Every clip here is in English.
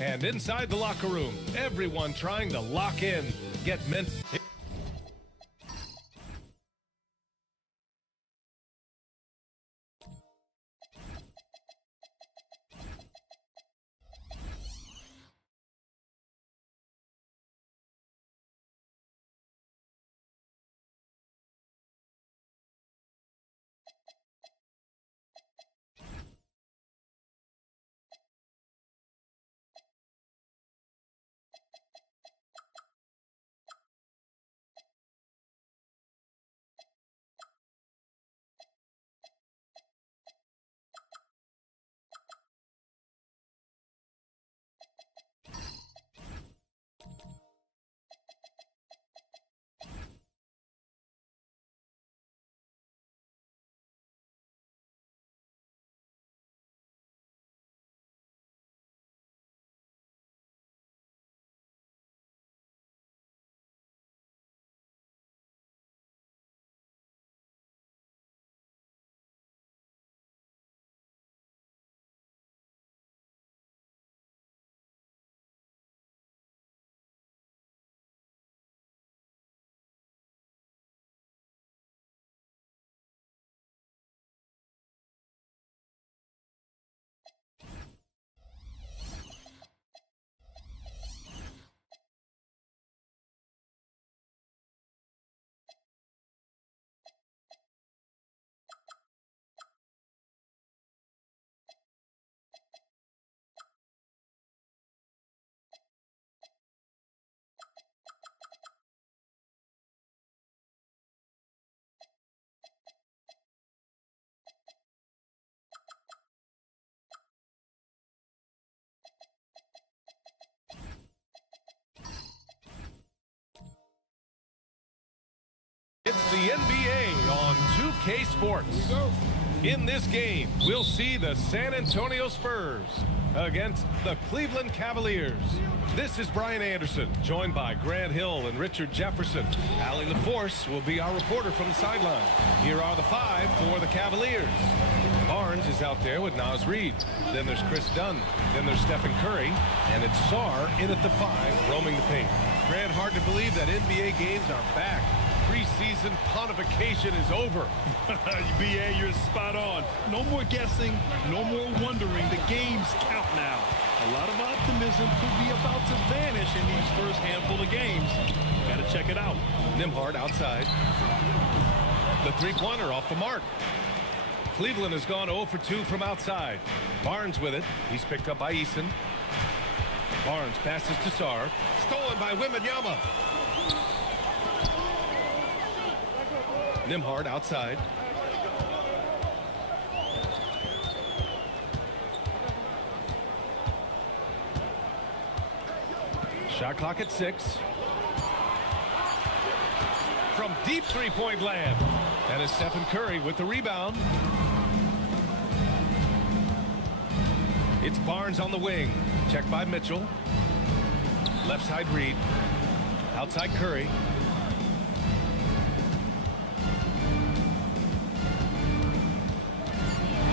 And inside the locker room, everyone trying to lock in, get meant. It's the NBA on 2K Sports. In this game, we'll see the San Antonio Spurs against the Cleveland Cavaliers. This is Brian Anderson, joined by Grant Hill and Richard Jefferson. Allie LaForce will be our reporter from the sideline. Here are the five for the Cavaliers. Barnes is out there with Naz Reid. Then there's Chris Dunn. Then there's Stephen Curry. And it's Sarr in at the five, roaming the paint. Grant, hard to believe that NBA games are back. Preseason pontification is over. BA, you're spot on. No more guessing, no more wondering. The games count now. A lot of optimism could be about to vanish in these first handful of games. Got to check it out. Nembhard outside. The three-pointer off the mark. Cleveland has gone 0 for 2 from outside. Barnes with it. He's picked up by Eason. Barnes passes to Sarr. Stolen by Wembanyama. Nembhard outside. Shot clock at 6. From deep three-point land. And it's Stephen Curry with the rebound. It's Barnes on the wing. Checked by Mitchell. Left side Reid. Outside Curry.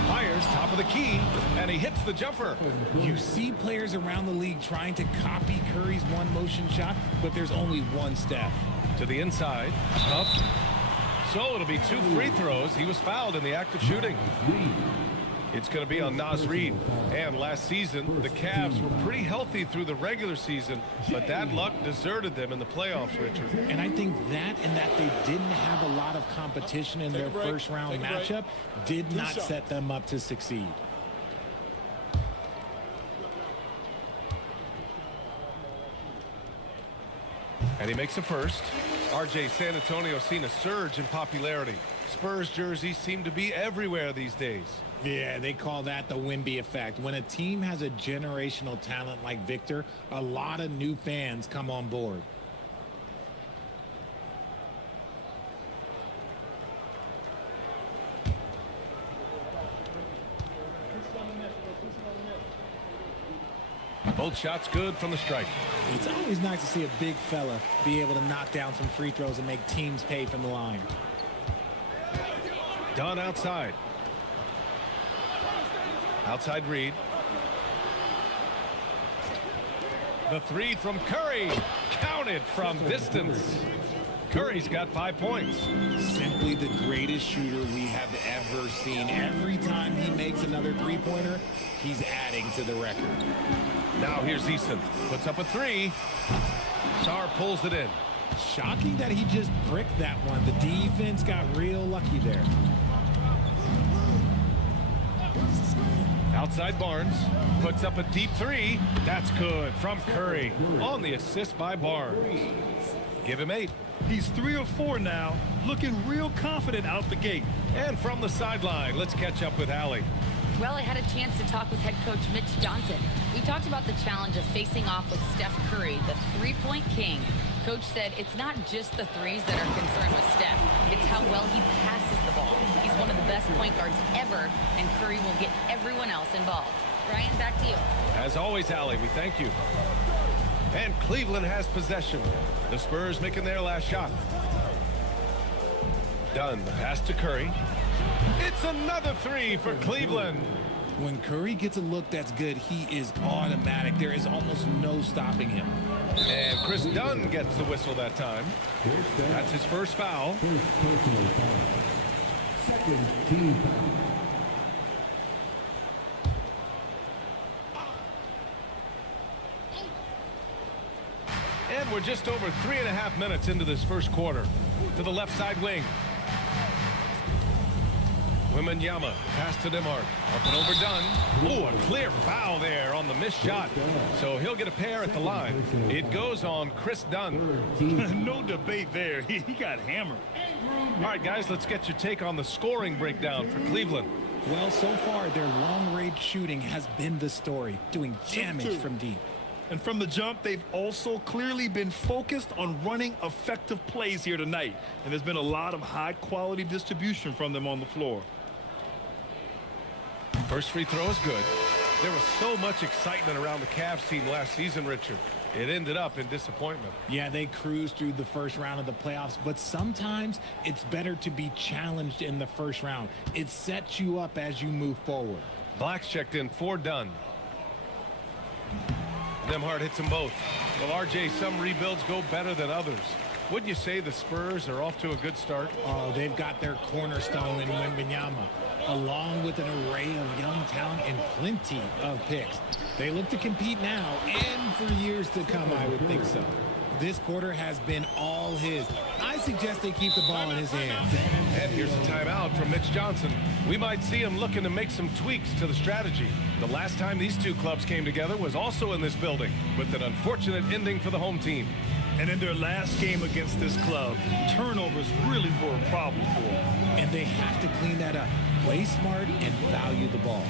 Fires top of the key, and he hits the jumper. You see players around the league trying to copy Curry's one-motion shot, but there's only one Steph. To the inside. Up. So it'll be 2 free throws. He was fouled in the act of shooting. It's going to be on Naz Reid. And last season, the Cavs were pretty healthy through the regular season, but that luck deserted them in the playoffs, Richard. And I think that and that they didn't have a lot of competition in their first-round matchup did not set them up to succeed. And he makes a first. RJ, San Antonio seen a surge in popularity. Spurs jerseys seem to be everywhere these days. Yeah, they call that the Wemby effect. When a team has a generational talent like Victor, a lot of new fans come on board. Both shots good from the stripe. It's always nice to see a big fella be able to knock down some free throws and make teams pay from the line. Dunn outside. Outside Reid. The three from Curry. Counted from distance. Curry's got 5 points. Simply the greatest shooter we have ever seen. Every time he makes another three-pointer, he's adding to the record. Now here's Eason. Puts up a three. Sarr pulls it in. Shocking that he just bricked that one. The defense got real lucky there. Outside Barnes. Puts up a deep three. That's good from Curry. On the assist by Barnes. Give him 8. He's 3 or 4 now, looking real confident out the gate. And from the sideline, let's catch up with Allie. Well, I had a chance to talk with head coach Mitch Johnson. We talked about the challenge of facing off with Steph Curry, the three-point king. Coach said it's not just the threes that are concerned with Steph. It's how well he passes the ball. He's one of the best point guards ever, and Curry will get everyone else involved. Brian, back to you. As always, Allie, we thank you. And Cleveland has possession. The Spurs making their last shot. Dunn, the pass to Curry. It's another three for Cleveland. When Curry gets a look that's good, he is automatic. There is almost no stopping him. And Chris Dunn gets the whistle that time. That's his first foul. Second team foul. And we're just over 3.5 minutes into this first quarter. To the left side wing. Wembanyama, pass to Demart. Up and over Dunn. Oh, a clear foul there on the missed shot. So he'll get a pair at the line. It goes on Chris Dunn. No debate there. He got hammered. All right, guys, let's get your take on the scoring breakdown for Cleveland. Well, so far, their long-range shooting has been the story, doing damage from deep. And from the jump, they've also clearly been focused on running effective plays here tonight. And there's been a lot of high-quality distribution from them on the floor. First free throw is good. There was so much excitement around the Cavs team last season, Richard. It ended up in disappointment. Yeah, they cruised through the first round of the playoffs, but sometimes it's better to be challenged in the first round. It sets you up as you move forward. Black's checked in for Dunn. Demhart hits them both. Well, RJ, some rebuilds go better than others. Wouldn't you say the Spurs are off to a good start? Oh, they've got their cornerstone in Wembanyama, along with an array of young talent and plenty of picks. They look to compete now and for years to come, I would think so. This quarter has been all his. I suggest they keep the ball in his hands. And here's a timeout from Mitch Johnson. We might see him looking to make some tweaks to the strategy. The last time these two clubs came together was also in this building, with an unfortunate ending for the home team. And in their last game against this club, turnovers really were a problem for them. And they have to clean that up. Play smart and value the ball.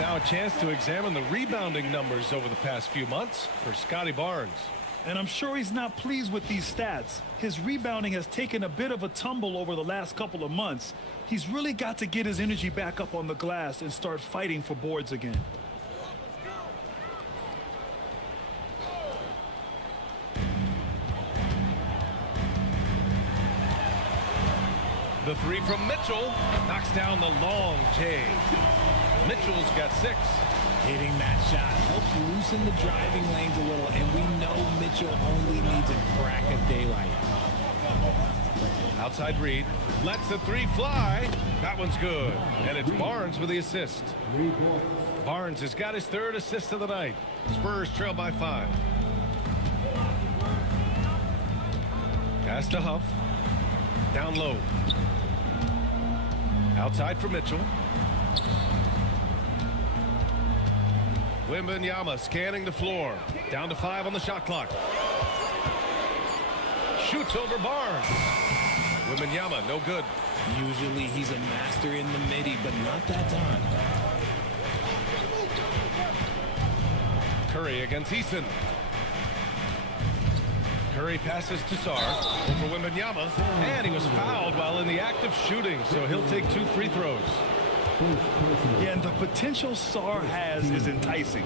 Now a chance to examine the rebounding numbers over the past few months for Scotty Barnes. And I'm sure he's not pleased with these stats. His rebounding has taken a bit of a tumble over the last couple of months. He's really got to get his energy back up on the glass and start fighting for boards again. The three from Mitchell knocks down the long J. Mitchell's got 6. Hitting that shot helps loosen the driving lanes a little, and we know Mitchell only needs a crack of daylight. Outside Reed lets the three fly. That one's good. And it's Barnes with the assist. 3 points. Barnes has got his 3rd assist of the night. Spurs trail by 5. Pass to Huff. Down low. Outside for Mitchell. Wembanyama scanning the floor. Down to 5 on the shot clock. Shoots over Barnes. Wembanyama, no good. Usually he's a master in the midi, but not that time. Curry against Eason. Curry passes to Sarr over Wembanyama, and he was fouled while in the act of shooting, so he'll take 2 free throws. Yeah, and the potential Sarr has is enticing.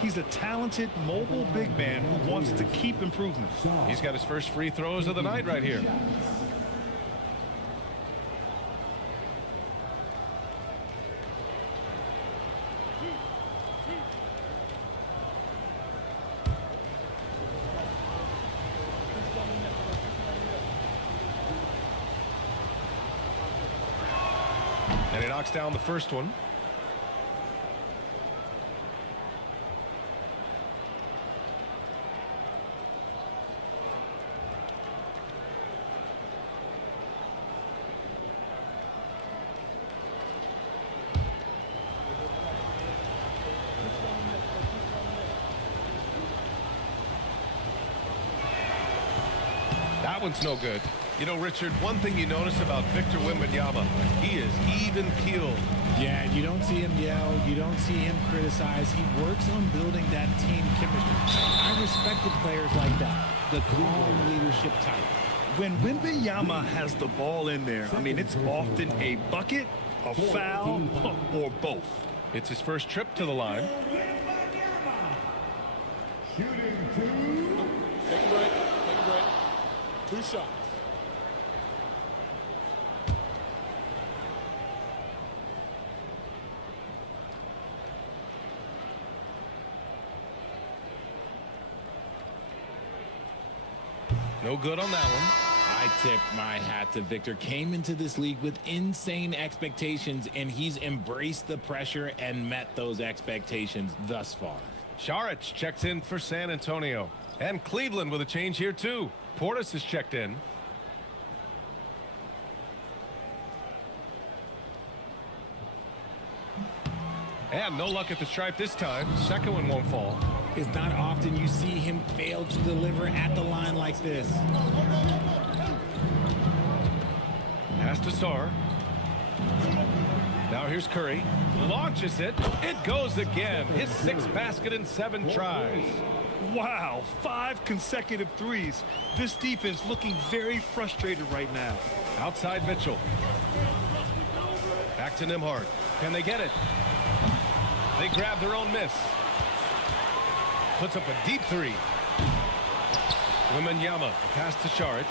He's a talented, mobile big man who wants to keep improving. He's got his first free throws of the night right here. And he knocks down the first one. That one's no good. You know, Richard, one thing you notice about Victor Wembanyama, he is even-keeled. Yeah, you don't see him yell. You don't see him criticize. He works on building that team chemistry. I respected players like that, the calm leadership type. When Wembanyama has the ball in there, I mean, it's often a bucket, a foul, or both. It's his first trip to the line. Shooting 2. Take a break. 2 shots. No good on that one. I tip my hat to Victor. Came into this league with insane expectations, and he's embraced the pressure and met those expectations thus far. Saric checks in for San Antonio. And Cleveland with a change here, too. Portis has checked in. And no luck at the stripe this time. Second one won't fall. It's not often you see him fail to deliver at the line like this. Pass to Sarr. Now here's Curry. Launches it. It goes again. His 6th basket in 7 tries. Wow, 5 consecutive threes. This defense looking very frustrated right now. Outside Mitchell. Back to Nembhard. Can they get it? They grab their own miss. Puts up a deep 3. Wembanyama, the pass to Saric.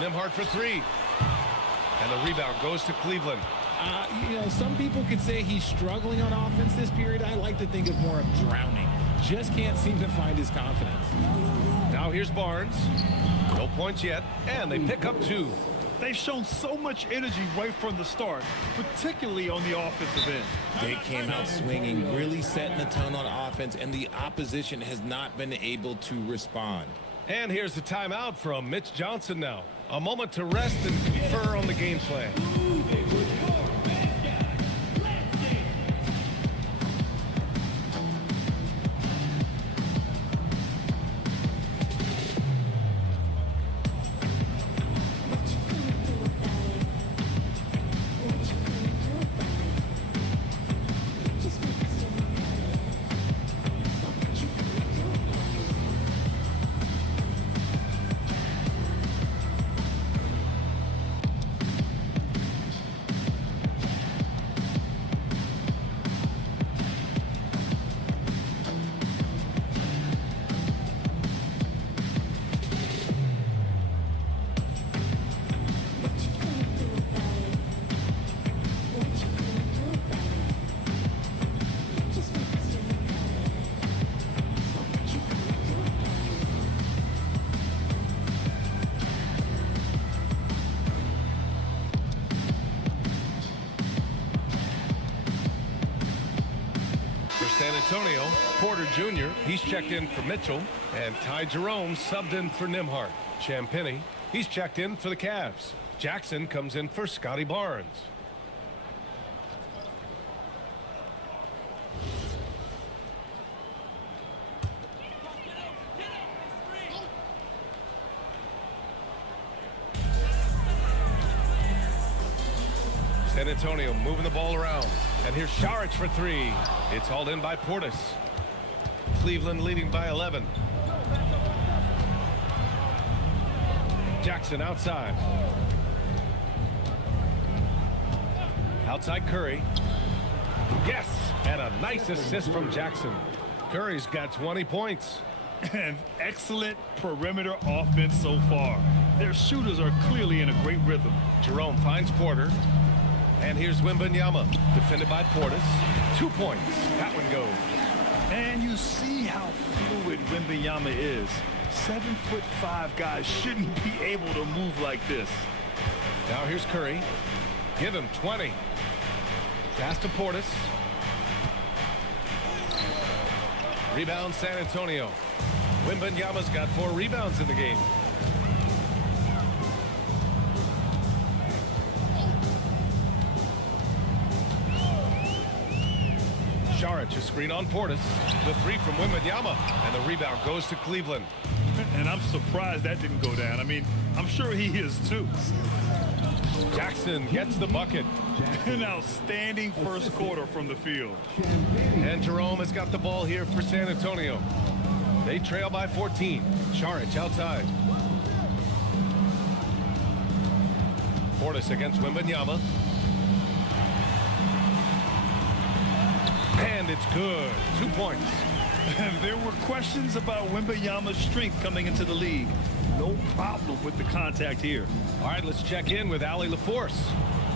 Nembhard for 3. And the rebound goes to Cleveland. You know, some people could say he's struggling on offense this period. I like to think of more of drowning. Just can't seem to find his confidence. Now here's Barnes. No points yet, and they pick up 2. They've shown so much energy right from the start, particularly on the offensive end. They came out swinging, really setting the tone on offense, and the opposition has not been able to respond. And here's the timeout from Mitch Johnson now. A moment to rest and confer on the game plan. Antonio, Porter Jr., he's checked in for Mitchell. And Ty Jerome subbed in for Nimhart. Champagny, he's checked in for the Cavs. Jackson comes in for Scotty Barnes. San Antonio moving the ball around. And here's Saric for three. It's hauled in by Portis. Cleveland leading by 11. Jackson outside. Outside Curry. Yes! And a nice assist from Jackson. Curry's got 20 points. And excellent perimeter offense so far. Their shooters are clearly in a great rhythm. Jerome finds Porter. And here's Wembanyama, defended by Portis. 2 points. That one goes. And you see how fluid Wembanyama is. 7'5" guys shouldn't be able to move like this. Now here's Curry. Give him 20. Pass to Portis. Rebound San Antonio. Wembanyama's got 4 rebounds in the game. Saric, a screen on Portis. The three from Wembanyama, and the rebound goes to Cleveland. And I'm surprised that didn't go down. I mean, I'm sure he is too. Jackson gets the bucket. An outstanding first quarter from the field. And Jerome has got the ball here for San Antonio. They trail by 14. Saric outside. Portis against Wembanyama. And it's good. 2 points. There were questions about Wembanyama's strength coming into the league. No problem with the contact here. All right, let's check in with Allie LaForce.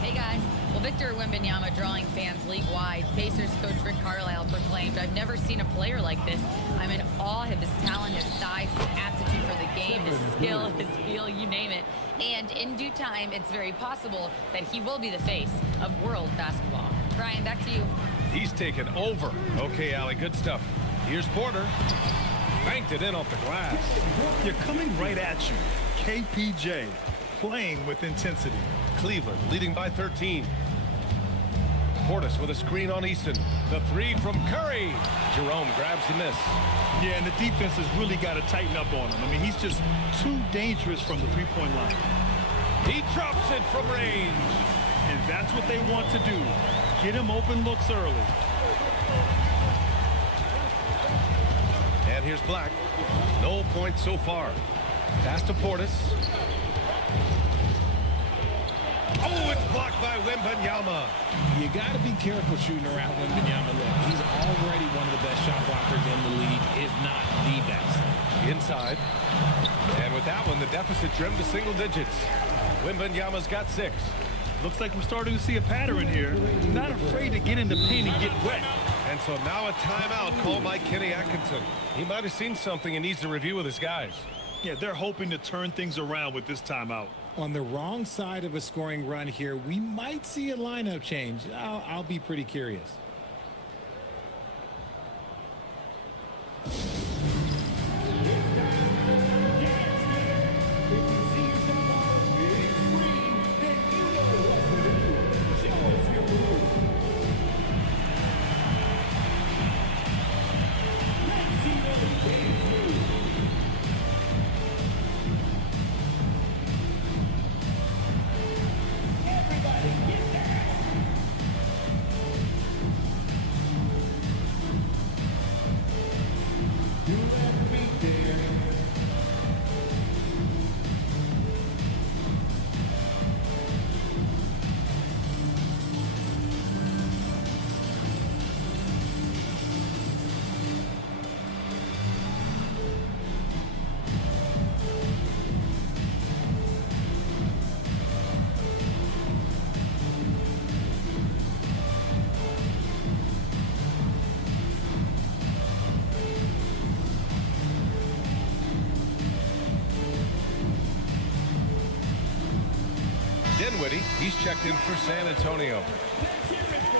Hey guys, well, Victor Wembanyama drawing fans league-wide. Pacers coach Rick Carlisle proclaimed, "I've never seen a player like this. I'm in awe of his talent, his size, his aptitude for the game, his skill, his feel, you name it." And in due time, it's very possible that he will be the face of world basketball. Brian, back to you. He's taken over. Okay, Allie, good stuff. Here's Porter. Banked it in off the glass. You're coming right at you. KPJ playing with intensity. Cleveland leading by 13. Portis with a screen on Easton. The three from Curry. Jerome grabs the miss. Yeah, and the defense has really got to tighten up on him. I mean, he's just too dangerous from the three-point line. He drops it from range. And that's what they want to do. Get him open looks early. And here's Black. No points so far. Pass to Portis. Oh, it's blocked by Wembanyama. You got to be careful shooting around Wembanyama. Look, he's already one of the best shot blockers in the league, if not the best. Inside. And with that one, the deficit trimmed to single digits. Wembanyama's got 6. Looks like we're starting to see a pattern here. Not afraid to get in the paint and get wet. And so now a timeout called by Kenny Atkinson. He might have seen something and needs to review with his guys. Yeah, they're hoping to turn things around with this timeout. On the wrong side of a scoring run here, we might see a lineup change. I'll be pretty curious. Dinwiddie, he's checked in for San Antonio.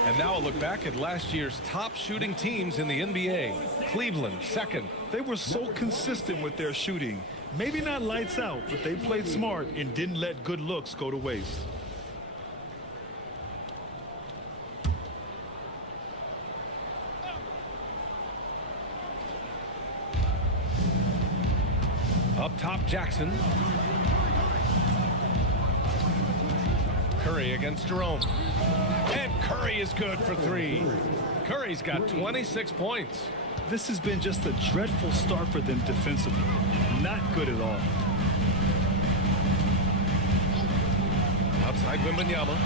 And now a look back at last year's top shooting teams in the NBA. Cleveland, second. They were so consistent with their shooting. Maybe not lights out, but they played smart and didn't let good looks go to waste. Up top, Jackson. Curry against Jerome. And Curry is good for three. Curry's got 26 points. This has been just a dreadful start for them defensively. Not good at all. Outside Wembanyama.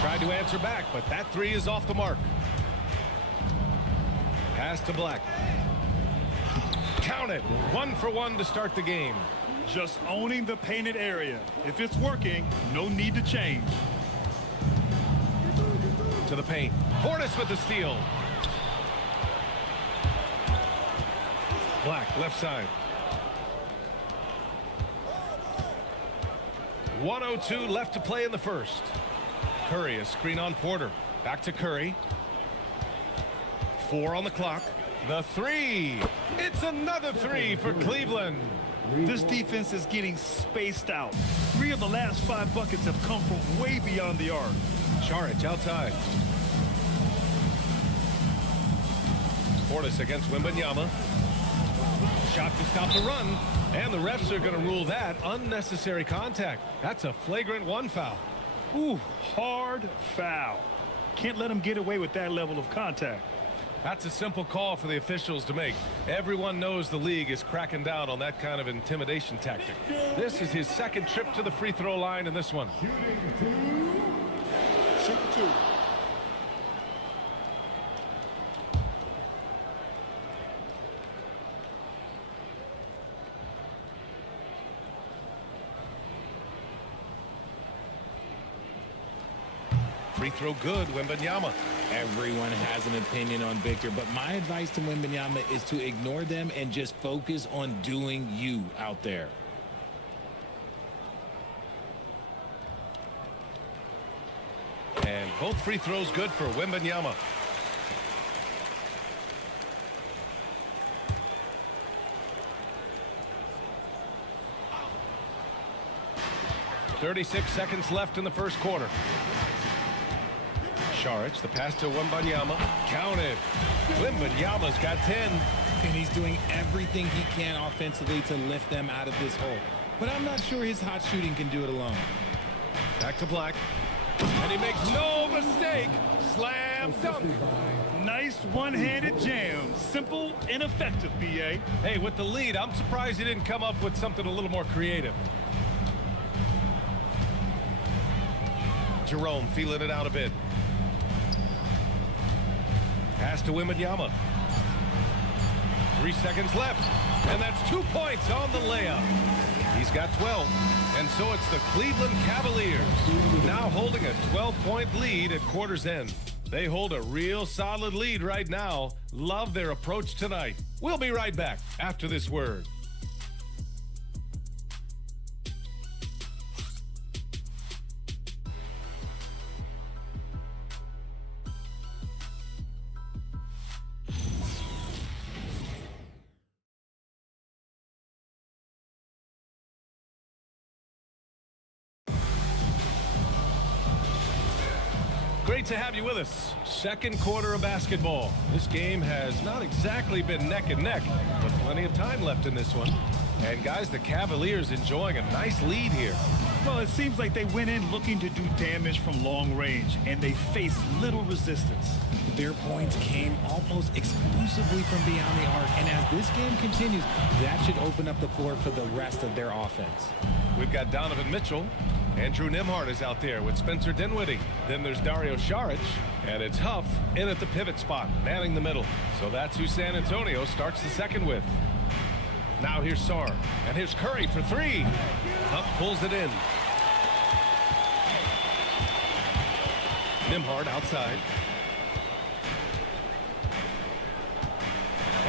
Tried to answer back, but that three is off the mark. Pass to Black. Count it. 1 for 1 to start the game. Just owning the painted area. If it's working, no need to change. To the paint. Portis with the steal. Black, left side. 1:02 left to play in the first. Curry, a screen on Porter. Back to Curry. 4 on the clock. The three. It's another three for Cleveland. This defense is getting spaced out. 3 of the last 5 buckets have come from way beyond the arc. Saric outside. Portis against Wembanyama. Shot to stop the run. And the refs are going to rule that unnecessary contact. That's a flagrant 1 foul. Ooh, hard foul. Can't let him get away with that level of contact. That's a simple call for the officials to make. Everyone knows the league is cracking down on that kind of intimidation tactic. This is his second trip to the free throw line in this one. Shoot 2. Free throw good, Wembanyama. Everyone has an opinion on Victor, but my advice to Wembanyama is to ignore them and just focus on doing you out there. And both free throws good for Wembanyama. .36 seconds left in the first quarter. Saric, the pass to Wembanyama. Counted. Wembanyama's got 10. And he's doing everything he can offensively to lift them out of this hole. But I'm not sure his hot shooting can do it alone. Back to Black. And he makes no mistake. Slam dunk. Nice one-handed jam. Simple and effective, B.A. Hey, with the lead, I'm surprised he didn't come up with something a little more creative. Jerome feeling it out a bit. Pass to Wembanyama. 3 seconds left. And that's 2 points on the layup. He's got 12. And so it's the Cleveland Cavaliers now holding a 12-point lead at quarter's end. They hold a real solid lead right now. Love their approach tonight. We'll be right back after this word. Great to have you with us. Second quarter of basketball. This game has not exactly been neck and neck, but plenty of time left in this one. And guys, the Cavaliers enjoying a nice lead here. Well, it seems like they went in looking to do damage from long range, and they faced little resistance. Their points came almost exclusively from beyond the arc, and as this game continues, that should open up the floor for the rest of their offense. We've got Donovan Mitchell. Andrew Nembhard is out there with Spencer Dinwiddie. Then there's Dario Saric, and it's Huff in at the pivot spot, manning the middle. So that's who San Antonio starts the second with. Now here's Sarr, and here's Curry for three. Huff pulls it in. Nembhard outside.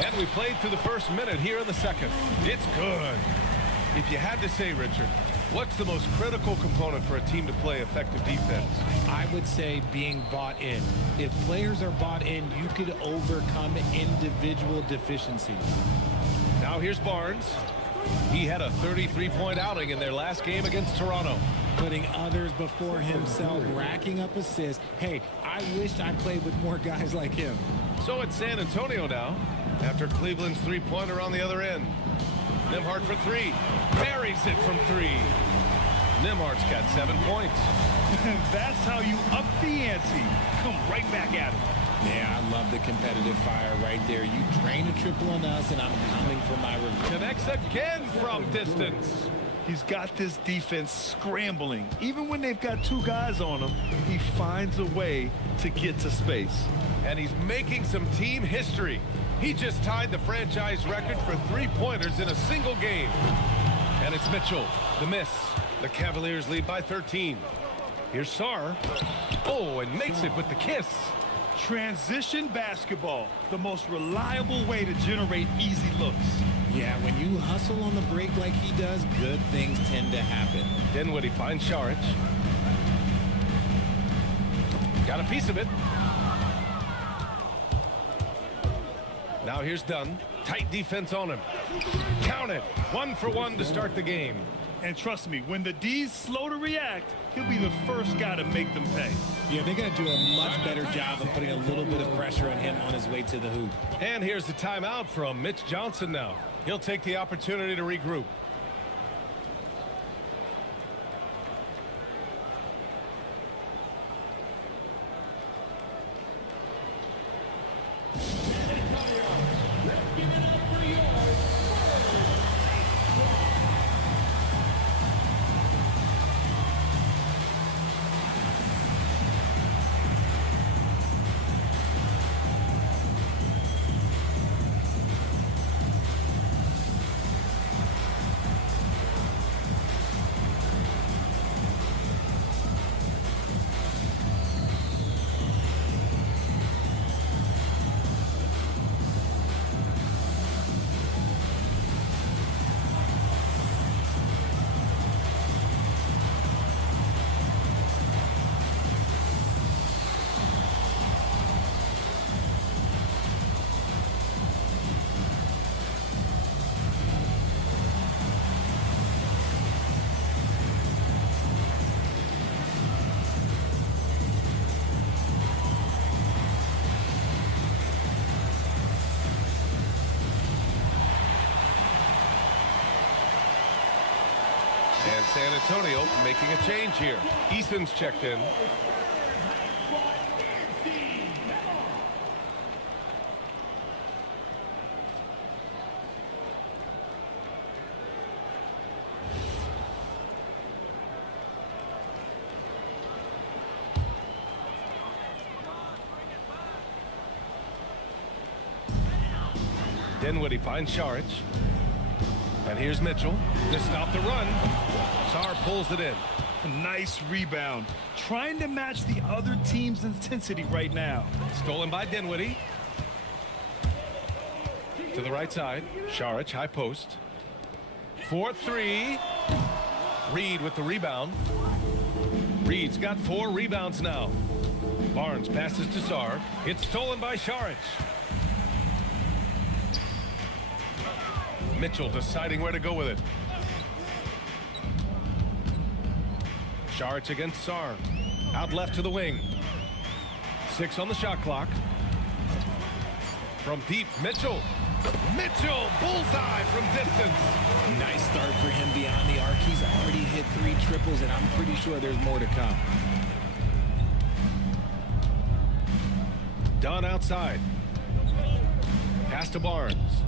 And we played through the first minute here in the second. It's good. If you had to say, Richard, What's the most critical component for a team to play effective defense? I would say being bought in. If players are bought in, you could overcome individual deficiencies. Now here's Barnes. He had a 33-point outing in their last game against Toronto. Putting others before himself, racking up assists. Hey, I wish I played with more guys like him. So it's San Antonio now, after Cleveland's three-pointer on the other end. Nembhard for three. Buries it from three. Nembhard's got 7 points. That's how you up the ante. Come right back at it. Yeah, I love the competitive fire right there. You drain a triple on us, and I'm coming for my revenge. Connects again from distance. He's got this defense scrambling. Even when they've got two guys on him, he finds a way to get to space. And he's making some team history. He just tied the franchise record for three-pointers in a single game. And it's Mitchell, the miss. The Cavaliers lead by 13. Here's Sarr. Oh, and makes it with the kiss. Transition basketball, the most reliable way to generate easy looks. Yeah, when you hustle on the break like he does, good things tend to happen. Dinwiddie finds Saric. Got a piece of it. Now here's Dunn. Tight defense on him. Count it. 1 for 1 to start the game. And trust me, when the D's slow to react, he'll be the first guy to make them pay. Yeah, they're going to do a much better job of putting a little bit of pressure on him on his way to the hoop. And here's the timeout from Mitch Johnson now. He'll take the opportunity to regroup. And San Antonio making a change here. Eason's checked in. Dinwiddie finds Saric. And here's Mitchell to stop the run. Sarr pulls it in. A nice rebound. Trying to match the other team's intensity right now. Stolen by Dinwiddie. To the right side. Saric, high post. 4-3. Reed with the rebound. Reed's got 4 rebounds now. Barnes passes to Sarr. It's stolen by Saric. Mitchell deciding where to go with it. Saric against Sarr. Out left to the wing. 6 on the shot clock. From deep, Mitchell. Mitchell, bullseye from distance. Nice start for him beyond the arc. He's already hit 3 triples, and I'm pretty sure there's more to come. Dunn outside. Pass to Barnes.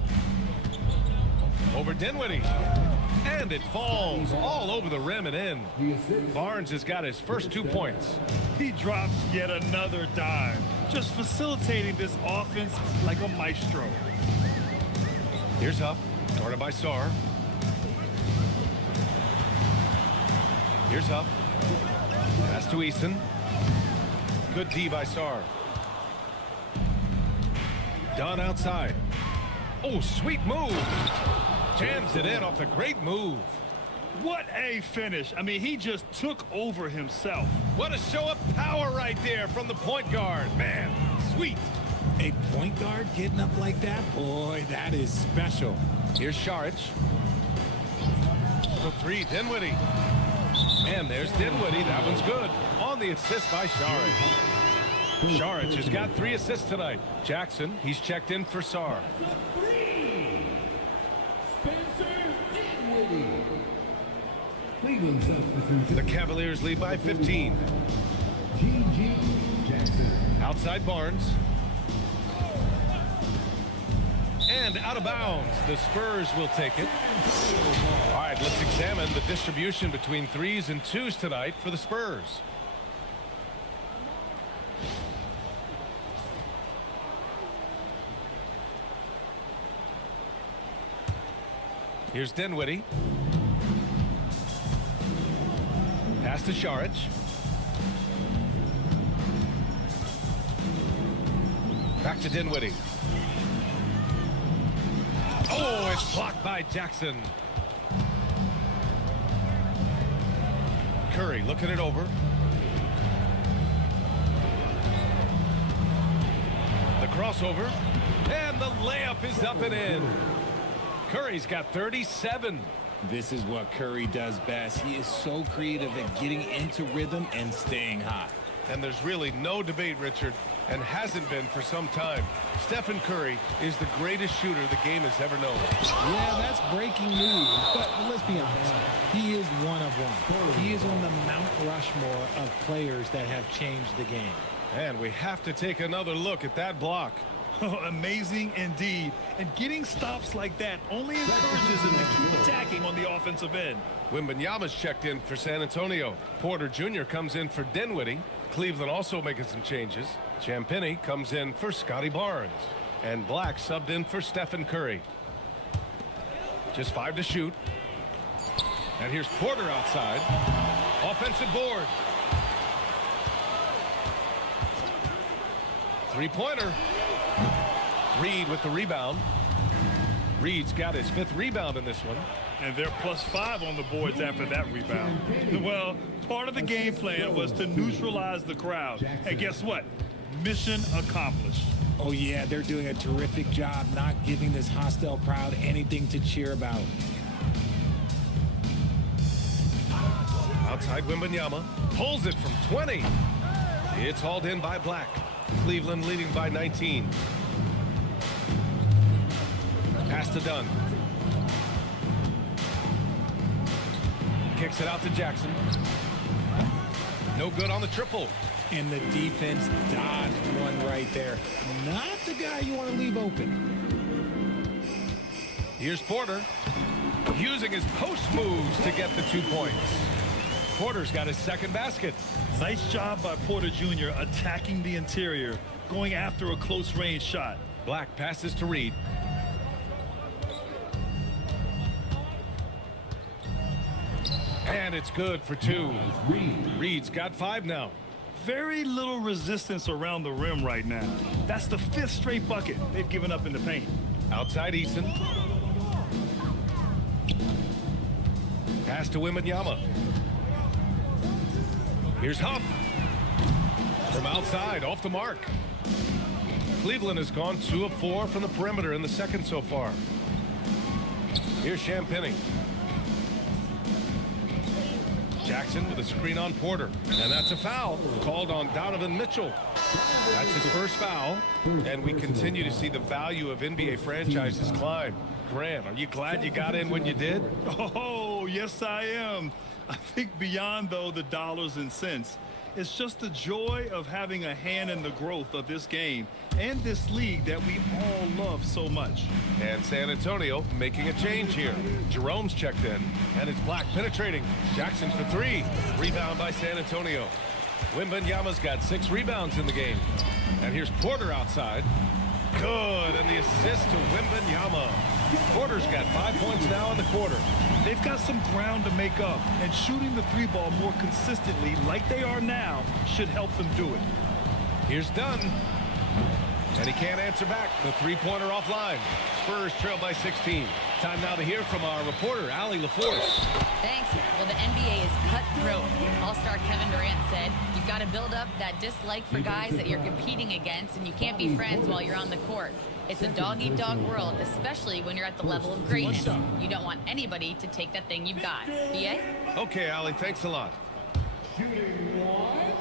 Over Dinwiddie. And it falls all over the rim and in. Barnes has got his first 2 points. He drops yet another dime, just facilitating this offense like a maestro. Here's Huff, guarded by Sarr. Here's Huff. Pass to Eason. Good D by Sarr. Dunn outside. Oh, sweet move. Jams it in off the great move. What a finish. I mean, he just took over himself. What a show of power right there from the point guard. Man, sweet. A point guard getting up like that? Boy, that is special. Here's Saric. For three, Dinwiddie. And there's Dinwiddie. That one's good. On the assist by Saric. Saric has got 3 assists tonight. Jackson, he's checked in for Sar. Cleveland substitution. The Cavaliers lead by 15. G.G. Jackson. Outside Barnes. And out of bounds. The Spurs will take it. All right, let's examine the distribution between 3s and 2s tonight for the Spurs. Here's Dinwiddie. Pass to Saric. Back to Dinwiddie. Oh, it's blocked by Jackson. Curry looking it over. The crossover. And the layup is up and in. Curry's got 37. This is what Curry does best. He is so creative at getting into rhythm and staying hot. And there's really no debate, Richard, and hasn't been for some time. Stephen Curry is the greatest shooter the game has ever known. Yeah, that's breaking news, but let's be honest. He is one of one. He is on the Mount Rushmore of players that have changed the game. And we have to take another look at that block. Amazing indeed. And getting stops like that only encourages him to keep attacking on the offensive end. Wembanyama's checked in for San Antonio. Porter Jr. comes in for Dinwiddie. Cleveland also making some changes. Champagnie comes in for Scotty Barnes. And Black subbed in for Stephen Curry. Just 5 to shoot. And here's Porter outside. Offensive board. Three-pointer. Reed with the rebound. Reed's got his 5th rebound in this one. And they're +5 on the boards after that rebound. Well, part of the game plan was to neutralize the crowd. And guess what? Mission accomplished. Oh, yeah, they're doing a terrific job not giving this hostile crowd anything to cheer about. Outside Wembanyama. Pulls it from 20. It's hauled in by Black. Cleveland leading by 19. Pass to Dunn. Kicks it out to Jackson. No good on the triple. And the defense dodged one right there. Not the guy you want to leave open. Here's Porter. Using his post moves to get the 2 points. Porter's got his 2nd basket. Nice job by Porter Jr. attacking the interior, going after a close-range shot. Black passes to Reed. And it's good for 2. Reed's got 5 now. Very little resistance around the rim right now. That's the 5th straight bucket they've given up in the paint. Outside Eason. Pass to Wembanyama. Here's Huff. From outside, off the mark. Cleveland has gone 2 of 4 from the perimeter in the 2nd so far. Here's Champagnie. Jackson with a screen on Porter. And that's a foul called on Donovan Mitchell. That's his 1st foul. And we continue to see the value of NBA franchises climb. Grant, are you glad you got in when you did? Oh, yes, I am. I think beyond, though, the dollars and cents, it's just the joy of having a hand in the growth of this game and this league that we all love so much. And San Antonio making a change here. Jerome's checked in, and it's Black penetrating. Jackson for 3. Rebound by San Antonio. Wembanyama's got 6 rebounds in the game. And here's Porter outside. Good, and the assist to Wembanyama. Porter's got 5 points now in the quarter. They've got some ground to make up, and shooting the 3-ball more consistently like they are now should help them do it. Here's Dunn. And he can't answer back. The three-pointer offline. Spurs trail by 16. Time now to hear from our reporter, Allie LaForce. Thanks. Well, the NBA is cutthroat. All-star Kevin Durant said, you've got to build up that dislike for guys that you're competing against, and you can't be friends while you're on the court. It's a dog-eat-dog world, especially when you're at the level of greatness. You don't want anybody to take that thing you've got. B.A.? Okay, Allie, thanks a lot. Shooting one.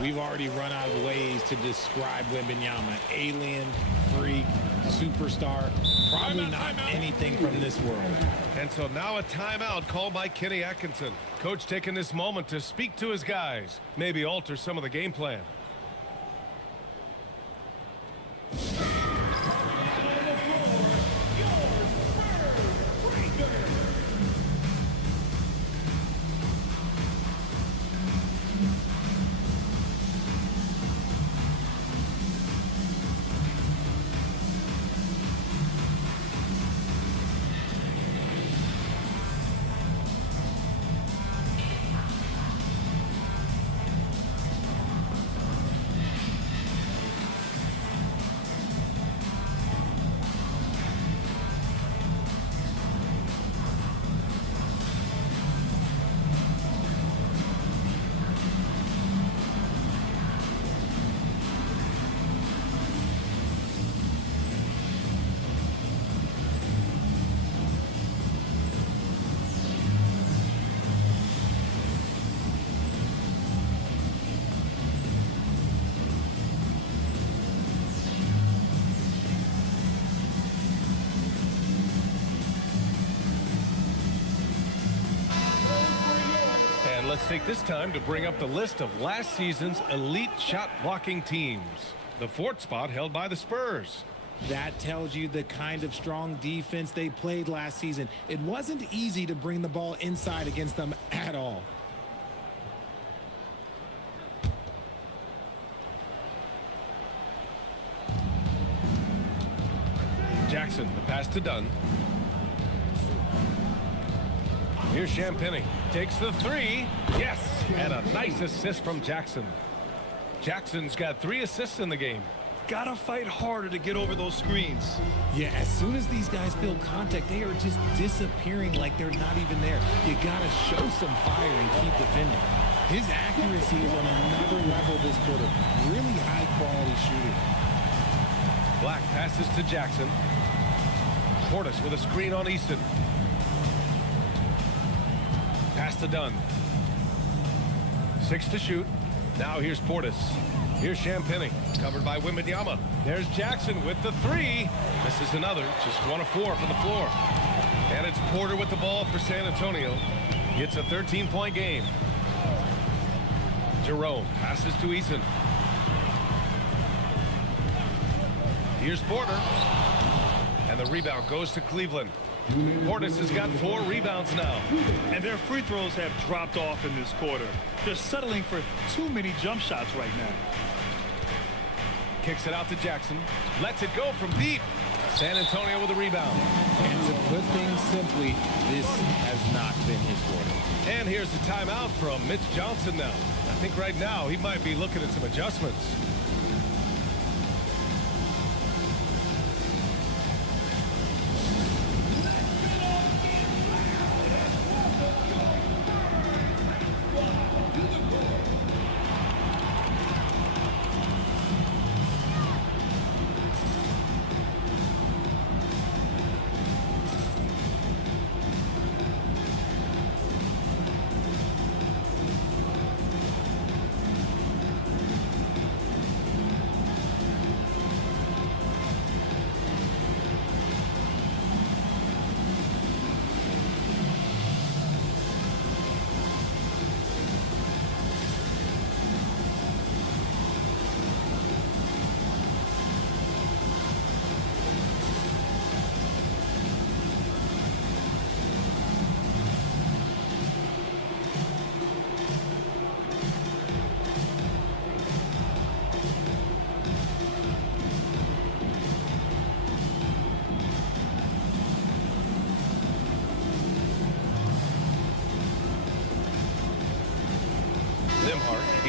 We've already run out of ways to describe Wembanyama. Alien, freak, superstar, probably not anything from this world. And so now a timeout called by Kenny Atkinson. Coach taking this moment to speak to his guys, maybe alter some of the game plan. Let's take this time to bring up the list of last season's elite shot blocking teams. The fourth spot held by the Spurs. That tells you the kind of strong defense they played last season. It wasn't easy to bring the ball inside against them at all. Jackson, the pass to Dunn. Here's Champagny. Takes the three. Yes! And a nice assist from Jackson. Jackson's got 3 assists in the game. Gotta fight harder to get over those screens. Yeah, as soon as these guys feel contact, they are just disappearing like they're not even there. You gotta show some fire and keep defending. His accuracy is on another level this quarter. Really high-quality shooting. Black passes to Jackson. Portis with a screen on Easton. Pass to Dunn. 6 to shoot. Now here's Portis. Here's Champagny, covered by Wembanyama. There's Jackson with the 3. This is another, just 1 of 4 from the floor. And it's Porter with the ball for San Antonio. It's a 13-point game. Jerome passes to Eason. Here's Porter. And the rebound goes to Cleveland. Portis has got 4 rebounds now. And their free throws have dropped off in this quarter. They're settling for too many jump shots right now. Kicks it out to Jackson. Lets it go from deep. San Antonio with a rebound. And to put things simply, this has not been his quarter. And here's the timeout from Mitch Johnson now. I think right now he might be looking at some adjustments.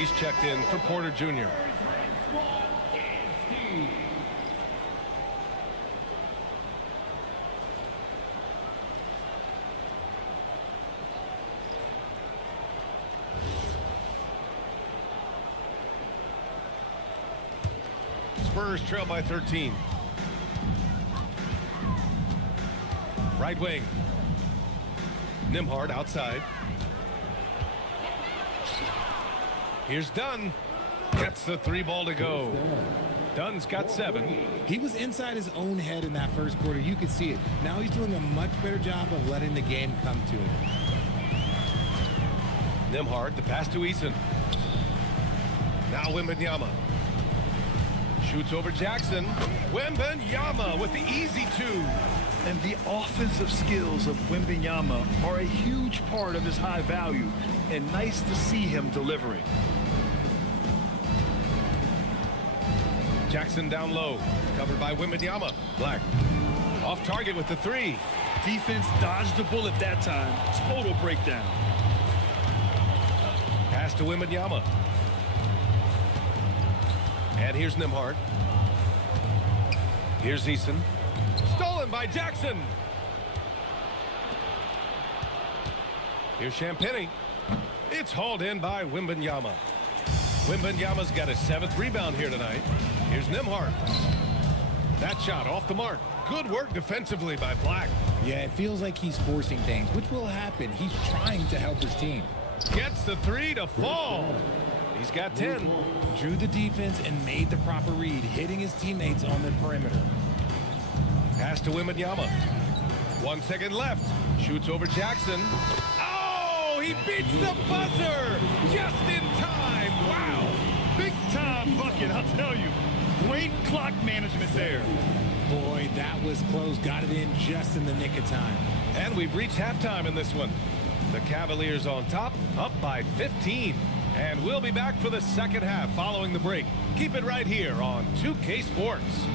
He's checked in for Porter Jr. Spurs trail by 13. Right wing. Nembhard outside. Here's Dunn. Gets the 3 ball to go. Dunn's got 7. He was inside his own head in that first quarter. You could see it. Now he's doing a much better job of letting the game come to him. Nembhard, the pass to Eason. Now Wembanyama. Shoots over Jackson. Wembanyama with the easy 2. And the offensive skills of Wembanyama are a huge part of his high value, and nice to see him delivering. Jackson down low, covered by Wembanyama. Black off target with the 3. Defense dodged the bullet that time. Total breakdown. Pass to Wembanyama. And here's Nembhard. Here's Eason. Stolen by Jackson. Here's Champagnie. It's hauled in by Wembanyama. Wembanyama's got his 7th rebound here tonight. Here's Nembhard. That shot off the mark. Good work defensively by Black. Yeah, it feels like he's forcing things, which will happen. He's trying to help his team. Gets the 3 to fall. He's got 10. Drew the defense and made the proper read, hitting his teammates on the perimeter. Pass to Wembanyama. 1 second left. Shoots over Jackson. Oh, he beats the buzzer just in time. Wow. Big time bucket, I'll tell you. Great clock management there. Boy, that was close. Got it in just in the nick of time. And we've reached halftime in this one. The Cavaliers on top, up by 15. And we'll be back for the second half following the break. Keep it right here on 2K Sports.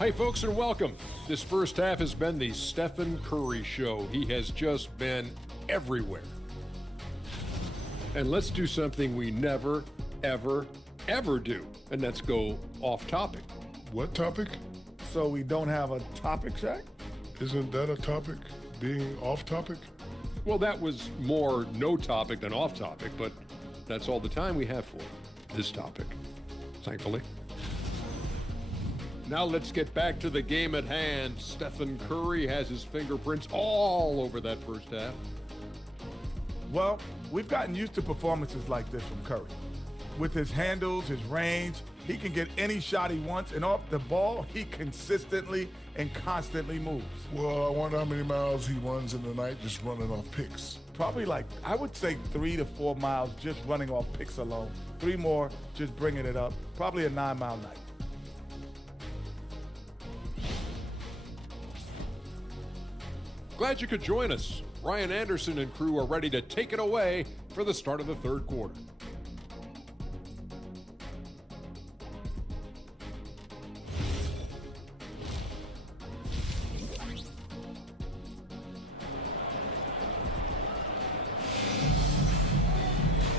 Hey, folks, and welcome. This first half has been the Stephen Curry show. He has just been everywhere. And let's do something we never, ever, ever do, and that's go off topic. What topic? So we don't have a topic, Shaq? Isn't that a topic? Being off topic? Well, that was more no topic than off topic, but that's all the time we have for this topic, thankfully. Now let's get back to the game at hand. Stephen Curry has his fingerprints all over that first half. Well, we've gotten used to performances like this from Curry. With his handles, his range, he can get any shot he wants, and off the ball, he consistently and constantly moves. Well, I wonder how many miles he runs in the night just running off picks. Probably like, I would say 3 to 4 miles just running off picks alone. 3 more just bringing it up. Probably a 9-mile night. Glad you could join us. Ryan Anderson and crew are ready to take it away for the start of the third quarter.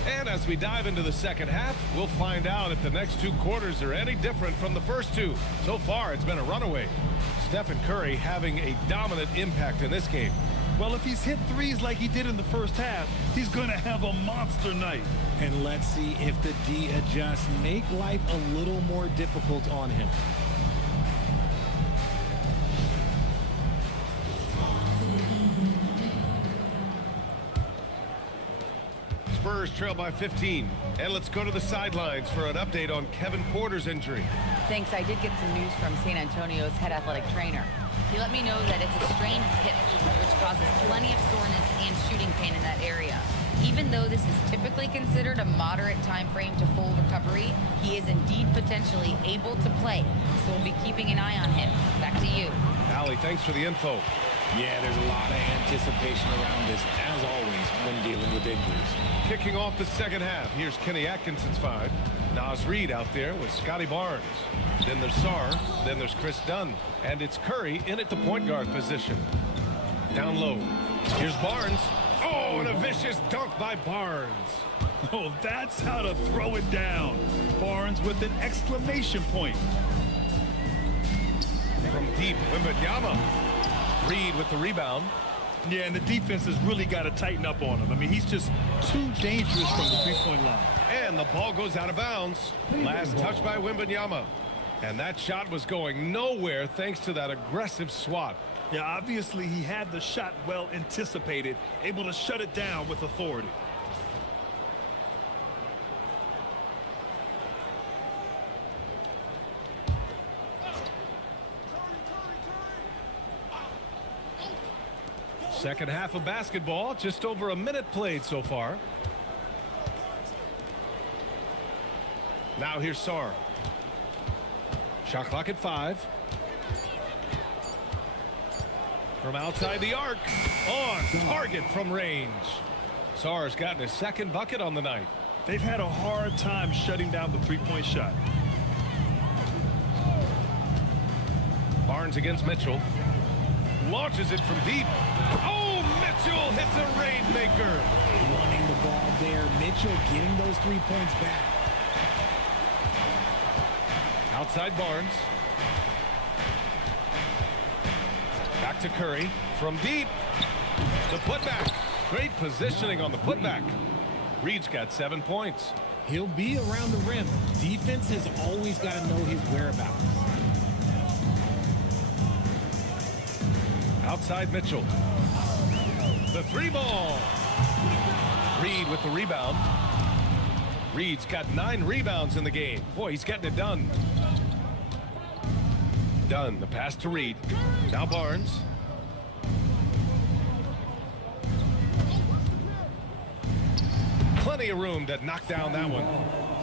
And as we dive into the second half, we'll find out if the next 2 quarters are any different from the first 2. So far, it's been a runaway. Stephen Curry having a dominant impact in this game. Well, if he's hit threes like he did in the first half, he's going to have a monster night. And let's see if the D adjusts, make life a little more difficult on him. Spurs trail by 15. And let's go to the sidelines for an update on Kevin Porter's injury. Thanks. I did get some news from San Antonio's head athletic trainer. He let me know that it's a strained hip, which causes plenty of soreness and shooting pain in that area. Even though this is typically considered a moderate time frame to full recovery, he is indeed potentially able to play. So we'll be keeping an eye on him. Back to you. Allie, thanks for the info. Yeah, there's a lot of anticipation around this. As always when dealing with injuries. Kicking off the second half, here's Kenny Atkinson's 5. Nas Reed out there with Scotty Barnes. Then there's Sarr, then there's Chris Dunn. And it's Curry in at the point guard position. Down low, here's Barnes. Oh, and a vicious dunk by Barnes. Oh, that's how to throw it down. Barnes with an exclamation point. From deep, Wembanyama. Reed with the rebound. Yeah, and the defense has really got to tighten up on him. I mean, he's just too dangerous from the three-point line. And the ball goes out of bounds. Last touch by Wembanyama. And that shot was going nowhere thanks to that aggressive swat. Yeah, obviously he had the shot well anticipated, able to shut it down with authority. Second half of basketball, just over a minute played so far. Now here's Sarr. Shot clock at 5. From outside the arc, on target from range. Sarr's gotten his second bucket on the night. They've had a hard time shutting down the three-point shot. Barnes against Mitchell. Launches it from deep. Oh, Mitchell hits a rainmaker. Wanting the ball there. Mitchell getting those 3 points back. Outside Barnes. Back to Curry from deep. The putback. Great positioning on the putback. Reed's got 7 points. He'll be around the rim. Defense has always got to know his whereabouts. Outside Mitchell. The 3 ball. Reed with the rebound. Reed's got 9 rebounds in the game. Boy, he's getting it done. Dunn, the pass to Reed. Now Barnes. Plenty of room to knock down that one.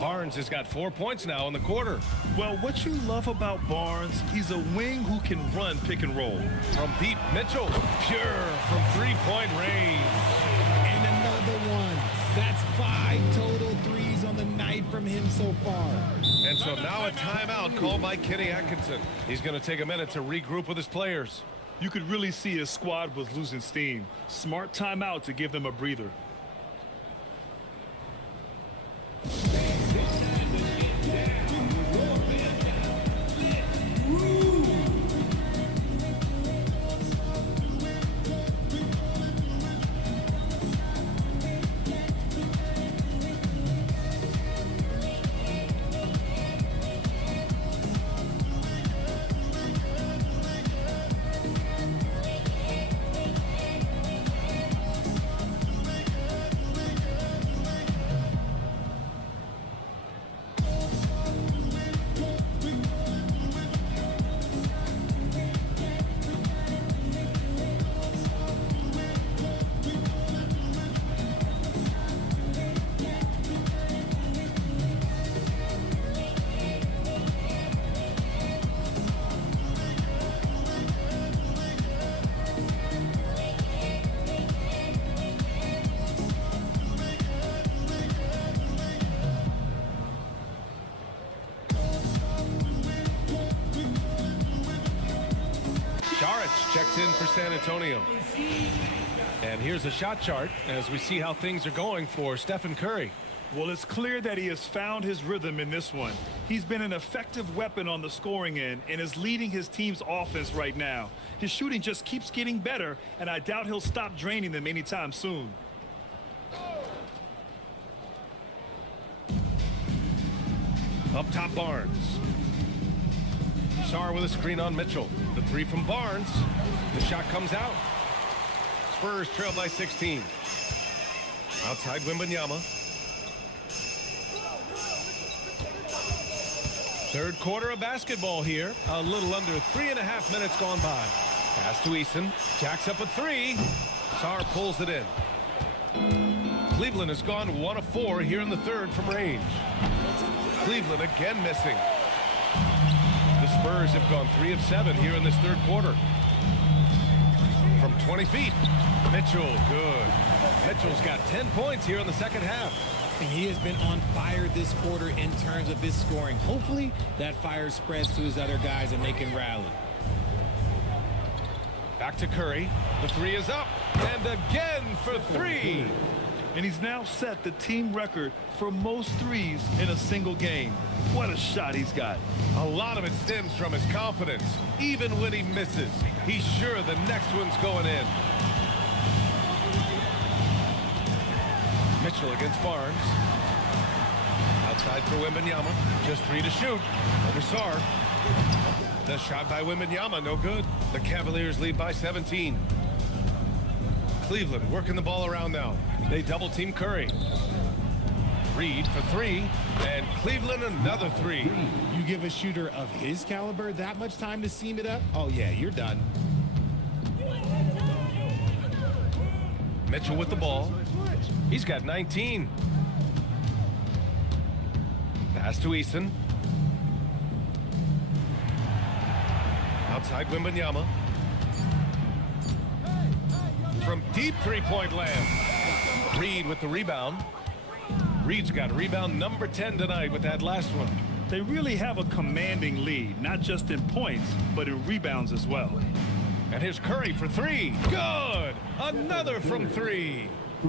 Barnes has got 4 points now in the quarter. Well, what you love about Barnes, he's a wing who can run pick and roll. From deep, Mitchell. Pure from 3-point range. And another one. That's 5 total threes on the night from him so far. And so now a timeout called by Kenny Atkinson. He's going to take a minute to regroup with his players. You could really see his squad was losing steam. Smart timeout to give them a breather. Checks in for San Antonio. And here's a shot chart as we see how things are going for Stephen Curry. Well, it's clear that he has found his rhythm in this one. He's been an effective weapon on the scoring end and is leading his team's offense right now. His shooting just keeps getting better, and I doubt he'll stop draining them anytime soon. Up top, Barnes. Sarr with a screen on Mitchell. The 3 from Barnes. The shot comes out. Spurs trail by 16. Outside Wembanyama. Third quarter of basketball here. A little under 3.5 minutes gone by. Pass to Eason. Jacks up a 3. Sarr pulls it in. Cleveland has gone 1 of 4 here in the third from range. Cleveland again missing. The Spurs have gone 3 of 7 here in this third quarter. from 20 feet. Mitchell, good. Mitchell's got 10 points here in the second half. And he has been on fire this quarter in terms of his scoring. Hopefully, that fire spreads to his other guys and they can rally. Back to Curry. The three is up. And again for three. And he's now set the team record for most threes in a single game. What a shot he's got. A lot of it stems from his confidence. Even when he misses, he's sure the next one's going in. Mitchell against Barnes. Outside for Wembanyama. Just 3 to shoot. Over Sarr. The shot by Wembanyama, no good. The Cavaliers lead by 17. Cleveland working the ball around now. They double team Curry. Reed for 3, and Cleveland another 3. You give a shooter of his caliber that much time to seam it up? Oh yeah, you're done. Mitchell with the ball. He's got 19. Pass to Eason. Outside Wembanyama. From deep three-point land. Reed with the rebound. Reed's got rebound number 10 tonight with that last one. They really have a commanding lead, not just in points, but in rebounds as well. And here's Curry for 3. Good! Another from 3.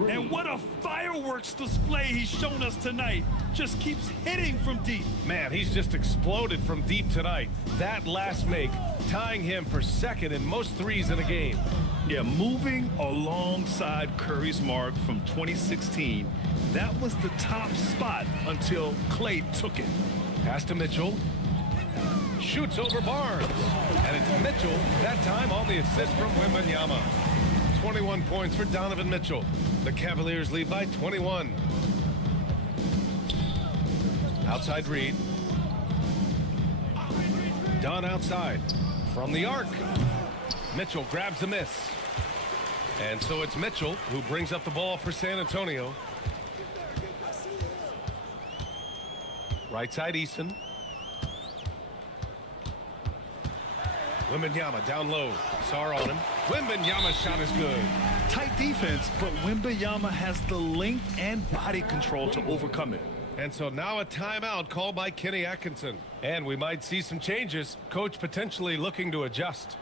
And what a fireworks display he's shown us tonight. Just keeps hitting from deep. Man, he's just exploded from deep tonight. That last make, tying him for second in most threes in a game. Yeah, moving alongside Curry's mark from 2016. That was the top spot until Clay took it. Pass to Mitchell. Shoots over Barnes. And it's Mitchell, that time on the assist from Wembanyama. 21 points for Donovan Mitchell. The Cavaliers lead by 21. Outside Reed. Dunn outside. From the arc. Mitchell grabs a miss. And so it's Mitchell who brings up the ball for San Antonio. Right side Eason. Wembanyama down low. Sarr on him. Wembanyama's shot is good. Tight defense, but Wembanyama has the length and body control to overcome it. And so now a timeout called by Kenny Atkinson. And we might see some changes. Coach potentially looking to adjust.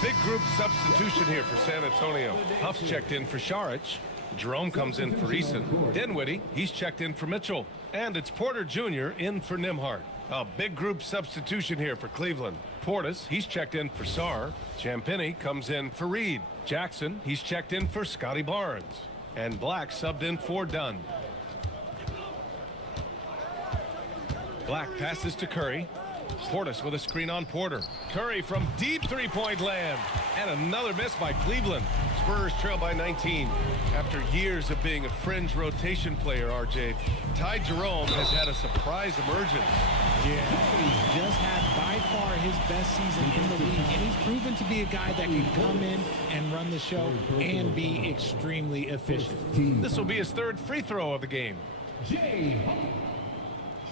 Big group substitution here for San Antonio. Huff's checked in for Saric. Jerome comes in for Eason. Dinwiddie, he's checked in for Mitchell. And it's Porter Jr. in for Nembhard. A big group substitution here for Cleveland. Portis, he's checked in for Sarr. Champagnie comes in for Reed. Jackson, he's checked in for Scotty Barnes. And Black subbed in for Dunn. Black passes to Curry. Portis with a screen on Porter. Curry from deep three-point land. And another miss by Cleveland. Spurs trail by 19. After years of being a fringe rotation player, RJ, Ty Jerome has had a surprise emergence. Yeah, he just had by far his best season in the league, and he's proven to be a guy that can come in and run the show and be extremely efficient. This will be his third free throw of the game. Jay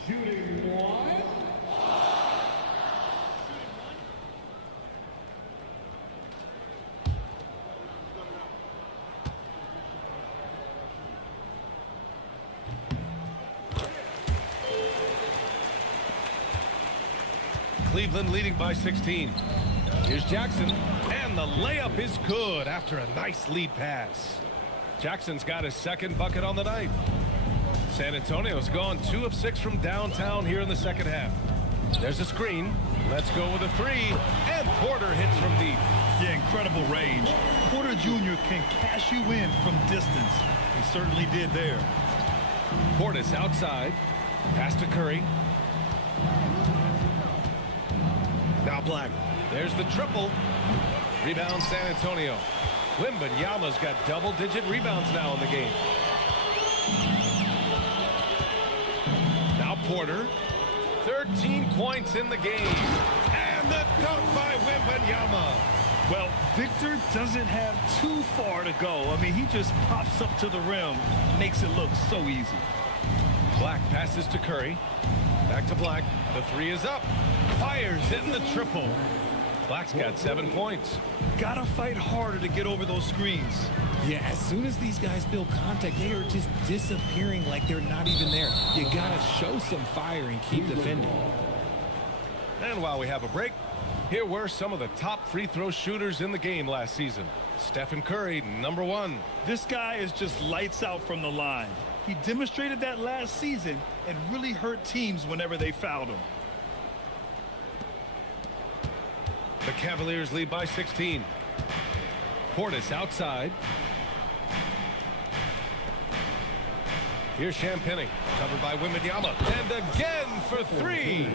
shooting 1. Cleveland leading by 16. Here's Jackson, and the layup is good after a nice lead pass. Jackson's got his second bucket on the night. San Antonio's gone 2 of 6 from downtown here in the second half. There's a screen. Let's go with a 3, and Porter hits from deep. Yeah, incredible range. Porter Jr. can cash you in from distance. He certainly did there. Portis outside. Pass to Curry. Now Black. There's the triple. Rebound San Antonio. Wembanyama's got double-digit rebounds now in the game. Now Porter. 13 points in the game. And the dunk by Wembanyama. Well, Victor doesn't have too far to go. I mean, he just pops up to the rim, makes it look so easy. Black passes to Curry. Back to Black. The 3 is up. Fires hitting the triple. Black's got 7 points. Gotta fight harder to get over those screens. Yeah, as soon as these guys feel contact, they are just disappearing like they're not even there. You gotta show some fire and keep defending. And while we have a break, here were some of the top free throw shooters in the game last season. Stephen Curry, number 1. This guy is just lights out from the line. He demonstrated that last season and really hurt teams whenever they fouled him. The Cavaliers lead by 16. Portis outside. Here's Champagnie, covered by Wembanyama, and again for 3.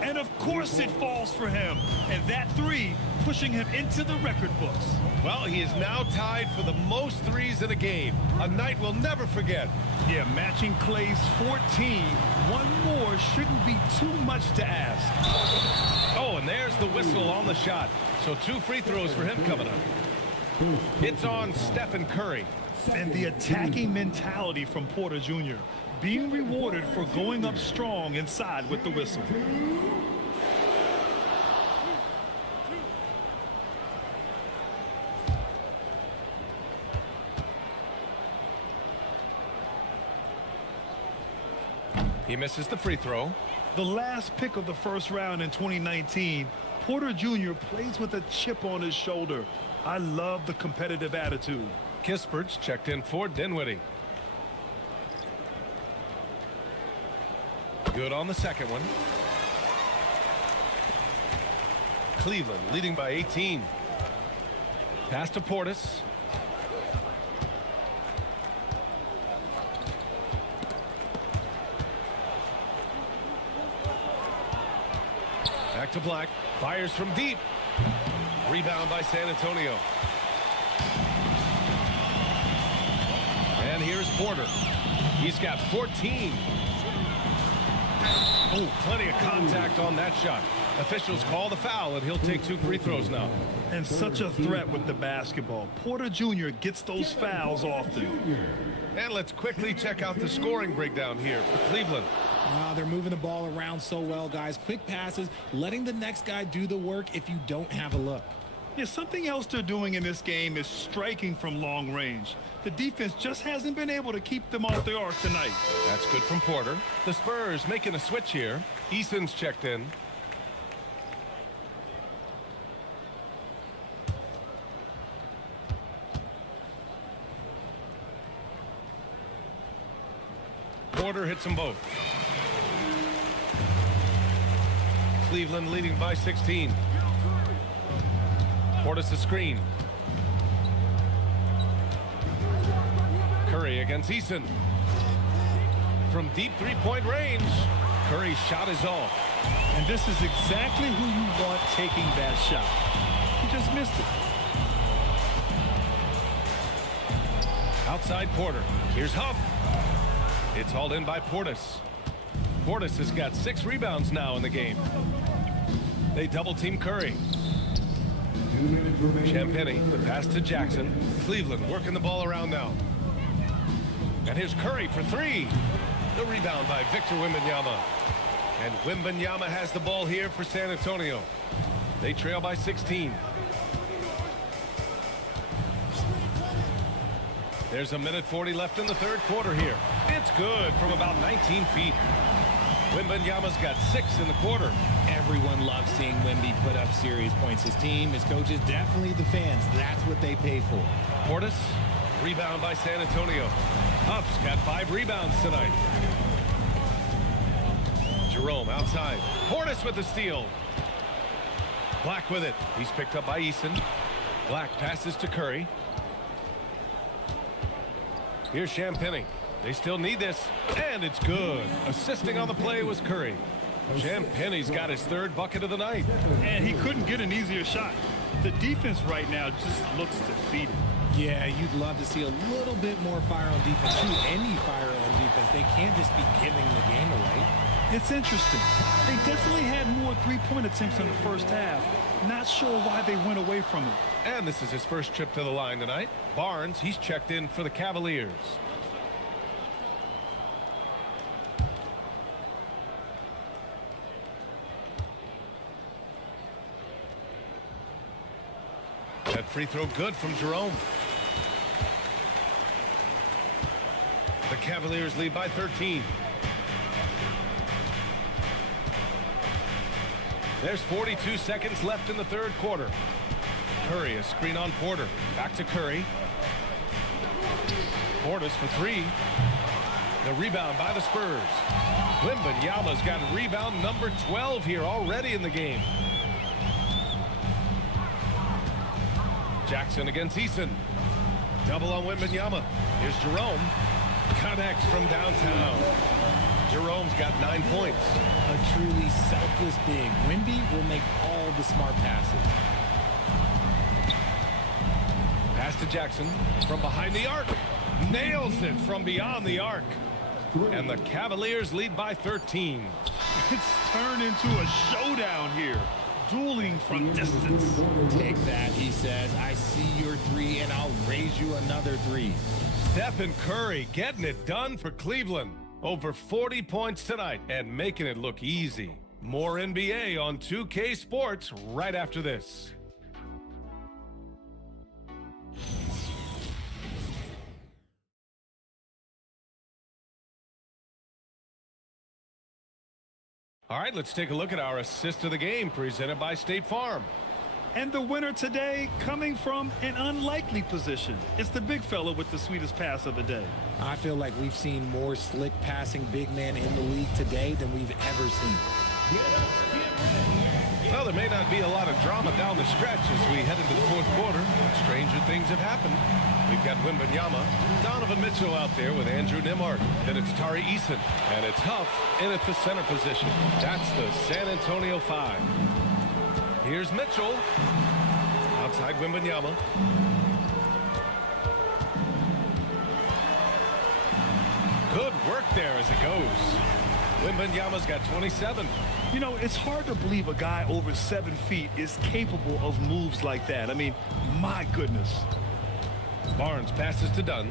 And of course it falls for him. And that 3 pushing him into the record books. Well, he is now tied for the most threes in a game. A night we'll never forget. Yeah, matching Clay's 14. One more shouldn't be too much to ask. Oh, and there's the whistle on the shot. So 2 free throws for him coming up. It's on Stephen Curry. And the attacking mentality from Porter Jr. being rewarded for going up strong inside with the whistle. He misses the free throw. The last pick of the first round in 2019, Porter Jr. plays with a chip on his shoulder. I love the competitive attitude. Kispert's checked in for Dinwiddie. Good on the second one. Cleveland leading by 18. Pass to Portis. Back to Black. Fires from deep. Rebound by San Antonio. And here's Porter. He's got 14. Oh, plenty of contact on that shot. Officials call the foul, and he'll take 2 free throws now. And such a threat with the basketball. Porter Jr. gets those fouls often. And let's quickly check out the scoring breakdown here for Cleveland. They're moving the ball around so well, guys. Quick passes, letting the next guy do the work if you don't have a look. Yeah, something else they're doing in this game is striking from long range. The defense just hasn't been able to keep them off the arc tonight. That's good from Porter. The Spurs making a switch here. Eason's checked in. Porter hits them both. Cleveland leading by 16. Portis a screen. Curry against Eason. From deep three-point range, Curry's shot is off. And this is exactly who you want taking that shot. He just missed it. Outside Porter. Here's Huff. It's hauled in by Portis. Portis has got 6 rebounds now in the game. They double-team Curry. Champagnie, the pass to Jackson. Cleveland working the ball around now. And here's Curry for 3. The rebound by Victor Wembanyama. And Wembanyama has the ball here for San Antonio. They trail by 16. There's a minute 40 left in the third quarter here. It's good from about 19 feet. Wembanyama's got 6 in the quarter. Everyone loves seeing Wemby put up serious points. His team, his coaches, definitely the fans. That's what they pay for. Portis, rebound by San Antonio. Huff's got 5 rebounds tonight. Jerome outside. Portis with the steal. Black with it. He's picked up by Eason. Black passes to Curry. Here's Champagny. They still need this, and it's good. Assisting on the play was Curry. Champagny's got his 3rd bucket of the night. And he couldn't get an easier shot. The defense right now just looks defeated. Yeah, you'd love to see a little bit more fire on defense. Any fire on defense. They can't just be giving the game away. It's interesting. They definitely had more three-point attempts in the first half. Not sure why they went away from it. And this is his first trip to the line tonight. Barnes, he's checked in for the Cavaliers. That free throw good from Jerome. The Cavaliers lead by 13. There's 42 seconds left in the 3rd quarter. Curry, a screen on Porter. Back to Curry. Portis for 3. The rebound by the Spurs. Wembanyama's got rebound number 12 here already in the game. Jackson against Eason. Double on Wembanyama. Here's Jerome. Connects from downtown. Jerome's got 9 points. A truly selfless big. Wemby will make all the smart passes. Pass to Jackson from behind the arc. Nails it from beyond the arc. And the Cavaliers lead by 13. It's turned into a showdown here. Dueling from distance. Take that, he says. I see your 3, and I'll raise you another 3. Stephen Curry getting it done for Cleveland. Over 40 points tonight and making it look easy. More NBA on 2K Sports right after this. All right, let's take a look at our assist of the game presented by State Farm. And the winner today coming from an unlikely position. It's the big fella with the sweetest pass of the day. I feel like we've seen more slick passing big men in the league today than we've ever seen. Well, there may not be a lot of drama down the stretch as we head into the 4th quarter. Stranger things have happened. We've got Wembanyama, Donovan Mitchell out there with Andrew Nembhard. Then it's Tari Eason, and it's Huff in at the center position. That's the San Antonio 5. Here's Mitchell. Outside Wembanyama. Good work there as it goes. Wembanyama's got 27. You know, it's hard to believe a guy over 7 feet is capable of moves like that. I mean, my goodness. Barnes passes to Dunn.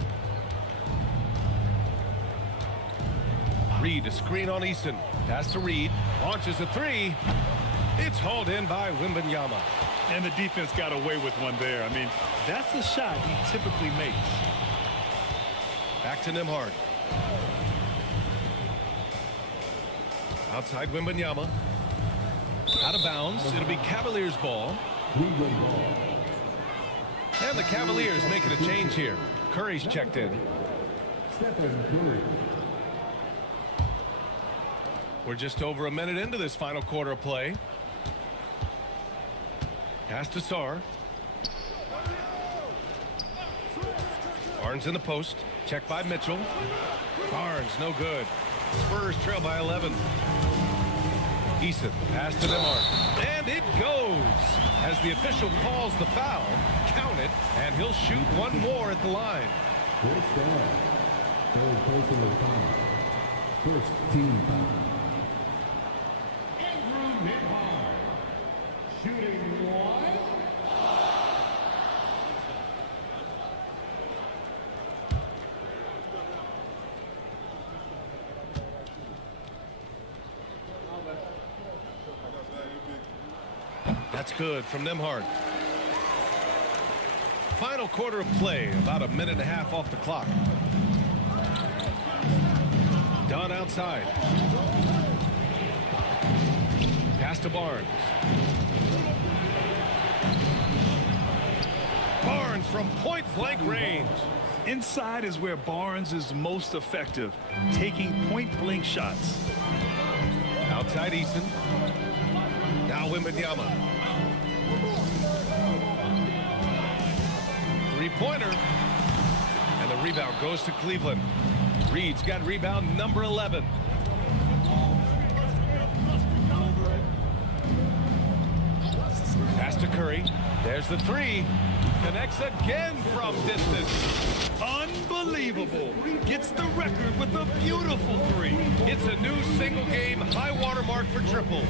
Reed, a screen on Eason. Pass to Reed. Launches a 3. It's hauled in by Wembanyama. And the defense got away with one there. I mean, that's the shot he typically makes. Back to Nembhard. Outside Wembanyama. Out of bounds. It'll be Cavaliers ball. And the Cavaliers making a change here. Curry's checked in. We're just over a minute into this final quarter of play. Pass to Sarr. Barnes in the post. Checked by Mitchell. Barnes, no good. Spurs trail by 11. Eason, pass to Nembhard. And it goes. As the official calls the foul, count it, and he'll shoot one more at the line. First team foul. Andrew Nembhard, shooting 1. That's good from Nembhard. Final quarter of play, about a minute and a half off the clock. Dunn outside. Pass to Barnes. Barnes from point-blank range. Inside is where Barnes is most effective, taking point-blank shots. Outside Eason. Now Wembanyama. Three-pointer. And the rebound goes to Cleveland. Reed's got rebound number 11. Pass to Curry. There's the three. Connects again from distance. Unbelievable. Gets the record with a beautiful three. It's a new single-game high-water mark for triples.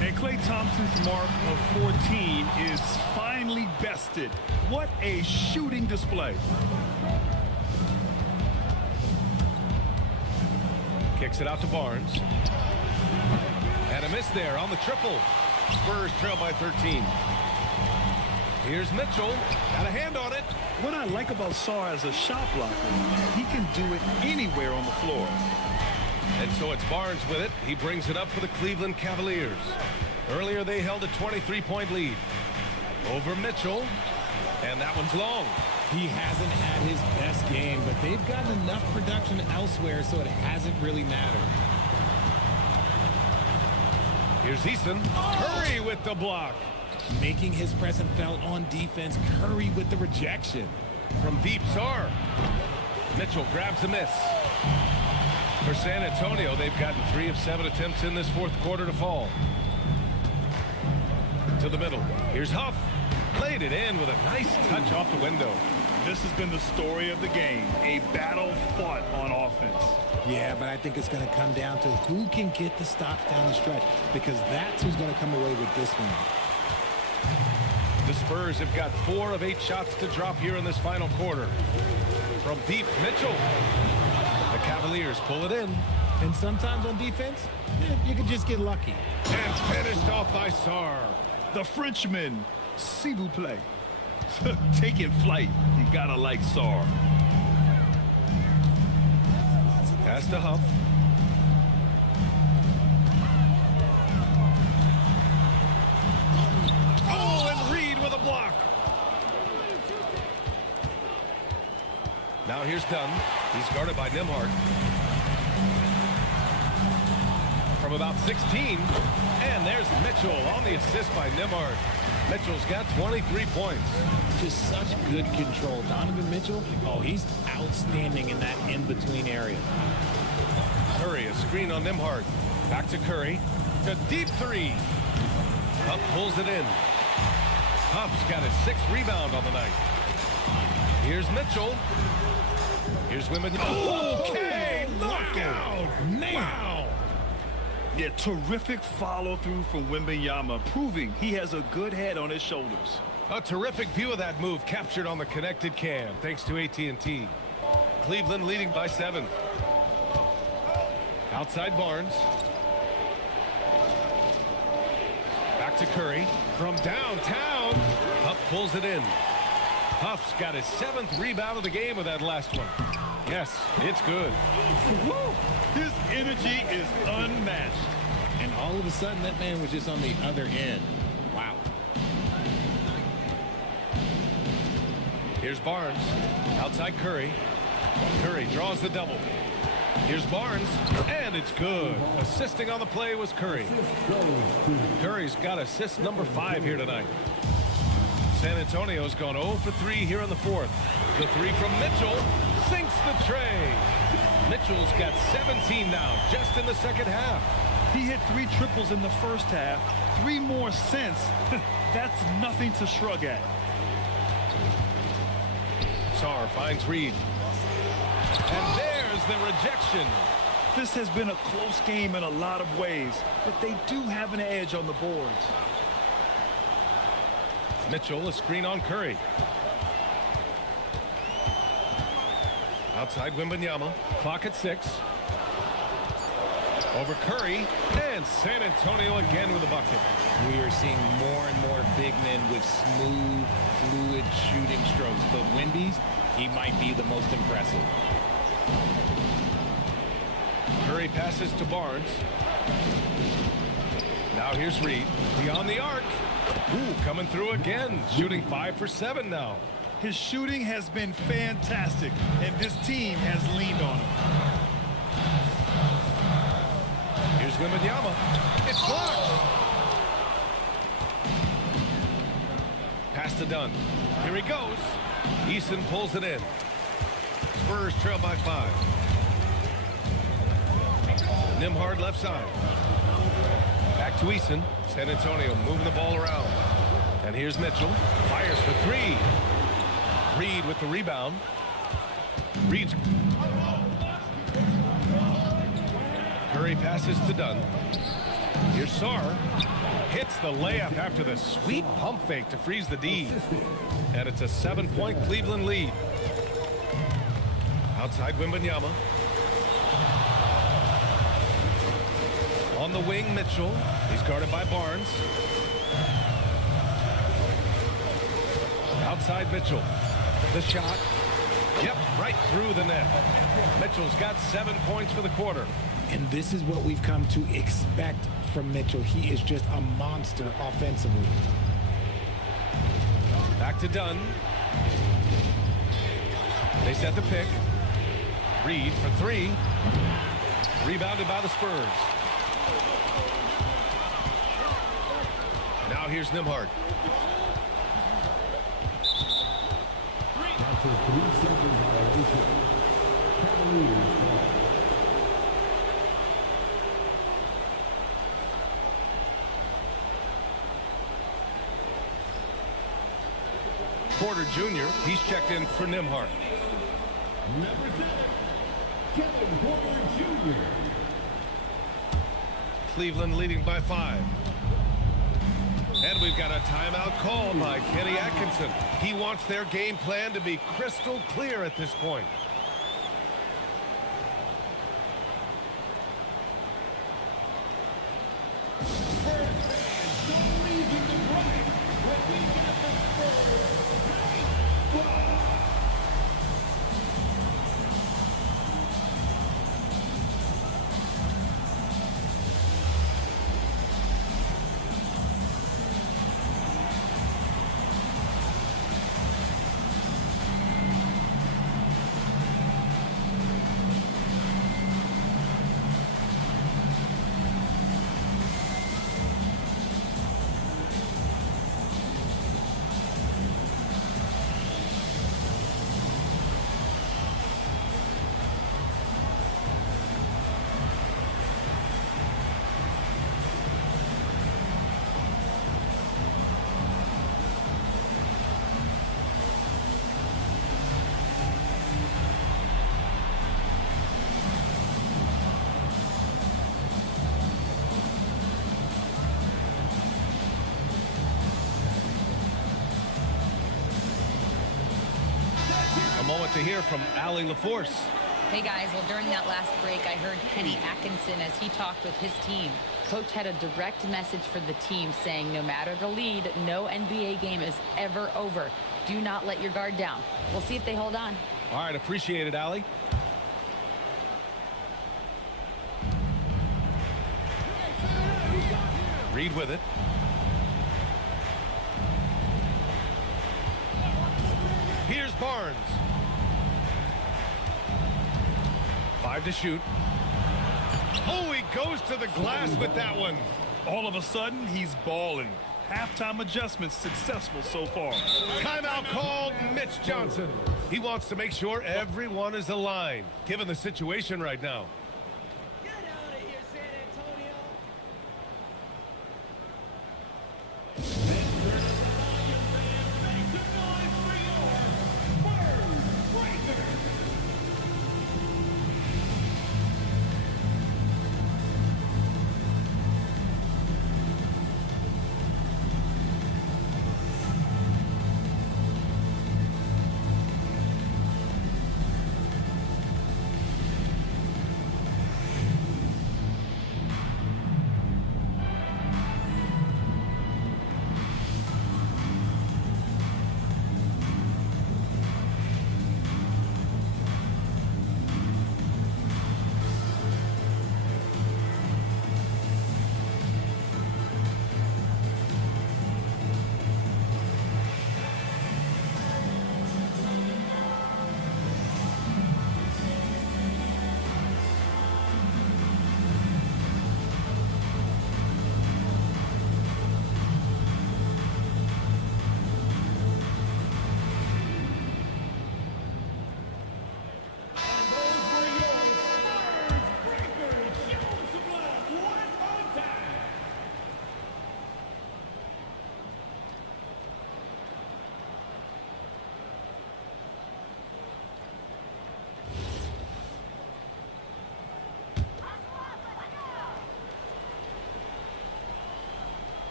And Klay Thompson's mark of 14 is finally bested. What a shooting display. Kicks it out to Barnes. And a miss there on the triple. Spurs trail by 13. Here's Mitchell. Got a hand on it. What I like about Sarr as a shot blocker, he can do it anywhere on the floor. And so it's Barnes with it. He brings it up for the Cleveland Cavaliers. Earlier they held a 23-point lead. Over Mitchell. And that one's long. He hasn't had his best game, but they've gotten enough production elsewhere, so it hasn't really mattered. Here's Eason. Curry with the block. Making his presence felt on defense. Curry with the rejection. From deep, Sarr. Mitchell grabs a miss. For San Antonio, they've gotten 3 of 7 attempts in this fourth quarter to fall. To the middle. Here's Huff. Played it in with a nice touch off the window. This has been the story of the game, a battle fought on offense. Yeah, but I think it's going to come down to who can get the stops down the stretch, because that's who's going to come away with this one. The Spurs have got 4 of 8 shots to drop here in this final quarter. From deep, Mitchell. The Cavaliers pull it in. And sometimes on defense, you can just get lucky. And finished off by Sarr. The Frenchman, s'il vous plaît. Taking flight, you gotta like Sarr. Pass to Huff. Oh, and Reed with a block. Now here's Dunn. He's guarded by Nembhard. From about 16. And there's Mitchell on the assist by Nembhard. Mitchell's got 23 points. Just such good control. Donovan Mitchell, oh, he's outstanding in that in-between area. Curry, a screen on Nembhard. Back to Curry. The deep three. Huff pulls it in. Huff's got his 6th rebound on the night. Here's Mitchell. Here's Wembanyama. Okay, knockout. Wow. Yeah, terrific follow-through from Wembanyama, proving he has a good head on his shoulders. A terrific view of that move captured on the connected cam, thanks to AT&T. Cleveland leading by 7. Outside Barnes. Back to Curry. From downtown. Huff pulls it in. Huff's got his 7th rebound of the game with that last one. Yes, it's good. Woo! His energy is unmatched. And all of a sudden, that man was just on the other end. Wow. Here's Barnes. Outside Curry. Curry draws the double. Here's Barnes. And it's good. Assisting on the play was Curry. Curry's got assist number 5 here tonight. San Antonio's gone 0 for 3 here in the 4th. The 3 from Mitchell sinks the tray. Mitchell's got 17 now, just in the second half. He hit 3 triples in the first half, 3 more since. That's nothing to shrug at. Sarr finds Reed. And there's the rejection. This has been a close game in a lot of ways, but they do have an edge on the boards. Mitchell, a screen on Curry. Outside Wembanyama. Clock at 6. Over Curry. And San Antonio again with a bucket. We are seeing more and more big men with smooth, fluid shooting strokes. But Wemby's, he might be the most impressive. Curry passes to Barnes. Now here's Reed. Beyond the arc. Ooh, coming through again. Shooting 5 for 7 now. His shooting has been fantastic, and this team has leaned on him. Here's Wembanyama. It's blocked. Pass to Dunn. Here he goes. Eason pulls it in. Spurs trail by 5. Nembhard left side. Back to Eason. San Antonio moving the ball around. And here's Mitchell. Fires for 3. Reed with the rebound. Reed's. Curry passes to Dunn. Here's Sarr. Hits the layup after the sweet pump fake to freeze the D. And it's a 7-point Cleveland lead. Outside Wembanyama. On the wing, Mitchell. He's guarded by Barnes. Outside Mitchell. The shot. Yep, right through the net. Mitchell's got 7 points for the quarter. And this is what we've come to expect from Mitchell. He is just a monster offensively. Back to Dunn. They set the pick. Reed for 3. Rebounded by the Spurs. Now here's Nembhard. That's a 3-second violation. Cavaliers ball. Porter Jr., he's checked in for Nembhard. Number 7, Kevin Porter Jr. Cleveland leading by 5. And we've got a timeout called by Kenny Atkinson. He wants their game plan to be crystal clear at this point. Moment to hear from Allie LaForce. Hey guys, well during that last break I heard Kenny Atkinson as he talked with his team. Coach had a direct message for the team saying no matter the lead, no NBA game is ever over. Do not let your guard down. We'll see if they hold on. All right, appreciate it, Allie. Reed with it. Here's Barnes. 5 to shoot. Oh, he goes to the glass with that one. All of a sudden, he's balling. Halftime adjustments successful so far. Timeout called Mitch Johnson. He wants to make sure everyone is aligned, given the situation right now. Get out of here, San Antonio.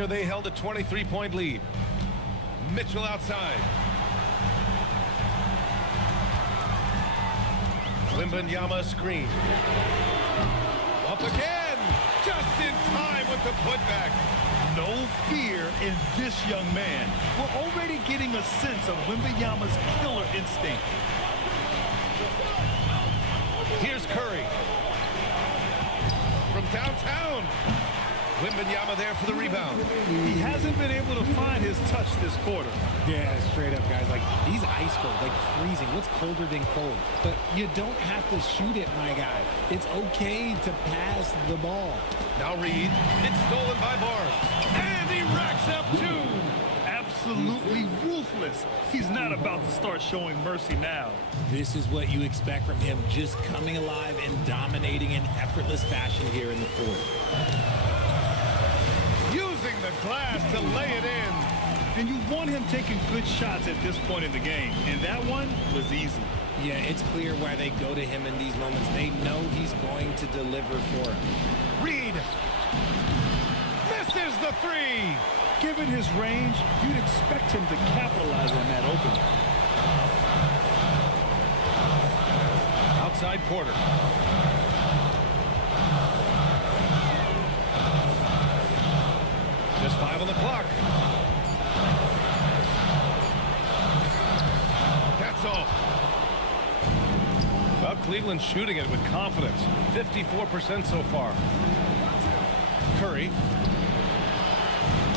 Earlier, they held a 23-point lead. Mitchell outside. Wembanyama screen. Up again. Just in time with the putback. No fear in this young man. We're already getting a sense of Wembanyama's killer instinct. Here's Curry. From downtown. Wembanyama there for the rebound. He hasn't been able to find his touch this quarter. Yeah, straight up, guys. Like, he's ice cold, like freezing. What's colder than cold? But you don't have to shoot it, my guy. It's okay to pass the ball. Now Reed. It's stolen by Barnes. And he racks up two. Absolutely ruthless. He's not about to start showing mercy now. This is what you expect from him, just coming alive and dominating in effortless fashion here in the fourth. Using the glass to lay it in. And you want him taking good shots at this point in the game. And that one was easy. Yeah, it's clear why they go to him in these moments. They know he's going to deliver for him. Reed. Misses the three. Given his range, you'd expect him to capitalize on that opening. Outside Porter. Just 5 on the clock. That's off. Well, Cleveland's shooting it with confidence. 54% so far. Curry.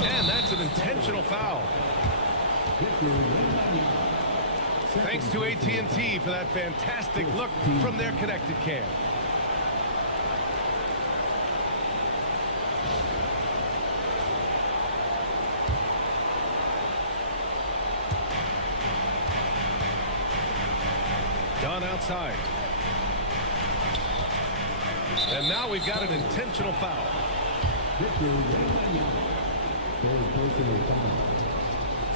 And that's an intentional foul. Thanks to AT&T for that fantastic look from their connected cam. Done outside. And now we've got an intentional foul.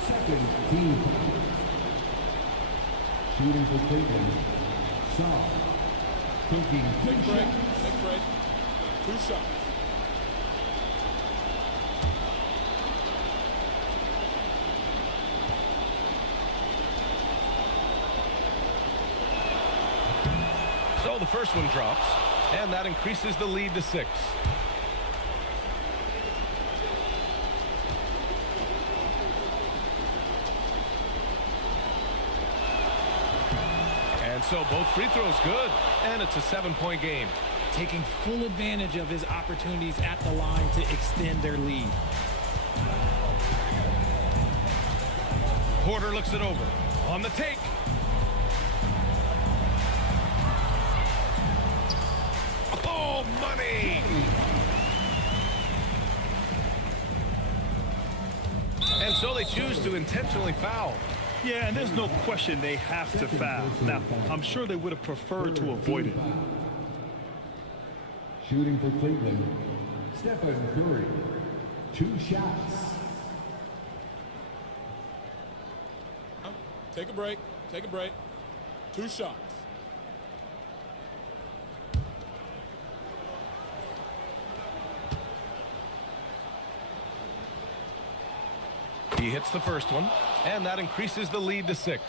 Second team. Shooting for Cleveland. Shaw. Taking Take break. 2 shots. So the first one drops, and that increases the lead to 6. And so both free throws good, and it's a 7-point game. Taking full advantage of his opportunities at the line to extend their lead. Porter looks it over. On the take. Oh, money! And so they choose to intentionally foul. Yeah, and there's no question they have to foul. Now, I'm sure they would have preferred to avoid it. Shooting for Cleveland. Stephen Curry. 2 shots. Take a break. 2 shots. He hits the first one, and that increases the lead to 6.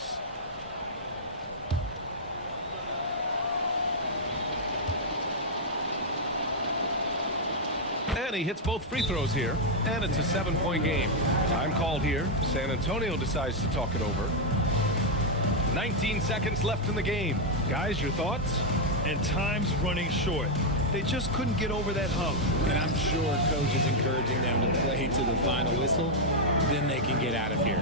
And he hits both free throws here, and it's a 7-point game. Time called here. San Antonio decides to talk it over. 19 seconds left in the game. Guys, your thoughts? And time's running short. They just couldn't get over that hump. And I'm sure coach is encouraging them to play to the final whistle. Then they can get out of here.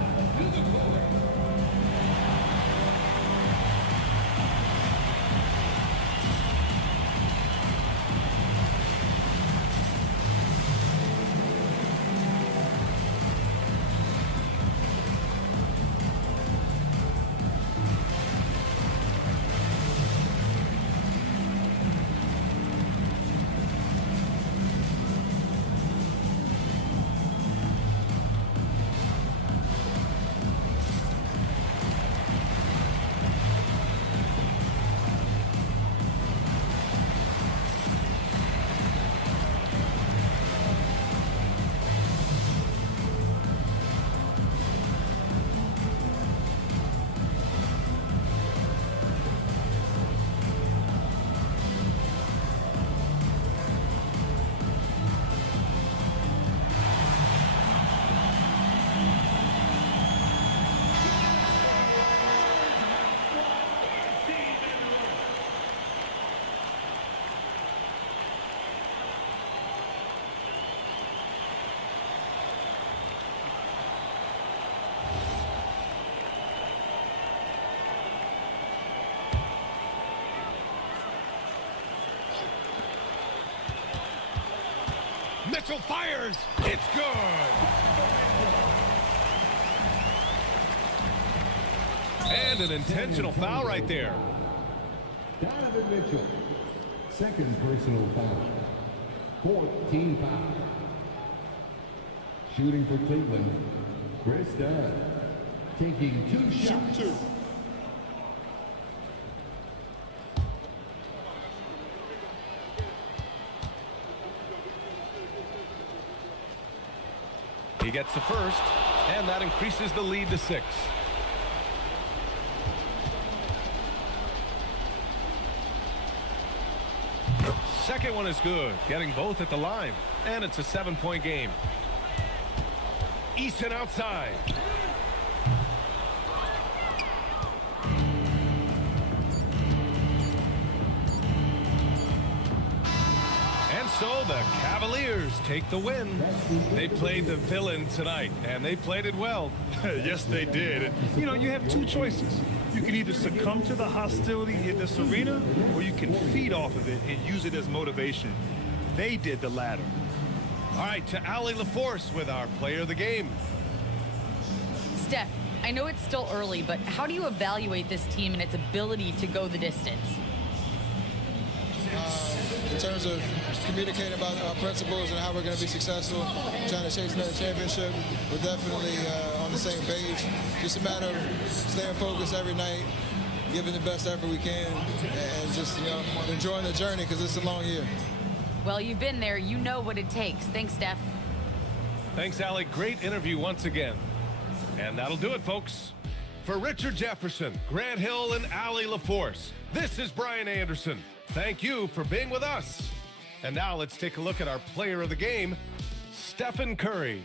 Mitchell fires. It's good. And an intentional foul right there. Donovan Mitchell, second personal foul. 14 foul. Shooting for Cleveland, Chris Dunn, taking 2 shots. Shoot 2. He gets the first, and that increases the lead to 6. Second one is good, getting both at the line, and it's a 7-point game. Easton outside. And so the Cavaliers take the win. They played the villain tonight, and they played it well. Yes, they did. You know, you have two choices. You can either succumb to the hostility in this arena, or you can feed off of it and use it as motivation. They did the latter. All right, to Allie LaForce with our player of the game. Steph, I know it's still early, but how do you evaluate this team and its ability to go the distance? In terms of communicating about our principles and how we're going to be successful, trying to chase another championship, we're definitely on the same page. Just a matter of staying focused every night, giving the best effort we can, and just, you know, enjoying the journey because it's a long year. Well, you've been there. You know what it takes. Thanks, Steph. Thanks, Allie. Great interview once again. And that'll do it, folks. For Richard Jefferson, Grant Hill, and Allie LaForce, this is Brian Anderson. Thank you for being with us. And now let's take a look at our player of the game, Stephen Curry.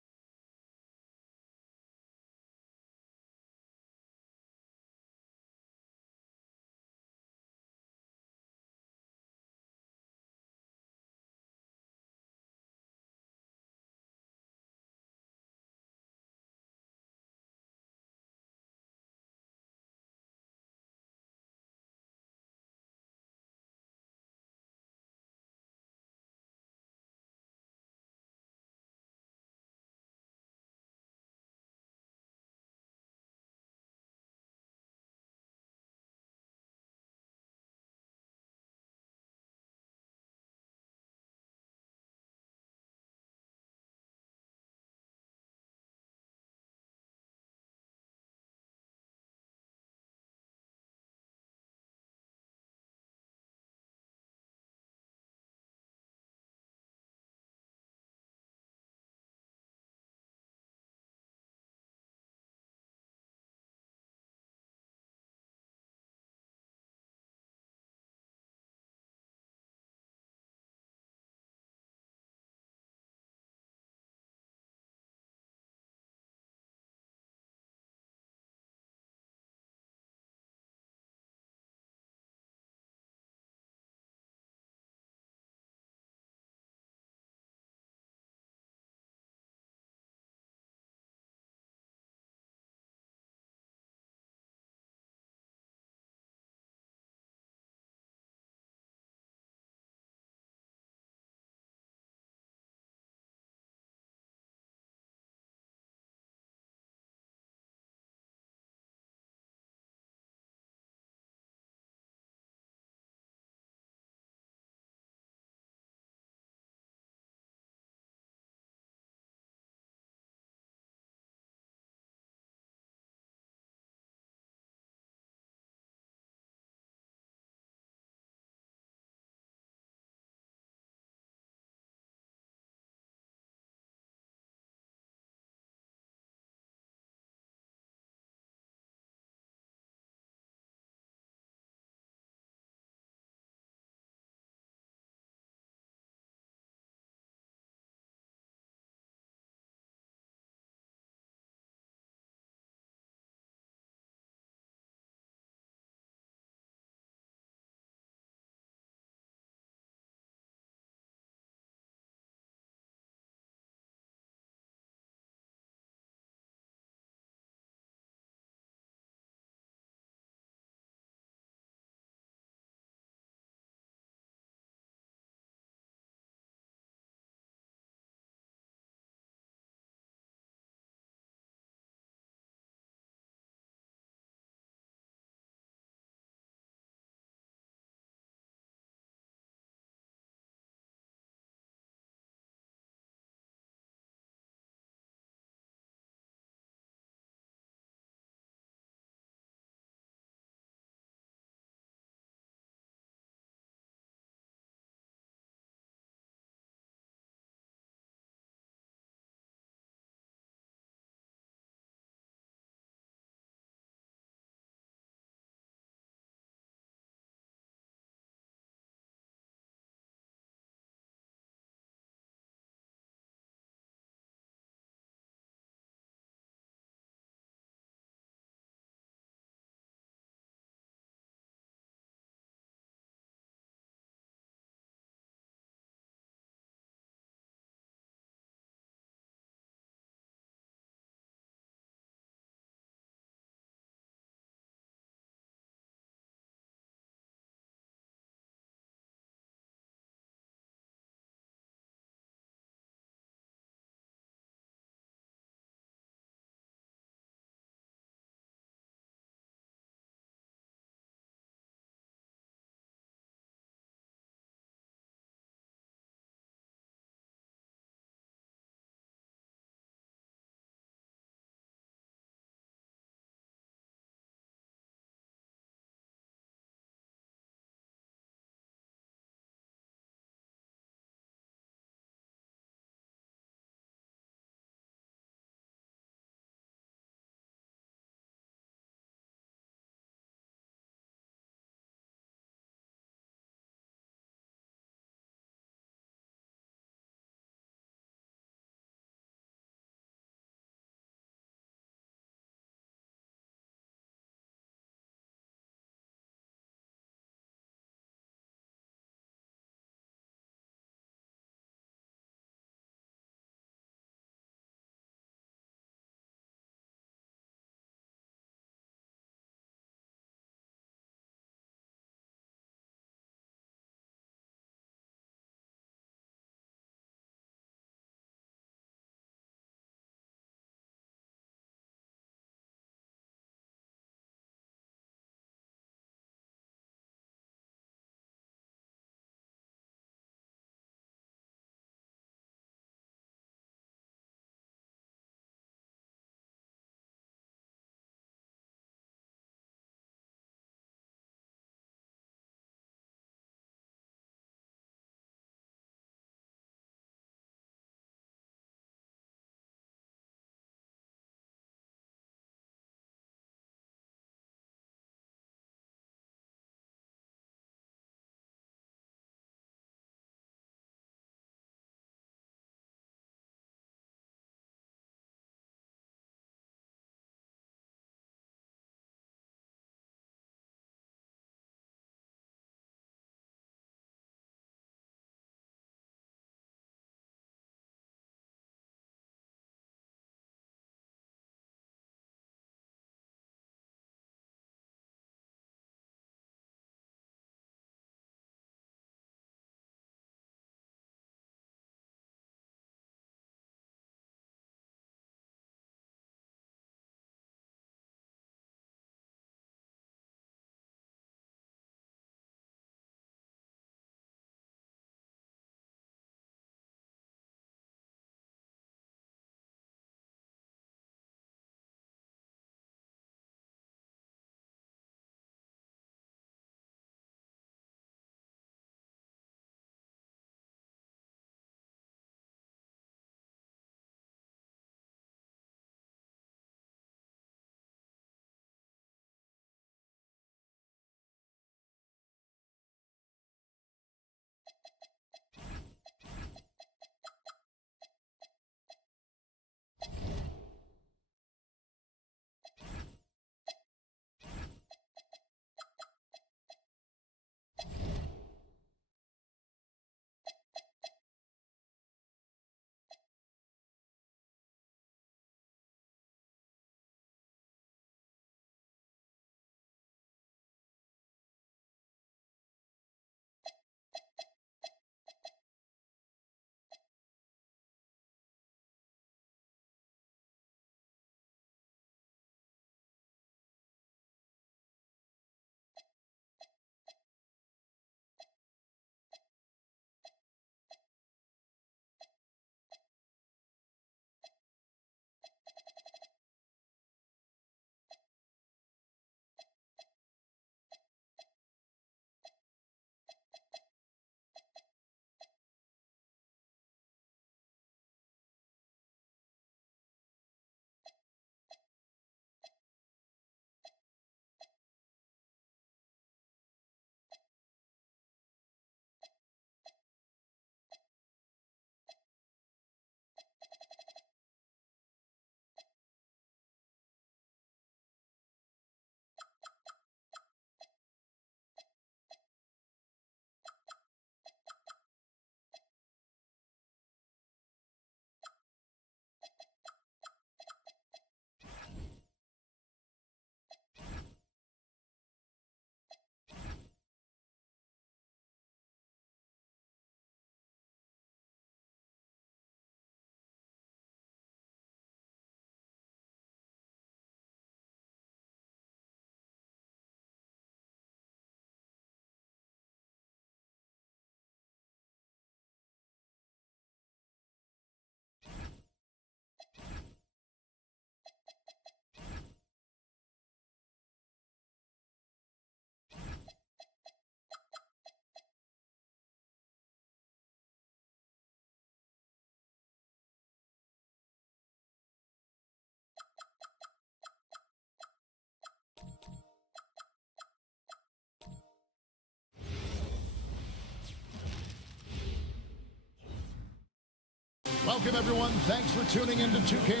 Welcome, everyone. Thanks for tuning into 2K.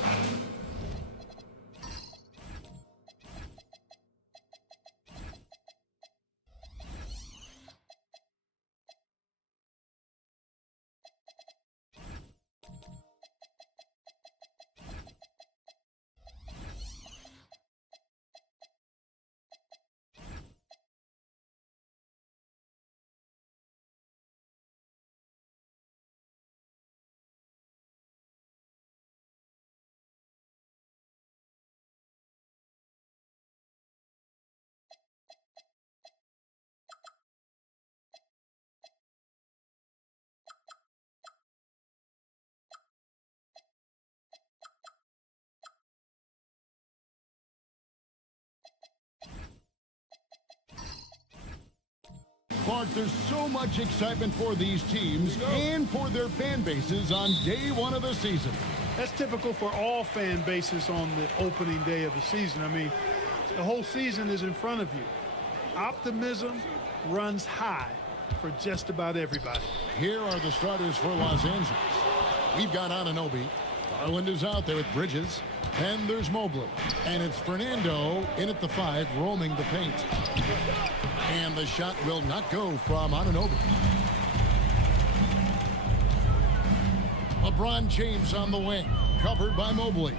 Clark, there's so much excitement for these teams and for their fan bases on day one of the season. That's typical for all fan bases on the opening day of the season. I mean, the whole season is in front of you. Optimism runs high for just about everybody. Here are the starters for Los Angeles. We've got Anunoby. Garland is out there with Bridges. And there's Mobley. And it's Fernando in at the 5, roaming the paint. And the shot will not go from Anunoby. LeBron James on the wing, covered by Mobley.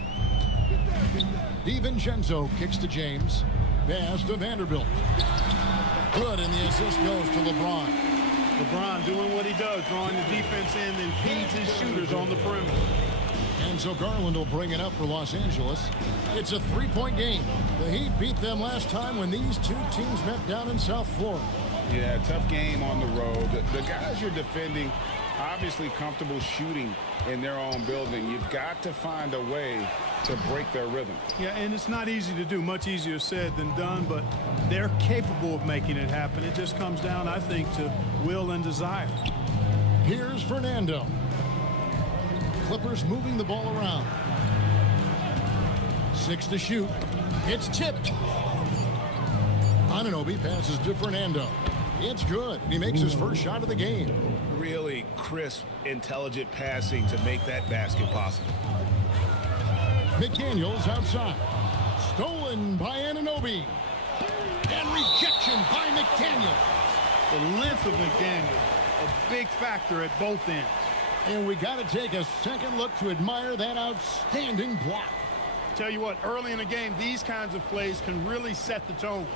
DiVincenzo kicks to James. Pass to Vanderbilt. Good, and the assist goes to LeBron. LeBron doing what he does, drawing the defense in and feeds his shooters on the perimeter. And so Garland will bring it up for Los Angeles. It's a 3-point game. The Heat beat them last time when these two teams met down in South Florida. Yeah, tough game on the road. The guys you're defending, obviously comfortable shooting in their own building. You've got to find a way to break their rhythm. Yeah, and it's not easy to do. Much easier said than done, but they're capable of making it happen. It just comes down, I think, to will and desire. Here's Fernando. Clippers moving the ball around. 6 to shoot. It's tipped. Anunoby passes to Fernando. It's good. He makes his first shot of the game. Really crisp, intelligent passing to make that basket possible. McDaniels outside. Stolen by Anunoby. And rejection by McDaniels. The length of McDaniels, a big factor at both ends. And we got to take a second look to admire that outstanding block. Tell you what, early in the game, these kinds of plays can really set the tone.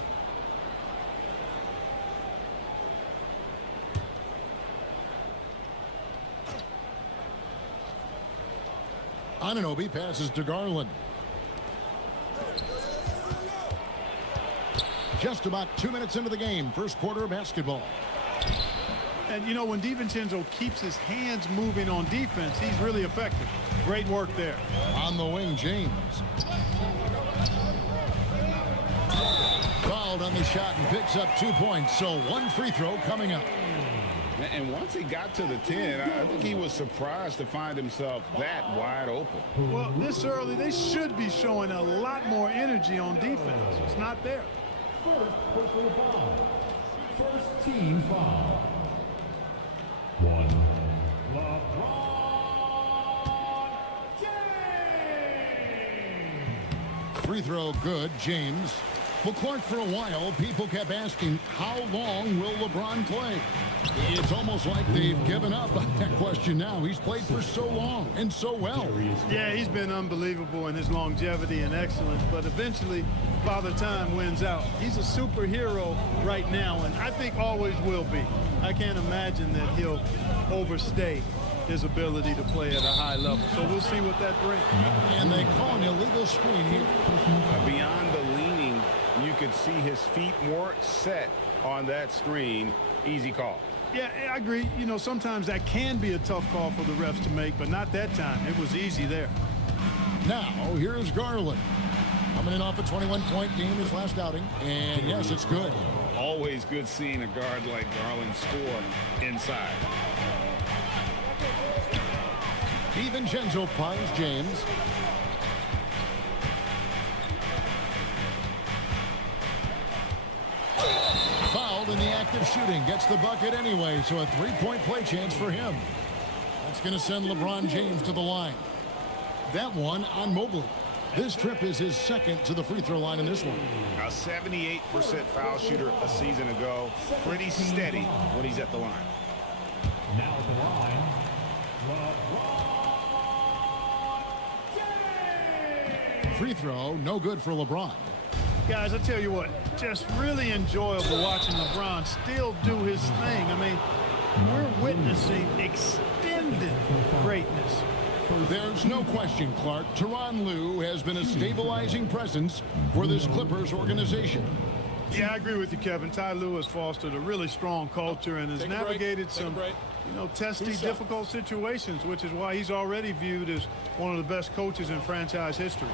Anunoby passes to Garland. Just about 2 minutes into the game, first quarter of basketball. And, you know, when DiVincenzo keeps his hands moving on defense, he's really effective. Great work there. On the wing, James. Fouled on the shot and picks up 2 points, so one free throw coming up. And once he got to the 10, I think he was surprised to find himself that wide open. Well, this early, they should be showing a lot more energy on defense. It's not there. First personal foul. First team foul. 1. LeBron James. Free throw good, James. Well, Clark, for a while, people kept asking, how long will LeBron play? It's almost like they've given up on that question now. He's played for so long and so well. Yeah, he's been unbelievable in his longevity and excellence, but eventually, Father Time wins out. He's a superhero right now, and I think always will be. I can't imagine that he'll overstay his ability to play at a high level. So we'll see what that brings. And they call an illegal screen here. Beyond the leaning, you could see his feet weren't set on that screen. Easy call. Yeah, I agree. You know, sometimes that can be a tough call for the refs to make, but not that time. It was easy there. Now, here's Garland. Coming in off a 21-point game his last outing. And yes, it's good. Always good seeing a guard like Garland score inside. DiVincenzo finds James. Fouled in the act of shooting. Gets the bucket anyway, so a 3-point play chance for him. That's going to send LeBron James to the line. That one on Mobley. This trip is his second to the free throw line in this one. A 78% foul shooter a season ago. Pretty steady when he's at the line. Now at the line, LeBron. Free throw, no good for LeBron. Guys, I tell you what, just really enjoyable watching LeBron still do his thing. I mean, we're witnessing extended greatness. There's no question, Clark. Tyronn Lue has been a stabilizing presence for this Clippers organization. Yeah, I agree with you, Kevin. Ty Lue has fostered a really strong culture and has navigated some, testy, difficult situations, which is why he's already viewed as one of the best coaches in franchise history.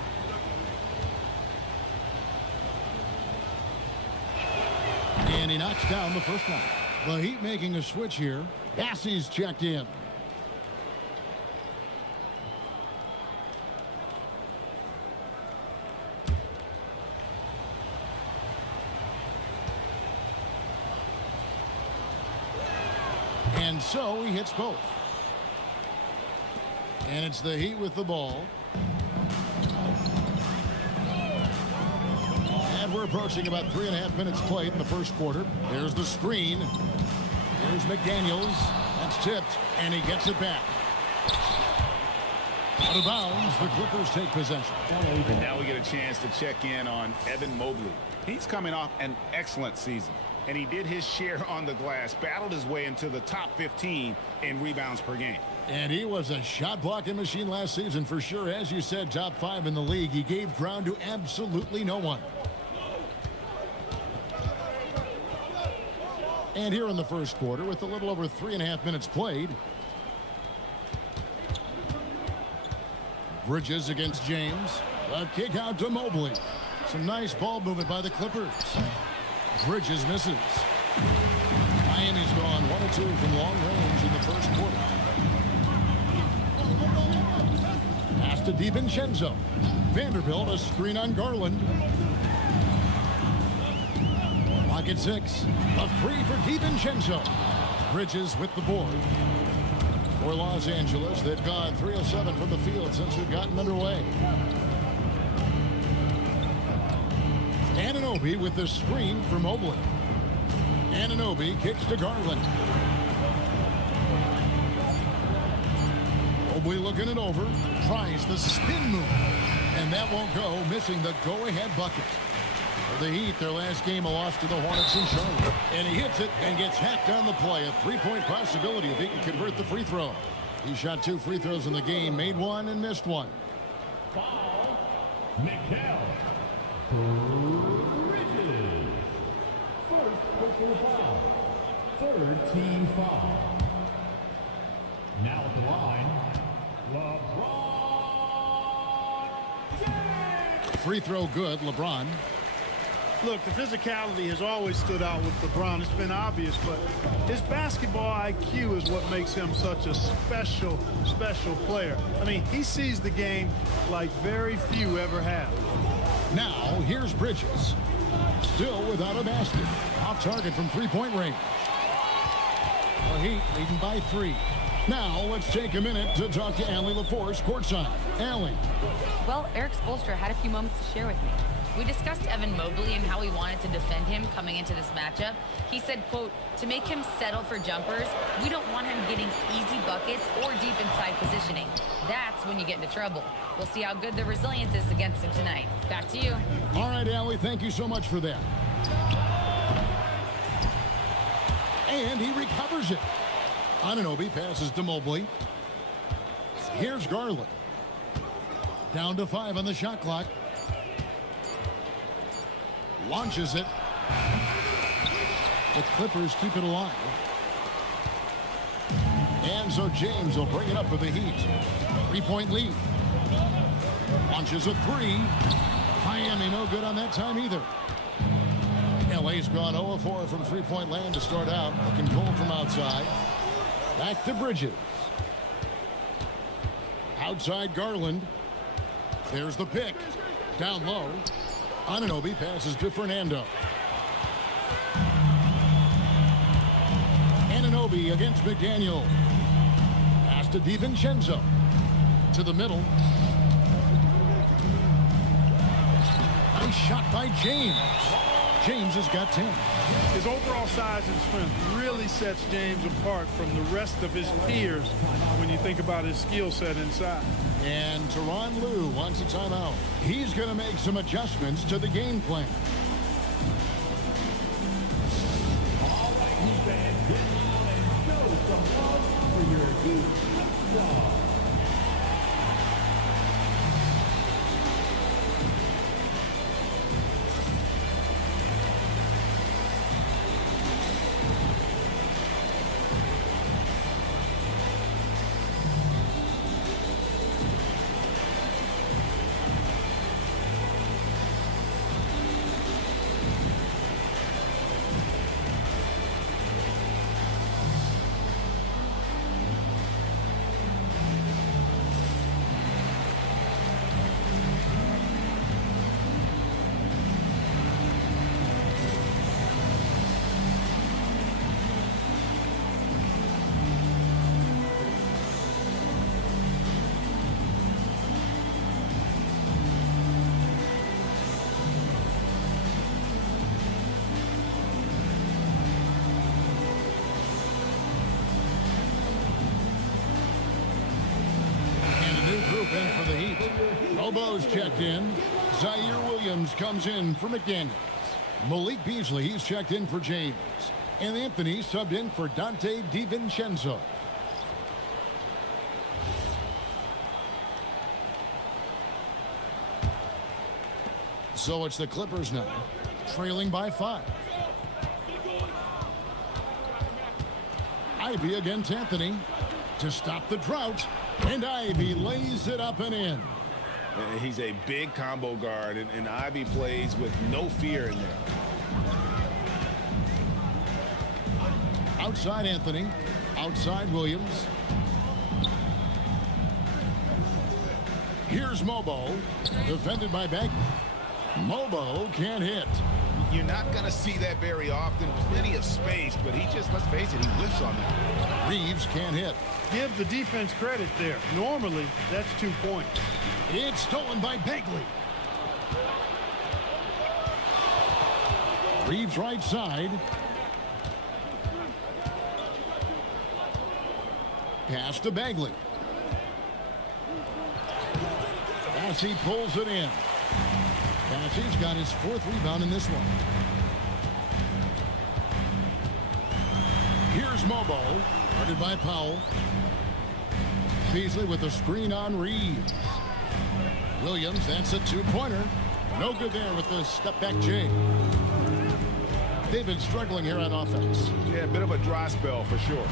And he knocks down the first one. The Heat making a switch here. Bassey's checked in. And so he hits both. And it's the Heat with the ball. And we're approaching about 3.5 minutes played in the first quarter. There's the screen. Here's McDaniels. That's tipped, and he gets it back. Out of bounds, the Clippers take possession. And now we get a chance to check in on Evan Mobley. He's coming off an excellent season, and he did his share on the glass, battled his way into the top 15 in rebounds per game. And he was a shot blocking machine last season for sure. As you said, top 5 in the league. He gave ground to absolutely no one. And here in the first quarter, with a little over 3.5 minutes played, Bridges against James. A kick out to Mobley. Some nice ball movement by the Clippers. Bridges misses. Miami's gone 1 of 2 from long range in the first quarter. Pass to DiVincenzo. Vanderbilt, a screen on Garland. Clock at 6. A free for DiVincenzo. Bridges with the board. For Los Angeles, they've gone 3 of 7 from the field since we've gotten underway. Anunoby with the screen for Mobley. Anunoby kicks to Garland. Mobley looking it over. Tries the spin move. And that won't go, missing the go-ahead bucket. For the Heat, their last game, a loss to the Hornets in Charlotte. And he hits it and gets hacked on the play. A 3-point possibility if he can convert the free throw. He shot 2 free throws in the game, made 1 and missed 1. Foul. Mikal Bridges. First personal foul. 3rd team foul. Now at the line, LeBron James. Free throw good, LeBron. Look, the physicality has always stood out with LeBron. It's been obvious, but his basketball IQ is what makes him such a special, special player. I mean, he sees the game like very few ever have. Now, here's Bridges. Still without a basket. Off target from 3-point range. The Heat leading by 3. Now, let's take a minute to talk to Allie LaForce courtside. Allie. Well, Eric Spoelstra had a few moments to share with me. We discussed Evan Mobley and how he wanted to defend him coming into this matchup. He said, quote, to make him settle for jumpers, we don't want him getting easy buckets or deep inside positioning. That's when you get into trouble. We'll see how good the resilience is against him tonight. Back to you. All right, Allie, thank you so much for that. And he recovers it. Anunoby passes to Mobley. Here's Garland. Down to 5 on the shot clock. Launches it. The Clippers keep it alive. And so James will bring it up for the Heat. 3-point lead. Launches a 3. Miami no good on that time either. LA's gone 0 of 4 from 3-point land to start out. Looking cold from outside. Back to Bridges. Outside Garland. There's the pick. Down low. Anunoby passes to Fernando. Anunoby against McDaniel. Pass to DiVincenzo. To the middle. Nice shot by James. James has got 10. His overall size and strength really sets James apart from the rest of his peers when you think about his skill set inside. And Tyronn Lue wants a timeout. He's going to make some adjustments to the game plan. All right, you fans, get on and show some love for your Heat dog. Group in for the Heat. Bobo's checked in. Zaire Williams comes in for McDaniels. Malik Beasley, he's checked in for James. And Anthony subbed in for Dante DiVincenzo. So it's the Clippers now, trailing by 5. Ivy against Anthony to stop the drought. And Ivy lays it up and in. He's a big combo guard, and Ivy plays with no fear in there. Outside Anthony. Outside Williams. Here's Mobo. Defended by Bagley. Mobo can't hit. You're not going to see that very often. Plenty of space, but he just, let's face it, he whiffs on that. Reeves can't hit. Give the defense credit there. Normally, that's 2 points. It's stolen by Bagley. Reeves right side. Pass to Bagley. Bassey pulls it in. Bassey's got his 4th rebound in this one. Here's Mobo, guarded by Powell. Beasley with the screen on Reeves. Williams, that's a 2-pointer. No good there with the step-back J. They've been struggling here on offense. Yeah, a bit of a dry spell for sure.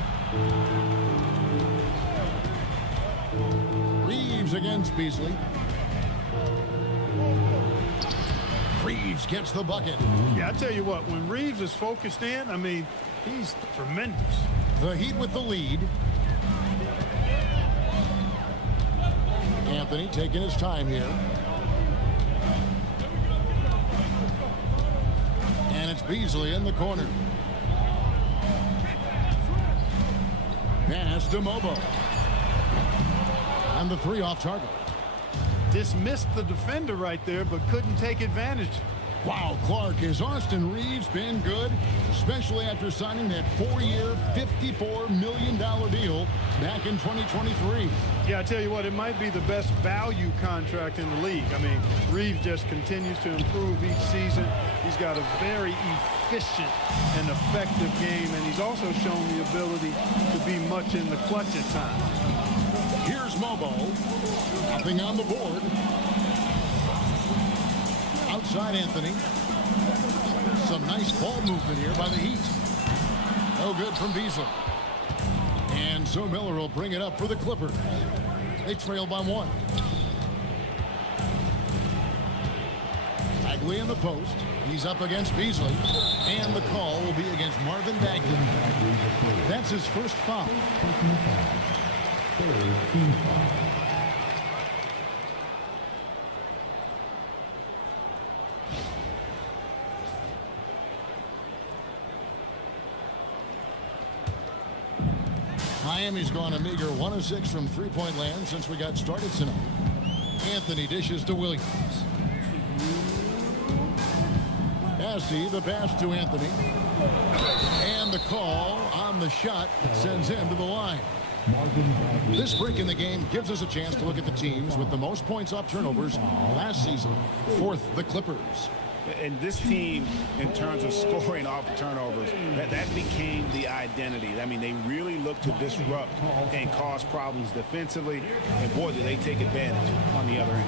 Reeves against Beasley. Reeves gets the bucket. Yeah, I tell you what, when Reeves is focused in, I mean, he's tremendous. The Heat with the lead. Anthony taking his time here. And it's Beasley in the corner. Pass to Mobo. And the 3 off target. Dismissed the defender right there, but couldn't take advantage. Wow, Clark, has Austin Reeves been good, especially after signing that 4-year, $54 million deal back in 2023? Yeah, I tell you what, it might be the best value contract in the league. I mean, Reeves just continues to improve each season. He's got a very efficient and effective game, and he's also shown the ability to be much in the clutch at times. Here's Mobo. Nothing on the board. Outside Anthony. Some nice ball movement here by the Heat. No good from Beasley. And so Miller will bring it up for the Clippers. They trail by 1. Bagley in the post. He's up against Beasley. And the call will be against Marvin Bagley. That's his first foul. Team foul. Miami's gone a meager 1 of 6 from three-point land since we got started tonight. Anthony dishes to Williams. Bassey, the pass to Anthony. And the call on the shot that sends him to the line. This break in the game gives us a chance to look at the teams with the most points off turnovers last season. Fourth, the Clippers. And this team, in terms of scoring off turnovers, that became the identity. I mean, they really look to disrupt and cause problems defensively. And boy, do they take advantage on the other end.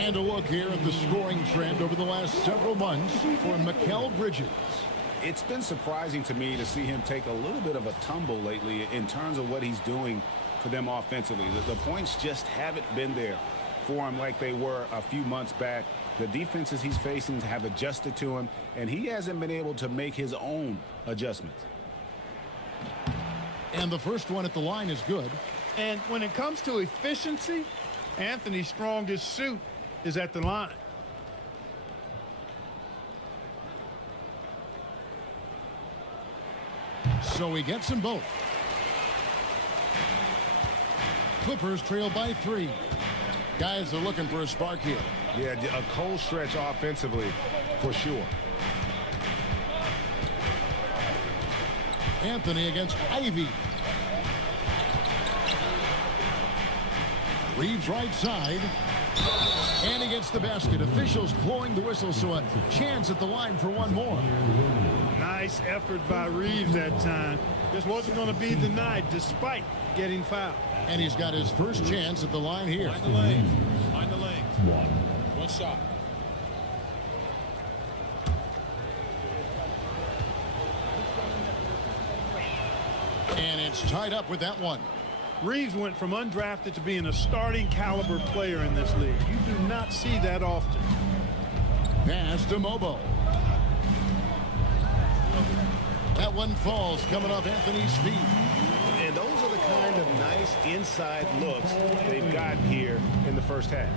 And a look here at the scoring trend over the last several months for Mikal Bridges. It's been surprising to me to see him take a little bit of a tumble lately in terms of what he's doing for them offensively. The points just haven't been there for him like they were a few months back. The defenses he's facing have adjusted to him, and he hasn't been able to make his own adjustments. And the first one at the line is good. And when it comes to efficiency, Anthony's strongest suit is at the line. So he gets them both. Clippers trail by 3. Guys are looking for a spark here. Yeah, a cold stretch offensively for sure. Anthony against Ivy. Reeves right side. And he gets the basket. Officials blowing the whistle, so a chance at the line for one more. Nice effort by Reeves that time. Just wasn't going to be denied despite getting fouled. And he's got his first chance at the line here. Find the lane. Find the lane. One shot. And it's tied up with that one. Reeves went from undrafted to being a starting caliber player in this league. You do not see that often. Pass to Mobo. That one falls coming off Anthony's feet. And those are the kind of nice inside looks they've gotten here in the first half.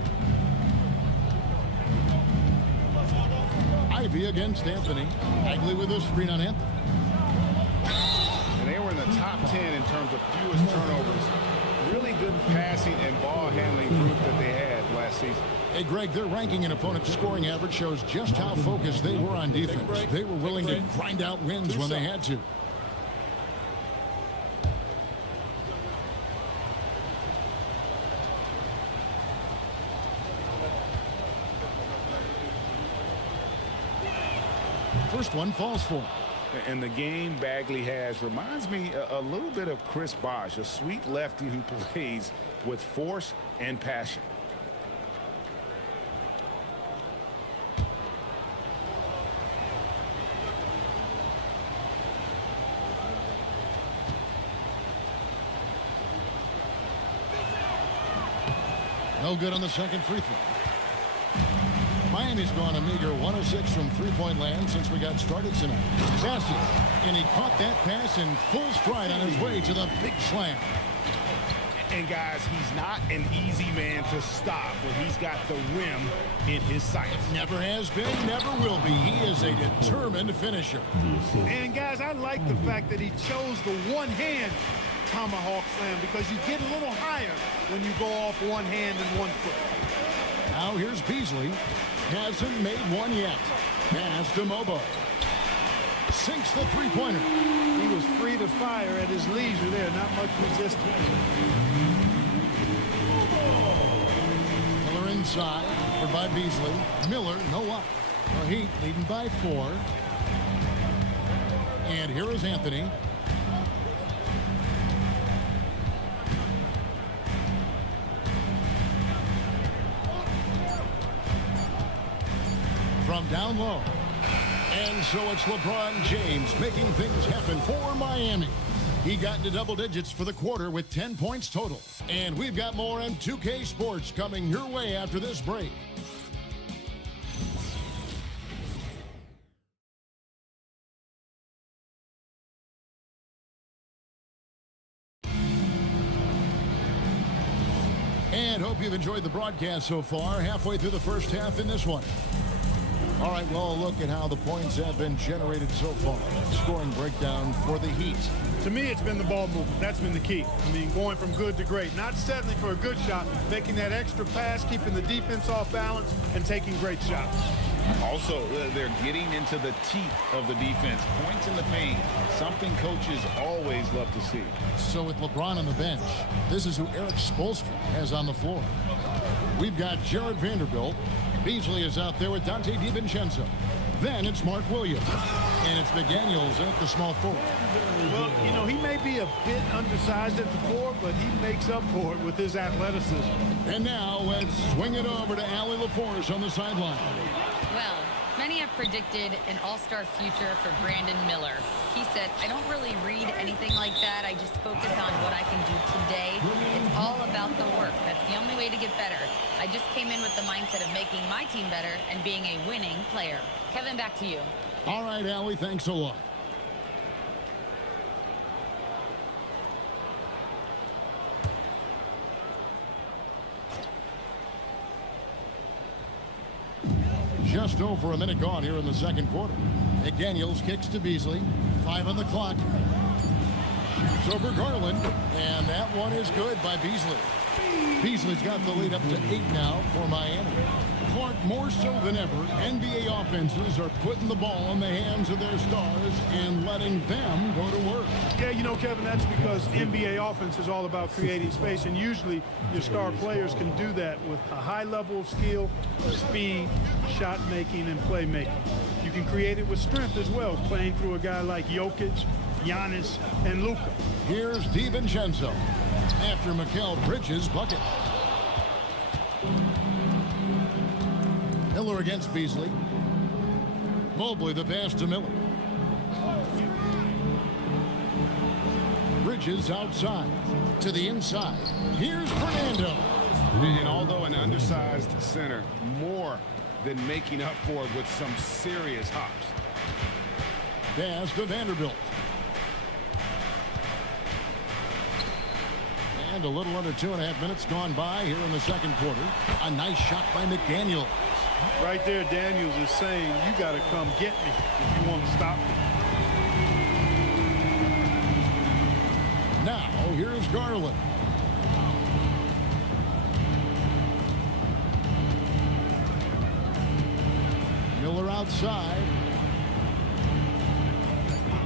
Ivy against Anthony. Bagley with a screen on Anthony. And they were in the top 10 in terms of fewest turnovers. Really good passing and ball handling group that they had last season. Hey, Greg, their ranking and opponent's scoring average shows just how focused they were on defense. They were willing to grind out wins when they had to. First one falls for him. And the game Bagley has reminds me a little bit of Chris Bosh, a sweet lefty who plays with force and passion. No good on the second free throw. Miami's gone a meager 1 of 6 from three-point land since we got started tonight. Bassey, and he caught that pass in full stride on his way to the big slam. And guys, he's not an easy man to stop when he's got the rim in his sights. Never has been, never will be. He is a determined finisher. And guys, I like the fact that he chose the one-hand tomahawk slam because you get a little higher when you go off one hand and 1 foot. Now here's Beasley. Hasn't made one yet. Pass to Mobo. sinks the three-pointer. He was free to fire at his leisure there, not much resistance. Miller inside, covered by Beasley. Miller, no up. The Heat leading by 4. And here is Anthony. From down low. And so it's LeBron James making things happen for Miami. He got into double digits for the quarter with 10 points total. And we've got more on 2K Sports coming your way after this break. And hope you've enjoyed the broadcast so far. Halfway through the first half in this one. All right, well, look at how the points have been generated so far. Scoring breakdown for the Heat. To me, it's been the ball movement. That's been the key. I mean, going from good to great. Not settling for a good shot, making that extra pass, keeping the defense off balance, and taking great shots. Also, they're getting into the teeth of the defense. Points in the paint, something coaches always love to see. So with LeBron on the bench, this is who Eric Spoelstra has on the floor. We've got Jared Vanderbilt. Beasley is out there with Dante DiVincenzo. Then it's Mark Williams. And it's McDaniels at the small forward. Well, you know, he may be a bit undersized at the 4, but he makes up for it with his athleticism. And now let's swing it over to Allie LaForce on the sideline. Well, many have predicted an all-star future for Brandon Miller. He said, I don't really read anything like that. I just focus on what I can do today. It's all about the work. That's the only way to get better. I just came in with the mindset of making my team better and being a winning player. Kevin, back to you. All right, Allie, thanks a lot. Just over a minute gone here in the second quarter. McDaniels kicks to Beasley. 5 on the clock. Shoots over Garland. And that one is good by Beasley. Beasley's got the lead up to 8 now for Miami. Clark, more so than ever, NBA offenses are putting the ball in the hands of their stars and letting them go to work. Yeah, you know, Kevin, that's because NBA offense is all about creating space, and usually your star players can do that with a high level of skill, speed, shot making, and playmaking. You can create it with strength as well, playing through a guy like Jokic, Giannis, and Luka. Here's DiVincenzo after Mikal Bridges' bucket. Miller against Beasley. Mobley the pass to Miller. Bridges outside to the inside. Here's Fernando. And although an undersized center, more than making up for it with some serious hops. Pass to Vanderbilt. And a little under 2.5 minutes gone by here in the second quarter. A nice shot by McDaniels. Right there, Daniels is saying, you got to come get me if you want to stop me. Now, here's Garland. Miller outside.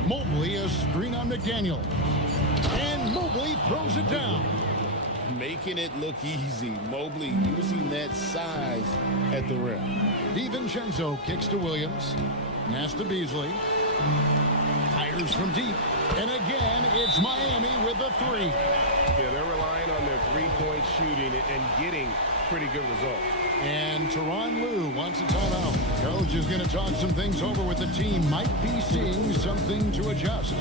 Mobley, a screen on McDaniel. And Mobley throws it down. Making it look easy. Mobley using that size at the rim. DiVincenzo kicks to Williams. Pass to Beasley. Fires from deep. And again, it's Miami with a 3. Yeah, they're relying on their three-point shooting and getting pretty good results. And Tyronn Lue wants a timeout. Coach is going to talk some things over with the team. Might be seeing something to adjust.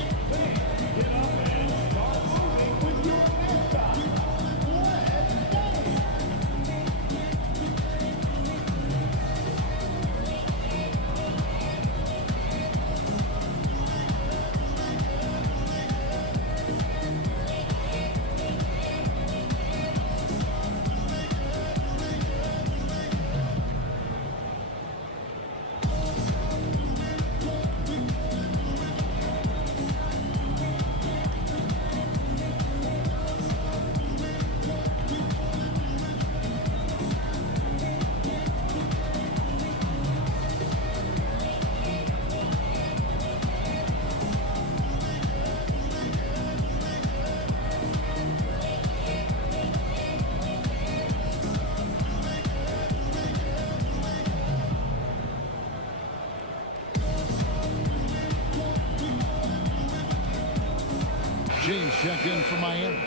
checked in for Miami.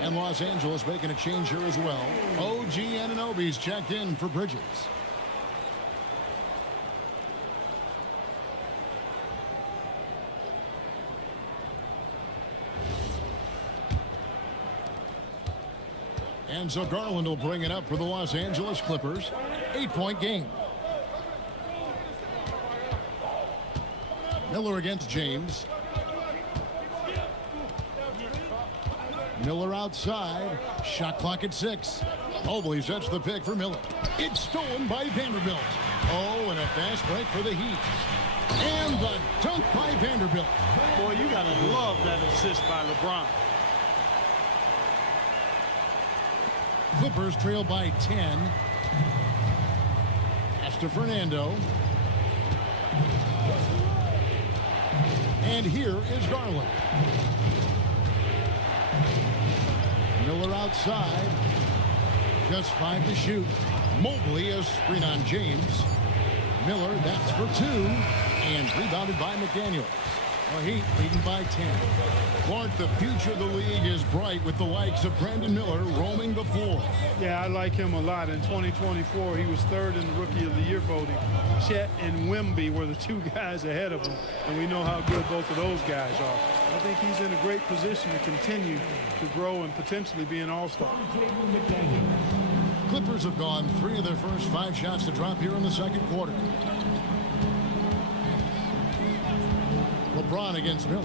And Los Angeles making a change here as well. OG Anunoby's checked in for Bridges. And so Garland will bring it up for the Los Angeles Clippers. 8-point game. Miller against James. Miller outside. Shot clock at 6. Mobley sets the pick for Miller. It's stolen by Vanderbilt. Oh, and a fast break for the Heat. And the dunk by Vanderbilt. Boy, you got to love that assist by LeBron. Clippers trail by 10. Pass to Fernando. And here is Garland. Miller outside. Just 5 to shoot. Mobley is screen on James. Miller, that's for 2. And rebounded by McDaniels. The Heat leading by 10. Clark, the future of the league is bright with the likes of Brandon Miller roaming the floor. Yeah, I like him a lot. In 2024, he was 3rd in the Rookie of the Year voting. Chet and Wemby were the 2 guys ahead of him, and we know how good both of those guys are. I think he's in a great position to continue to grow and potentially be an all-star. Clippers have gone 3 of their first 5 shots to drop here in the second quarter. LeBron against Miller.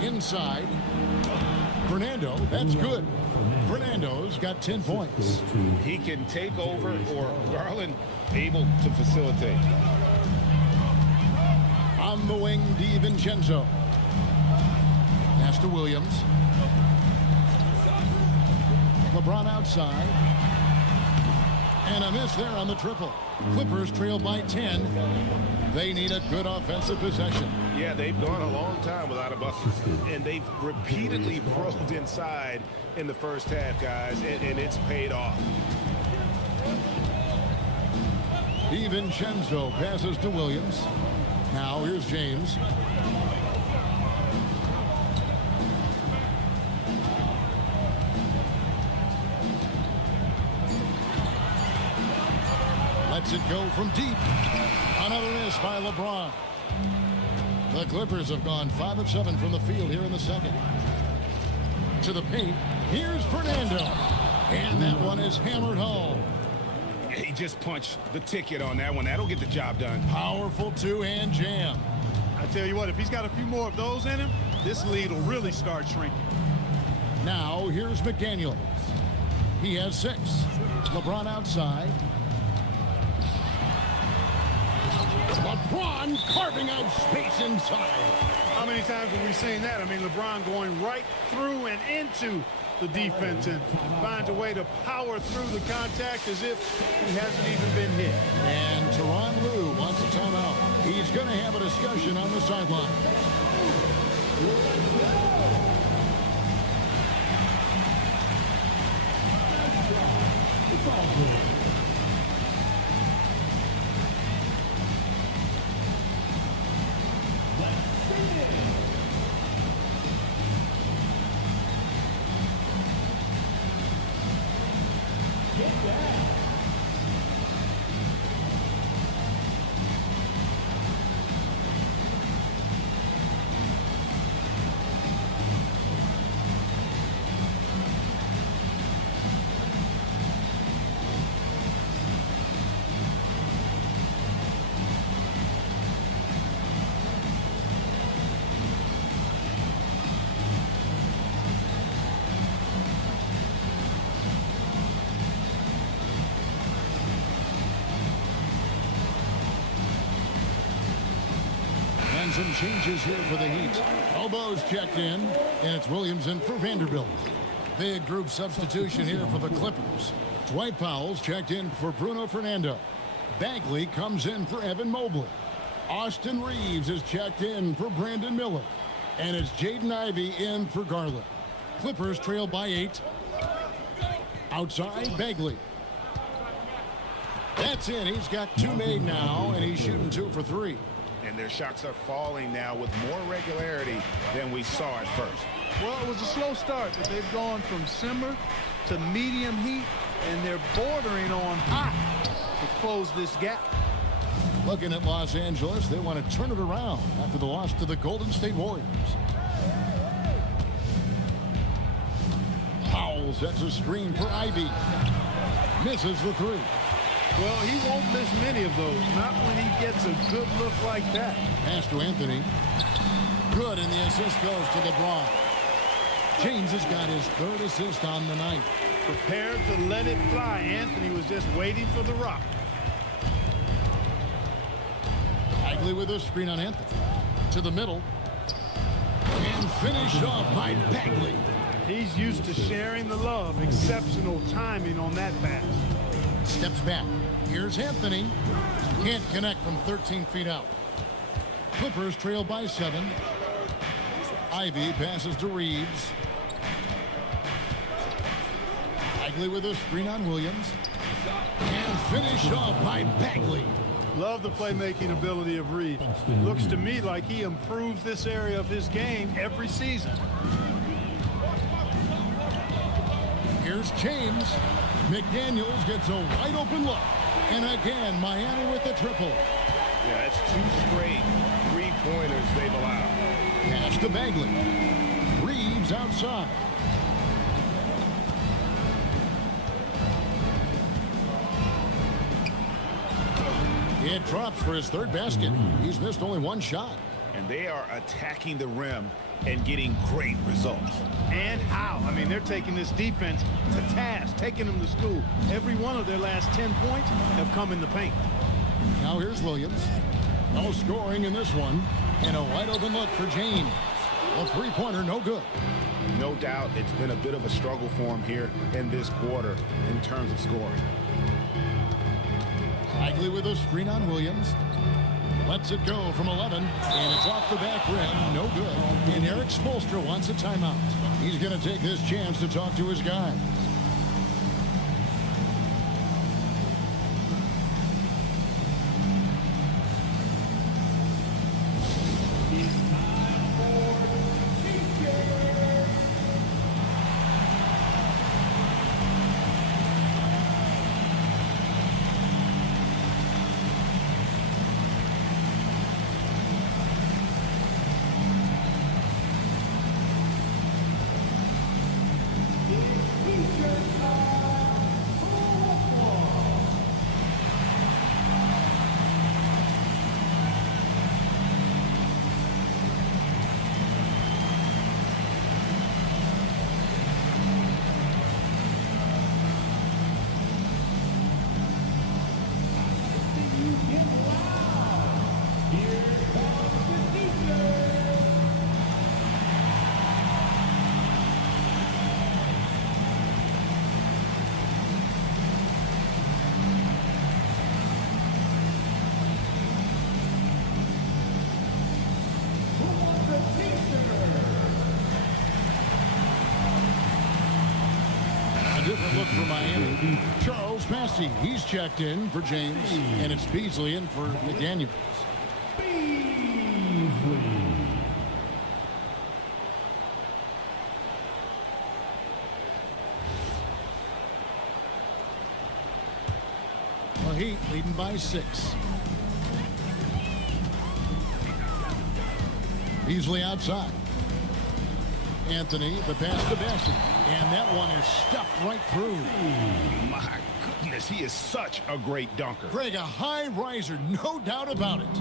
Inside. Fernando, that's good. Fernando's got 10 points. He can take over, or Garland able to facilitate. On the wing, DiVincenzo. Pass to Williams. LeBron outside. And a miss there on the triple. Clippers trail by 10. They need a good offensive possession. Yeah, they've gone a long time without a bucket, and they've repeatedly probed inside in the first half, guys, and it's paid off. DiVincenzo passes to Williams. Now here's James. Lets it go from deep. Another miss by LeBron. The Clippers have gone 5 of 7 from the field here in the second. To the paint. Here's Fernando. And that one is hammered home. He just punched the ticket on that one. That'll get the job done. Powerful two-hand jam. I tell you what, if he's got a few more of those in him, this lead will really start shrinking. Now here's McDaniels. He has 6. LeBron outside. LeBron carving out space inside. How many times have we seen that? I mean, LeBron going right through and into the defense and finds a way to power through the contact as if he hasn't even been hit. And Tyronn Lue wants a timeout. He's going to have a discussion on the sideline. It's all good. Some changes here for the Heat. Elbows checked in, and it's Williams in for Vanderbilt. Big group substitution here for the Clippers. Dwight Powell's checked in for Bruno Fernando. Bagley comes in for Evan Mobley. Austin Reeves is checked in for Brandon Miller. And it's Jaden Ivey in for Garland. Clippers trail by 8. Outside, Bagley. That's in. He's got 2 made now, and he's shooting 2 for 3. and their shots are falling now with more regularity than we saw at first. Well, it was a slow start, but they've gone from simmer to medium heat, and they're bordering on hot to close this gap. Looking at Los Angeles, they want to turn it around after the loss to the Golden State Warriors. Powell sets a screen for Ivy. Misses the three. Well, he won't miss many of those, not when he gets a good look like that. Pass to Anthony. Good, and the assist goes to LeBron. James has got his third assist on the night. Prepared to let it fly. Anthony was just waiting for the rock. Bagley with a screen on Anthony. To the middle. And finished off by Bagley. He's used to sharing the love. Exceptional timing on that pass. Steps back. Here's Anthony. Can't connect from 13 feet out. Clippers trail by 7. Ivy passes to Reeves. Bagley with a screen on Williams. And finished off by Bagley. Love the playmaking ability of Reeves. Looks to me like he improves this area of his game every season. Here's James. McDaniels gets a wide open look. And again, Miami with the triple. Yeah, that's 2 straight three-pointers they've allowed. Pass to Bagley. Reeves outside. It drops for his third basket. He's missed only 1 shot. And they are attacking the rim and getting great results. And how? I mean, they're taking this defense to task, taking them to school. Every one of their last 10 points have come in the paint. Now here's Williams. No scoring in this one. And a wide open look for James. A three-pointer, no good. No doubt it's been a bit of a struggle for him here in this quarter in terms of scoring. Bagley with a screen on Williams. Lets it go from 11, and it's off the back rim, no good. And Eric Spoelstra wants a timeout. He's going to take this chance to talk to his guys. Different look for Miami. Charles Massey, he's checked in for James, and it's Beasley in for McDaniels. Well, Heat leading by 6. Beasley outside. Anthony, the pass to Bassett. And that one is stuffed right through. My goodness, he is such a great dunker. Greg, a high riser, no doubt about it.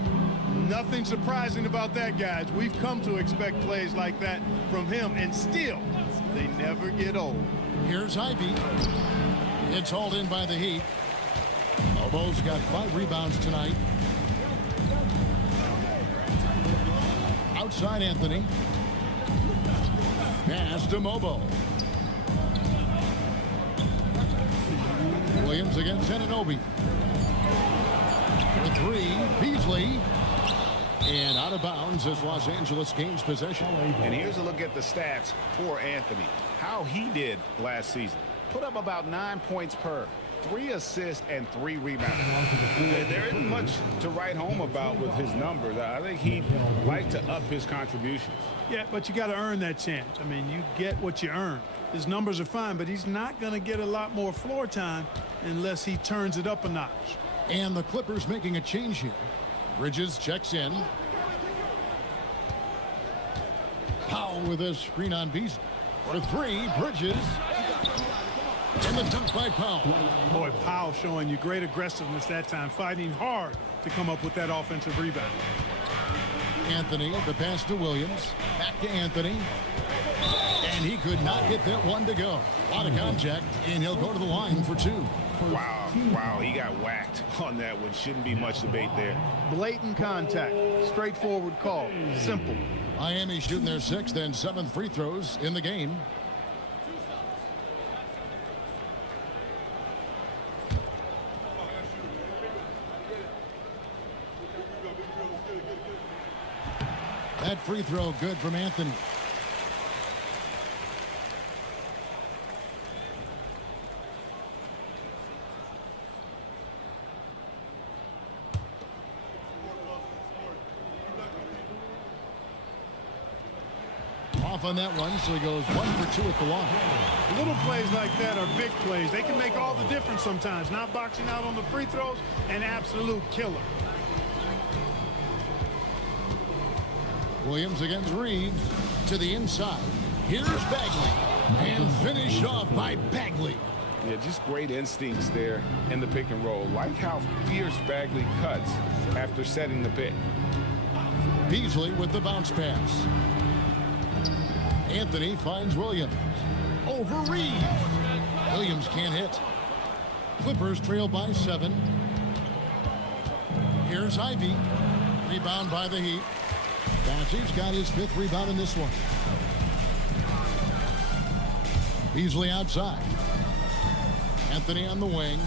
Nothing surprising about that, guys. We've come to expect plays like that from him, and still, they never get old. Here's Ivy. It's hauled in by the Heat. Bobo's got 5 rebounds tonight. Outside Anthony. Pass to Mobo. Williams against Anunoby. For 3, Beasley. And out of bounds as Los Angeles gains possession. And here's a look at the stats for Anthony. How he did last season. Put up about 9 points per. 3 assists and 3 rebounds. There isn't much to write home about with his numbers. I think he'd like to up his contributions. Yeah, but you got to earn that chance. I mean, you get what you earn. His numbers are fine, but he's not going to get a lot more floor time unless he turns it up a notch. And the Clippers making a change here. Bridges checks in. Powell with a screen on Beasley. For 3, Bridges. And the dunk by Powell. Boy, Powell showing you great aggressiveness that time, fighting hard to come up with that offensive rebound. Anthony, the pass to Williams. Back to Anthony. And he could not get that one to go. A lot of contact, and he'll go to the line for 2. Wow, he got whacked on that one. Shouldn't be much debate there. Blatant contact, straightforward call, simple. Miami shooting their 6th and 7th free throws in the game. That free throw good from Anthony. Off on that one, so he goes 1 for 2 at the line. Little plays like that are big plays. They can make all the difference sometimes. Not boxing out on the free throws, an absolute killer. Williams against Reeves to the inside. Here's Bagley, and finished off by Bagley. Yeah, just great instincts there in the pick and roll. Like how fierce Bagley cuts after setting the pick. Beasley with the bounce pass. Anthony finds Williams. Over Reeves. Williams can't hit. Clippers trail by 7. Here's Ivy. Rebound by the Heat. Doncic's got his 5th rebound in this one. Beasley outside. Anthony on the wing.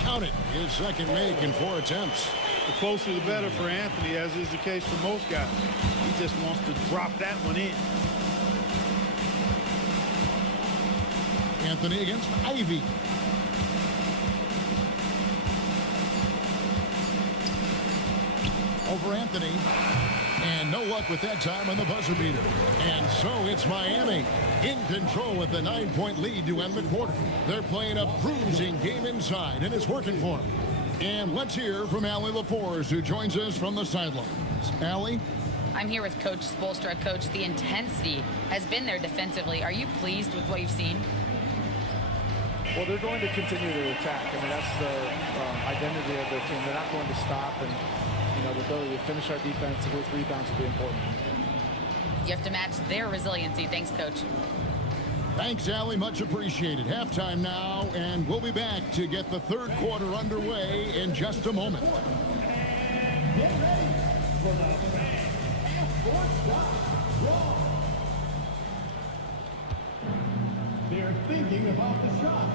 Count it. His second make in 4 attempts. The closer the better for Anthony, as is the case for most guys. He just wants to drop that one in. Anthony against Ivy. Over Anthony. And no luck with that time on the buzzer beater. And so it's Miami in control with the 9-point lead to end the quarter. They're playing a bruising game inside, and it's working for them. And let's hear from Allie LaForce, who joins us from the sidelines. Allie? I'm here with Coach Spoelstra. Coach, the intensity has been there defensively. Are you pleased with what you've seen? Well, they're going to continue to attack. I mean, that's the identity of their team. They're not going to stop, and the ability to finish our defense with rebounds will be important. You have to match their resiliency. Thanks, Coach. Thanks, Allie. Much appreciated. Halftime now, and we'll be back to get the 3rd quarter underway in just a moment. Get ready for the half-court shot. Draw. They're thinking about the shot.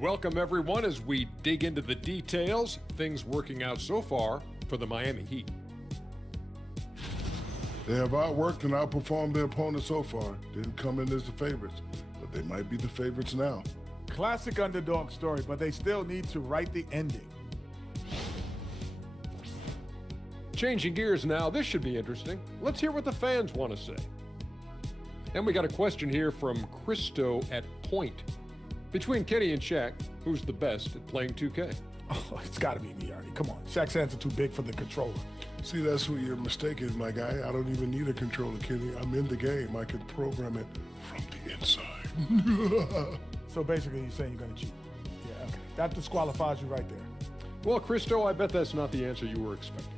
Welcome, everyone, as we dig into the details. Things working out so far for the Miami Heat. They have outworked and outperformed their opponents so far. Didn't come in as the favorites, but they might be the favorites now. Classic underdog story, but they still need to write the ending. Changing gears now, this should be interesting. Let's hear what the fans want to say. And we got a question here from Christo at Point. Between Kenny and Shaq, who's the best at playing 2K? Oh, it's got to be me, Artie. Come on. Shaq's hands are too big for the controller. See, that's where your mistake is, my guy. I don't even need a controller, Kenny. I'm in the game. I can program it from the inside. So basically, you're saying you're going to cheat. Yeah, okay. That disqualifies you right there. Well, Christo, I bet that's not the answer you were expecting.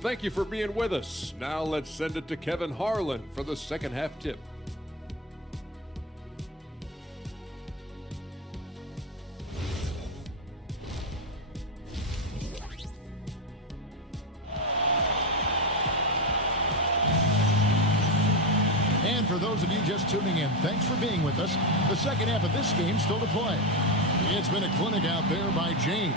Thank you for being with us. Now let's send it to Kevin Harlan for the second half tip. And for those of you just tuning in, thanks for being with us. The second half of this game still to play. It's been a clinic out there by James.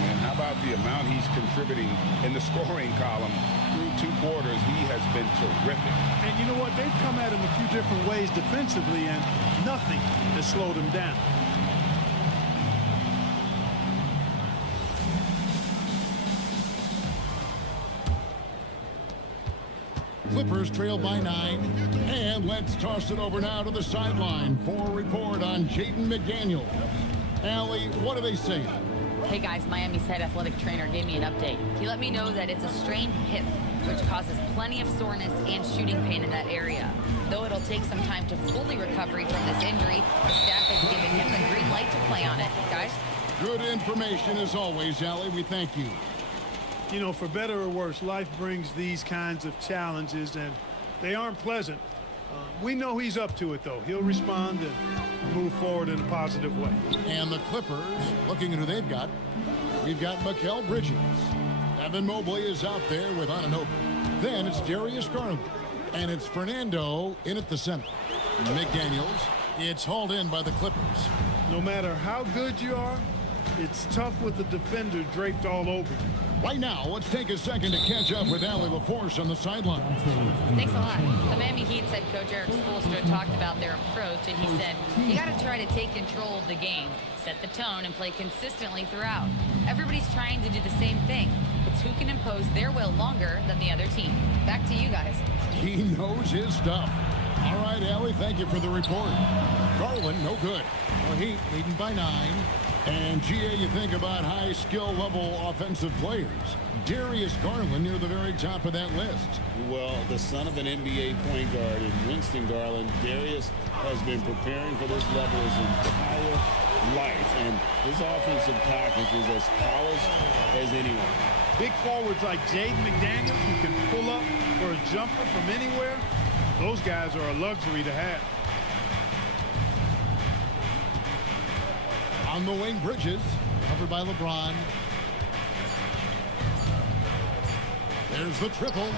And how about the amount he's contributing in the scoring column through 2 quarters? He has been terrific. And you know what? They've come at him a few different ways defensively, and nothing has slowed him down. Clippers trail by 9. And let's toss it over now to the sideline for a report on Jaden McDaniel. Allie, what are they saying? Hey guys, Miami's head athletic trainer gave me an update. He let me know that it's a strained hip, which causes plenty of soreness and shooting pain in that area. Though it'll take some time to fully recover from this injury, the staff has given him the green light to play on it. Guys? Good information as always, Allie. We thank you. You know, for better or worse, life brings these kinds of challenges, and they aren't pleasant. We know he's up to it, though. He'll respond and move forward in a positive way. And the Clippers, looking at who they've got, we've got Mikal Bridges. Evan Mobley is out there with Anunoby. Then it's Darius Garland. And it's Fernando in at the center. McDaniels, it's hauled in by the Clippers. No matter how good you are, it's tough with the defender draped all over you. Right now, let's take a second to catch up with Allie LaForce on the sideline. Thanks a lot. The Miami Heat's head coach Eric Spoelstra talked about their approach, and he said, you got to try to take control of the game, set the tone, and play consistently throughout. Everybody's trying to do the same thing. It's who can impose their will longer than the other team. Back to you guys. He knows his stuff. All right, Allie, thank you for the report. Garland, no good. The Heat leading by 9. And, Gia, you think about high skill level offensive players. Darius Garland near the very top of that list. Well, the son of an NBA point guard in Winston Garland, Darius has been preparing for this level his entire life. And his offensive package is as polished as anyone. Big forwards like Jaden McDaniels, who can pull up for a jumper from anywhere, those guys are a luxury to have. On the wing, Bridges, covered by LeBron. There's the triple.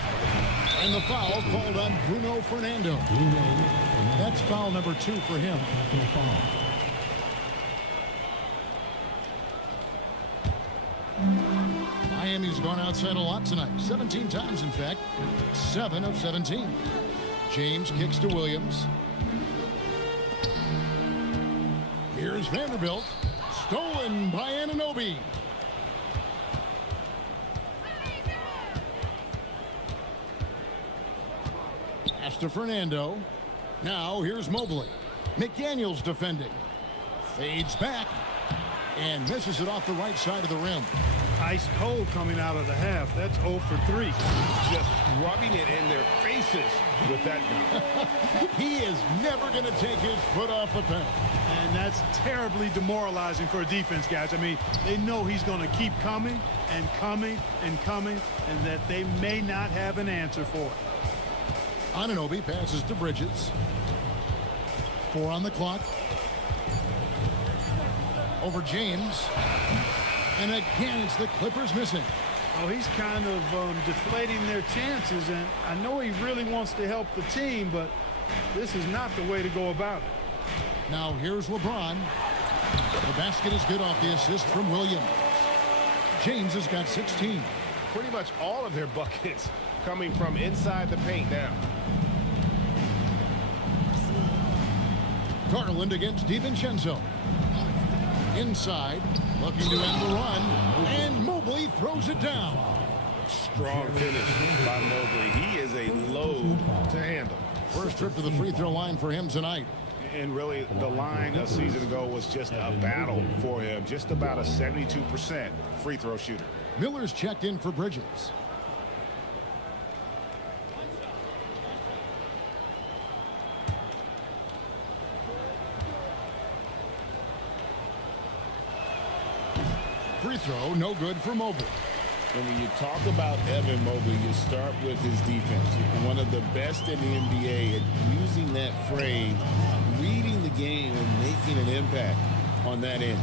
And the foul called on Bruno Fernando. That's foul number 2 for him. Miami's gone outside a lot tonight. 17 times, in fact. 7 of 17. James kicks to Williams. Here's Vanderbilt. Stolen by Anunoby. Pass to Fernando. Now here's Mobley. McDaniels defending. Fades back. And misses it off the right side of the rim. Ice cold coming out of the half. That's 0 for 3. Just rubbing it in their faces with that dunk. He is never going to take his foot off the pedal. And that's terribly demoralizing for a defense, guys. I mean, they know he's going to keep coming and coming and coming, and that they may not have an answer for it. Anunoby passes to Bridges. 4 on the clock. Over James. And again, it's the Clippers missing. Oh, he's kind of deflating their chances, and I know he really wants to help the team, but this is not the way to go about it. Now here's LeBron. The basket is good off the assist from Williams. James has got 16. Pretty much all of their buckets coming from inside the paint now. Garland against DiVincenzo. Inside, looking to end the run, and Mobley throws it down. Strong finish by Mobley. He is a load to handle. First trip to the free throw line for him tonight. And really, the line a season ago was just a battle for him. Just about a 72% free throw shooter. Miller's checked in for Bridges. Free throw, no good for Mobley. And when you talk about Evan Mobley, you start with his defense. One of the best in the NBA at using that frame, reading the game, and making an impact on that end.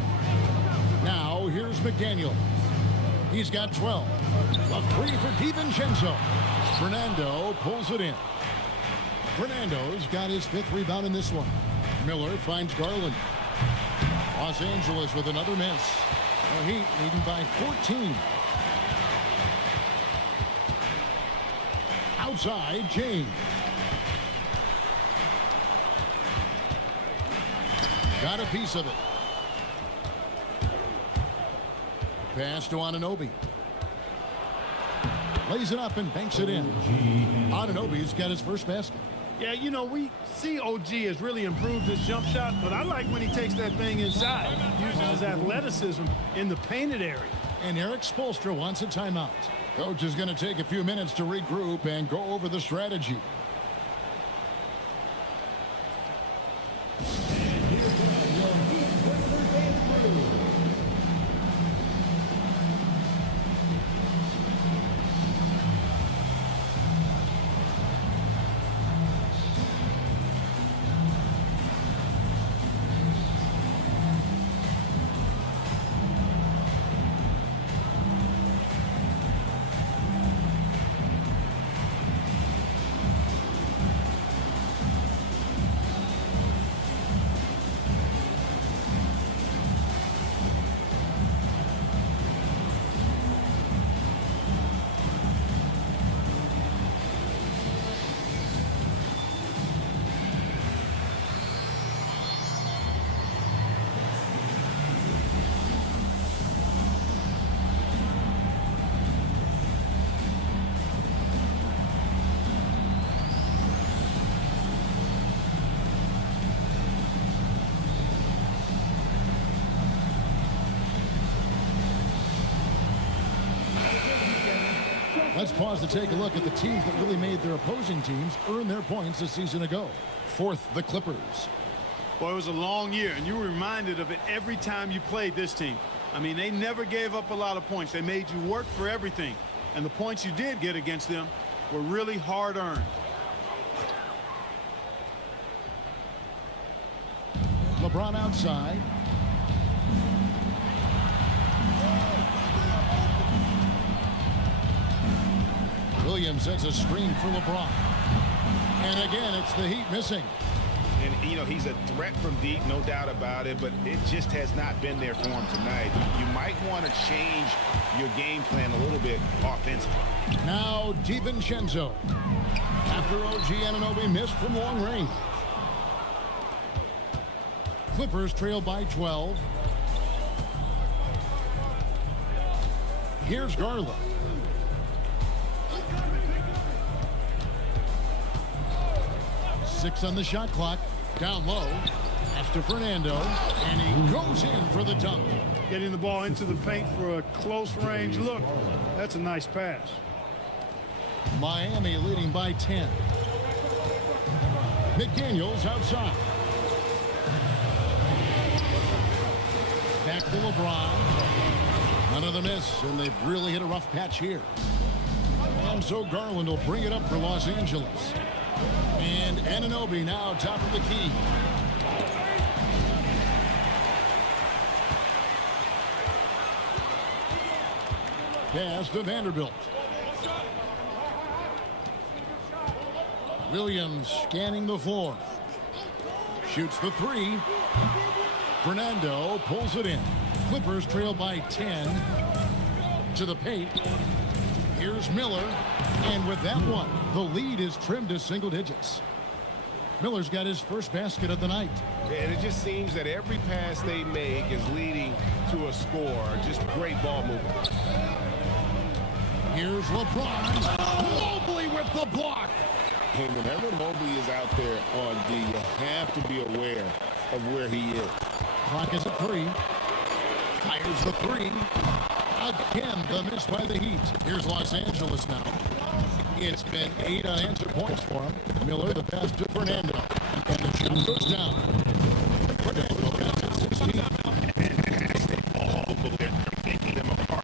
Now, here's McDaniel. He's got 12. A three for DiVincenzo. Fernando pulls it in. Fernando's got his 5th rebound in this one. Miller finds Garland. Los Angeles with another miss. The Heat leading by 14. Outside, James. Got a piece of it. Pass to Anunoby. Lays it up and banks it in. Anunoby's got his first basket. Yeah, you know, we see OG has really improved his jump shot, but I like when he takes that thing inside, uses his athleticism in the painted area. And Eric Spoelstra wants a timeout. Coach is going to take a few minutes to regroup and go over the strategy. Let's pause to take a look at the teams that really made their opposing teams earn their points a season ago. 4th, the Clippers. Well, it was a long year, and you were reminded of it every time you played this team. I mean, they never gave up a lot of points. They made you work for everything. And the points you did get against them were really hard-earned. LeBron outside. Williams sets a screen for LeBron. And again, it's the Heat missing. And, you know, he's a threat from deep, no doubt about it, but it just has not been there for him tonight. You might want to change your game plan a little bit offensively. Now, DiVincenzo. After OG Anunoby missed from long range. Clippers trail by 12. Here's Garland. Six on the shot clock. Down low. Pass to Fernando. And he goes in for the dunk. Getting the ball into the paint for a close range look. That's a nice pass. Miami leading by 10. McDaniels outside. Back to LeBron. Another miss, and they've really hit a rough patch here. And so Garland will bring it up for Los Angeles. And Anunoby now top of the key. Pass to Vanderbilt. Williams scanning the floor. Shoots the three. Fernando pulls it in. Clippers trail by 10 to the paint. Here's Miller. And with that one, the lead is trimmed to single digits. Miller's got his first basket of the night. And it just seems that every pass they make is leading to a score. Just great ball movement. Here's LeBron. Mobley with the block. And whenever Mobley is out there on D, you have to be aware of where he is. Clock is at 3. Fires the 3. Again, the miss by the Heat. Here's Los Angeles now. It's been 8 unanswered points for him. Miller, the pass to Fernando. And the shot goes down. Fernando has it 16. Fantastic ball. They're picking them apart.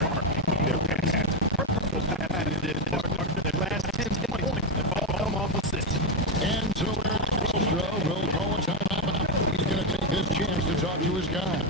They're fantastic. Purposeful passes. The last 10 points have all come off assists. And so Eric Spoelstra will call a timeout. He's going to take this chance to talk to his guy.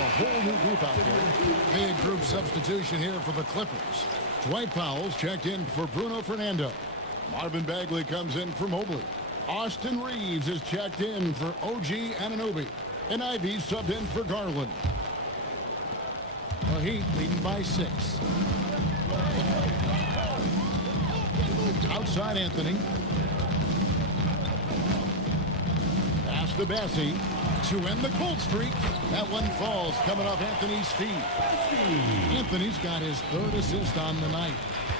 a whole new group out there. Big group substitution here for the Clippers. Dwight Powell's checked in for Bruno Fernando. Marvin Bagley comes in for Mobley. Austin Reeves is checked in for OG Anunoby. And Ivy subbed in for Garland. The Heat leading by 6. Outside Anthony. Pass to Bassie to end the cold streak. That one falls coming off Anthony's feet. Anthony's got his 3rd assist on the night.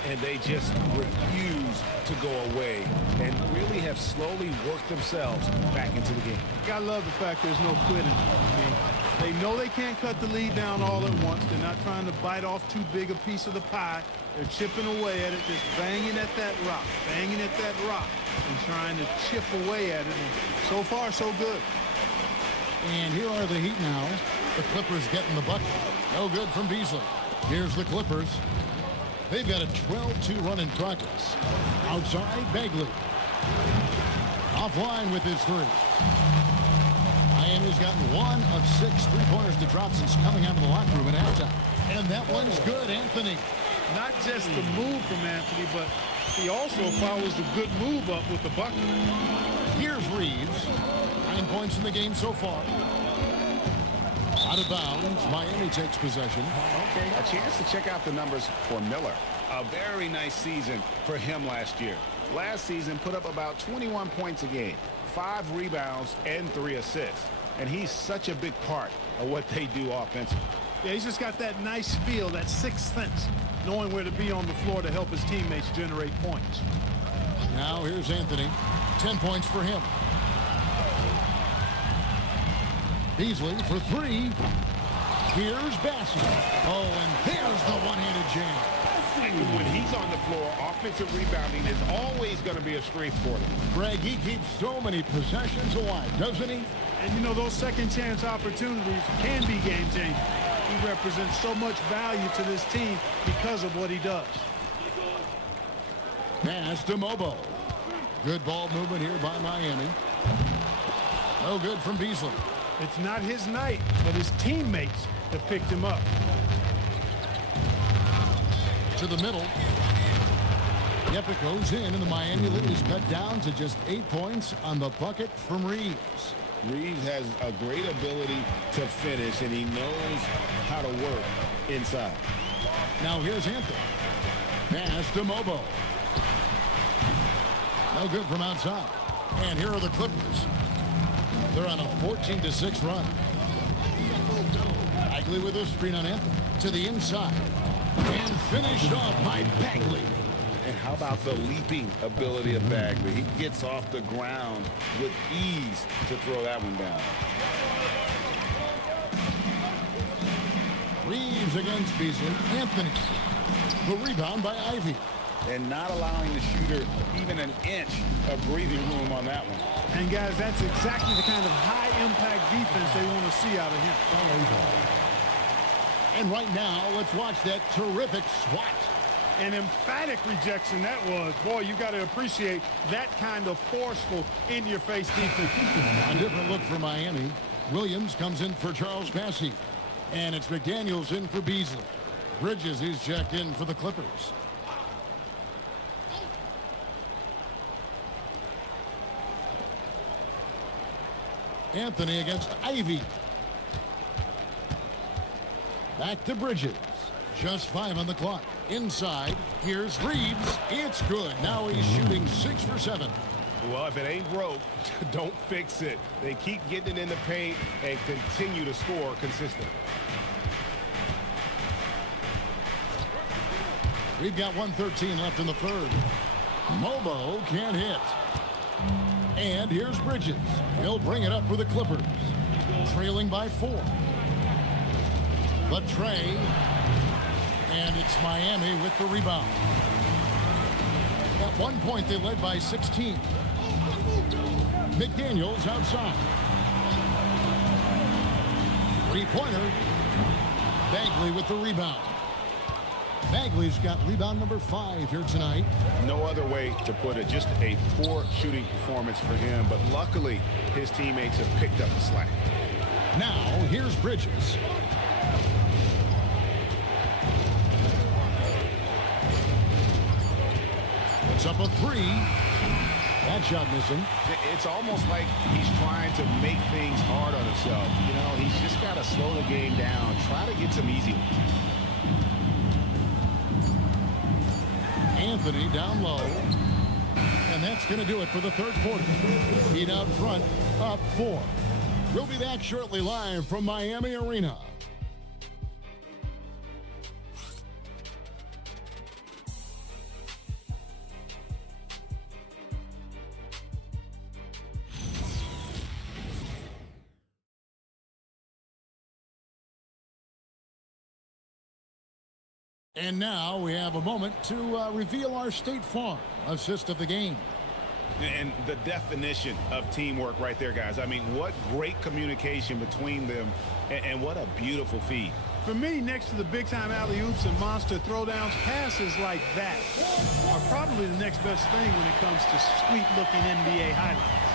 And they just refuse to go away and really have slowly worked themselves back into the game. I love the fact there's no quitting. I mean, they know they can't cut the lead down all at once. They're not trying to bite off too big a piece of the pie. They're chipping away at it, just banging at that rock, and trying to chip away at it. And so far, so good. And here are the Heat now. The Clippers getting the bucket. No good from Beasley. Here's the Clippers. They've got a 12-2 run in progress. Outside, Bagley. Offline with his 3. Miami's gotten 1 of 6 3-pointers to drop since coming out of the locker room at halftime. And that one's good, Anthony. Not just the move from Anthony, but he also follows the good move up with the bucket. Here's Reeves. 9 points in the game so far. Out of bounds, Miami takes possession. Okay, a chance to check out the numbers for Miller. A very nice season for him last year. Last season put up about 21 points a game, 5 rebounds, and 3 assists. And he's such a big part of what they do offensively. Yeah, he's just got that nice feel, that sixth sense, knowing where to be on the floor to help his teammates generate points. Now here's Anthony. 10 points for him. Beasley for 3. Here's Bassie. Oh, and there's the one-handed jam. When he's on the floor, offensive rebounding is always going to be a strength for them. Greg, he keeps so many possessions alive, doesn't he? And, you know, those second-chance opportunities can be game-changing. He represents so much value to this team because of what he does. Pass to Mobo. Good ball movement here by Miami. No good from Beasley. It's not his night, but his teammates have picked him up. To the middle. Yep, it goes in, and the Miami lead is cut down to just 8 points on the bucket from Reeves. Reeves has a great ability to finish, and he knows how to work inside. Now here's Anthony. Pass to Mobo. No good from outside. And here are the Clippers. They're on a 14-6 run. Bagley with a screen on Anthony. To the inside. And finished off by Bagley. And how about the leaping ability of Bagley? He gets off the ground with ease to throw that one down. Reeves against Beasley. Anthony. The rebound by Ivy. And not allowing the shooter even an inch of breathing room on that one. And, guys, that's exactly the kind of high-impact defense they want to see out of him. And right now, let's watch that terrific swat. An emphatic rejection that was. Boy, you got to appreciate that kind of forceful, in-your-face defense. A different look for Miami. Williams comes in for Charles Bassie. And it's McDaniels in for Beasley. Bridges is checked in for the Clippers. Anthony against Ivy. Back to Bridges. Just 5 on the clock. Inside, here's Reeves. It's good. Now he's shooting 6 for 7. Well, if it ain't broke, don't fix it. They keep getting it in the paint and continue to score consistently. We've got 1:13 left in the third. Mobo can't hit. And here's Bridges. He'll bring it up for the Clippers. Trailing by 4. The tray. And it's Miami with the rebound. At one point, they led by 16. McDaniels outside. Three-pointer. Bagley with the rebound. Bagley's got rebound number 5 here tonight. No other way to put it. Just a poor shooting performance for him. But luckily, his teammates have picked up the slack. Now, here's Bridges. Puts up a three. That shot missing. It's almost like he's trying to make things hard on himself. You know, he's just got to slow the game down. Try to get some easy ones. Anthony down low. And that's going to do it for the third quarter. Heat out front, up 4. We'll be back shortly live from Miami Arena. And now we have a moment to reveal our State Farm assist of the game. And the definition of teamwork right there, guys. I mean, what great communication between them, and what a beautiful feed. For me, next to the big-time alley-oops and monster throwdowns, passes like that are probably the next best thing when it comes to sweet-looking NBA highlights.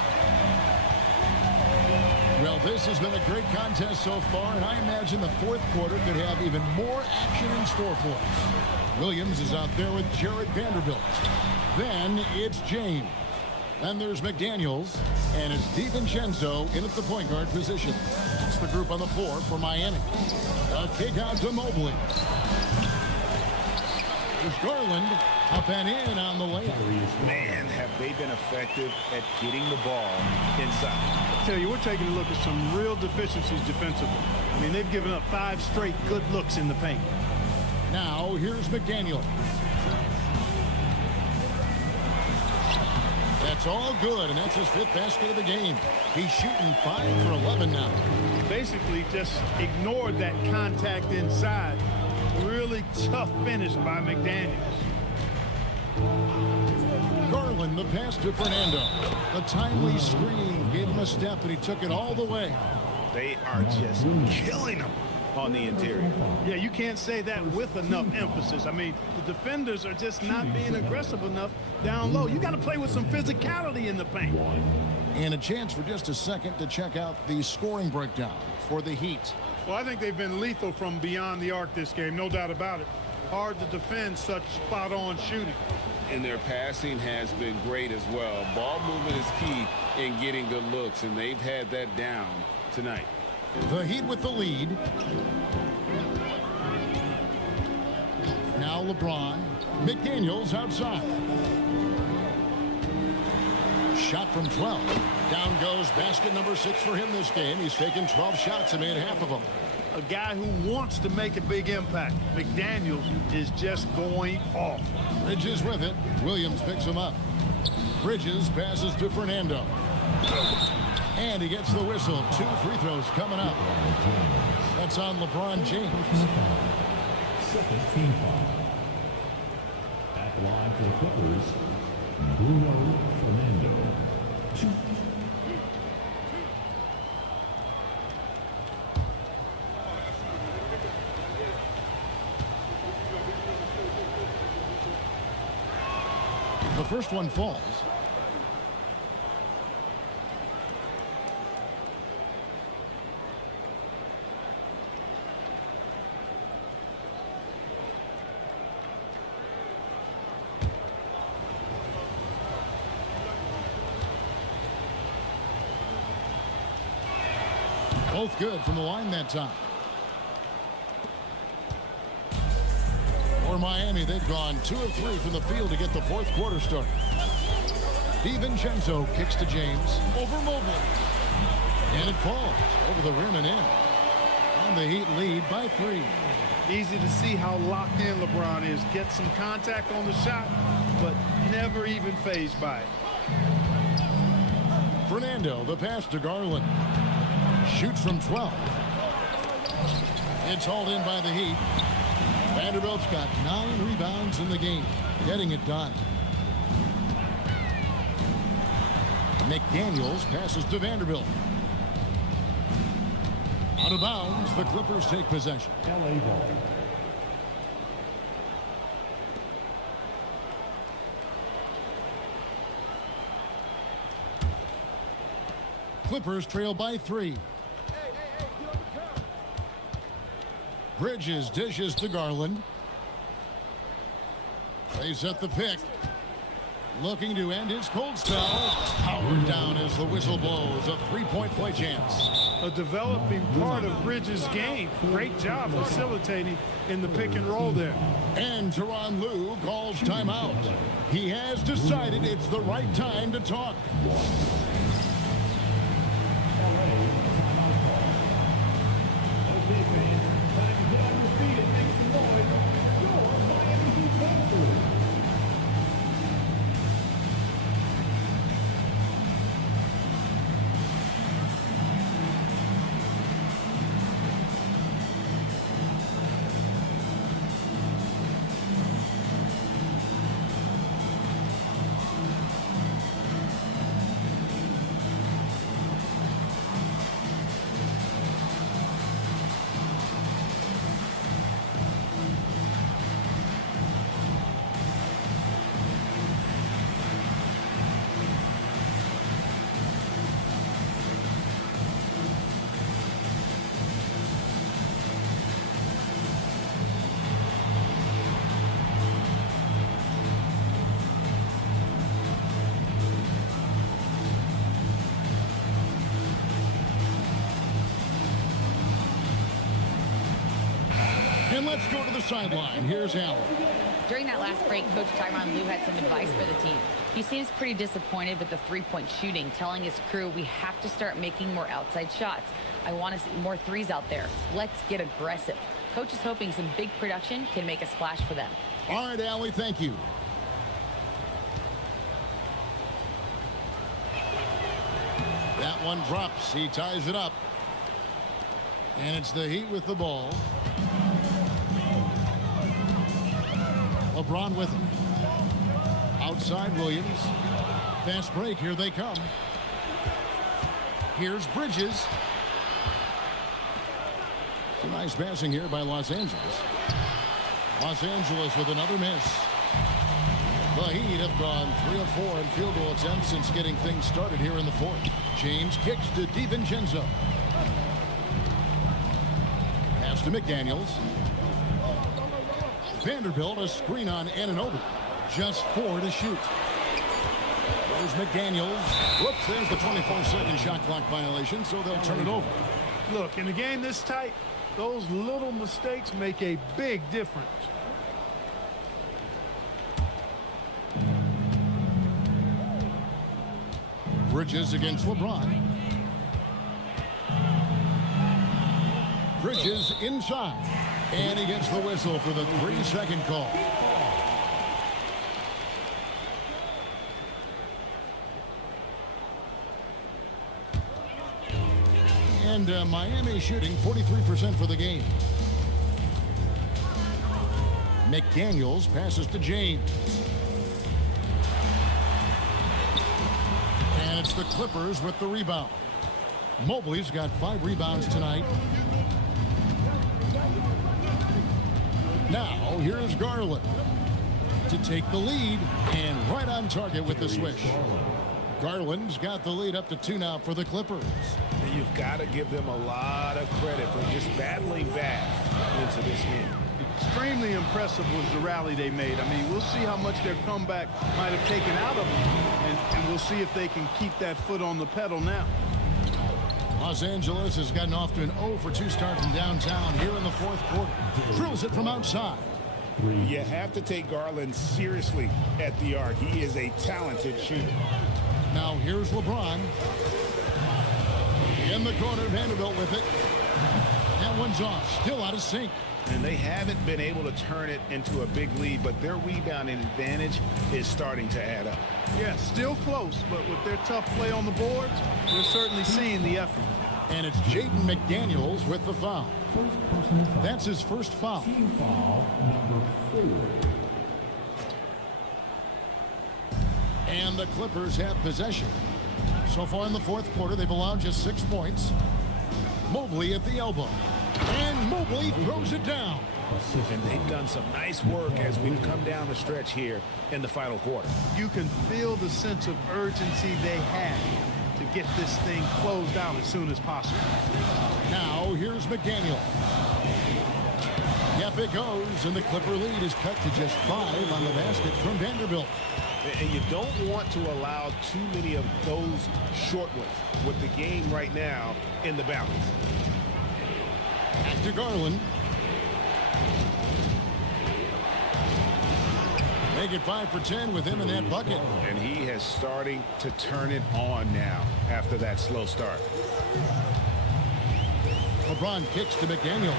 Well, this has been a great contest so far, and I imagine the fourth quarter could have even more action in store for us. Williams is out there with Jared Vanderbilt. Then it's James. Then there's McDaniels, and it's DiVincenzo in at the point guard position. That's the group on the floor for Miami. A kick out to Mobley. There's Garland up and in on the layup. Man, have they been effective at getting the ball inside. I tell you, we're taking a look at some real deficiencies defensively. I mean, they've given up 5 straight good looks in the paint. Now, here's McDaniel. That's all good, and that's his 5th basket of the game. He's shooting 5 for 11 now. Basically just ignored that contact inside. Really tough finish by McDaniels. Garland, the pass to Fernando. The timely screen gave him a step, and he took it all the way. They are just killing him on the interior. Yeah, you can't say that with enough emphasis. I mean, the defenders are just not being aggressive enough down low. You got to play with some physicality in the paint. And a chance for just a second to check out the scoring breakdown for the Heat. Well, I think they've been lethal from beyond the arc this game, no doubt about it. Hard to defend such spot-on shooting. And their passing has been great as well. Ball movement is key in getting good looks, and they've had that down tonight. The Heat with the lead. Now LeBron. McDaniels outside. Shot from 12. Down goes basket number 6 for him this game. He's taken 12 shots and made half of them. A guy who wants to make a big impact. McDaniels is just going off. Bridges with it. Williams picks him up. Bridges passes to Fernando. And he gets the whistle. 2 free throws coming up. That's on LeBron James. Second team foul. At the line for the Clippers, Bruno Fernando. 2. The first one falls. Both good from the line that time. For Miami, they've gone 2 of 3 from the field to get the fourth quarter started. DiVincenzo kicks to James. Over Mobley. And it falls over the rim and in. And the Heat lead by 3. Easy to see how locked in LeBron is. Get some contact on the shot, but never even fazed by it. Fernando, the pass to Garland. Shoots from 12. It's hauled in by the Heat. Vanderbilt's got 9 rebounds in the game, getting it done. McDaniels passes to Vanderbilt. Out of bounds, the Clippers take possession. LA ball. Clippers trail by 3. Bridges dishes to Garland. They set the pick. looking to end his cold spell. Powered down as the whistle blows. A three-point play chance. A developing part of Bridges' game. Great job facilitating in the pick and roll there. And Tyronn Lue calls timeout. He has decided it's the right time to talk. And let's go to the sideline. Here's Allen. During that last break, Coach Tyronn Lue had some advice for the team. He seems pretty disappointed with the three-point shooting, telling his crew, we have to start making more outside shots. I want to see more threes out there. Let's get aggressive. Coach is hoping some big production can make a splash for them. All right, Allie, thank you. That one drops. He ties it up. And it's the Heat with the ball. LeBron with him. Outside Williams. Fast break. Here they come. Here's Bridges. Some nice passing here by Los Angeles. Los Angeles with another miss. The Heat have gone 3 of 4 in field goal attempts since getting things started here in the fourth. James kicks to DiVincenzo. Pass to McDaniels. Vanderbilt, a screen on Anunoby. Just 4 to shoot. There's McDaniels. Whoops, there's the 24-second shot clock violation, so they'll turn it over. Look, in a game this tight, those little mistakes make a big difference. Bridges against LeBron. Bridges inside. And he gets the whistle for the 3-second call. And Miami shooting 43% for the game. McDaniels passes to James. And it's the Clippers with the rebound. Mobley's got 5 rebounds tonight. Now, here's Garland to take the lead and right on target with the swish. Garland's got the lead up to 2 now for the Clippers. You've got to give them a lot of credit for just battling back into this game. Extremely impressive was the rally they made. I mean, we'll see how much their comeback might have taken out of them, and we'll see if they can keep that foot on the pedal now. Los Angeles has gotten off to an 0-for-2 start from downtown here in the fourth quarter. Drills it from outside. You have to take Garland seriously at the arc. He is a talented shooter. Now here's LeBron. In the corner, Vanderbilt with it. That one's off, still out of sync. And they haven't been able to turn it into a big lead, but their rebounding advantage is starting to add up. Yeah, still close, but with their tough play on the boards, we're certainly seeing the effort. And it's Jaden McDaniels with the foul. That's his first foul. Team foul number 4. And the Clippers have possession. So far in the fourth quarter, they've allowed just 6 points. Mobley at the elbow. And Mobley throws it down. And they've done some nice work as we've come down the stretch here in the final quarter. You can feel the sense of urgency they have to get this thing closed out as soon as possible. Now here's McDaniel. Yep, it goes, and the Clipper lead is cut to just 5 on the basket from Vanderbilt. And you don't want to allow too many of those short ones with the game right now in the balance. Back to Garland. Make it 5 for 10 with him in that bucket. And he has starting to turn it on now after that slow start. LeBron kicks to McDaniel.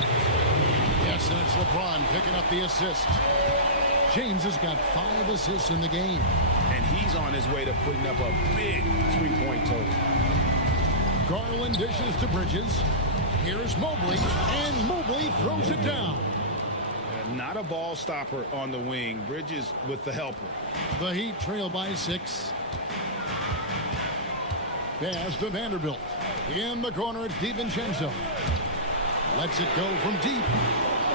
Yes, and it's LeBron picking up the assist. James has got 5 assists in the game. And he's on his way to putting up a big three-point total. Garland dishes to Bridges. Here's Mobley, and Mobley throws it down. Not a ball stopper on the wing. Bridges with the helper. The Heat trail by 6. Pass to Vanderbilt. In the corner, it's DiVincenzo. Lets it go from deep.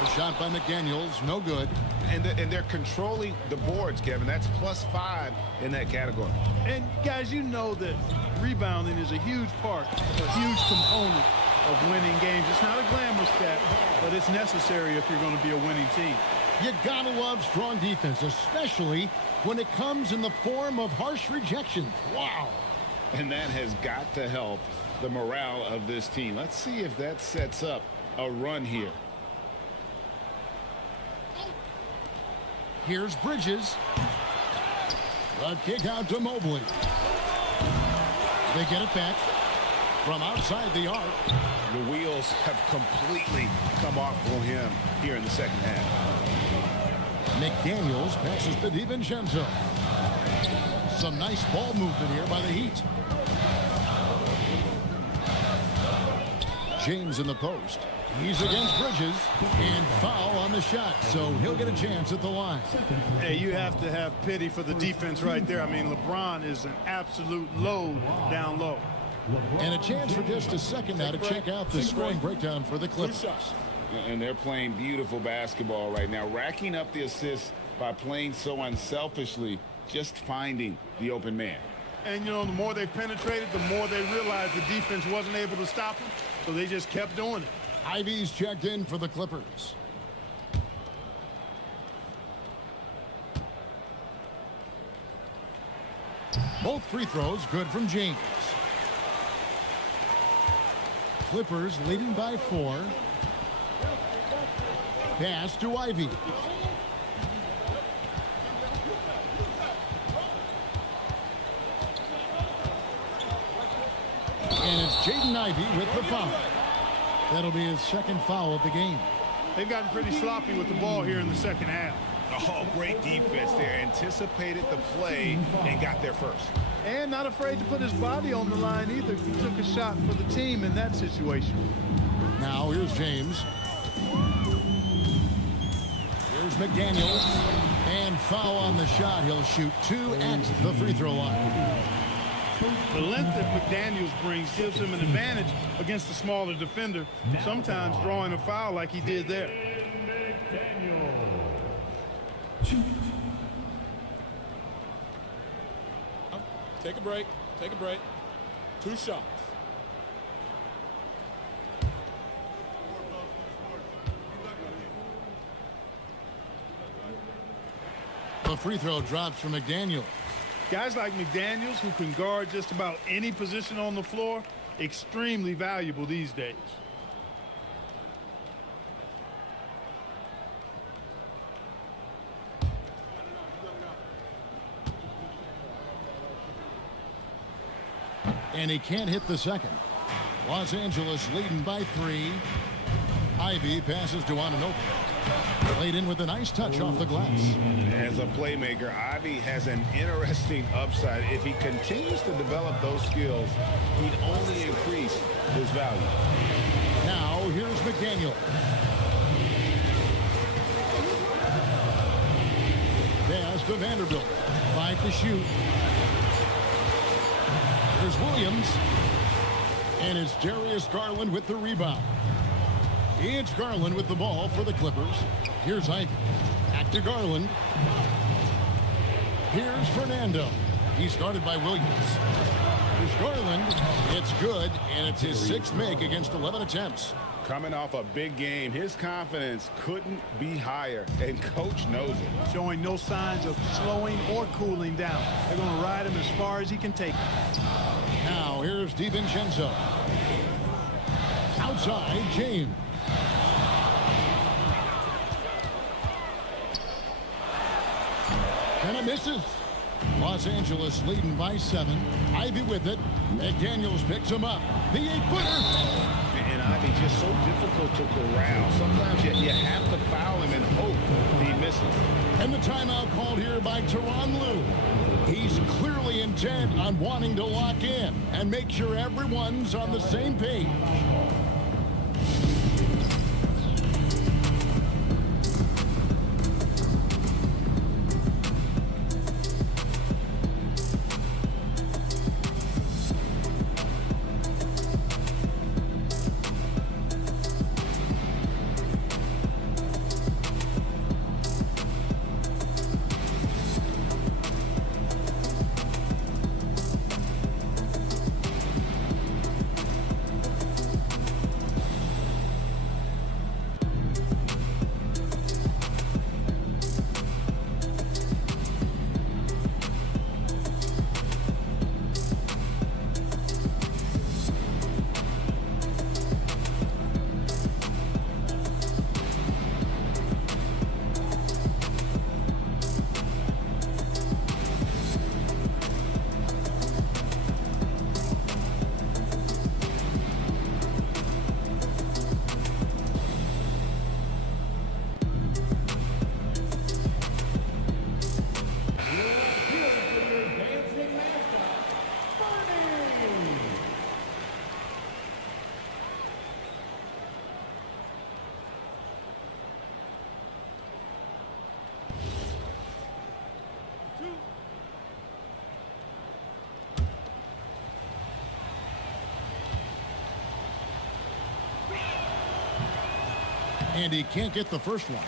A shot by McDaniels, no good. And they're controlling the boards, Kevin. That's +5 in that category. And guys, you know that rebounding is a huge part, a huge component of winning games. It's not a glamour stat, but it's necessary if you're going to be a winning team. You gotta love strong defense, especially when it comes in the form of harsh rejection. Wow. And that has got to help the morale of this team. Let's see if that sets up a run here. Here's Bridges. The kick out to Mobley. They get it back from outside the arc. The wheels have completely come off for him here in the second half. McDaniels passes to DiVincenzo. Some nice ball movement here by the Heat. James in the post. He's against Bridges, and foul on the shot, so he'll get a chance at the line. Hey, you have to have pity for the defense right there. I mean, LeBron is an absolute load down low. And a chance for just a second now to check out the scoring breakdown for the Clippers. And they're playing beautiful basketball right now, racking up the assists by playing so unselfishly, just finding the open man. And, you know, the more they penetrated, the more they realized the defense wasn't able to stop them, so they just kept doing it. Ivy's checked in for the Clippers. Both free throws good from James. Clippers leading by 4. Pass to Ivy. And it's Jaden Ivey with the foul. That'll be his second foul of the game. They've gotten pretty sloppy with the ball here in the second half. Oh, great defense there. Anticipated the play and got there first. And not afraid to put his body on the line either. He took a shot for the team in that situation. Now here's James. Here's McDaniels. And foul on the shot. He'll shoot 2 at the free throw line. The length that McDaniels brings gives him an advantage against the smaller defender, sometimes drawing a foul like he did there. Take a break. Take a break. 2 shots. The free throw drops from McDaniels. Guys like McDaniels, who can guard just about any position on the floor, extremely valuable these days. And he can't hit the second. Los Angeles leading by 3. Ivy passes to Anunoby. Played in with a nice touch off the glass. As a playmaker, Ivy has an interesting upside. If he continues to develop those skills, he'd only increase his value. Now here's McDaniel. Pass to Vanderbilt. 5 to shoot. There's Williams. And it's Darius Garland with the rebound. It's Garland with the ball for the Clippers. Here's Ivy. Back to Garland. Here's Fernando. He's guarded by Williams. Here's Garland. It's good, and it's his 6th make against 11 attempts. Coming off a big game, his confidence couldn't be higher, and Coach knows it. Showing no signs of slowing or cooling down. They're going to ride him as far as he can take him. Now here's DiVincenzo. Outside, James. And it misses. Los Angeles leading by 7. Ivy with it. McDaniels picks him up. The 8-footer. And Ivy just so difficult to corral. Sometimes you have to foul him and hope he misses. And the timeout called here by Tyronn Lue. He's clearly intent on wanting to lock in and make sure everyone's on the same page. And he can't get the first one.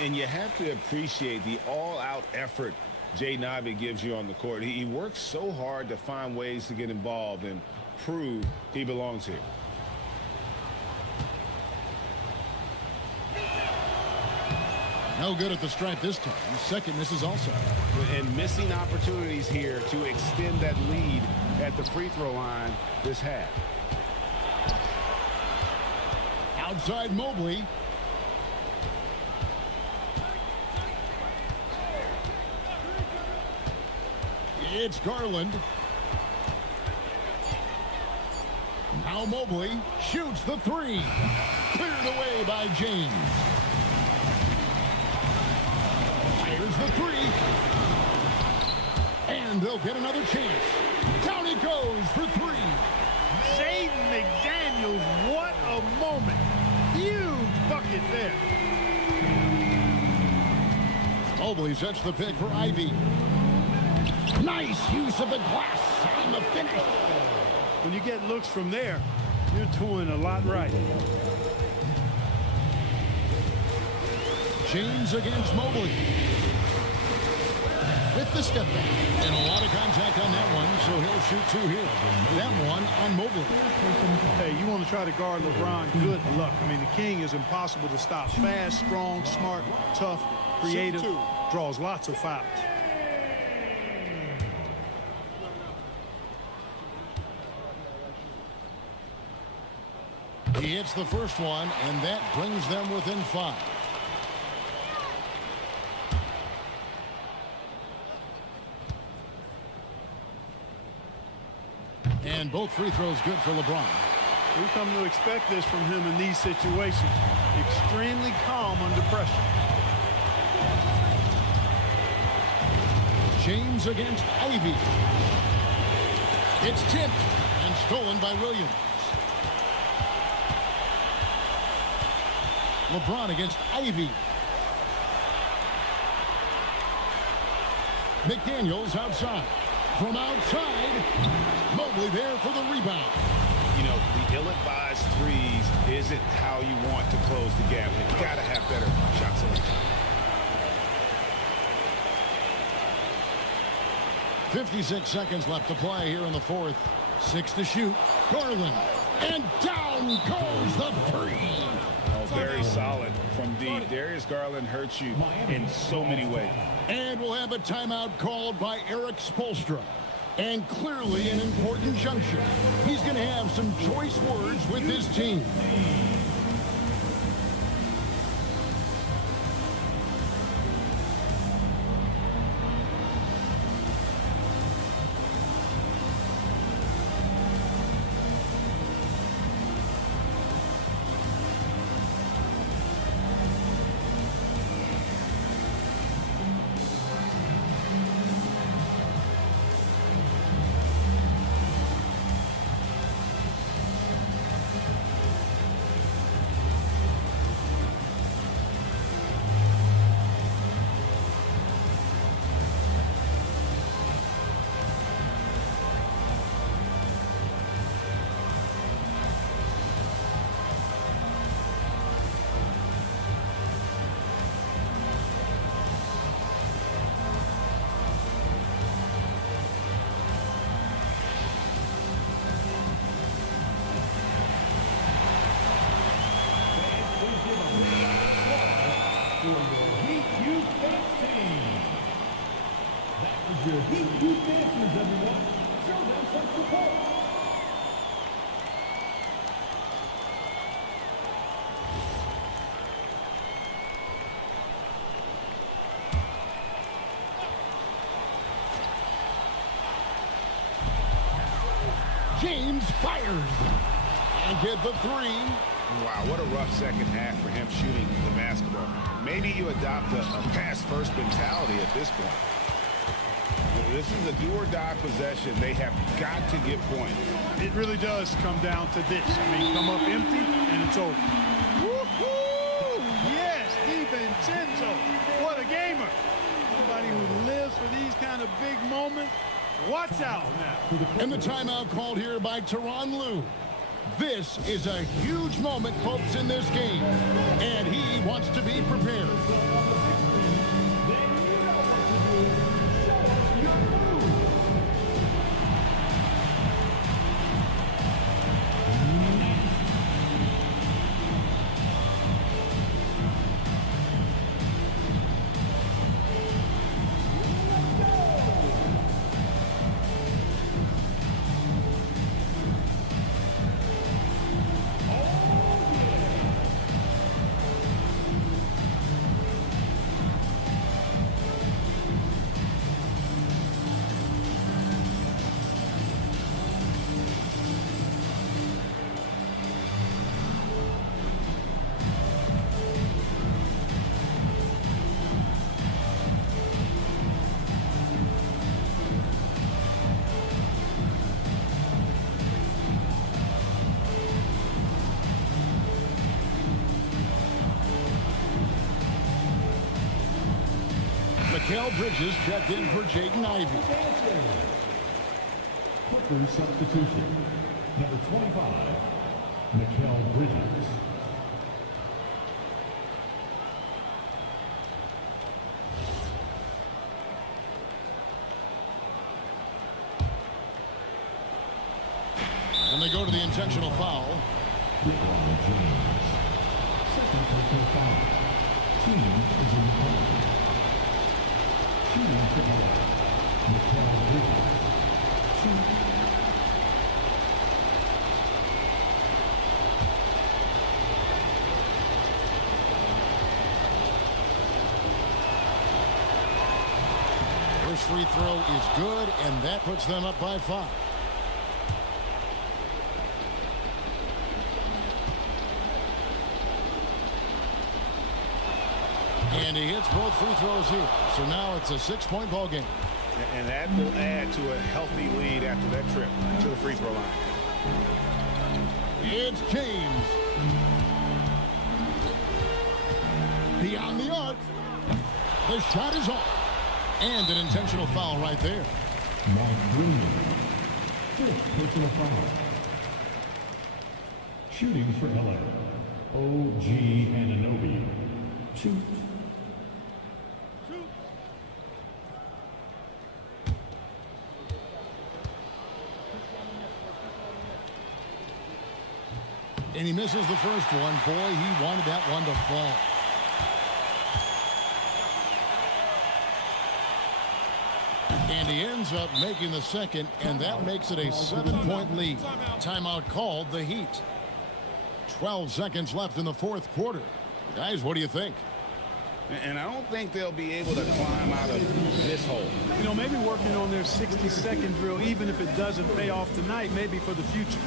And you have to appreciate the all-out effort Jaden Ivey gives you on the court. He works so hard to find ways to get involved and prove he belongs here. No good at the stripe this time. Second misses also. And missing opportunities here to extend that lead at the free throw line this half. Outside Mobley. It's Garland. Now Mobley shoots the 3. Cleared away by James. Here's the 3. And they'll get another chance. Down it goes for 3. Jaden McDaniels, what a moment. Huge bucket there. Mobley sets the pick for Ivy. Nice use of the glass on the finish. When you get looks from there, you're doing a lot right. James against Mobley. With the step back. And a lot of contact on that one, so he'll shoot 2 here. That one on Mobley. Hey, you want to try to guard LeBron, good luck. I mean, the king is impossible to stop. Fast, strong, smart, tough, creative, draws lots of fouls. He hits the first one, and that brings them within 5. And both free throws good for LeBron. We've come to expect this from him in these situations. Extremely calm under pressure. James against Ivy. It's tipped and stolen by Williams. LeBron against Ivy. McDaniels outside. From outside, Mobley there for the rebound. You know, the ill-advised threes isn't how you want to close the gap. You've got to have better shot selection. 56 seconds left to play here in the fourth. 6 to shoot. Garland And down goes the three. Oh, very solid from D. Darius Garland hurts you in so many ways. And we'll have a timeout called by Eric Spoelstra. And clearly an important juncture. He's going to have some choice words with his team. Your Heat Youth dancers, everyone. Show them some support. James fires and get the three. Wow, what a rough second half for him shooting the basketball. Maybe you adopt a pass-first mentality at this point. This is a do-or-die possession. They have got to get points. It really does come down to this. I mean, come up empty, and it's over. Woo-hoo! Yes, DiVincenzo. What a gamer. Somebody who lives for these kind of big moments. Watch out now. And the timeout called here by Tyronn Lue. This is a huge moment, folks, in this game. And he wants to be prepared. Mikal Bridges checked in for Jaden Ivey. Clippers substitution. Number 25, Mikal Bridges. And they go to the intentional foul. LeBron James. Second personal foul. Team is in penalty. Shooting for Mikal Bridges. 2. First free throw is good, and that puts them up by 5. And he hits both free throws here. So now it's a 6-point ball game. And that will add to a healthy lead after that trip to the free throw line. It's James. Beyond the arc. The shot is off. And an intentional foul right there. Mike Green. 5th personal foul. Shooting for LA. OG Anunoby. 2. And he misses the first one. Boy, he wanted that one to fall. And he ends up making the second, and that makes it a 7-point lead. Timeout called, the Heat. 12 seconds left in the fourth quarter. Guys, what do you think? And I don't think they'll be able to climb out of this hole. You know, maybe working on their 60-second drill, even if it doesn't pay off tonight, maybe for the future.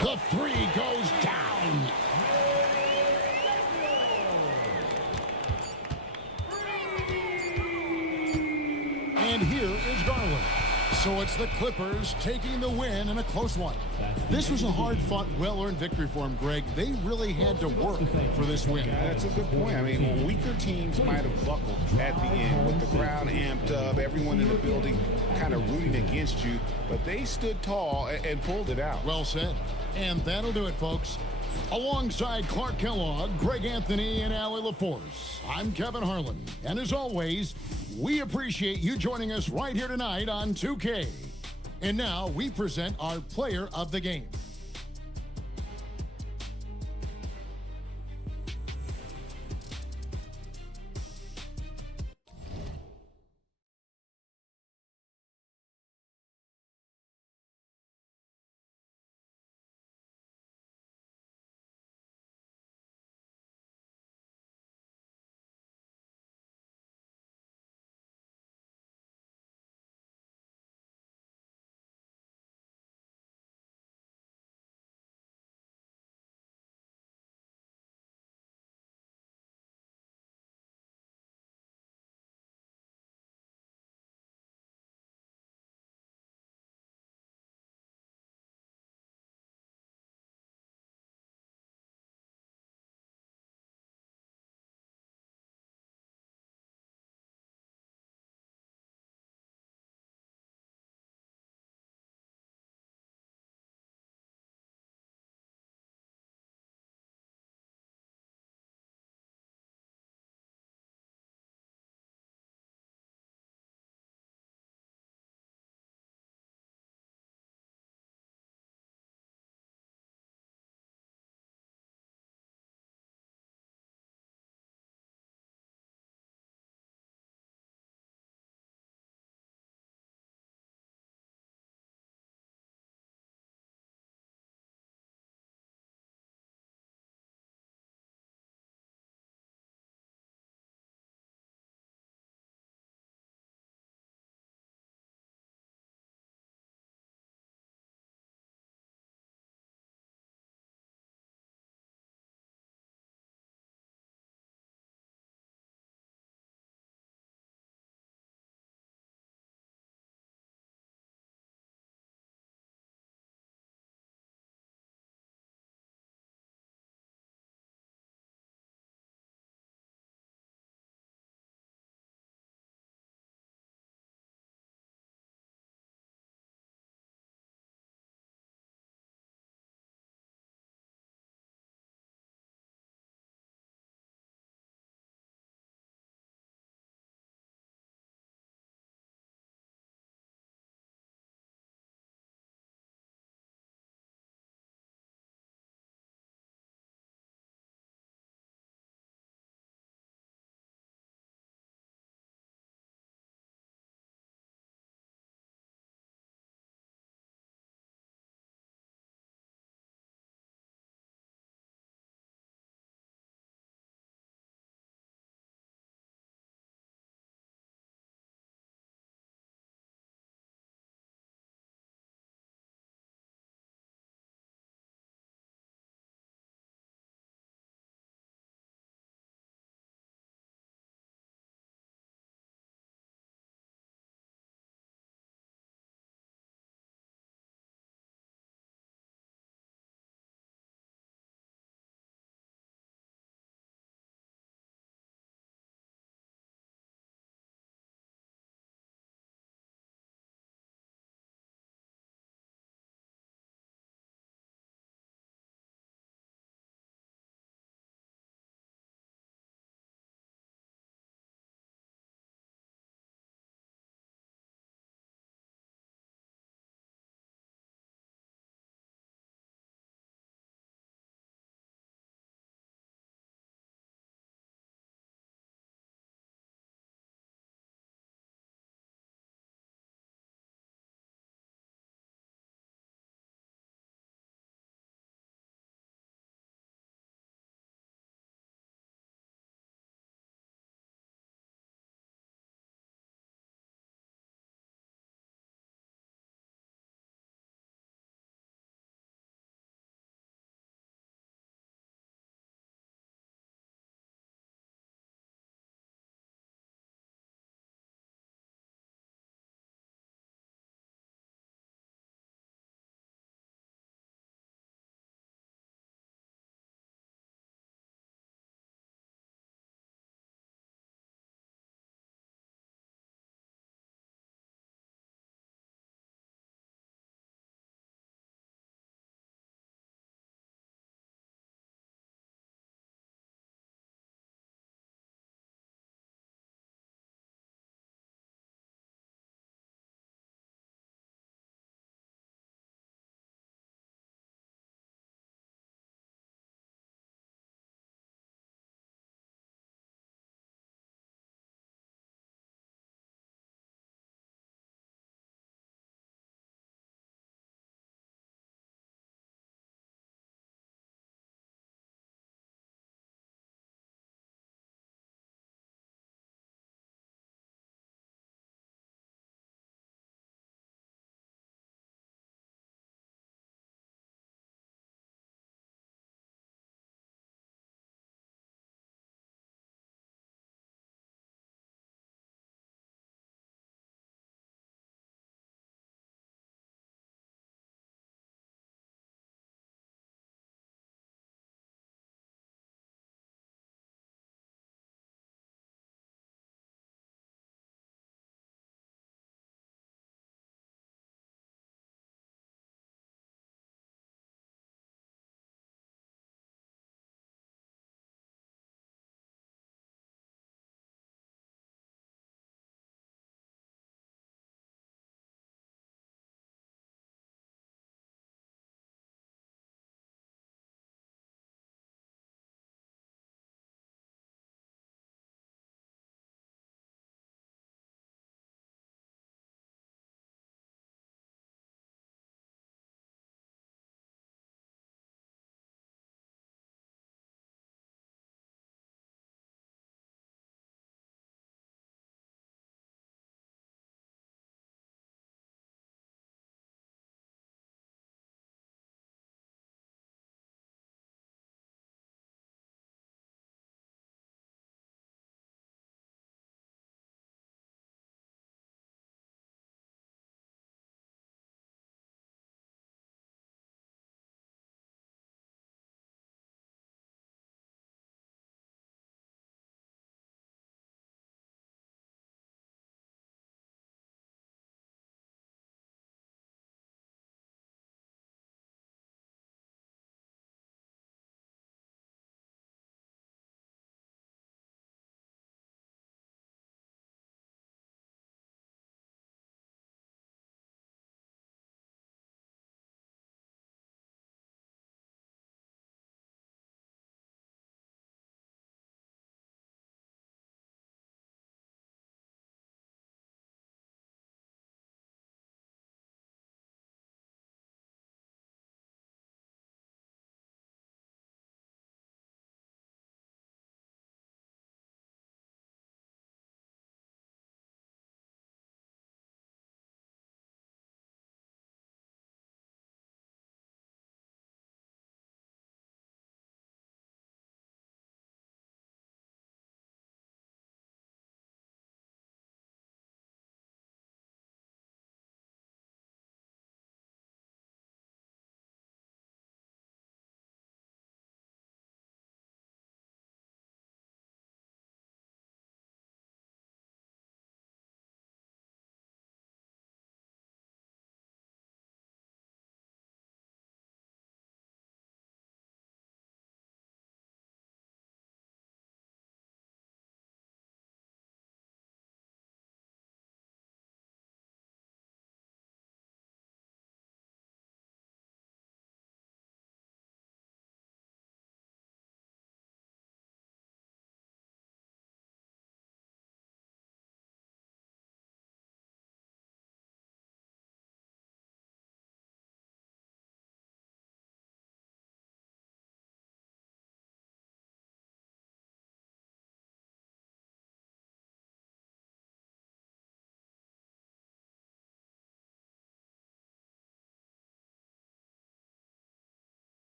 The three goes down. And here is Garland. So it's the Clippers taking the win in a close one. This was a hard-fought, well-earned victory for them, Greg. They really had to work for this win. That's a good point. I mean, weaker teams might have buckled at the end with the crowd amped up, everyone in the building kind of rooting against you, but they stood tall and pulled it out. Well said. And that'll do it, folks. Alongside Clark Kellogg, Greg Anthony, and Allie LaForce, I'm Kevin Harlan. And as always, we appreciate you joining us right here tonight on 2K. And now we present our player of the game.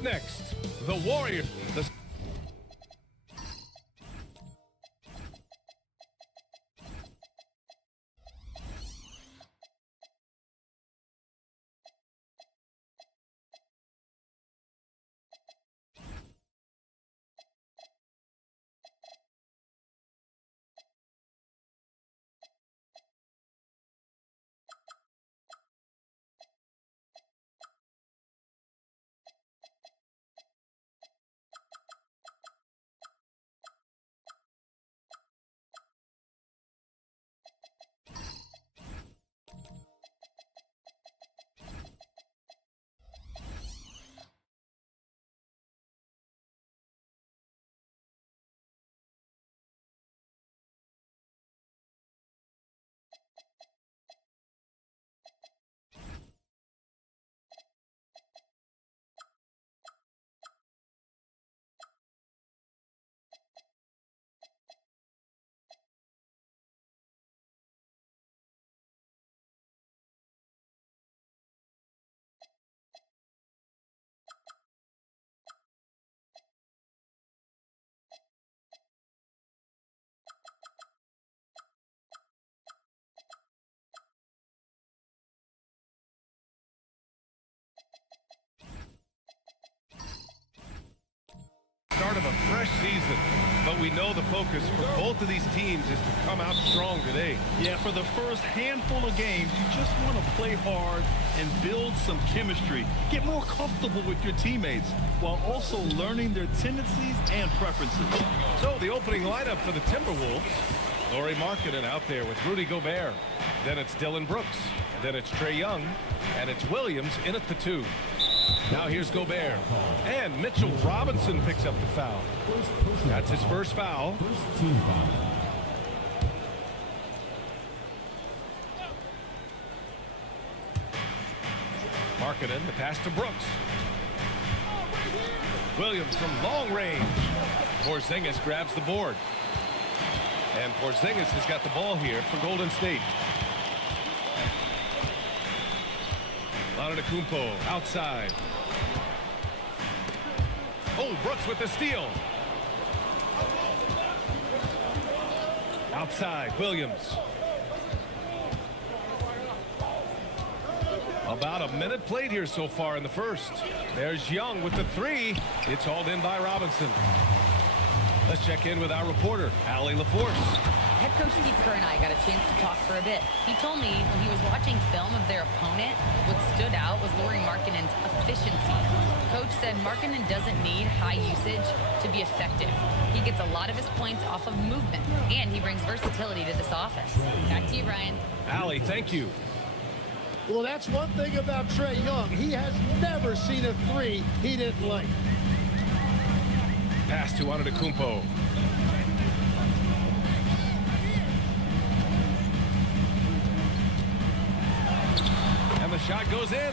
Up next, the Warriors. Start of a fresh season, but we know the focus for both of these teams is to come out strong today. Yeah, for the first handful of games, you just want to play hard and build some chemistry. Get more comfortable with your teammates while also learning their tendencies and preferences. So the opening lineup for the Timberwolves, Lauri Markkanen out there with Rudy Gobert. Then it's Dylan Brooks. Then it's Trae Young. And it's Williams in at the 2. Now here's Gobert. And Mitchell Robinson picks up the foul. That's his first foul. Markkanen, the pass to Brooks. Williams from long range. Porzingis grabs the board. And Porzingis has got the ball here for Golden State. Antetokounmpo outside. Oh, Brooks with the steal. Outside, Williams. About a minute played here so far in the first. There's Young with the 3. It's hauled in by Robinson. Let's check in with our reporter, Allie LaForce. Head coach Steve Kerr and I got a chance to talk for a bit. He told me when he was watching film of their opponent, what stood out was Lauri Markkanen's efficiency. Coach said Markkanen doesn't need high usage to be effective. He gets a lot of his points off of movement, and he brings versatility to this offense. Back to you, Brian. Allie, thank you. Well, that's one thing about Trae Young. He has never seen a 3 he didn't like. Pass to Antetokounmpo. And the shot goes in.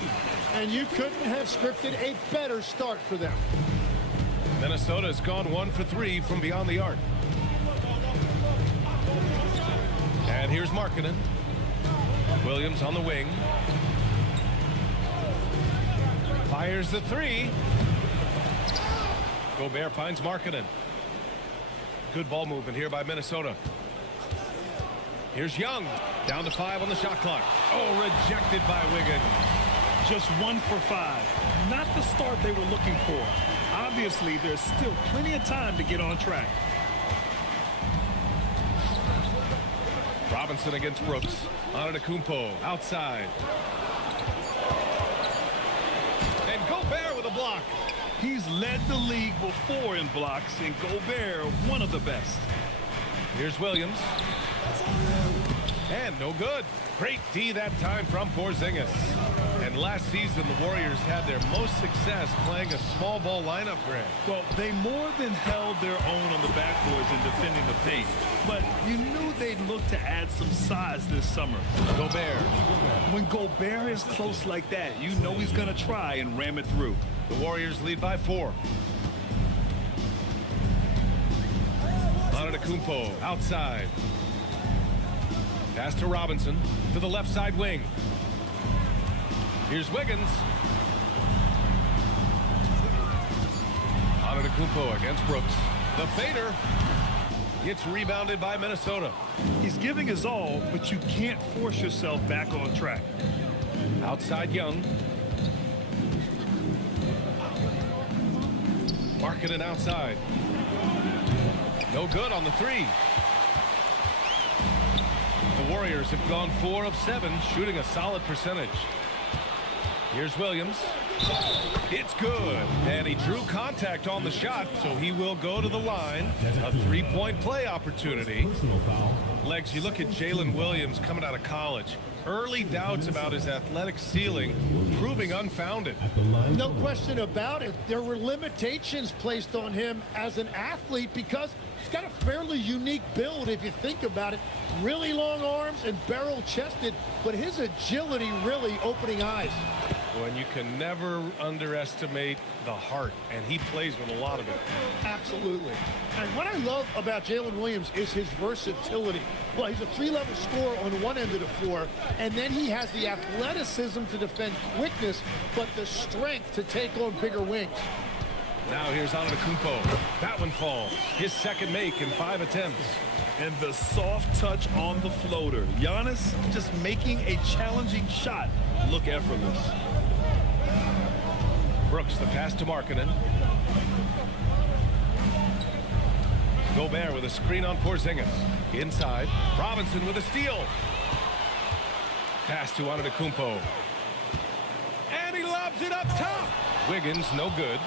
And you couldn't have scripted a better start for them. Minnesota's gone 1 for 3 from beyond the arc. And here's Markkanen. Williams on the wing. Fires the 3. Gobert finds Markkanen. Good ball movement here by Minnesota. Here's Young. Down to 5 on the shot clock. Oh, rejected by Wiggins. Just 1 for 5. Not the start they were looking for. Obviously, there's still plenty of time to get on track. Robinson against Brooks. Antetokounmpo outside. And Gobert with a block. He's led the league before in blocks, and Gobert, one of the best. Here's Williams. And no good. Great D that time from Porzingis. And last season, the Warriors had their most success playing a small ball lineup, Grant. Well, they more than held their own on the backboards in defending the paint. But you knew they'd look to add some size this summer. Gobert. When Gobert is close like that, you know he's going to try and ram it through. The Warriors lead by 4. Antetokounmpo outside. Pass to Robinson to the left side wing. Here's Wiggins. Antetokounmpo against Brooks. The fader gets rebounded by Minnesota. He's giving his all, but you can't force yourself back on track. Outside Young. Markkanen outside. No good on the three. The Warriors have gone 4 of 7, shooting a solid percentage. Here's Williams. It's good. And he drew contact on the shot, so he will go to the line. A three-point play opportunity. Legs, you look at Jalen Williams coming out of college. Early doubts about his athletic ceiling proving unfounded. No question about it. There were limitations placed on him as an athlete because he's got a fairly unique build if you think about it. Really long arms and barrel-chested, but his agility really opening eyes. When you can never underestimate the heart, and he plays with a lot of it. Absolutely. And what I love about Jalen Williams is his versatility. Well, he's a three-level scorer on one end of the floor, and then he has the athleticism to defend quickness, but the strength to take on bigger wings. Now here's Antetokounmpo. That one falls. His second make in 5 attempts. And the soft touch on the floater. Giannis just making a challenging shot look effortless. Brooks, the pass to Markkanen. Gobert with a screen on Porzingis. Inside, Robinson with a steal. Pass to Antetokounmpo. And he lobs it up top. Wiggins, no good.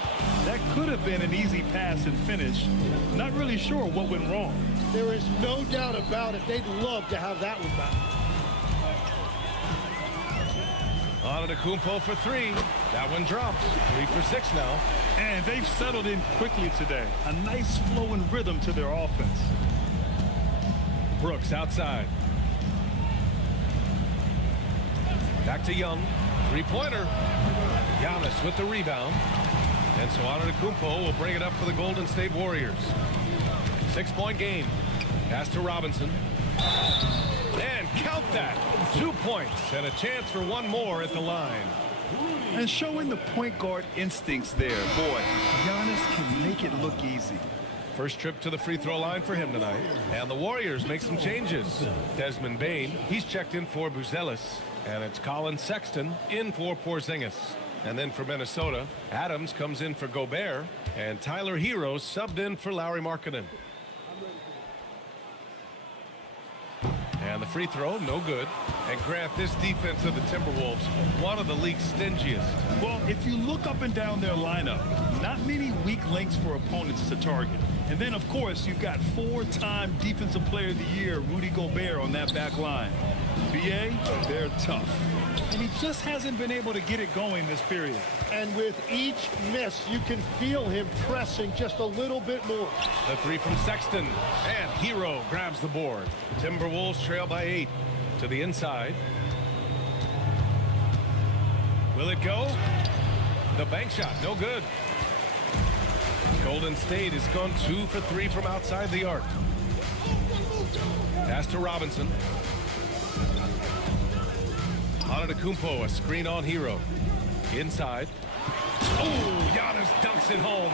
That could have been an easy pass and finish. Not really sure what went wrong. There is no doubt about it. They'd love to have that one back. Antetokounmpo for 3. That one drops. 3 for 6 now. And they've settled in quickly today. A nice flow and rhythm to their offense. Brooks outside. Back to Young. Three-pointer. Giannis with the rebound. And so Antetokounmpo will bring it up for the Golden State Warriors. 6-point game. Pass to Robinson. And count that. 2 points and a chance for one more at the line. And showing the point guard instincts there. Boy, Giannis can make it look easy. First trip to the free throw line for him tonight. And the Warriors make some changes. Desmond Bane, he's checked in for Buzelis. And it's Colin Sexton in for Porzingis. And then for Minnesota, Adams comes in for Gobert. And Tyler Hero subbed in for Lauri Markkanen. And the free throw, no good. And Grant, this defense of the Timberwolves, one of the league's stingiest. Well, if you look up and down their lineup, not many weak links for opponents to target. And then, of course, you've got 4-time Defensive Player of the Year, Rudy Gobert, on that back line. BA, they're tough. And he just hasn't been able to get it going this period. And with each miss, you can feel him pressing just a little bit more. The 3 from Sexton. And Hero grabs the board. Timberwolves trail by 8. To the inside. Will it go? The bank shot, no good. Golden State has gone 2 for 3 from outside the arc. Pass to Robinson. Antetokounmpo, a screen on Hero. Inside. Oh, Giannis dunks it home.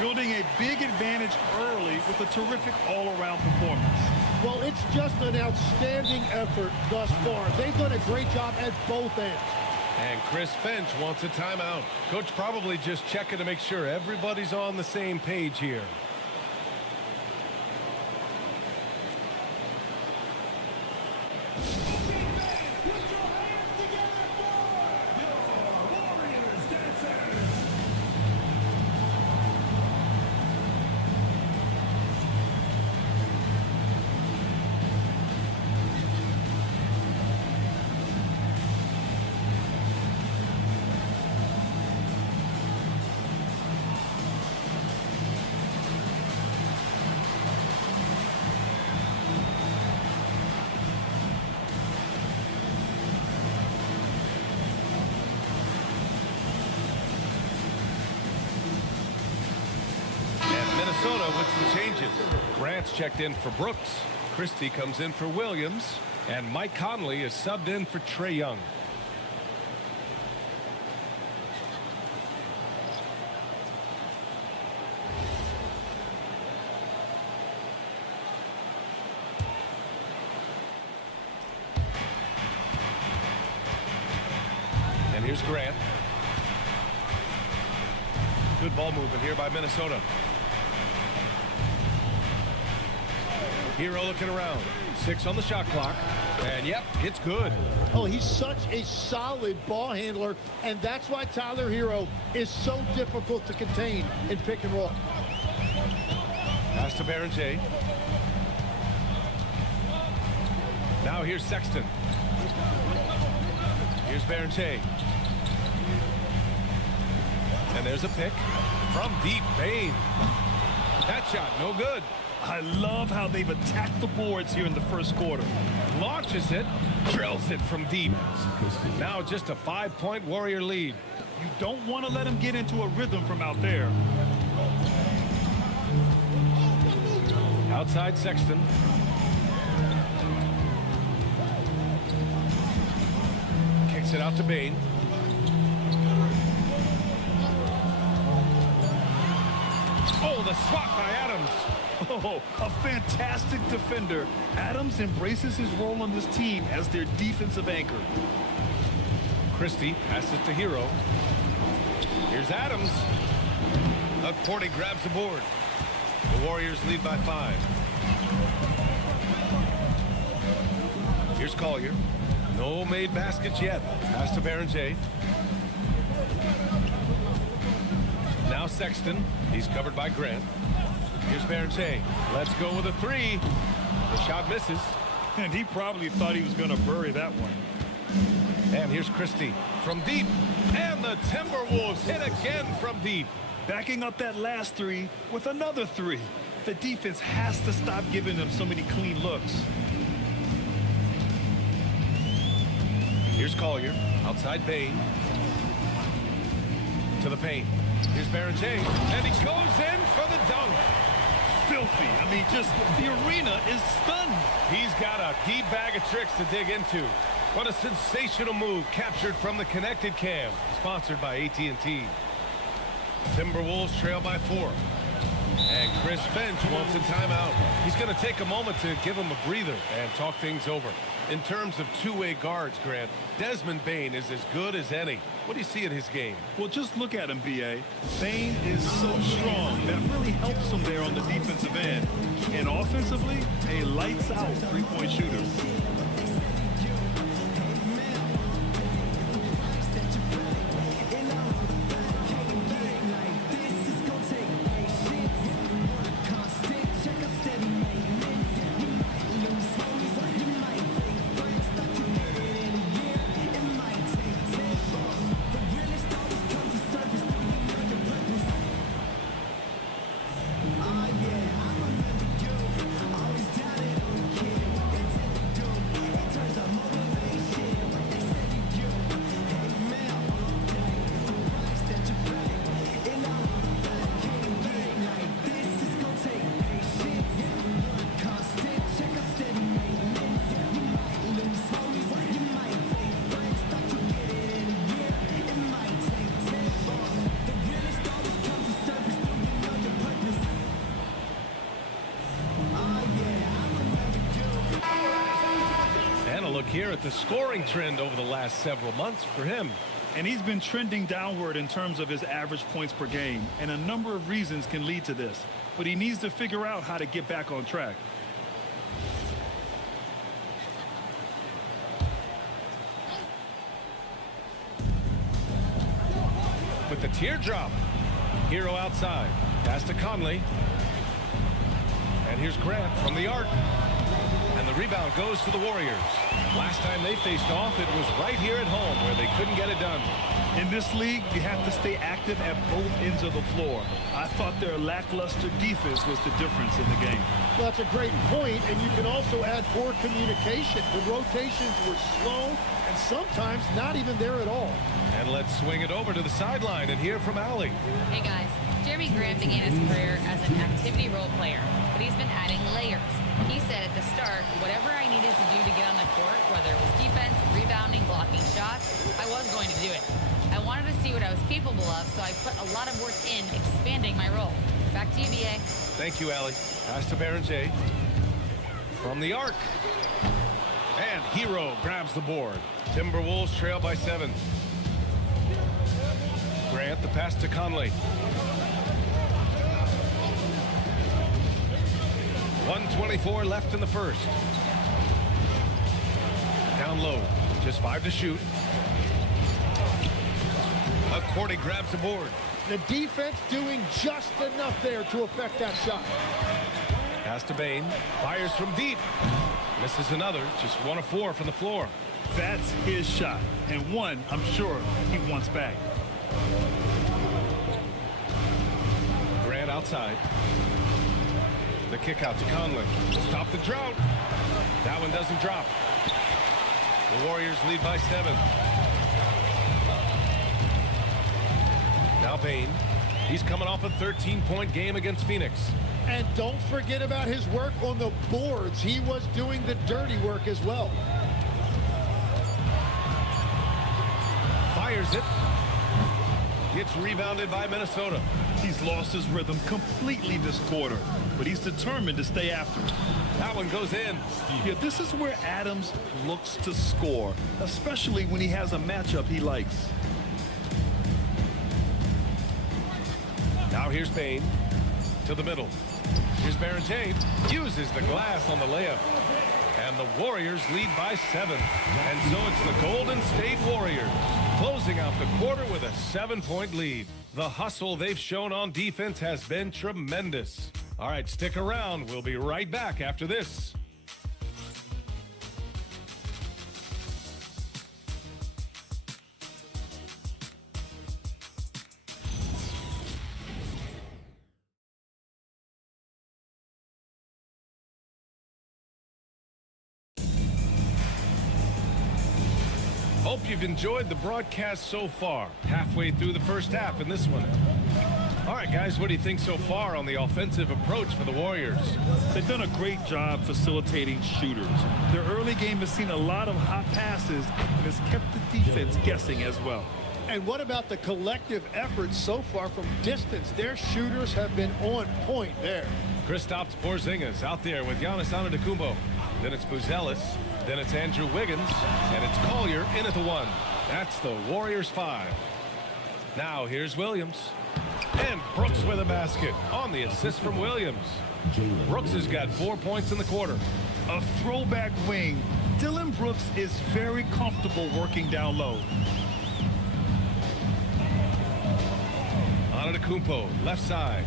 Building a big advantage early with a terrific all-around performance. Well, it's just an outstanding effort thus far. They've done a great job at both ends. And Chris Finch wants a timeout. Coach probably just checking to make sure everybody's on the same page here. Minnesota with some changes. Grant's checked in for Brooks. Christie comes in for Williams. And Mike Conley is subbed in for Trae Young. And here's Grant. Good ball movement here by Minnesota. Hero looking around. 6 on the shot clock. And yep, it's good. Oh, he's such a solid ball handler, and that's why Tyler Hero is so difficult to contain in pick and roll. Pass to Berenger. Now here's Sexton. Here's Berenger. And there's a pick from deep. Bain. That shot, no good. I love how they've attacked the boards here in the first quarter. Launches it, drills it from deep. Now just a 5-point Warrior lead. You don't want to let him get into a rhythm from out there. Outside Sexton. Kicks it out to Bain. Oh, the swat by Adams. Oh, a fantastic defender. Adams embraces his role on this team as their defensive anchor. Christie passes to Hero. Here's Adams. Porty grabs the board. The Warriors lead by 5. Here's Collier. No made baskets yet. Pass to Berenger. Now Sexton. He's covered by Grant. Here's Berenger. Let's go with a 3. The shot misses. And he probably thought he was going to bury that one. And here's Christie from deep. And the Timberwolves hit again from deep. Backing up that last 3 with another 3. The defense has to stop giving them so many clean looks. Here's Collier. Outside Bain. To the paint. Here's Berenger. And he goes in for the dunk. Filthy. I mean, just the arena is stunned. He's got a deep bag of tricks to dig into. What a sensational move captured from the connected cam. Sponsored by AT&T. Timberwolves trail by 4. And Chris Finch wants a timeout. He's going to take a moment to give him a breather and talk things over. In terms of two-way guards, Grant, Desmond Bain is as good as any. What do you see in his game? Well, just look at him, B.A. Bain is so strong. That really helps him there on the defensive end. And offensively, a lights-out three-point shooter. Here at the scoring trend over the last several months for him. And he's been trending downward in terms of his average points per game, and a number of reasons can lead to this, but he needs to figure out how to get back on track. With the teardrop. Hero outside. Pass to Conley. And here's Grant from the arc. And the rebound goes to the Warriors. Last time they faced off, it was right here at home where they couldn't get it done. In this league, you have to stay active at both ends of the floor. I thought their lackluster defense was the difference in the game. Well, that's a great point, and you can also add poor communication. The rotations were slow and sometimes not even there at all. And let's swing it over to the sideline and hear from Allie. Hey guys, Jeremy Grant began his career as an activity role player, but he's been adding layers. He said at the start, whatever I needed to do to get on the court, whether it was defense, rebounding, blocking shots, I was going to do it. I wanted to see what I was capable of, so I put a lot of work in expanding my role. Back to you, B.A. Thank you, Allie. Pass to Berenger. From the arc. And Hero grabs the board. Timberwolves trail by 7. Grant, the pass to Conley. 1:24 left in the first. Down low, just 5 to shoot. McCourty grabs the board. The defense doing just enough there to affect that shot. Pass to Bain, fires from deep. Misses another, just 1 of 4 from the floor. That's his shot, and one I'm sure he wants back. Grant outside. The kick out to Conley. Stop the drought. That one doesn't drop. The Warriors lead by 7. Now Bain. He's coming off a 13-point game against Phoenix. And don't forget about his work on the boards. He was doing the dirty work as well. Fires it. Gets rebounded by Minnesota. He's lost his rhythm completely this quarter, but he's determined to stay after it. That one goes in. Yeah, this is where Adams looks to score, especially when he has a matchup he likes. Now here's Bain to the middle. Here's Barrett. Uses the glass on the layup. And the Warriors lead by 7. And so it's the Golden State Warriors closing out the quarter with a 7-point lead. The hustle they've shown on defense has been tremendous. All right, stick around. We'll be right back after this. Hope you've enjoyed the broadcast so far. Halfway through the first half in this one. All right, guys, what do you think so far on the offensive approach for the Warriors? They've done a great job facilitating shooters. Their early game has seen a lot of hot passes and has kept the defense guessing as well. And what about the collective effort so far from distance? Their shooters have been on point there. Kristaps Porzingis out there with Giannis Antetokounmpo. Then it's Buzelis. Then it's Andrew Wiggins. And it's Collier in at the 1. That's the Warriors 5. Now here's Williams. And Brooks with a basket on the assist from Williams. Brooks has got 4 points in the quarter. A throwback wing. Dylan Brooks is very comfortable working down low. Antetokounmpo, left side.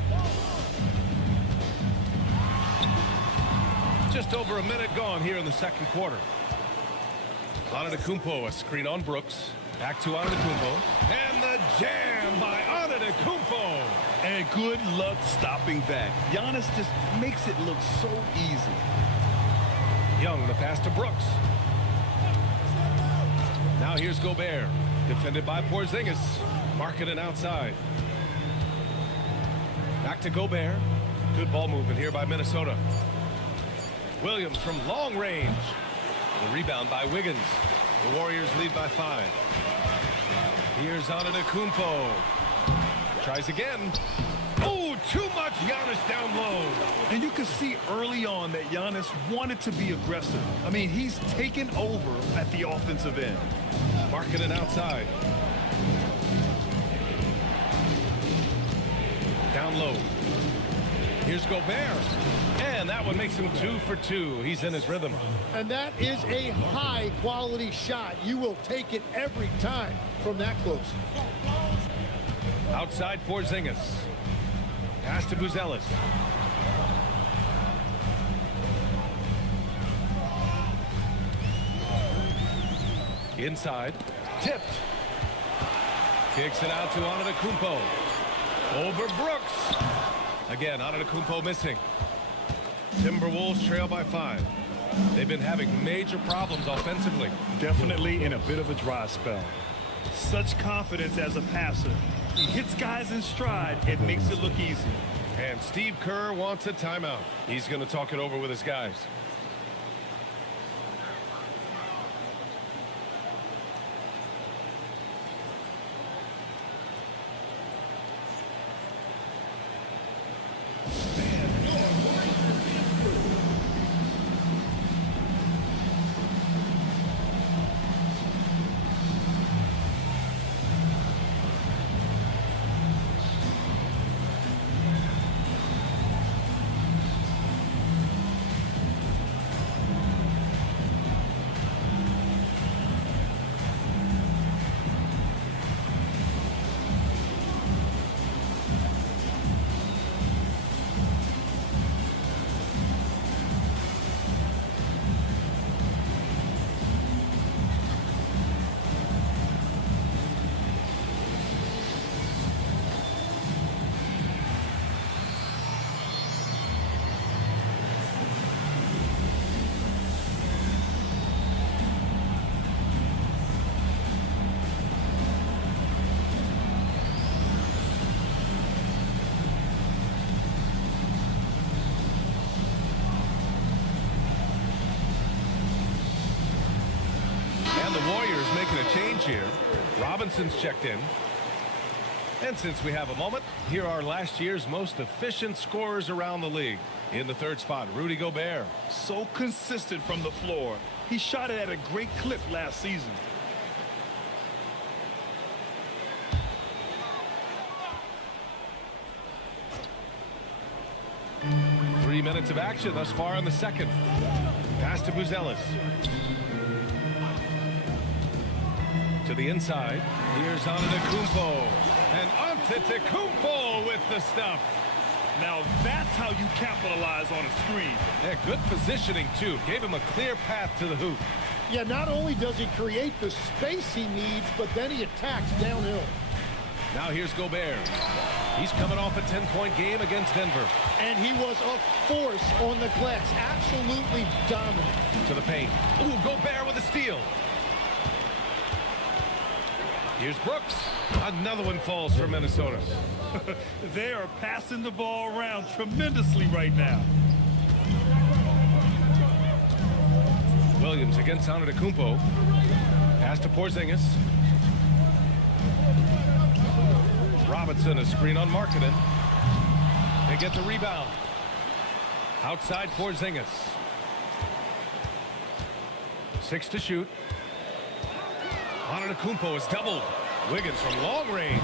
Just over a minute gone here in the second quarter. Antetokounmpo, a screen on Brooks. Back to Antetokounmpo. And the jam by Antetokounmpo. And good luck stopping that. Giannis just makes it look so easy. Young, the pass to Brooks. Now here's Gobert. Defended by Porzingis. Marketing outside. Back to Gobert. Good ball movement here by Minnesota. Williams from long range. The rebound by Wiggins. The Warriors lead by 5. Here's Antetokounmpo. Tries again. Oh, too much Giannis down low. And you can see early on that Giannis wanted to be aggressive. I mean, he's taken over at the offensive end. Marketing outside. Down low. Here's Gobert. And that one makes him 2 for 2. He's in his rhythm. And that is a high-quality shot. You will take it every time from that close. Outside Porzingis. Pass to Buzelis. Inside. Tipped. Kicks it out to Antetokounmpo. Over Brooks. Again, Antetokounmpo missing. Timberwolves trail by 5. They've been having major problems offensively. Definitely in a bit of a dry spell. Such confidence as a passer. He hits guys in stride. It makes it look easy. And Steve Kerr wants a timeout. He's going to talk it over with his guys. is making a change here. Robinson's checked in. And since we have a moment, here are last year's most efficient scorers around the league. In the third spot, Rudy Gobert. So consistent from the floor. He shot it at a great clip last season. Three minutes of action thus far in the second. Pass to Buzelis. To the inside. Here's Antetokounmpo. And Antetokounmpo with the stuff. Now that's how you capitalize on a screen. Yeah, good positioning, too. Gave him a clear path to the hoop. Yeah, not only does he create the space he needs, but then he attacks downhill. Now here's Gobert. He's coming off a 10-point game against Denver. And he was a force on the glass. Absolutely dominant. To the paint. Ooh, Gobert with a steal. Here's Brooks. Another one falls for Minnesota. They are passing the ball around tremendously right now. Williams against Antetokounmpo. Pass to Porzingis. Robinson, a screen on Markkanen. They get the rebound. Outside Porzingis. 6 to shoot. Antetokounmpo is doubled. Wiggins from long range.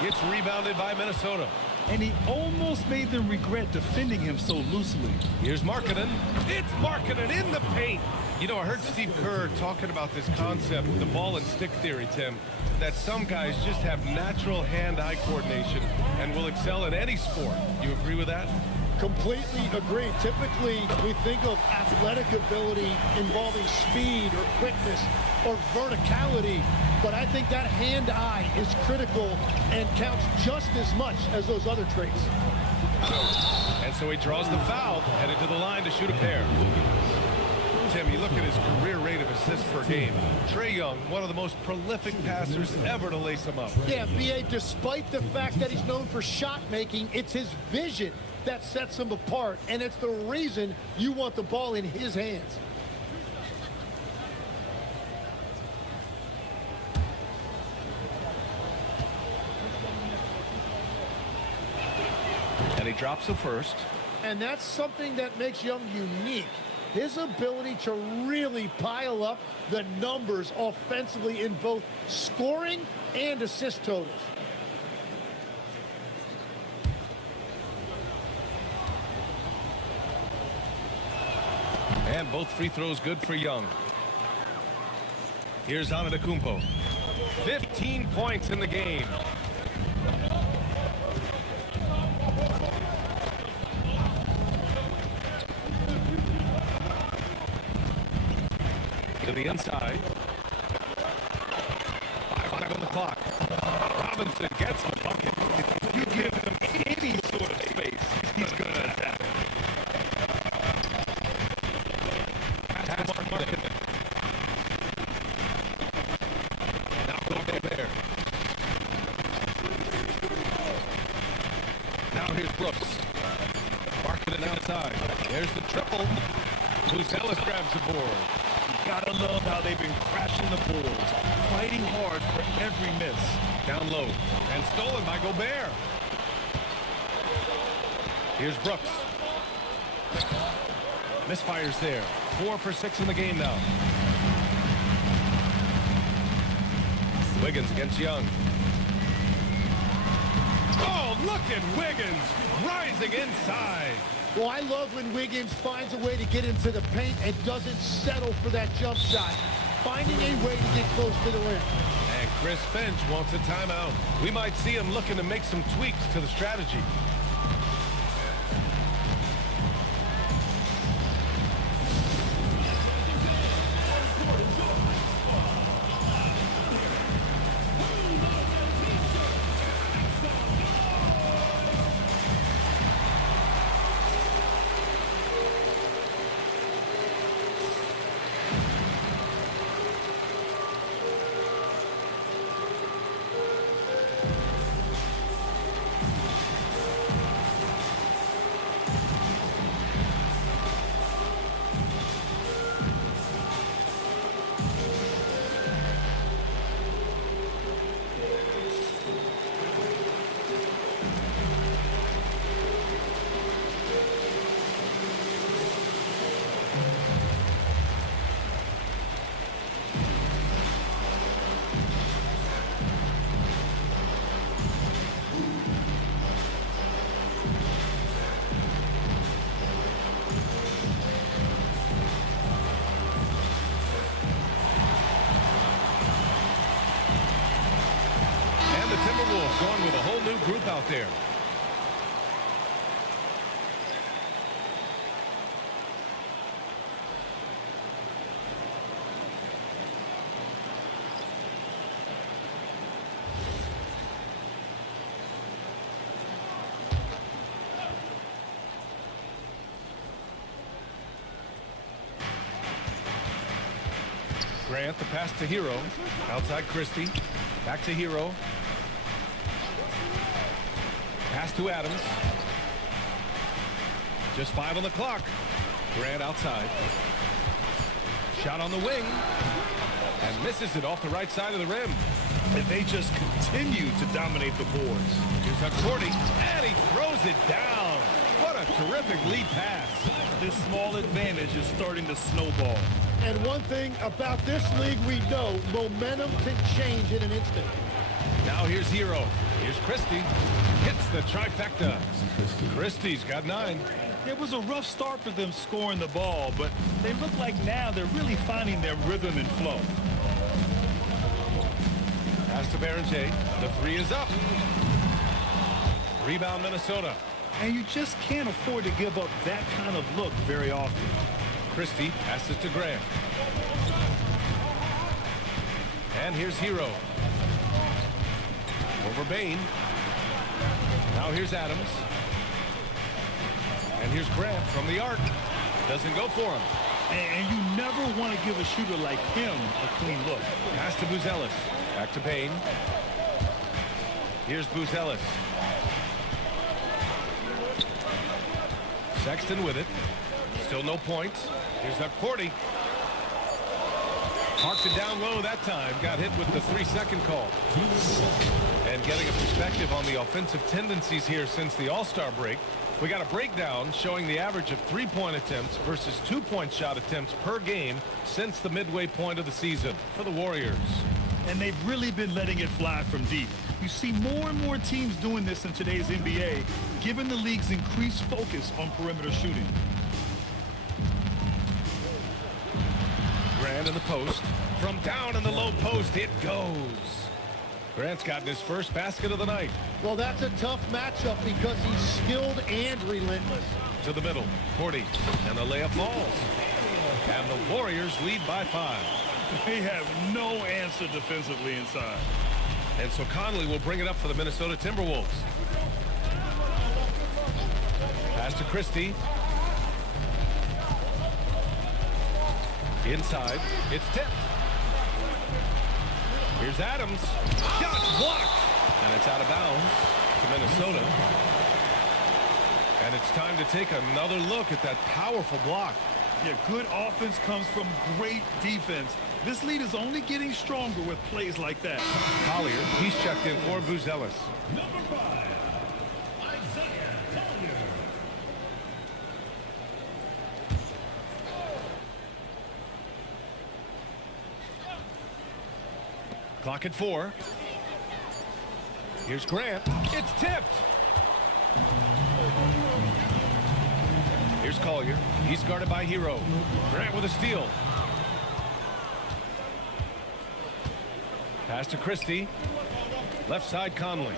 Gets rebounded by Minnesota. And he almost made them regret defending him so loosely. Here's Markkanen. It's Markkanen in the paint. You know, I heard Steve Kerr talking about this concept, the ball and stick theory, Tim, that some guys just have natural hand-eye coordination and will excel in any sport. You agree with that? Completely agree. Typically, we think of athletic ability involving speed or quickness or verticality, but I think that hand-eye is critical and counts just as much as those other traits. And so he draws the foul, headed to the line to shoot a pair. Tim, you look at his career rate of assists per game. Trae Young, one of the most prolific passers ever to lace him up. Yeah, B.A., despite the fact that he's known for shot making, it's his vision that sets him apart, and it's the reason you want the ball in his hands. And he drops the first. And that's something that makes Young unique. His ability to really pile up the numbers offensively in both scoring and assist totals. And both free throws good for Young. Here's Antetokounmpo. 15 points in the game. To the inside. 5 on the clock. Robinson gets the bucket. You give him any sort of space, he's going to attack. Pass to Markkanen. Now Gobert. Now here's Brooks. Markkanen outside. There's the triple. Buzelis grabs the board. Gotta love how they've been crashing the boards, fighting hard for every miss. Down low, and stolen by Gobert. Here's Brooks. Misfires there. 4 for 6 in the game now. Wiggins against Young. Oh, look at Wiggins rising inside. Well, I love when Wiggins finds a way to get into the paint and doesn't settle for that jump shot. Finding a way to get close to the rim. And Chris Finch wants a timeout. We might see him looking to make some tweaks to the strategy. Timberwolves going with a whole new group out there. Grant, the pass to Hero. Outside Christie. Back to Hero. Pass to Adams. Just 5 on the clock. Grant outside. Shot on the wing. And misses it off the right side of the rim. And they just continue to dominate the boards. Here's Cordy, and he throws it down. What a terrific lead pass. This small advantage is starting to snowball. And one thing about this league we know, momentum can change in an instant. Now here's Hero. Here's Christie. Hits the trifecta. Christie's got 9. It was a rough start for them scoring the ball, but they look like now they're really finding their rhythm and flow. Pass to Barangay. The 3 is up. Rebound Minnesota. And you just can't afford to give up that kind of look very often. Christie passes to Grant. And here's Hero. Over Bain. Now here's Adams. And here's Grant from the arc. Doesn't go for him. And you never want to give a shooter like him a clean look. Pass to Buzelis. Back to Bain. Here's Buzelis. Sexton with it. Still no points. Here's Cordy. Parked it down low that time. Got hit with the 3-second call. And getting a perspective on the offensive tendencies here since the All-Star break, we got a breakdown showing the average of 3-point attempts versus 2-point shot attempts per game since the midway point of the season for the Warriors. And they've really been letting it fly from deep. You see more and more teams doing this in today's NBA, given the league's increased focus on perimeter shooting. Grant in the post. From down in the low post, it goes. Grant's gotten his first basket of the night. Well, that's a tough matchup because he's skilled and relentless. To the middle, Cordy, and the layup falls. And the Warriors lead by 5. They have no answer defensively inside. And so Conley will bring it up for the Minnesota Timberwolves. Pass to Christie. Inside, it's tipped. Here's Adams. Shot blocked. And it's out of bounds to Minnesota. And it's time to take another look at that powerful block. Yeah, good offense comes from great defense. This lead is only getting stronger with plays like that. Collier, he's checked in for Buzelis. Number 5, Isaiah Collier. Clock at 4. Here's Grant. It's tipped. Here's Collier. He's guarded by Hero. Grant with a steal. Pass to Christie. Left side Conley.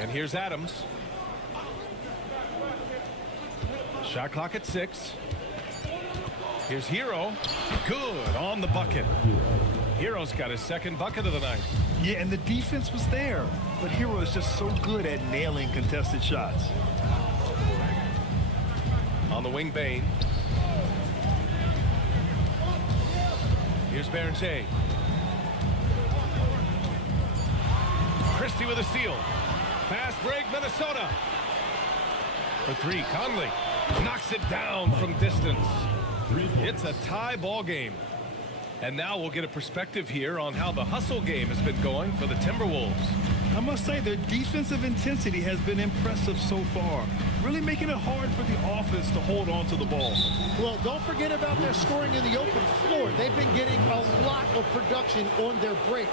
And here's Adams. Shot clock at 6. Here's Hero. Good on the bucket. Hero's got his second bucket of the night. Yeah, and the defense was there. But Hero is just so good at nailing contested shots. On the wing, Bain. Here's Barangay. Christie with a steal. Fast break, Minnesota. For 3, Conley knocks it down from distance. It's a tie ball game. And now we'll get a perspective here on how the hustle game has been going for the Timberwolves. I must say their defensive intensity has been impressive so far, really making it hard for the offense to hold on to the ball. Well, don't forget about their scoring in the open floor. They've been getting a lot of production on their break.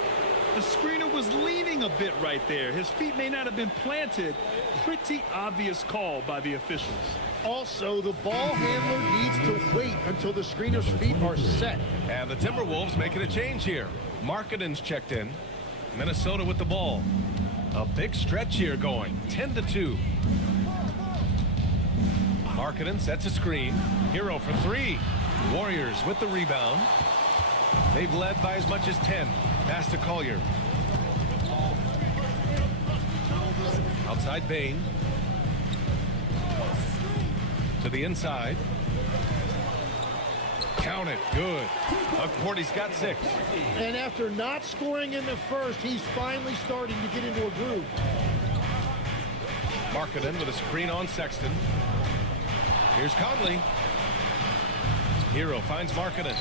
The screener was leaning a bit right there. His feet may not have been planted. Pretty obvious call by the officials. Also, the ball handler needs to wait until the screener's feet are set. And the Timberwolves making a change here. Markkanen's checked in. Minnesota with the ball. A big stretch here going. 10-2. Markkanen sets a screen. Hero for three. Warriors with the rebound. They've led by as much as 10. Pass to Collier. Outside Bain. To the inside. Count it. Good. Porty's got 6. And after not scoring in the first, he's finally starting to get into a groove. Markkanen with a screen on Sexton. Here's Conley. Hero finds Markkanen.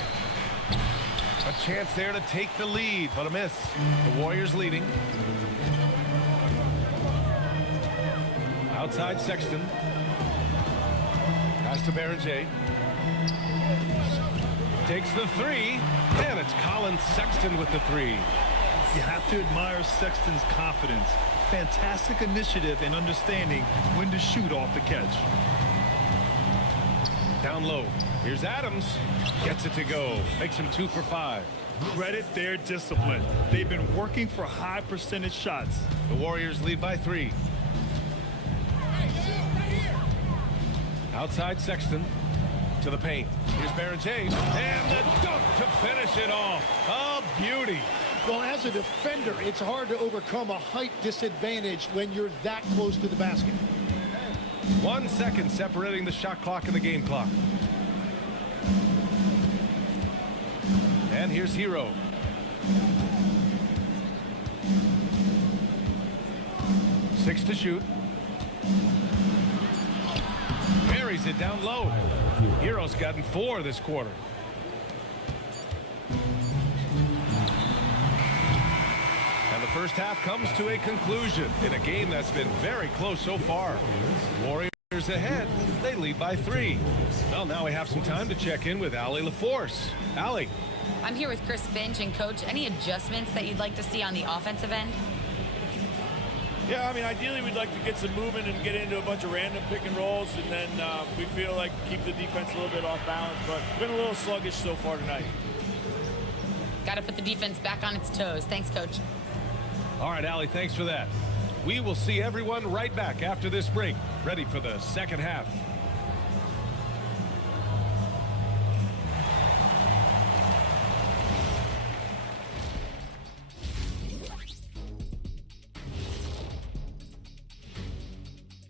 A chance there to take the lead, but a miss. The Warriors leading. Outside Sexton. Pass to Berenger. Takes the three, and it's Colin Sexton with the three. You have to admire Sexton's confidence. Fantastic initiative and understanding when to shoot off the catch. Down low. Here's Adams. Gets it to go. Makes him 2 for 5. Credit their discipline. They've been working for high percentage shots. The Warriors lead by 3. Outside Sexton. To the paint. Here's Berenger. And the dunk to finish it off. A beauty. Well, as a defender, it's hard to overcome a height disadvantage when you're that close to the basket. 1 second separating the shot clock and the game clock. And here's Hero. Six to shoot. Buries it down low. Hero's gotten 4 this quarter. And the first half comes to a conclusion in a game that's been very close so far. Warriors ahead. They lead by 3. Well, now we have some time to check in with Allie LaForce. Allie. I'm here with Chris Finch. And, Coach, any adjustments that you'd like to see on the offensive end? Yeah, I mean, ideally we'd like to get some movement and get into a bunch of random pick and rolls, and then we feel like keep the defense a little bit off balance, but been a little sluggish so far tonight. Got to put the defense back on its toes. Thanks, Coach. All right, Allie, thanks for that. We will see everyone right back after this break, ready for the second half.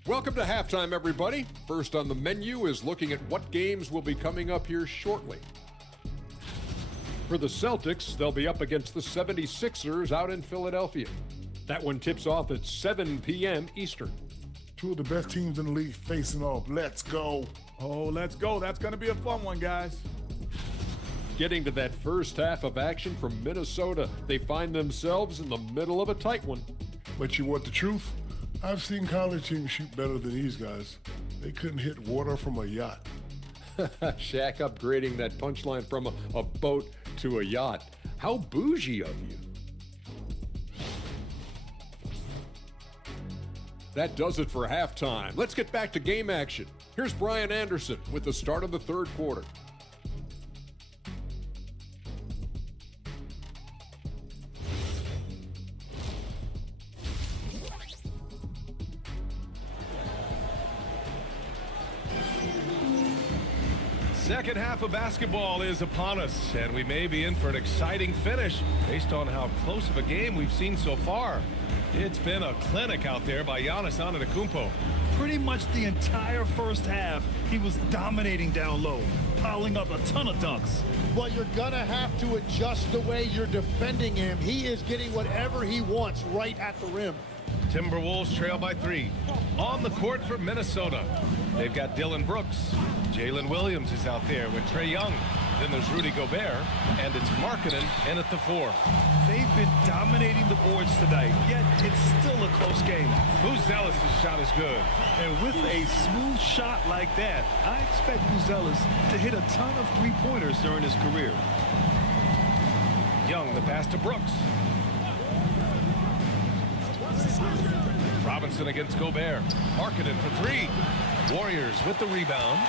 Welcome to halftime, everybody. First on the menu is looking at what games will be coming up here shortly. For the Celtics, they'll be up against the 76ers out in Philadelphia. That one tips off at 7 p.m. Eastern. 2 of the best teams in the league facing off. Let's go. Oh, let's go. That's going to be a fun one, guys. Getting to that first half of action from Minnesota, they find themselves in the middle of a tight one. But you want the truth? I've seen college teams shoot better than these guys. They couldn't hit water from a yacht. Shaq upgrading that punchline from a boat to a yacht. How bougie of you. That does it for halftime. Let's get back to game action. Here's Brian Anderson with the start of the third quarter. Second half of basketball is upon us, and we may be in for an exciting finish based on how close of a game we've seen so far. It's been a clinic out there by Giannis Antetokounmpo. Pretty much the entire first half, he was dominating down low, piling up a ton of dunks. Well, you're going to have to adjust the way you're defending him. He is getting whatever he wants right at the rim. Timberwolves trail by 3. On the court for Minnesota, they've got Dylan Brooks. Jalen Williams is out there with Trae Young. Then there's Rudy Gobert, and it's Markkanen in at the 4. They've been dominating the boards tonight, yet it's still a close game. Buzelis' shot is good. And with a smooth shot like that, I expect Buzelis to hit a ton of three-pointers during his career. Young, the pass to Brooks. Robinson against Gobert. Markkanen for 3. Warriors with the rebound.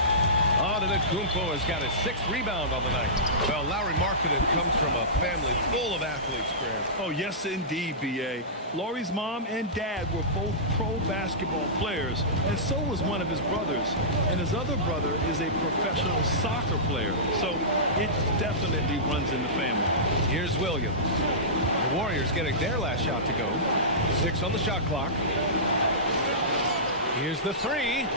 Antetokounmpo has got his 6th rebound on the night. Well, Lauri Markkanen comes from a family full of athletes, Graham. Oh, yes, indeed, B.A. Lauri's mom and dad were both pro basketball players, and so was one of his brothers. And his other brother is a professional soccer player, so it definitely runs in the family. Here's Williams. The Warriors getting their last shot to go. 6 on the shot clock. Here's the 3.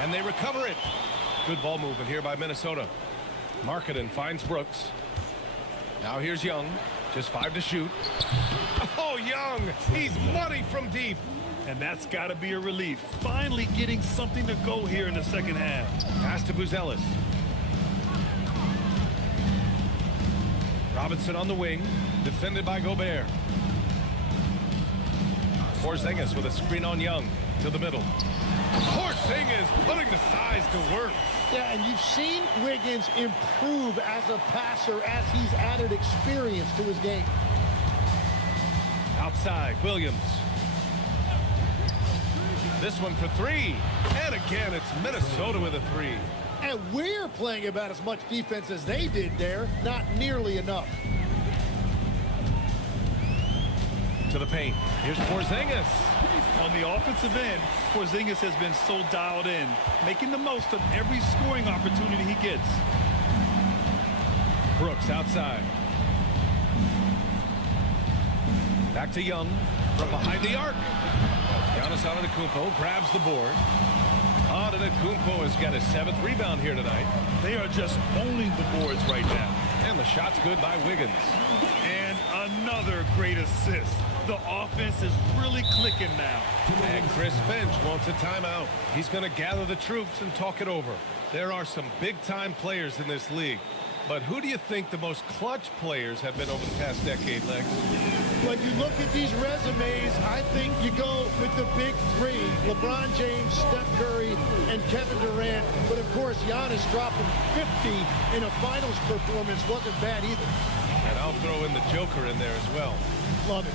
And they recover it. Good ball movement here by Minnesota. Markkanen finds Brooks. Now here's Young. Just 5 to shoot. Oh, Young! He's money from deep. And that's got to be a relief. Finally getting something to go here in the second half. Pass to Buzelis. Robinson on the wing. Defended by Gobert. Porzingis with a screen on Young. To the middle. Porzingis putting the size to work. Yeah, and you've seen Wiggins improve as a passer as he's added experience to his game. Outside, Williams. This one for 3. And again, it's Minnesota with a 3. And we're playing about as much defense as they did there. Not nearly enough. To the paint. Here's Porzingis. On the offensive end, Porzingis has been so dialed in, making the most of every scoring opportunity he gets. Brooks outside. Back to Young from behind the arc. Giannis Antetokounmpo grabs the board. Antetokounmpo has got his 7th rebound here tonight. They are just owning the boards right now. And the shot's good by Wiggins. And another great assist. The offense is really clicking now. And Chris Finch wants a timeout. He's going to gather the troops and talk it over. There are some big-time players in this league. But who do you think the most clutch players have been over the past decade, Lex? When you look at these resumes, I think you go with the big 3. LeBron James, Steph Curry, and Kevin Durant. But, of course, Giannis dropping 50 in a finals performance wasn't bad either. And I'll throw in the Joker in there as well. Love it.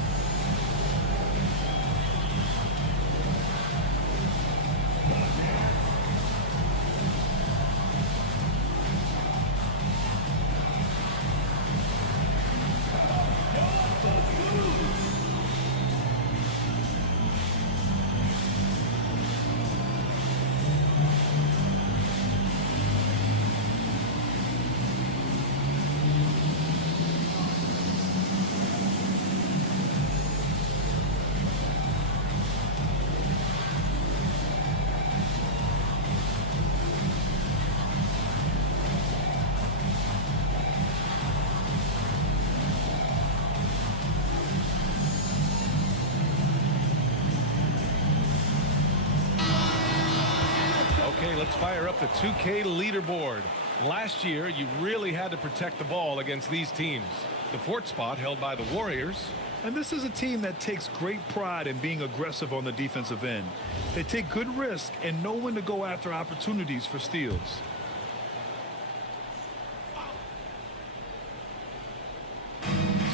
Let's fire up the 2K leaderboard. Last year, you really had to protect the ball against these teams. The 4th spot held by the Warriors. And this is a team that takes great pride in being aggressive on the defensive end. They take good risk and know when to go after opportunities for steals.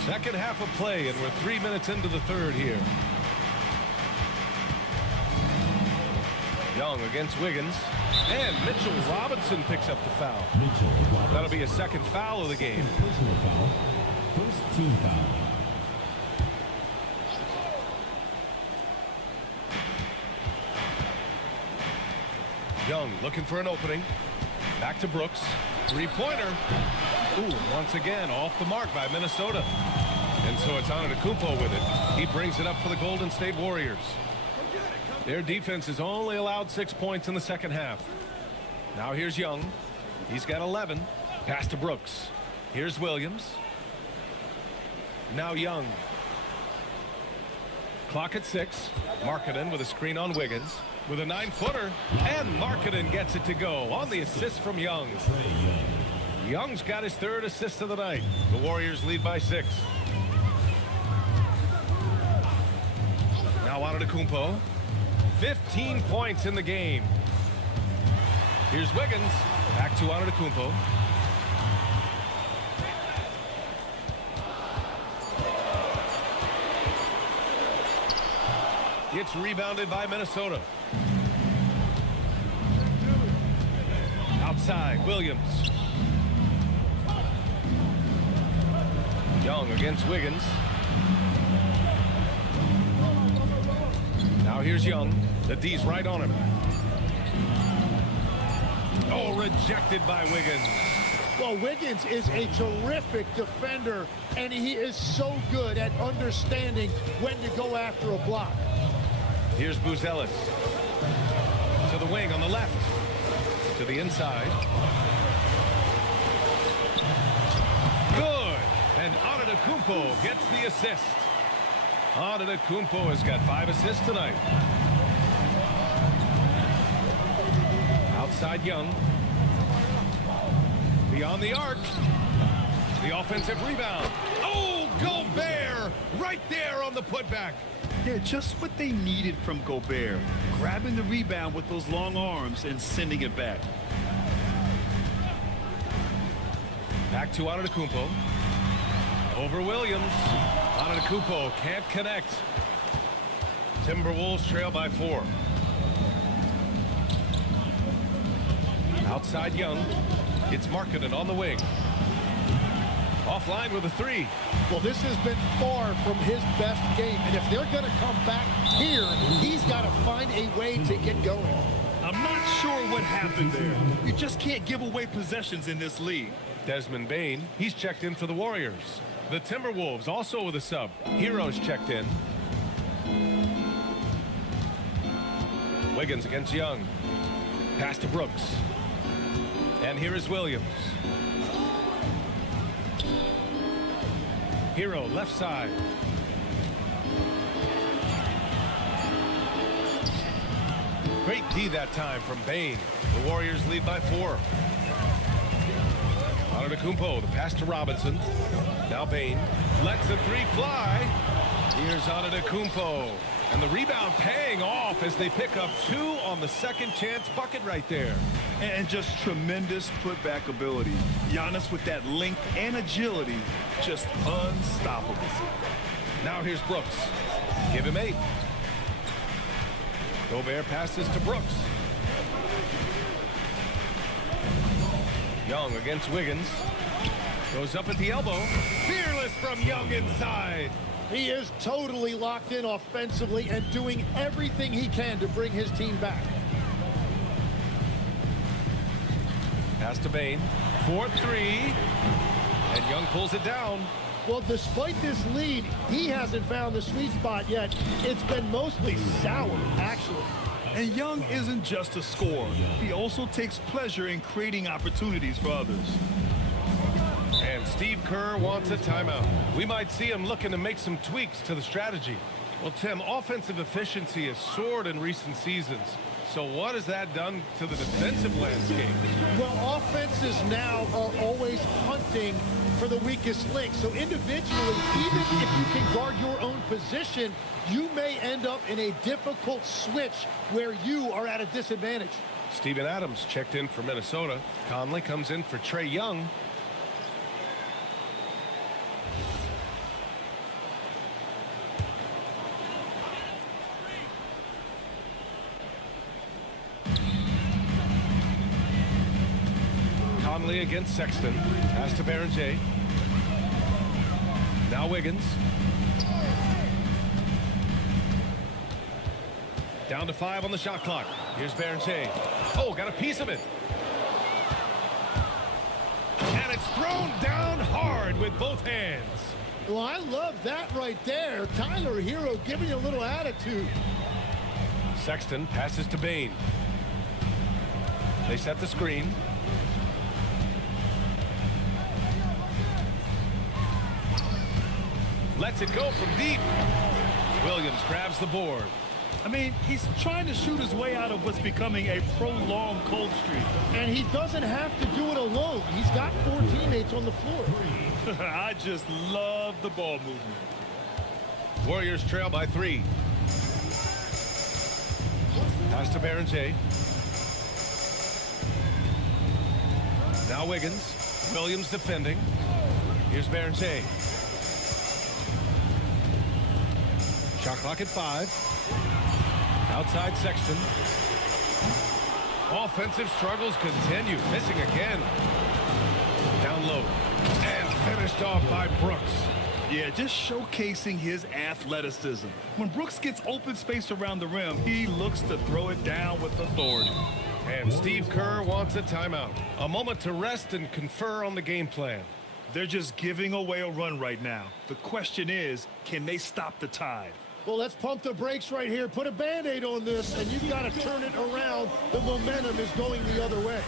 Second half of play, and we're 3 minutes into the 3rd here. Young against Wiggins. And Mitchell Robinson picks up the foul. That'll be a 2nd foul of the game. Personal foul. First team foul. Young looking for an opening. Back to Brooks. 3-pointer. Ooh, once again off the mark by Minnesota. And so it's Antetokounmpo with it. He brings it up for the Golden State Warriors. Their defense has only allowed 6 points in the second half. Now here's Young. He's got 11. Pass to Brooks. Here's Williams. Now Young. Clock at 6. Markkanen with a screen on Wiggins. With a 9-footer. And Markkanen gets it to go on the assist from Young. Young's got his 3rd assist of the night. The Warriors lead by 6. Now Antetokounmpo. 15 points in the game. Here's Wiggins. Back to Antetokounmpo. It's rebounded by Minnesota. inside, Williams. Young against Wiggins. Now here's Young. The D's right on him. Oh, rejected by Wiggins. Well, Wiggins is a terrific defender, and he is so good at understanding when to go after a block. Here's Buzelis. To the wing on the left. To the inside. Good. And Antetokounmpo gets the assist. Antetokounmpo has got 5 assists tonight. Outside Young. Beyond the arc. The offensive rebound. Oh, Gobert right there on the putback. Yeah, just what they needed from Gobert. Grabbing the rebound with those long arms and sending it back. Back to Antetokounmpo. Over Williams. Antetokounmpo can't connect. Timberwolves trail by 4. Outside Young. It's Markkanen on the wing. Offline with a 3. Well, this has been far from his best game, and if they're going to come back here, he's got to find a way to get going. I'm not sure what happened there. You just can't give away possessions in this league. Desmond Bane, he's checked in for the Warriors. The Timberwolves also with a sub. Heroes checked in. Wiggins against Young. Pass to Brooks. And here is Williams. Hero left side. Great D that time from Bane. The Warriors lead by 4. Antetokounmpo, the pass to Robinson. Now Bane lets the 3 fly. Here's Antetokounmpo. And the rebound paying off as they pick up 2 on the second chance bucket right there. And just tremendous putback ability. Giannis with that length and agility, just unstoppable. Now here's Brooks. Give him 8. Gobert passes to Brooks. Young against Wiggins. Goes up at the elbow. Fearless from Young inside. He is totally locked in offensively and doing everything he can to bring his team back. Pass to Bane. 4-3. And Young pulls it down. Well, despite this lead, he hasn't found the sweet spot yet. It's been mostly sour, actually. And Young isn't just a scorer. He also takes pleasure in creating opportunities for others. And Steve Kerr wants a timeout. We might see him looking to make some tweaks to the strategy. Well, Tim, offensive efficiency has soared in recent seasons. So what has that done to the defensive landscape? Well, offenses now are always hunting for the weakest link. So individually, even if you can guard your own position, you may end up in a difficult switch where you are at a disadvantage. Steven Adams checked in for Minnesota. Conley comes in for Trae Young. Conley against Sexton. Pass to Berenger. Now Wiggins. Down to 5 on the shot clock. Here's Berenger. Oh, got a piece of it. And it's thrown down hard with both hands. Well, I love that right there. Tyler Hero giving you a little attitude. Sexton passes to Bane. They set the screen. Lets it go from deep. Williams grabs the board. I mean, he's trying to shoot his way out of what's becoming a prolonged cold streak. And he doesn't have to do it alone. He's got 4 teammates on the floor. I just love the ball movement. Warriors trail by 3. Pass to Berenger. Now Wiggins. Williams defending. Here's Berenger. Shot clock at 5. Outside Sexton. Offensive struggles continue. Missing again. Down low. And finished off by Brooks. Yeah, just showcasing his athleticism. When Brooks gets open space around the rim, he looks to throw it down with authority. And Steve Kerr wants a timeout. A moment to rest and confer on the game plan. They're just giving away a run right now. The question is, can they stop the tide? Well, let's pump the brakes right here. Put a Band-Aid on this, and you've got to turn it around. The momentum is going the other way.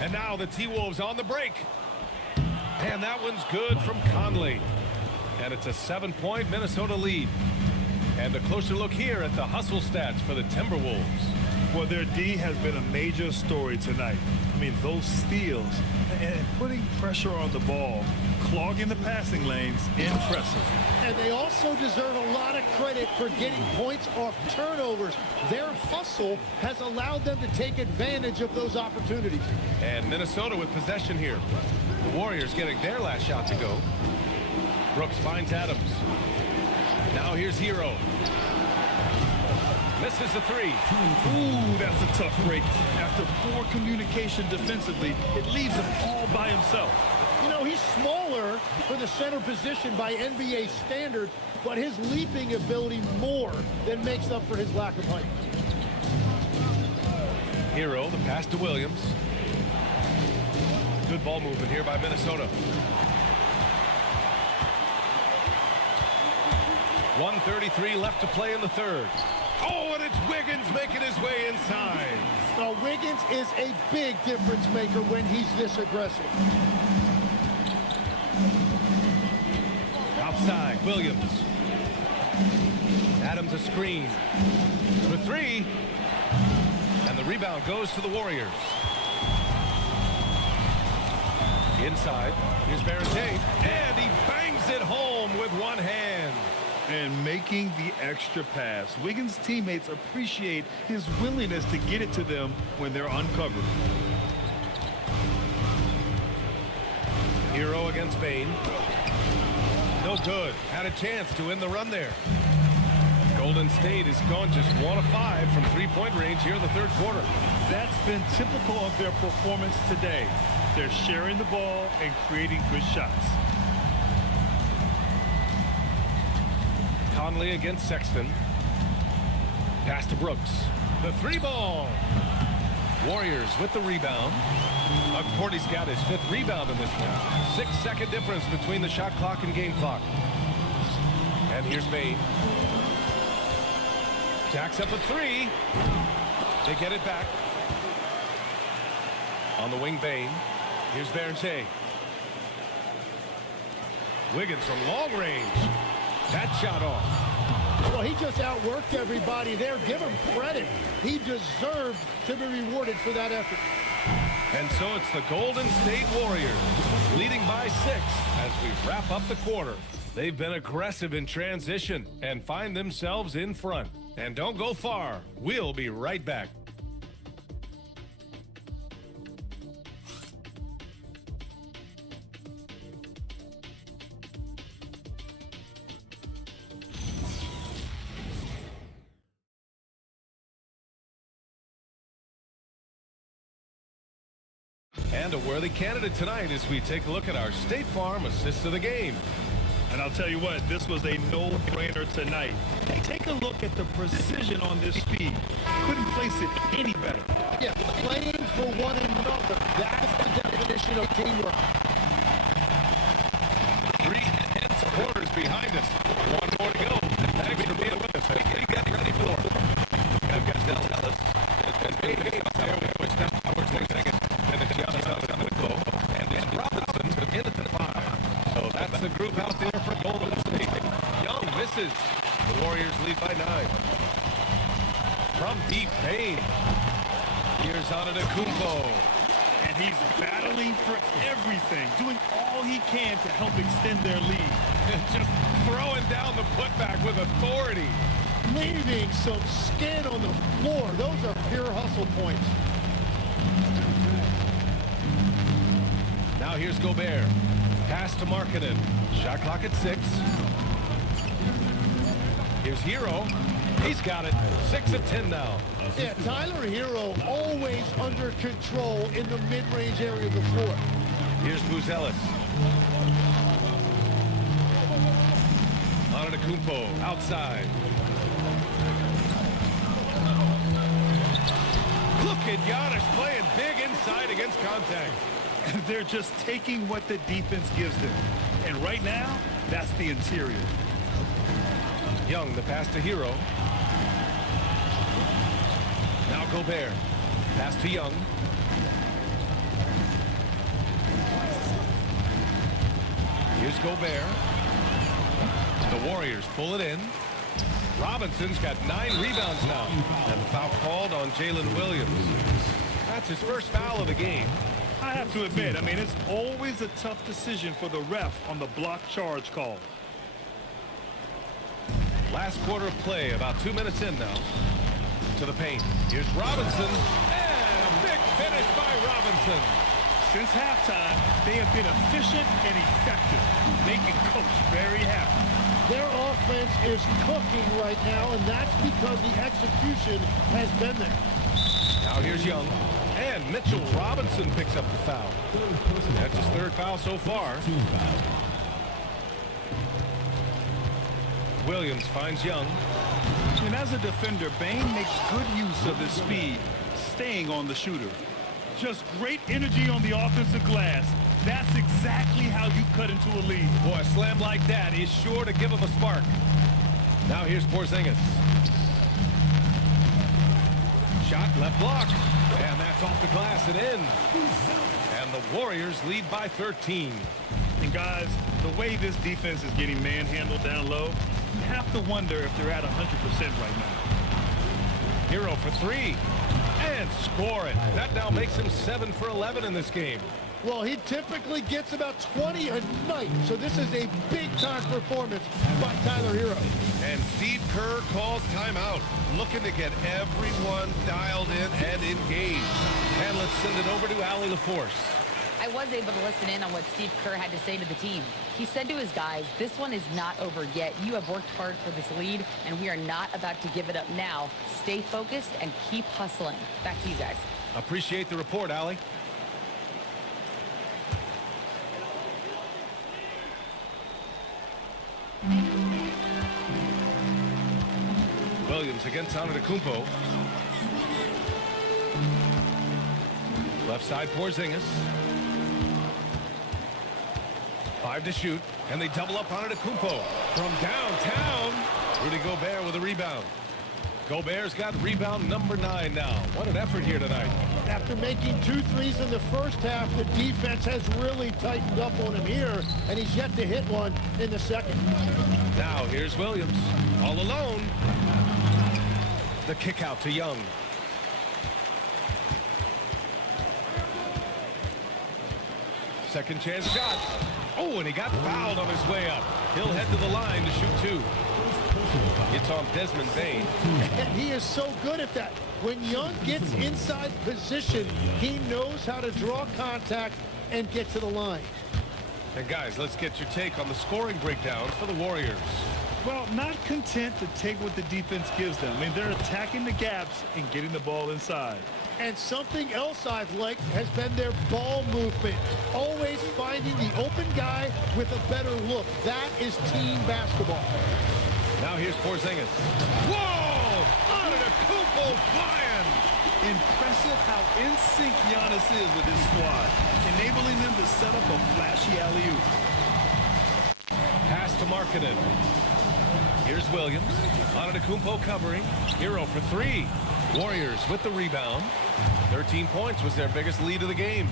And now the T-Wolves on the break. And that one's good from Conley. And it's a 7-point Minnesota lead. And a closer look here at the hustle stats for the Timberwolves. Well, their D has been a major story tonight. I mean, those steals and putting pressure on the ball, clogging the passing lanes, impressive. And they also deserve a lot of credit for getting points off turnovers. Their hustle has allowed them to take advantage of those opportunities. And Minnesota with possession here. The Warriors getting their last shot to go. Brooks finds Adams. Now here's Hero. Misses the three. Ooh, that's a tough break. After poor communication defensively, it leaves him all by himself. You know, he's smaller for the center position by NBA standards, but his leaping ability more than makes up for his lack of height. Hero, the pass to Williams. Good ball movement here by Minnesota. 1:33 left to play in the third. Oh, and it's Wiggins making his way inside. Now, Wiggins is a big difference maker when he's this aggressive. Outside, Williams. Adams a screen. For three. And the rebound goes to the Warriors. Inside, here's Barrette. And he bangs it home with one hand. And making the extra pass. Wiggins' teammates appreciate his willingness to get it to them when they're uncovered. Hero against Bain. No good. Had a chance to end the run there. Golden State has gone just 1 of 5 from three-point range here in the third quarter. That's been typical of their performance today. They're sharing the ball and creating good shots. Conley against Sexton. Pass to Brooks. The three ball. Warriors with the rebound. Cordy's got his 5th rebound in this one. 6-second difference between the shot clock and game clock. And here's Bain. Jacks up a 3. They get it back. On the wing, Bain. Here's Barrette. Wiggins from long range. That shot off. Well, he just outworked everybody there. Give him credit. He deserved to be rewarded for that effort. And so it's the Golden State Warriors leading by 6 as we wrap up the quarter. They've been aggressive in transition and find themselves in front. And don't go far. We'll be right back. And a worthy candidate tonight as we take a look at our State Farm assist of the game. And I'll tell you what, this was a no-brainer tonight. Take a look at the precision on this feed. Couldn't place it any better. Yeah, playing for one another. That's the definition of teamwork. 3 and supporters behind us. 1 more to go. Thanks for being with us. What are you guys ready for? I've got Del Ellis. And there we go. Our 20 seconds. And the Giannis on the goal. And Robinson in at the 5. So that's the group out there for Golden State. Young misses. The Warriors lead by 9. From deep Bain. Here's Antetokounmpo. And he's battling for everything, doing all he can to help extend their lead. Just throwing down the putback with authority. Leaving some skin on the floor. Those are pure hustle points. Now here's Gobert. Pass to Markkanen. Shot clock at 6. Here's Hero. He's got it. 6 of 10 now. Yeah, Tyler Hero always under control in the mid-range area of the floor. Here's Buzelis. Antetokounmpo outside. Look at Giannis playing big inside against contact. They're just taking what the defense gives them. And right now, that's the interior. Young, the pass to Hero. Now Gobert. Pass to Young. Here's Gobert. The Warriors pull it in. Robinson's got 9 rebounds now. And the foul called on Jalen Williams. That's his first foul of the game. I have to admit, I mean, it's always a tough decision for the ref on the block charge call. Last quarter of play, about 2 minutes in now. To the paint. Here's Robinson. And a big finish by Robinson. Since halftime, they have been efficient and effective, making Coach very happy. Their offense is cooking right now, and that's because the execution has been there. Now here's Young. And Mitchell Robinson picks up the foul. That's his 3rd foul so far. Williams finds Young. And as a defender, Bane makes good use of his speed, staying on the shooter. Just great energy on the offensive glass. That's exactly how you cut into a lead. Boy, a slam like that is sure to give him a spark. Now here's Porzingis. Shot left block. And that's off the glass and in. And the Warriors lead by 13. And guys, the way this defense is getting manhandled down low, you have to wonder if they're at 100% right now. Hero for 3. And score it. That now makes him 7 for 11 in this game. Well, he typically gets about 20 a night, so this is a big-time performance by Tyler Hero. And Steve Kerr calls timeout, looking to get everyone dialed in and engaged. And let's send it over to Allie LaForce. I was able to listen in on what Steve Kerr had to say to the team. He said to his guys, this one is not over yet. You have worked hard for this lead, and we are not about to give it up now. Stay focused and keep hustling. Back to you guys. Appreciate the report, Allie. Williams against Antetokounmpo. Left side Porzingis. 5 to shoot, and they double up Antetokounmpo from downtown. Rudy Gobert with a rebound. Gobert's got rebound number 9 now. What an effort here tonight. After making 2 threes in the first half, the defense has really tightened up on him here, and he's yet to hit one in the second. Now here's Williams, all alone. The kick out to Young. Second chance shot. Oh, and he got fouled on his way up. He'll head to the line to shoot 2. It's on Desmond Bane. And he is so good at that. When Young gets inside position, he knows how to draw contact and get to the line. And guys, let's get your take on the scoring breakdown for the Warriors. Well, not content to take what the defense gives them. I mean, they're attacking the gaps and getting the ball inside. And something else I've liked has been their ball movement. Always finding the open guy with a better look. That is team basketball. Now here's Porzingis. Whoa! Antetokounmpo flying! Impressive how in sync Giannis is with his squad, enabling them to set up a flashy alley-oop. Pass to Markkanen. Here's Williams. Antetokounmpo covering. Hero for 3. Warriors with the rebound. 13 points was their biggest lead of the game.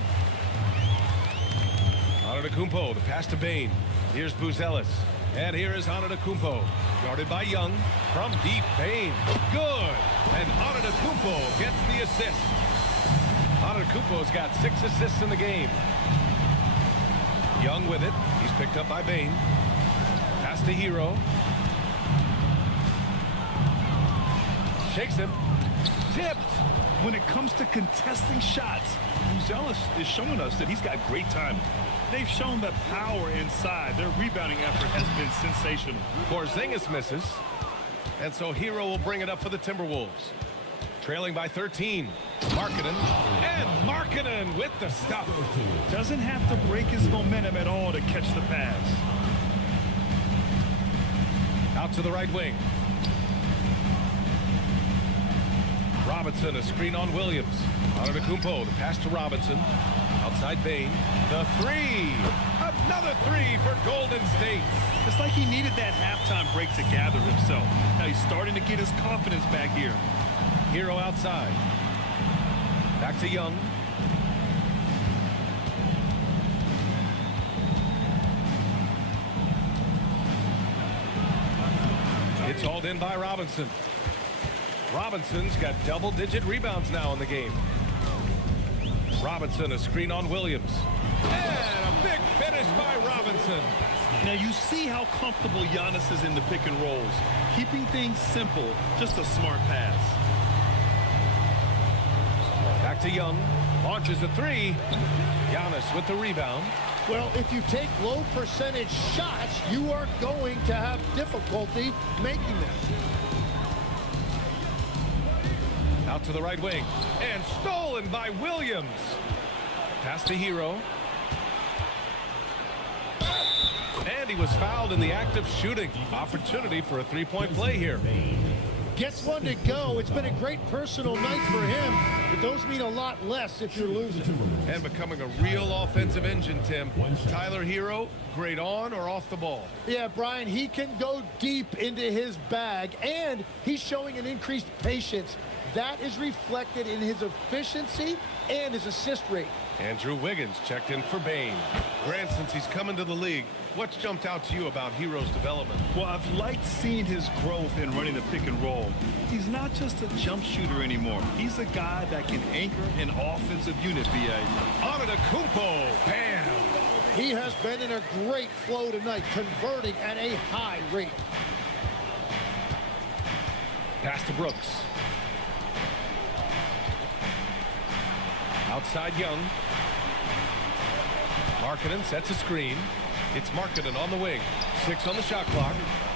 Antetokounmpo, the pass to Bane. Here's Buzelis. And here is Antetokounmpo. Guarded by Young. From deep, Bane. Good. And Antetokounmpo gets the assist. Antetokounmpo's got 6 assists in the game. Young with it. He's picked up by Bain. Pass to Hero. Shakes him. Tipped. When it comes to contesting shots, Buzelis is showing us that he's got great timing. They've shown that power inside. Their rebounding effort has been sensational. Porzingis misses. And so Hero will bring it up for the Timberwolves. Trailing by 13. Markkanen. And Markkanen with the stuff. Doesn't have to break his momentum at all to catch the pass. Out to the right wing. Robinson, a screen on Williams. Antetokounmpo, the pass to Robinson. Outside Bain. The three. Another three for Golden State. It's like he needed that halftime break to gather himself. Now he's starting to get his confidence back here. Hero outside. Back to Young. It's hauled in by Robinson. Robinson's got double-digit rebounds now in the game. Robinson, a screen on Williams. And a big finish by Robinson. Now you see how comfortable Giannis is in the pick and rolls. Keeping things simple, just a smart pass. Back to Young. Launches a three. Giannis with the rebound. Well, if you take low percentage shots, you are going to have difficulty making them. Out to the right wing. And stolen by Williams. Pass to Hero. And he was fouled in the act of shooting. Opportunity for a three-point play here. Gets one to go. It's been a great personal night for him, but those mean a lot less if you're losing. And becoming a real offensive engine, Tim. Tyler Hero, great on or off the ball. Yeah, Brian, he can go deep into his bag, and he's showing an increased patience. That is reflected in his efficiency and his assist rate. Andrew Wiggins checked in for Bain. Grant, since he's come into the league, what's jumped out to you about Hero's development? Well, I've liked seeing his growth in running the pick and roll. He's not just a jump shooter anymore. He's a guy that can anchor an offensive unit, B.A. Antetokounmpo, bam! He has been in a great flow tonight, converting at a high rate. Pass to Brooks. Outside Young. Markkanen sets a screen. It's Markkanen on the wing. 6 on the shot clock.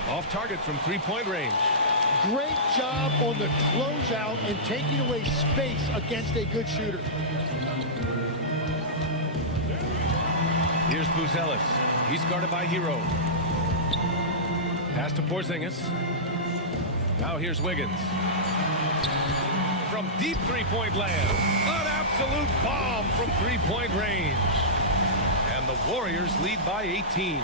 Off target from three-point range. Great job on the closeout and taking away space against a good shooter. Here's Buzelis. He's guarded by Hero. Pass to Porzingis. Now here's Wiggins. From deep three-point land. An absolute bomb from three-point range. And the Warriors lead by 18.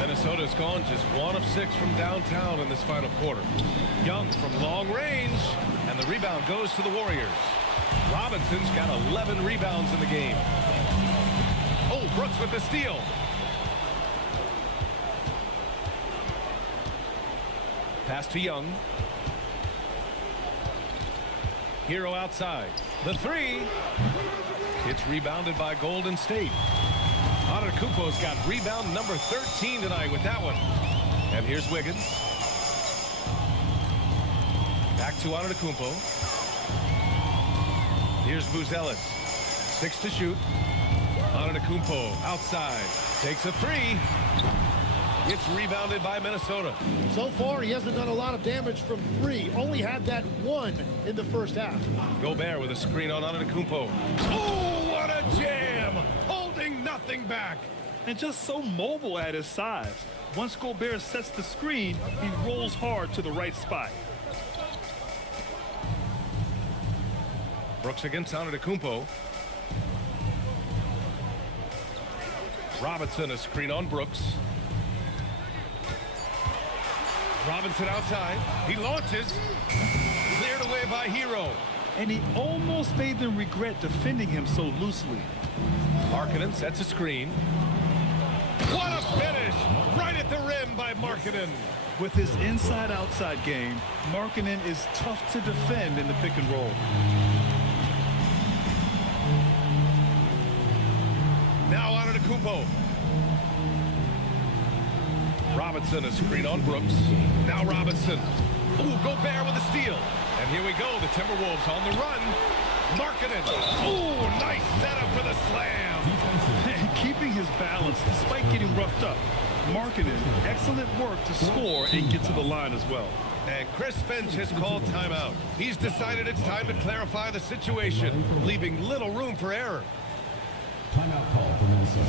Minnesota's gone just 1 of 6 from downtown in this final quarter. Young from long range. And the rebound goes to the Warriors. Robinson's got 11 rebounds in the game. Oh, Brooks with the steal. Pass to Young. Hero outside. The three. It's rebounded by Golden State. Antetokounmpo's got rebound number 13 tonight with that one. And here's Wiggins. Back to Antetokounmpo. Here's Buzelis. 6 to shoot. Antetokounmpo outside. Takes a three. It's rebounded by Minnesota. So far, he hasn't done a lot of damage from 3. Only had that 1 in the first half. Gobert with a screen on Antetokounmpo. Oh, what a jam! Holding nothing back. And just so mobile at his size. Once Gobert sets the screen, he rolls hard to the right spot. Brooks against Antetokounmpo. Robinson, a screen on Brooks. Robinson outside. He launches. Cleared away by Hero. And he almost made them regret defending him so loosely. Markkanen sets a screen. What a finish! Right at the rim by Markkanen. With his inside-outside game, Markkanen is tough to defend in the pick and roll. Antetokounmpo. Robinson, a screen on Brooks. Now Robinson. Ooh, Gobert with a steal. And here we go, the Timberwolves on the run. Markkanen. Ooh, nice setup for the slam. And keeping his balance despite getting roughed up. Markkanen, excellent work to score and get to the line as well. And Chris Finch has called timeout. He's decided it's time to clarify the situation, leaving little room for error. Timeout call for Minnesota.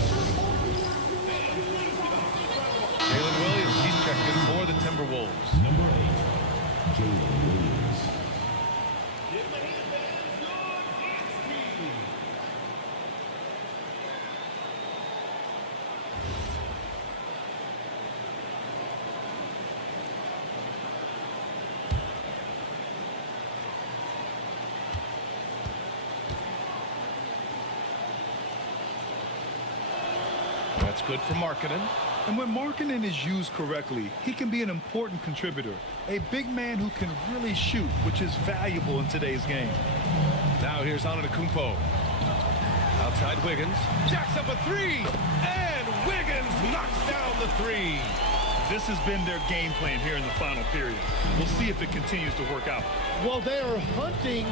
Jalen Williams, he's checked in for the Timberwolves. Number 8, Jalen Williams. That's good for Markkanen. And when Markkanen is used correctly, he can be an important contributor. A big man who can really shoot, which is valuable in today's game. Now here's Antetokounmpo. Outside Wiggins. Jacks up a three. And Wiggins knocks down the three. This has been their game plan here in the final period. We'll see if it continues to work out. Well, they are hunting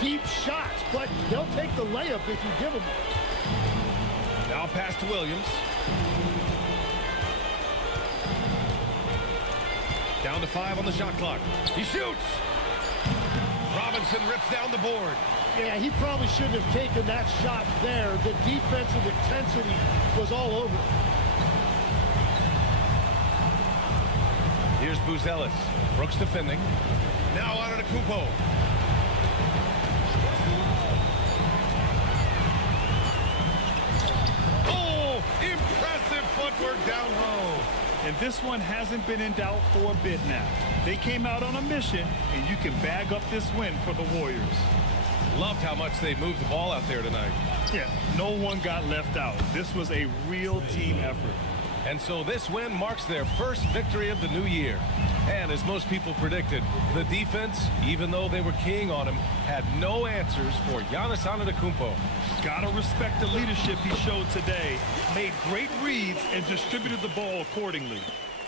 deep shots, but they'll take the layup if you give them one. Now pass to Williams. Down to 5 on the shot clock. He shoots. Robinson rips down the board. Yeah, he probably shouldn't have taken that shot there. The defensive intensity was all over it. Here's Buzelis. Brooks defending. Now Antetokounmpo. Oh, impressive footwork down low. And this one hasn't been in doubt for a bit now. They came out on a mission, and you can bag up this win for the Warriors. Loved how much they moved the ball out there tonight. Yeah, no one got left out. This was a real team effort. And so this win marks their first victory of the new year. And as most people predicted, the defense, even though they were keying on him, had no answers for Giannis Antetokounmpo. Gotta respect the leadership he showed today. Made great reads and distributed the ball accordingly.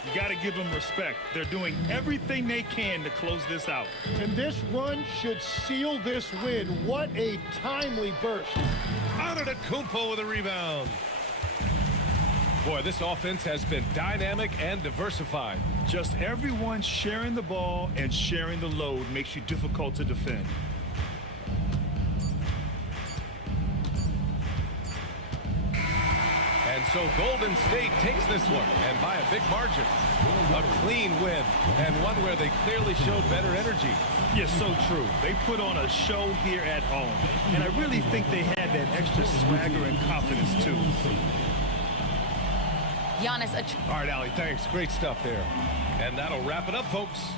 You gotta give them respect. They're doing everything they can to close this out. And this run should seal this win. What a timely burst. Antetokounmpo with a rebound. Boy, this offense has been dynamic and diversified. Just everyone sharing the ball and sharing the load makes you difficult to defend. And so Golden State takes this one, and by a big margin. A clean win, and one where they clearly showed better energy. Yes, so true. They put on a show here at home, and I really think they had that extra swagger and confidence, too. Giannis. All right, Allie, thanks. Great stuff there. And that'll wrap it up, folks.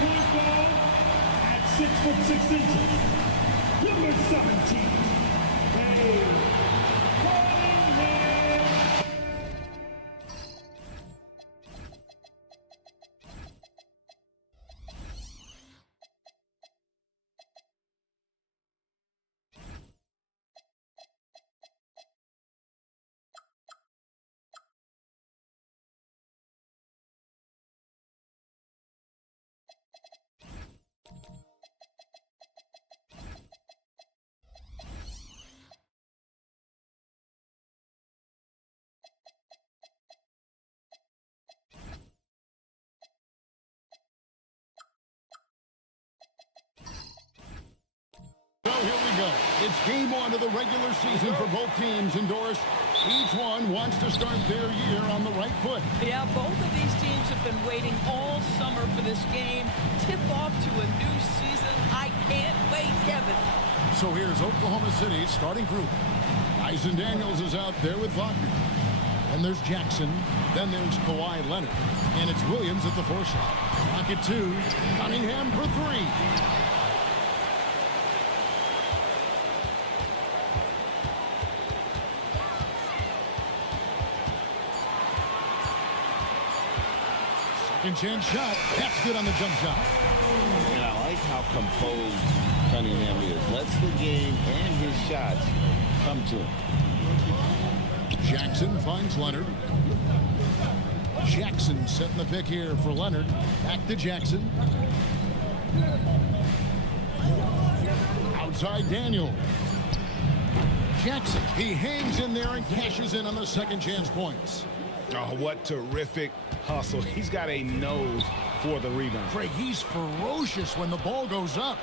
point guard at 6'6", number 17, Cunningham. So here we go. It's game one of the regular season for both teams, and Doris, each one wants to start their year on the right foot. Yeah, both of these teams have been waiting all summer for this game. Tip off to a new season. I can't wait, Kevin. So here's Oklahoma City's starting group. Dyson Daniels is out there with Wagner. Then there's Jackson. Then there's Kawhi Leonard. And it's Williams at the 4 shot. Rocket 2. Cunningham for 3. Second chance shot. That's good on the jump shot. And I like how composed Cunningham is. Lets the game and his shots come to him. Jackson finds Leonard. Jackson setting the pick here for Leonard. Back to Jackson. Outside Daniel. Jackson. He hangs in there and cashes in on the second chance points. Oh, what terrific hustle. He's got a nose for the rebound. Craig, he's ferocious when the ball goes up.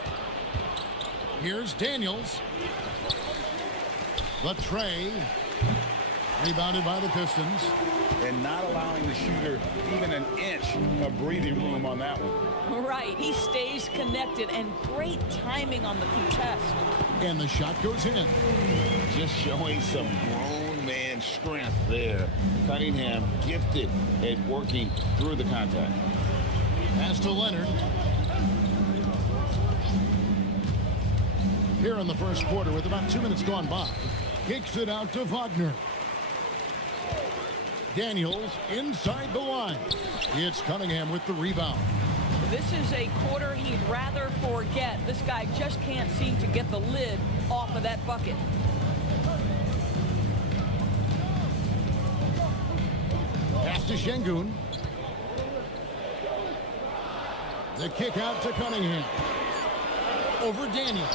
Here's Daniels. The tray. Rebounded by the Pistons. And not allowing the shooter even an inch of breathing room on that one. Right, he stays connected, and great timing on the contest. And the shot goes in. Just showing some grown man strength there. Cunningham gifted at working through the contact. Pass to Leonard. Here in the first quarter with about 2 minutes gone by. Kicks it out to Wagner. Daniels inside the line. It's Cunningham with the rebound. This is a quarter he'd rather forget. This guy just can't seem to get the lid off of that bucket. Pass to Şengün. The kick out to Cunningham. Over Daniel.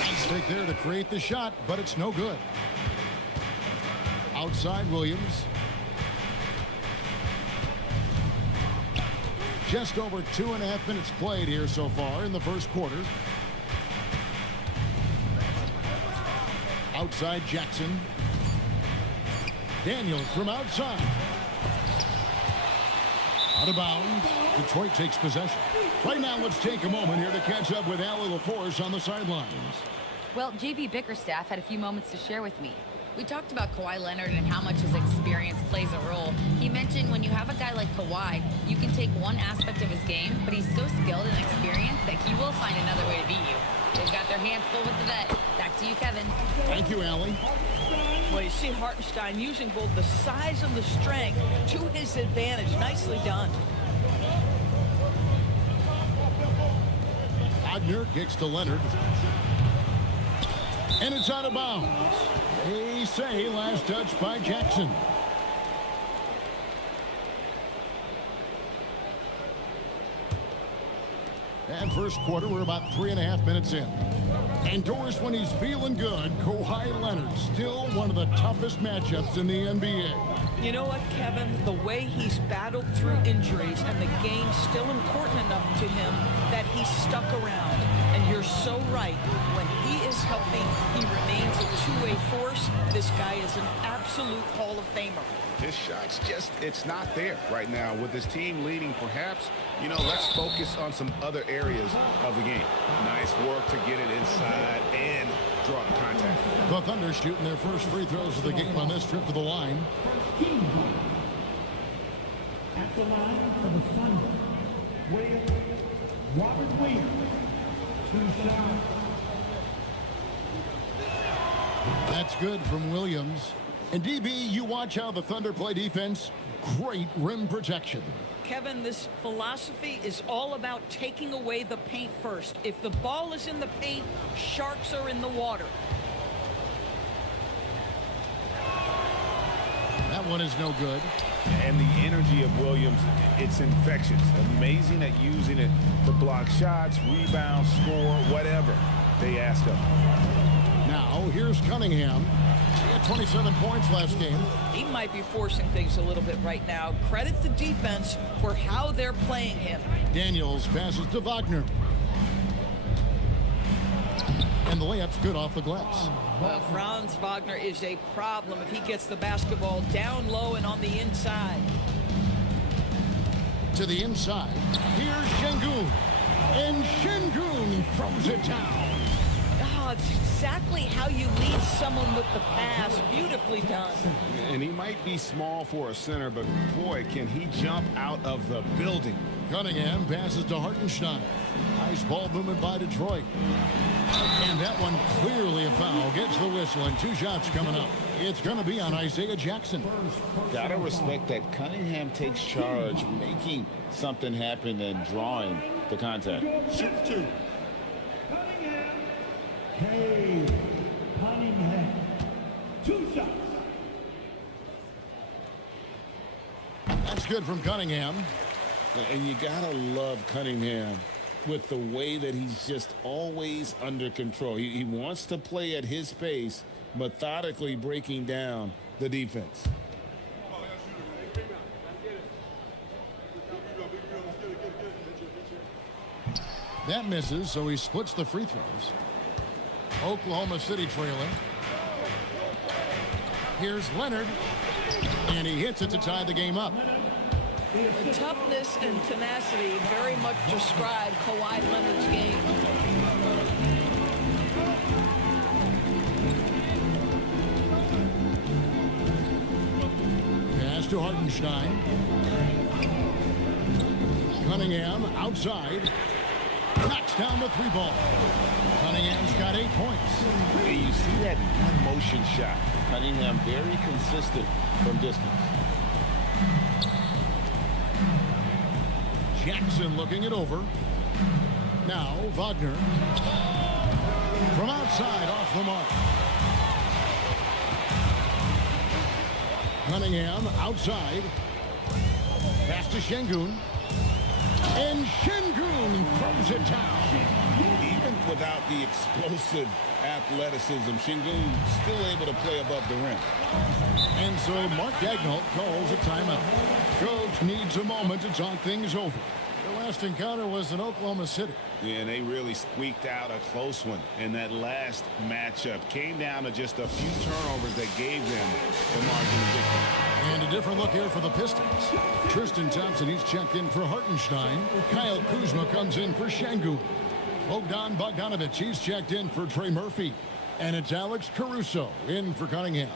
Nice fake there to create the shot, but it's no good. Outside Williams. Just over 2.5 minutes played here so far in the first quarter. Outside Jackson. Daniels from outside. Out of bounds. Detroit takes possession. Right now, let's take a moment here to catch up with Allie LaForce on the sidelines. Well, JB Bickerstaff had a few moments to share with me. We talked about Kawhi Leonard and how much his experience plays a role. He mentioned when you have a guy like Kawhi, you can take one aspect of his game, but he's so skilled and experienced that he will find another way to beat you. They've got their hands full with the vet. Back to you, Kevin. Thank you, Allie. Well, you see Hartenstein using both the size and the strength to his advantage. Nicely done. Wagner kicks to Leonard. And it's out of bounds. They say last touch by Jackson. And first quarter, we're about 3.5 minutes in. And Doris, when he's feeling good, Kawhi Leonard, still one of the toughest matchups in the NBA. You know what, Kevin? The way he's battled through injuries and the game's still important enough to him that he's stuck around. And you're so right. When he is healthy, he remains a two-way force. This guy is an absolute Hall of Famer. His shot's just, it's not there right now. With his team leading, perhaps, you know, let's focus on some other areas of the game. Nice work to get it inside and draw the contact. The Thunder shooting their first free throws of the game on this trip to the line. At the line for the Thunder, Robert Williams, 2 shots. That's good from Williams. And DB, you watch how the Thunder play defense. Great rim protection. Kevin, this philosophy is all about taking away the paint first. If the ball is in the paint, sharks are in the water. That one is no good. And the energy of Williams, it's infectious. Amazing at using it to block shots, rebound, score, whatever they ask of him. Now, here's Cunningham. He had 27 points last game. He might be forcing things a little bit right now. Credit the defense for how they're playing him. Daniels passes to Wagner. And the layup's good off the glass. Well, Franz Wagner is a problem if he gets the basketball down low and on the inside. To the inside. Here's Şengün. And Şengün throws it down. Oh, it's exactly how you lead someone with the pass. Beautifully done. And he might be small for a center, but boy, can he jump out of the building. Cunningham passes to Hartenstein. Nice ball movement by Detroit. And that one clearly a foul. Gets the whistle and 2 shots coming up. It's going to be on Isaiah Jackson. Gotta respect that Cunningham takes charge, making something happen and drawing the contact. Shoot 2. Cunningham, 2 shots. That's good from Cunningham. And you gotta love Cunningham with the way that he's just always under control. He wants to play at his pace, methodically breaking down the defense. That misses, so he splits the free throws. Oklahoma City trailing. Here's Leonard. And he hits it to tie the game up. The toughness and tenacity very much describe Kawhi Leonard's game. Pass to Hartenstein. Cunningham outside. Knocks down the 3 ball. Cunningham's got 8 points. And you see that one motion shot. Cunningham very consistent from distance. Jackson looking it over. Now Wagner. From outside off the mark. Cunningham outside. Pass to Şengün. And Şengün throws it down. Even without the explosive athleticism, Şengün still able to play above the rim. And so Mark Daigneault calls a timeout. Coach needs a moment to talk things over. Their last encounter was in Oklahoma City. Yeah, and they really squeaked out a close one in that last matchup. Came down to just a few turnovers that gave them the margin of victory. And a different look here for the Pistons. Tristan Thompson, he's checked in for Hartenstein. Kyle Kuzma comes in for Şengün. Bogdan Bogdanović, he's checked in for Trey Murphy. And it's Alex Caruso in for Cunningham.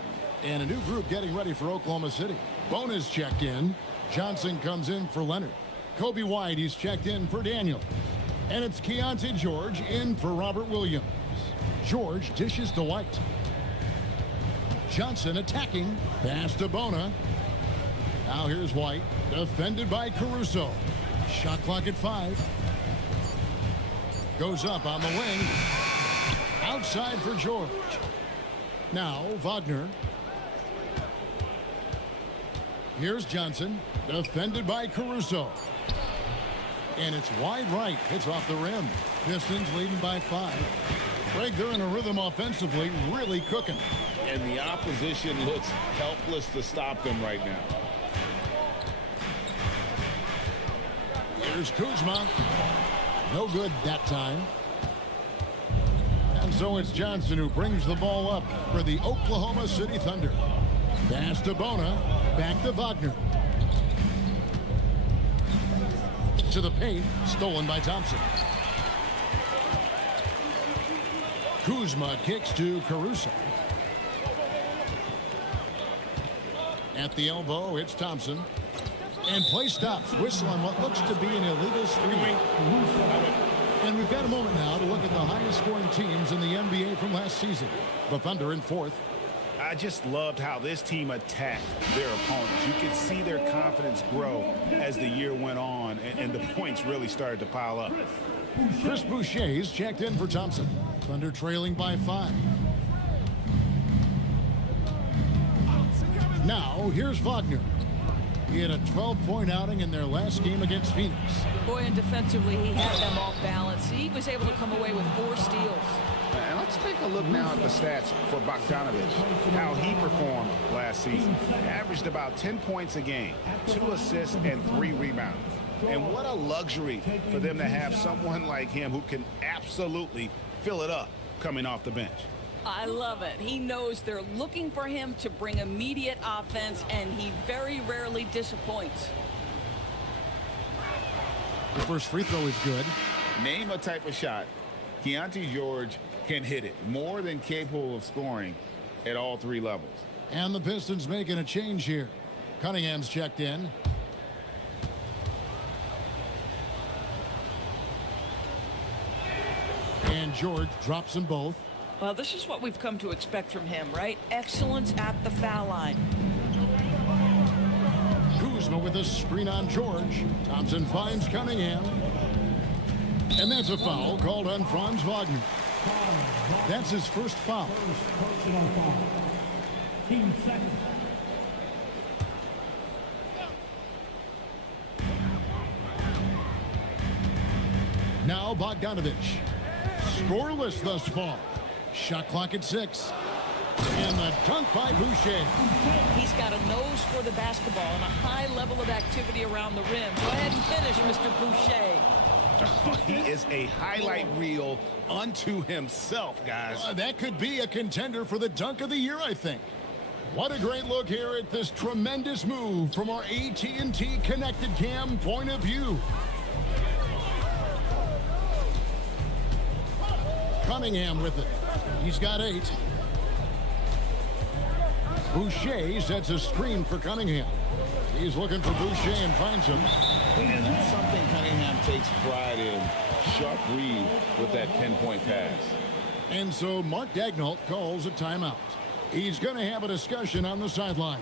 And a new group getting ready for Oklahoma City. Bona's checked in. Johnson comes in for Leonard. Kobe White, he's checked in for Daniel. And it's Keontae George in for Robert Williams. George dishes to White. Johnson attacking. Pass to Bona. Now here's White. Defended by Caruso. Shot clock at 5. Goes up on the wing. Outside for George. Now Wagner. Here's Johnson. Defended by Caruso. And it's wide right. Hits off the rim. Pistons leading by 5. Greg, they're in a rhythm offensively, really cooking. And the opposition looks helpless to stop them right now. Here's Kuzma. No good that time. And so it's Johnson who brings the ball up for the Oklahoma City Thunder. Pass to Bona. Back to Wagner. To the paint. Stolen by Thompson. Kuzma kicks to Caruso. At the elbow, it's Thompson. And play stops. Whistle on what looks to be an illegal screen. And we've got a moment now to look at the highest scoring teams in the NBA from last season. The Thunder in fourth. I just loved how this team attacked their opponents. You could see their confidence grow as the year went on, and the points really started to pile up. Chris Boucher's checked in for Thompson. Thunder trailing by 5. Now, here's Wagner. He had a 12-point outing in their last game against Phoenix. Boy, and defensively, he had them off balance. He was able to come away with 4 steals. And let's take a look now at the stats for Bogdanovich, how he performed last season. Averaged about 10 points a game, 2 assists, and 3 rebounds. And what a luxury for them to have someone like him who can absolutely fill it up coming off the bench. I love it. He knows they're looking for him to bring immediate offense, and he very rarely disappoints. The first free throw is good. Name a type of shot Keontae George can hit it, more than capable of scoring at all 3 levels. And the Pistons making a change here. Cunningham's checked in. And George drops them both. Well, this is what we've come to expect from him, right? Excellence at the foul line. Kuzma with a screen on George. Thompson finds Cunningham. And that's a foul called on Franz Wagner. That's his first foul. Personal foul. Team second. Now Bogdanovich. Scoreless thus far. Shot clock at 6. And the dunk by Boucher. He's got a nose for the basketball and a high level of activity around the rim. Go ahead and finish, Mr. Boucher. He is a highlight reel unto himself, guys. That could be a contender for the dunk of the year, I think. What a great look here at this tremendous move from our AT&T Connected Cam point of view. Cunningham with it. He's got 8. Boucher sets a screen for Cunningham. He's looking for Boucher and finds him. And that's something Cunningham takes pride in. Sharp read with that pinpoint pass. And so Mark Daigneault calls a timeout. He's going to have a discussion on the sideline.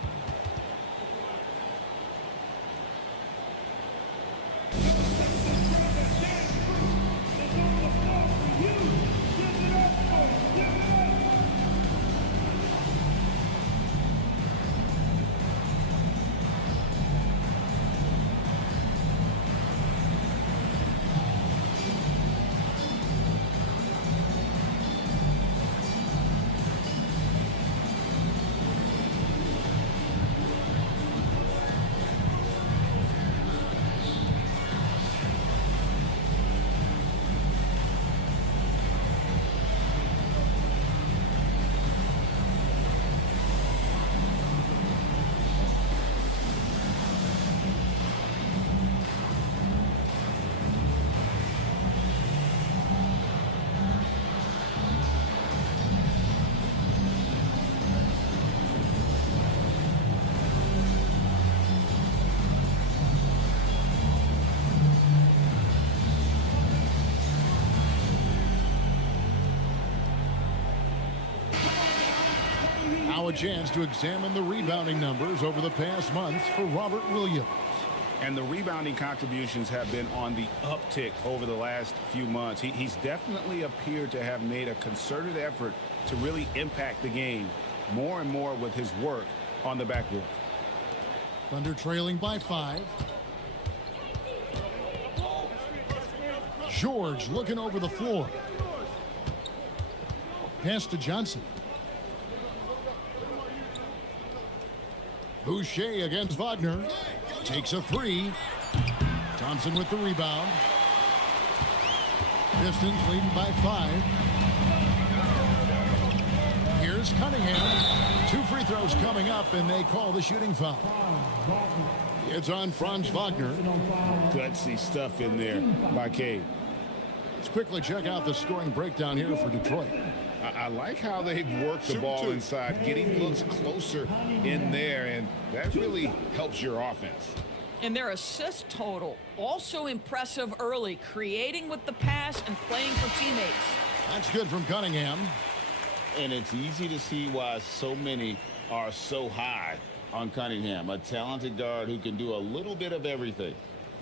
Now a chance to examine the rebounding numbers over the past months for Robert Williams. And the rebounding contributions have been on the uptick over the last few months. He's definitely appeared to have made a concerted effort to really impact the game more and more with his work on the backboard. Thunder trailing by 5. George looking over the floor. Pass to Johnson. Boucher against Wagner. Takes a 3. Thompson with the rebound. Pistons leading by 5. Here's Cunningham. 2 free throws coming up, and they call the shooting foul. It's on Franz Wagner. Gutsy stuff in there by Cade. Let's quickly check out the scoring breakdown here for Detroit. I like how they've worked the ball inside, getting looks closer in there, and that really helps your offense. And their assist total, also impressive early, creating with the pass and playing for teammates. That's good from Cunningham. And it's easy to see why so many are so high on Cunningham, a talented guard who can do a little bit of everything.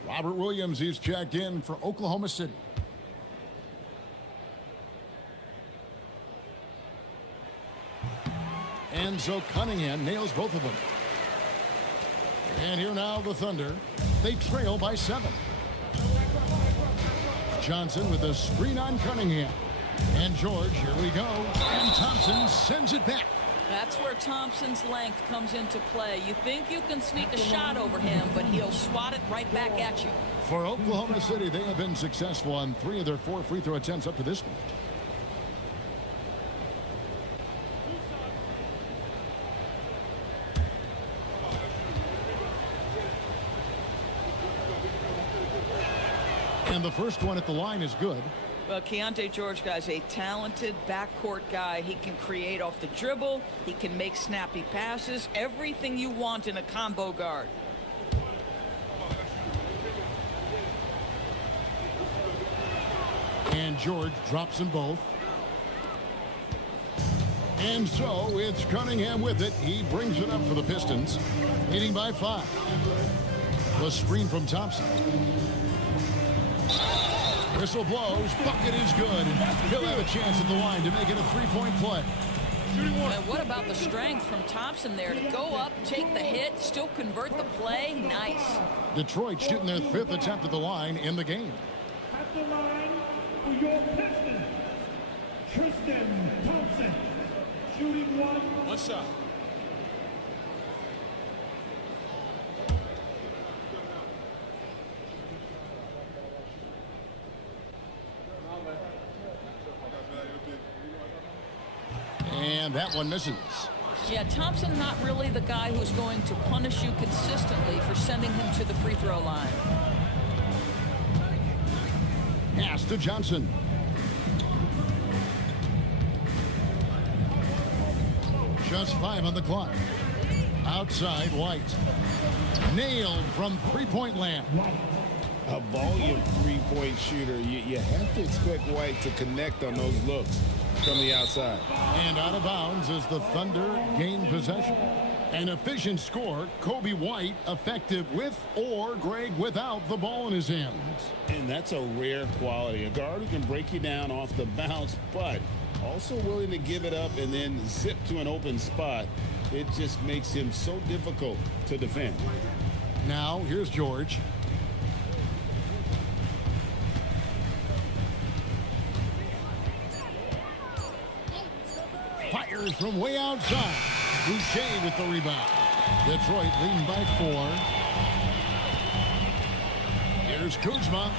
Robert Williams, he's checked in for Oklahoma City. And so Cunningham nails both of them. And here now the Thunder. They trail by 7. Johnson with a screen on Cunningham. And George, here we go. And Thompson sends it back. That's where Thompson's length comes into play. You think you can sneak a shot over him, but he'll swat it right back at you. For Oklahoma City, they have been successful on 3 of their 4 free throw attempts up to this point. And the first one at the line is good. Well, Keontae George, guys, a talented backcourt guy. He can create off the dribble. He can make snappy passes. Everything you want in a combo guard. And George drops them both. And so it's Cunningham with it. He brings it up for the Pistons, leading by 5. The screen from Thompson. Whistle blows. Bucket is good. He'll have a chance at the line to make it a 3-point play. And what about the strength from Thompson there to go up, take the hit, still convert the play? Nice. Detroit shooting their 5th attempt at the line in the game. At the line for your Pistons, Tristan Thompson, shooting 1. One shot. And that one misses. Yeah, Thompson not really the guy who's going to punish you consistently for sending him to the free throw line. Pass to Johnson. Just 5 on the clock. Outside, White. Nailed from three-point land. A volume three-point shooter. You have to expect White to connect on those looks from the outside. And out of bounds as the Thunder gain possession. An efficient score, Kobe White effective with or Greg without the ball in his hands. And that's a rare quality. A guard who can break you down off the bounce, but also willing to give it up and then zip to an open spot. It just makes him so difficult to defend. Now, here's George. Fires from way outside. Boucher with the rebound. Detroit leading by 4. Here's Kuzma.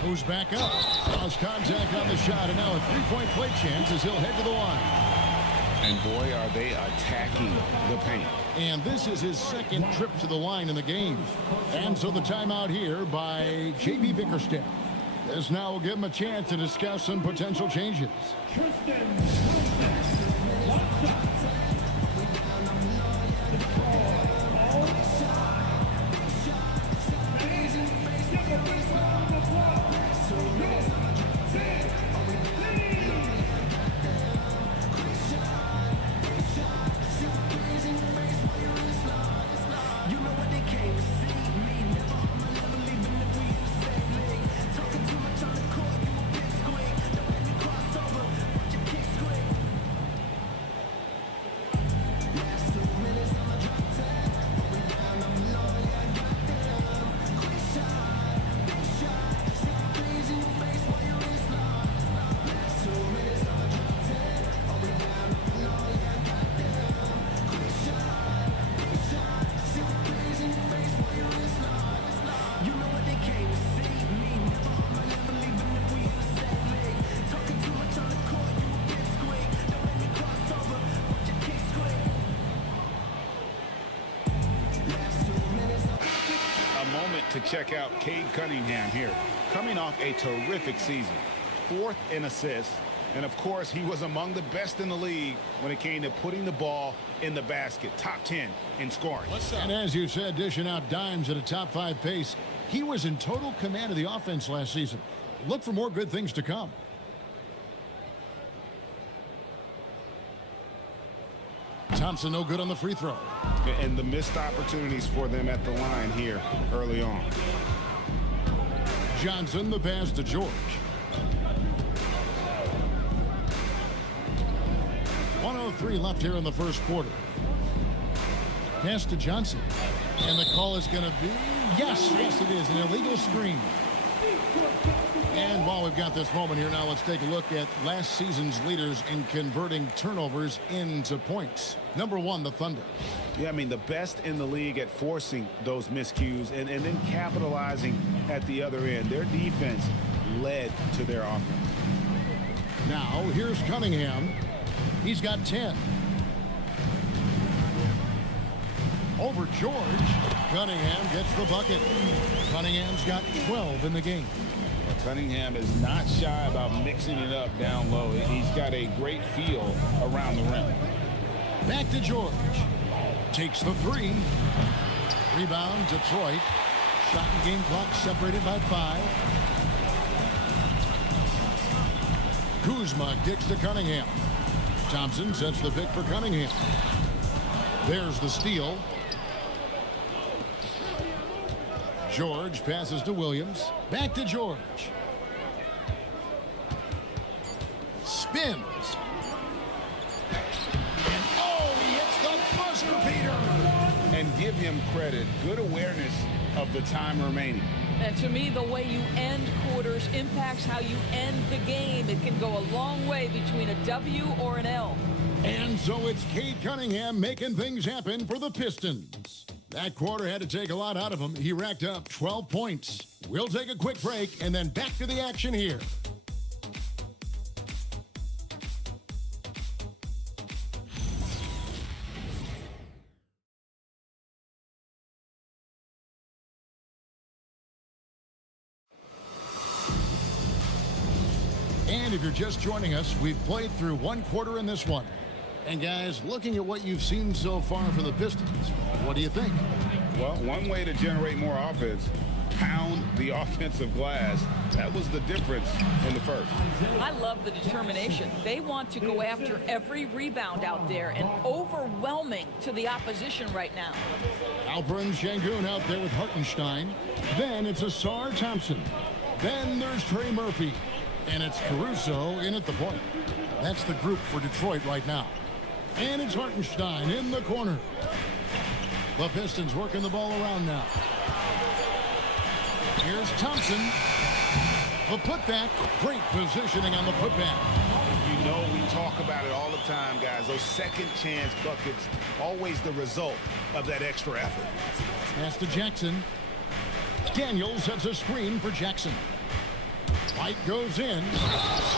Who's back up. Lost contact on the shot, and now a three-point play chance as he'll head to the line. And boy, are they attacking the paint. And this is his second trip to the line in the game. And so the timeout here by J.B. Bickerstaff. This now will give him a chance to discuss some potential changes. To check out Cade Cunningham here, coming off a terrific season. 4th in assists, And, of course, he was among the best in the league when it came to putting the ball in the basket. Top 10 in scoring. And as you said, dishing out dimes at a top 5 pace, he was in total command of the offense last season. Look for more good things to come. Thompson no good on the free throw. And the missed opportunities for them at the line here early on. Johnson the pass to George. 1:03 left here in the first quarter. Pass to Johnson. And the call is going to be, yes, it is, an illegal screen. And while we've got this moment here now, let's take a look at last season's leaders in converting turnovers into points. Number 1, the Thunder. Yeah, I mean, the best in the league at forcing those miscues and then capitalizing at the other end. Their defense led to their offense. Now, here's Cunningham. He's got 10. Over George. Cunningham gets the bucket. Cunningham's got 12 in the game. Cunningham is not shy about mixing it up down low. He's got a great feel around the rim. Back to George. Takes the 3. Rebound, Detroit. Shot and game clock separated by 5. Kuzma kicks to Cunningham. Thompson sets the pick for Cunningham. There's the steal. George passes to Williams. Back to George. Spins. And he hits the buzzer beater. And give him credit. Good awareness of the time remaining. And to me, the way you end quarters impacts how you end the game. It can go a long way between a W or an L. And so it's Cade Cunningham making things happen for the Pistons. That quarter had to take a lot out of him. He racked up 12 points. We'll take a quick break and then back to the action here. And if you're just joining us, we've played through one quarter in this one. And guys, looking at what you've seen so far from the Pistons, what do you think? Well, one way to generate more offense, pound the offensive glass. That was the difference in the first. I love the determination. They want to go after every rebound out there and overwhelming to the opposition right now. Alperen Sengun out there with Hartenstein. Then it's Asar Thompson. Then there's Trey Murphy. And it's Caruso in at the point. That's the group for Detroit right now. And it's Hartenstein in the corner. The Pistons working the ball around now. Here's Thompson. The putback. Great positioning on the putback. You know we talk about it all the time, guys. Those second chance buckets, always the result of that extra effort. Pass to Jackson. Daniels sets a screen for Jackson. White goes in.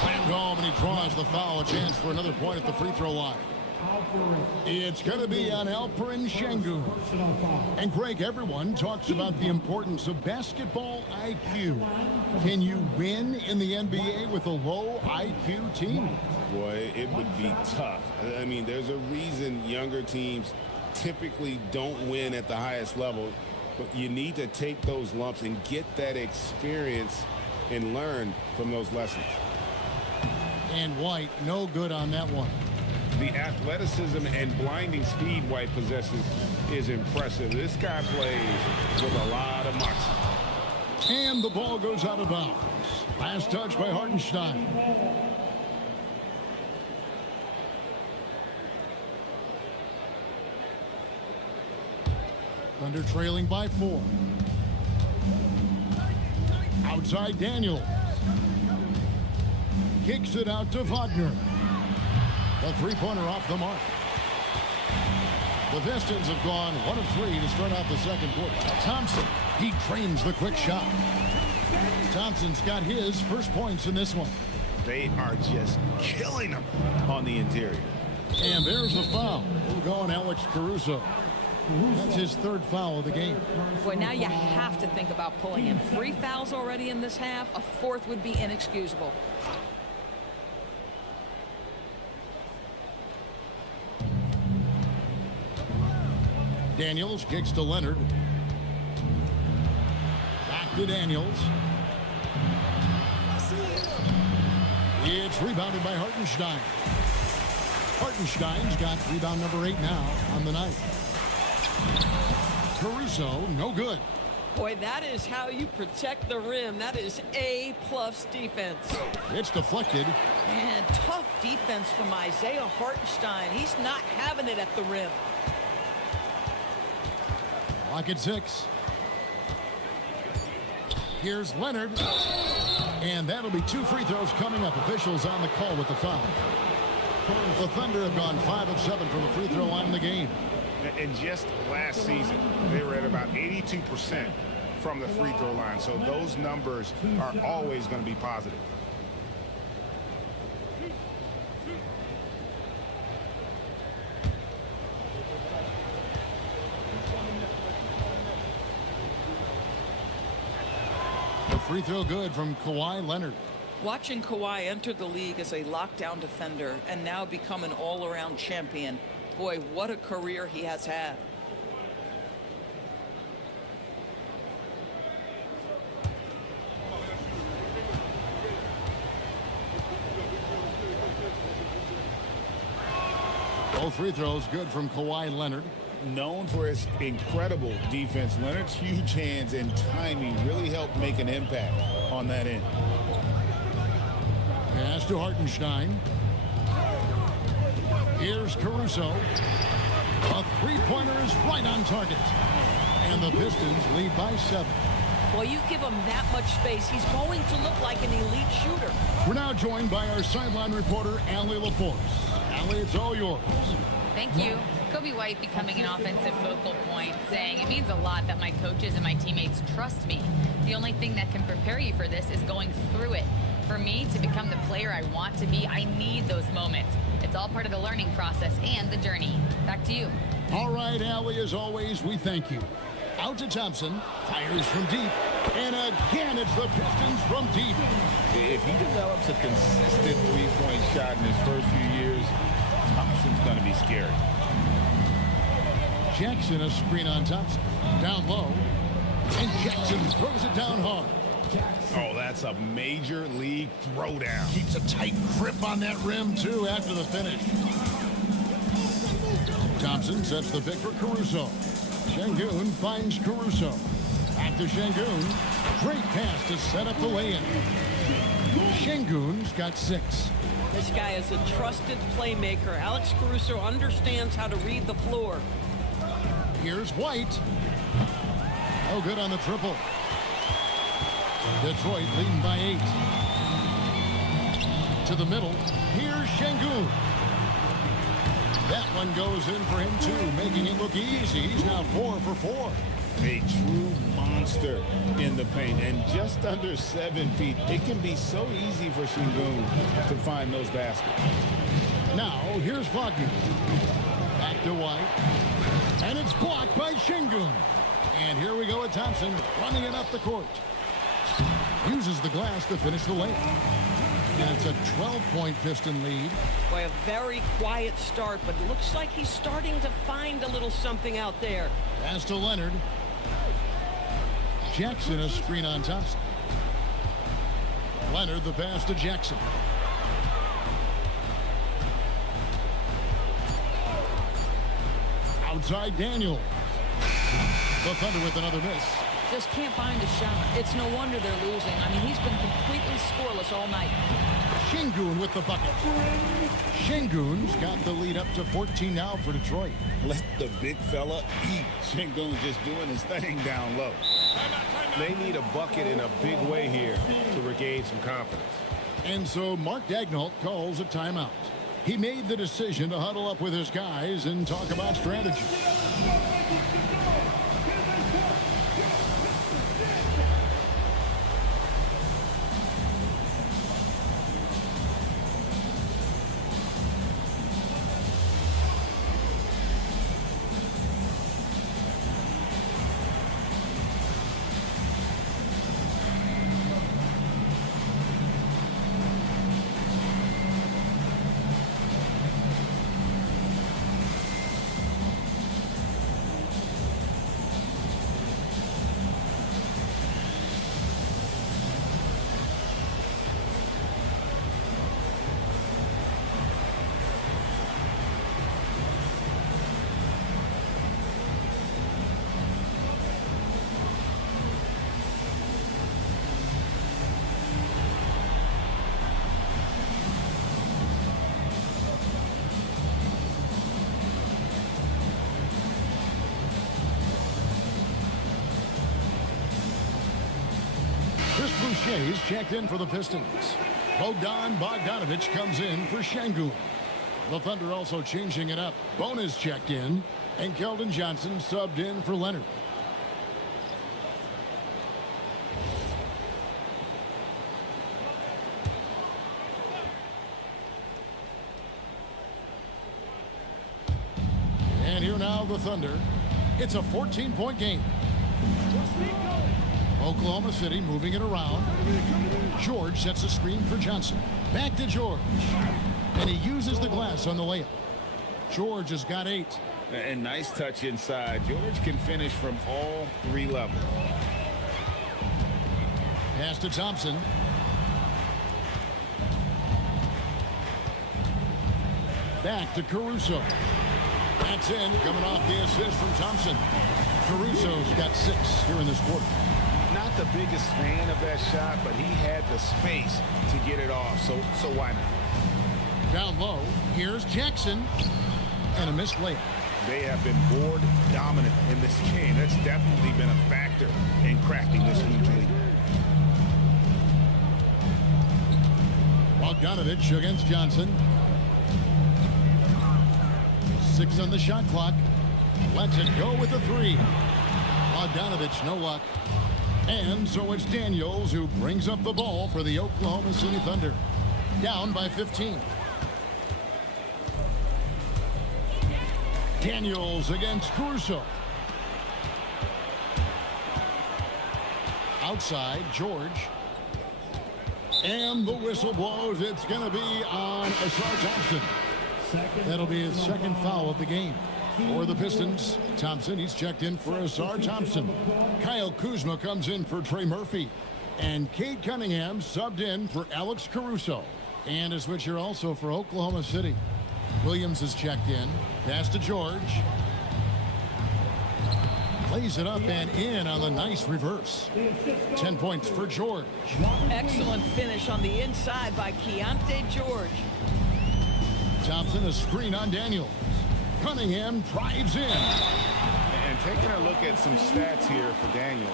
Slammed home, and he draws the foul. A chance for another point at the free throw line. It's going to be on Alperen Sengun. And Greg, everyone talks about the importance of basketball IQ. Can you win in the NBA with a low IQ team? Boy, it would be tough. I mean, there's a reason younger teams typically don't win at the highest level. But you need to take those lumps and get that experience and learn from those lessons. And White, no good on that one. The athleticism and blinding speed White possesses is impressive. This guy plays with a lot of moxie. And the ball goes out of bounds. Last touch by Hartenstein. Thunder trailing by 4. Outside Daniels. Kicks it out to Wagner. The three-pointer off the mark. The Pistons have gone 1 of 3 to start out the second quarter. Thompson, he trains the quick shot. Thompson's got his first points in this one. They are just killing them on the interior. And there's the foul. We'll go on Alex Caruso. That's his third foul of the game. Boy, now you have to think about pulling him. 3 fouls already in this half. A fourth would be inexcusable. Daniels kicks to Leonard. Back to Daniels. It's rebounded by Hartenstein. Hartenstein's got rebound number 8 now on the night. Caruso, no good. Boy, that is how you protect the rim. That is A-plus defense. It's deflected. Man, tough defense from Isaiah Hartenstein. He's not having it at the rim. Clock at 6. Here's Leonard. And that'll be 2 free throws coming up. Officials on the call with the foul. The Thunder have gone 5 of 7 from the free throw line in the game. And just last season, they were at about 82% from the free throw line. So those numbers are always going to be positive. The free throw good from Kawhi Leonard. Watching Kawhi enter the league as a lockdown defender and now become an all-around champion. Boy, what a career he has had. Both free throws good from Kawhi Leonard. Known for his incredible defense, Leonard's huge hands and timing really helped make an impact on that end. Pass to Hartenstein. Here's Caruso. A three-pointer is right on target. And the Pistons lead by 7. Well, you give him that much space, he's going to look like an elite shooter. We're now joined by our sideline reporter, Allie LaForce. Allie, it's all yours. Thank you. Kobe White becoming an offensive focal point, saying it means a lot that my coaches and my teammates trust me. The only thing that can prepare you for this is going through it. For me to become the player I want to be, I need those moments. It's all part of the learning process and the journey. Back to you. All right, Allie, as always, we thank you. Out to Thompson, fires from deep, and again it's the Pistons from deep. If he develops a consistent three-point shot in his first few years, Thompson's going to be scary. Jackson, a screen on Thompson. Down low, and Jackson throws it down hard. Oh, that's a major league throwdown. Keeps a tight grip on that rim, too, after the finish. Thompson sets the pick for Caruso. Şengün finds Caruso. Back to Şengün. Great pass to set up the lay-in. Şengün's got 6. This guy is a trusted playmaker. Alex Caruso understands how to read the floor. Here's White. No good on the triple. Detroit leading by 8. To the middle. Here's Şengün. That one goes in for him, too, making it look easy. He's now 4 for 4. A true monster in the paint, and just under 7 feet. It can be so easy for Şengün to find those baskets. Now, here's Wagner. Back to White. And it's blocked by Şengün. And here we go with Thompson running it up the court. Uses the glass to finish the lane. And it's a 12-point Piston lead. Boy, a very quiet start, but it looks like he's starting to find a little something out there. Pass to Leonard. Jackson, a screen on Thompson. Leonard, the pass to Jackson. Outside Daniel. The Thunder with another miss. Just can't find a shot. It's no wonder they're losing. I mean, he's been completely scoreless all night. Şengün with the bucket. Şengün's got the lead up to 14 now for Detroit. Let the big fella eat. Şengün just doing his thing down low. They need a bucket in a big way here to regain some confidence. And so Mark Daigneault calls a timeout. He made the decision to huddle up with his guys and talk about strategy. Boucher's checked in for the Pistons. Bogdan Bogdanovic comes in for Şengün. The Thunder also changing it up. Bona's checked in, and Keldon Johnson subbed in for Leonard. And here now the Thunder. It's a 14-point game. Oklahoma City moving it around. George sets a screen for Johnson. Back to George. And he uses the glass on the layup. George has got 8. And nice touch inside. George can finish from all 3 levels. Pass to Thompson. Back to Caruso. That's in, coming off the assist from Thompson. Caruso's got 6 here in this quarter. Not the biggest fan of that shot, but he had the space to get it off, so why not? Down low, here's Jackson. And a missed layup. They have been board dominant in this game. That's definitely been a factor in crafting this huge lead. Bogdanovic against Johnson. 6 on the shot clock. Lets it go with the 3. Bogdanovic, no luck. And so it's Daniels who brings up the ball for the Oklahoma City Thunder. Down by 15. Daniels against Caruso. Outside, George. And the whistle blows. It's going to be on Asar Thompson. That'll be his second foul of the game. For the Pistons, Thompson, he's checked in for Asar Thompson. Kyle Kuzma comes in for Trey Murphy. And Cade Cunningham subbed in for Alex Caruso. And a switch here also for Oklahoma City. Williams is checked in. Pass to George. Lays it up and in on the nice reverse. 10 points for George. Excellent finish on the inside by Keontae George. Thompson, a screen on Daniels. Cunningham drives in. And taking a look at some stats here for Daniels.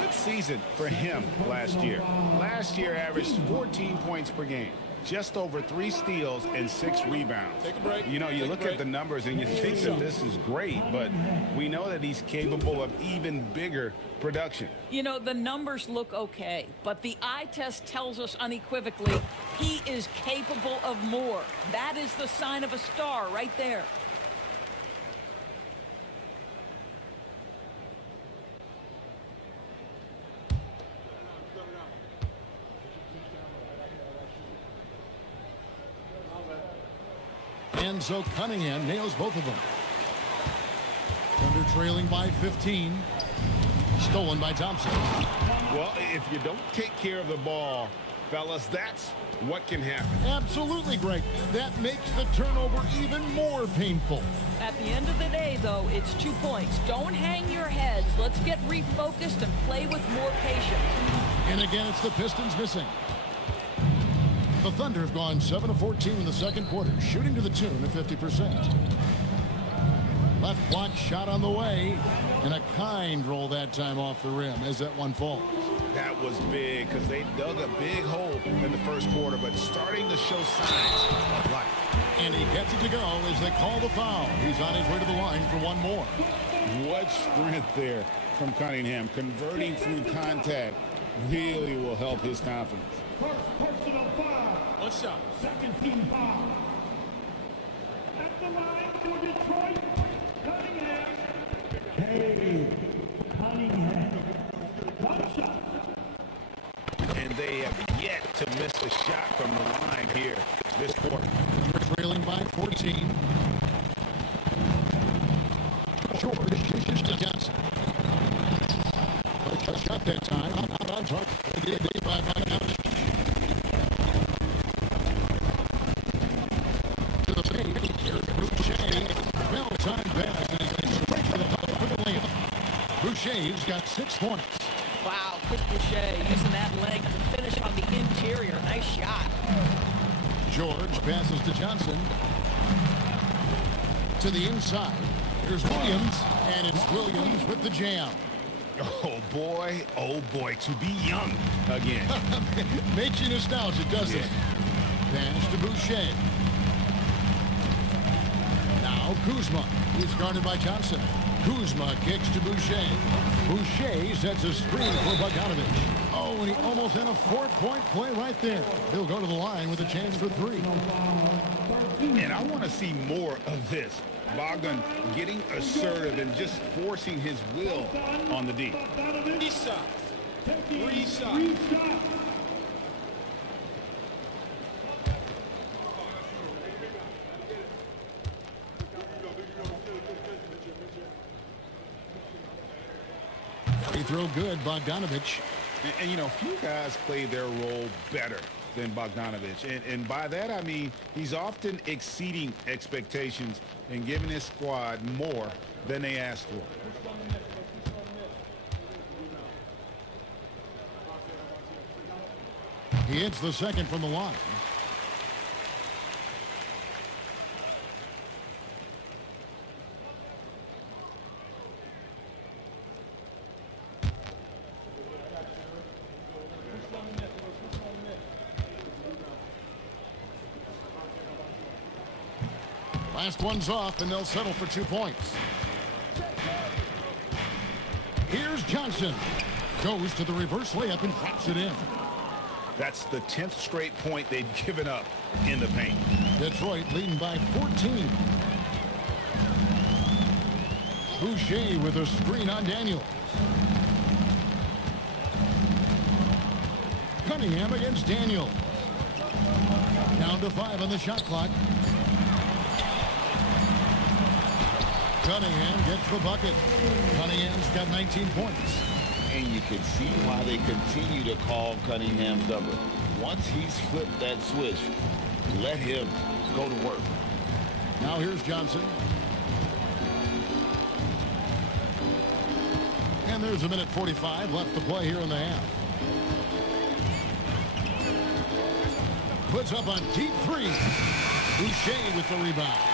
Good season for him last year. Last year averaged 14 points per game. Just over 3 steals and 6 rebounds. Take a break. You know, you look at the numbers and you think that this is great, but we know that he's capable of even bigger production. You know, the numbers look okay, but the eye test tells us unequivocally he is capable of more. That is the sign of a star right there. And so Cunningham nails both of them. Thunder trailing by 15. Stolen by Thompson. Well, if you don't take care of the ball, fellas, that's what can happen. Absolutely, Greg. That makes the turnover even more painful. At the end of the day, though, it's 2 points. Don't hang your heads. Let's get refocused and play with more patience. And again, it's the Pistons missing. The Thunder have gone 7 of 14 in the second quarter, shooting to the tune of 50%. Left block shot on the way, and a kind roll that time off the rim as that one falls. That was big because they dug a big hole in the first quarter, but starting to show signs of life. And he gets it to go as they call the foul. He's on his way to the line for one more. What strength there from Cunningham. Converting through contact really will help his confidence. First personal foul. One shot. Second team foul. At the line for Detroit, Cunningham. Cade Cunningham. One shot. And they have yet to miss a shot from the line here this quarter. They're trailing by 14. George dishes to Johnson. A shot that time. Not on target. By Bogdanovic. To the paint. Boucher. Well-timed pass. And he's straight to the bottom for the layup. Boucher's got 6 points. Wow, Chris Boucher using that leg to finish on the interior. Nice shot. George passes to Johnson. To the inside. Here's Williams, and it's Williams with the jam. Oh, boy, to be young again. Makes you nostalgic, doesn't it? Pass to Boucher. Now Kuzma. He's guarded by Johnson. Kuzma kicks to Boucher. Boucher sets a screen for Bogdanovich. Oh, and he almost had a 4-point play right there. He'll go to the line with a chance for 3. And I want to see more of this. Bogdan getting assertive and just forcing his will on the D. 3 shots. 3 shots. Free throw good, Bogdanovich. And you know, few guys play their role better than Bogdanovich. And by that, I mean he's often exceeding expectations and giving his squad more than they asked for. He hits the second from the line. Last one's off, and they'll settle for 2 points. Here's Johnson. Goes to the reverse layup and drops it in. That's the 10th straight point they've given up in the paint. Detroit leading by 14. Boucher with a screen on Daniels. Cunningham against Daniels. Down to 5 on the shot clock. Cunningham gets the bucket. Cunningham's got 19 points. And you can see why they continue to call Cunningham's number. Once he's flipped that switch, let him go to work. Now here's Johnson. And there's a minute 45 left to play here in the half. Puts up a deep 3. Boucher with the rebound.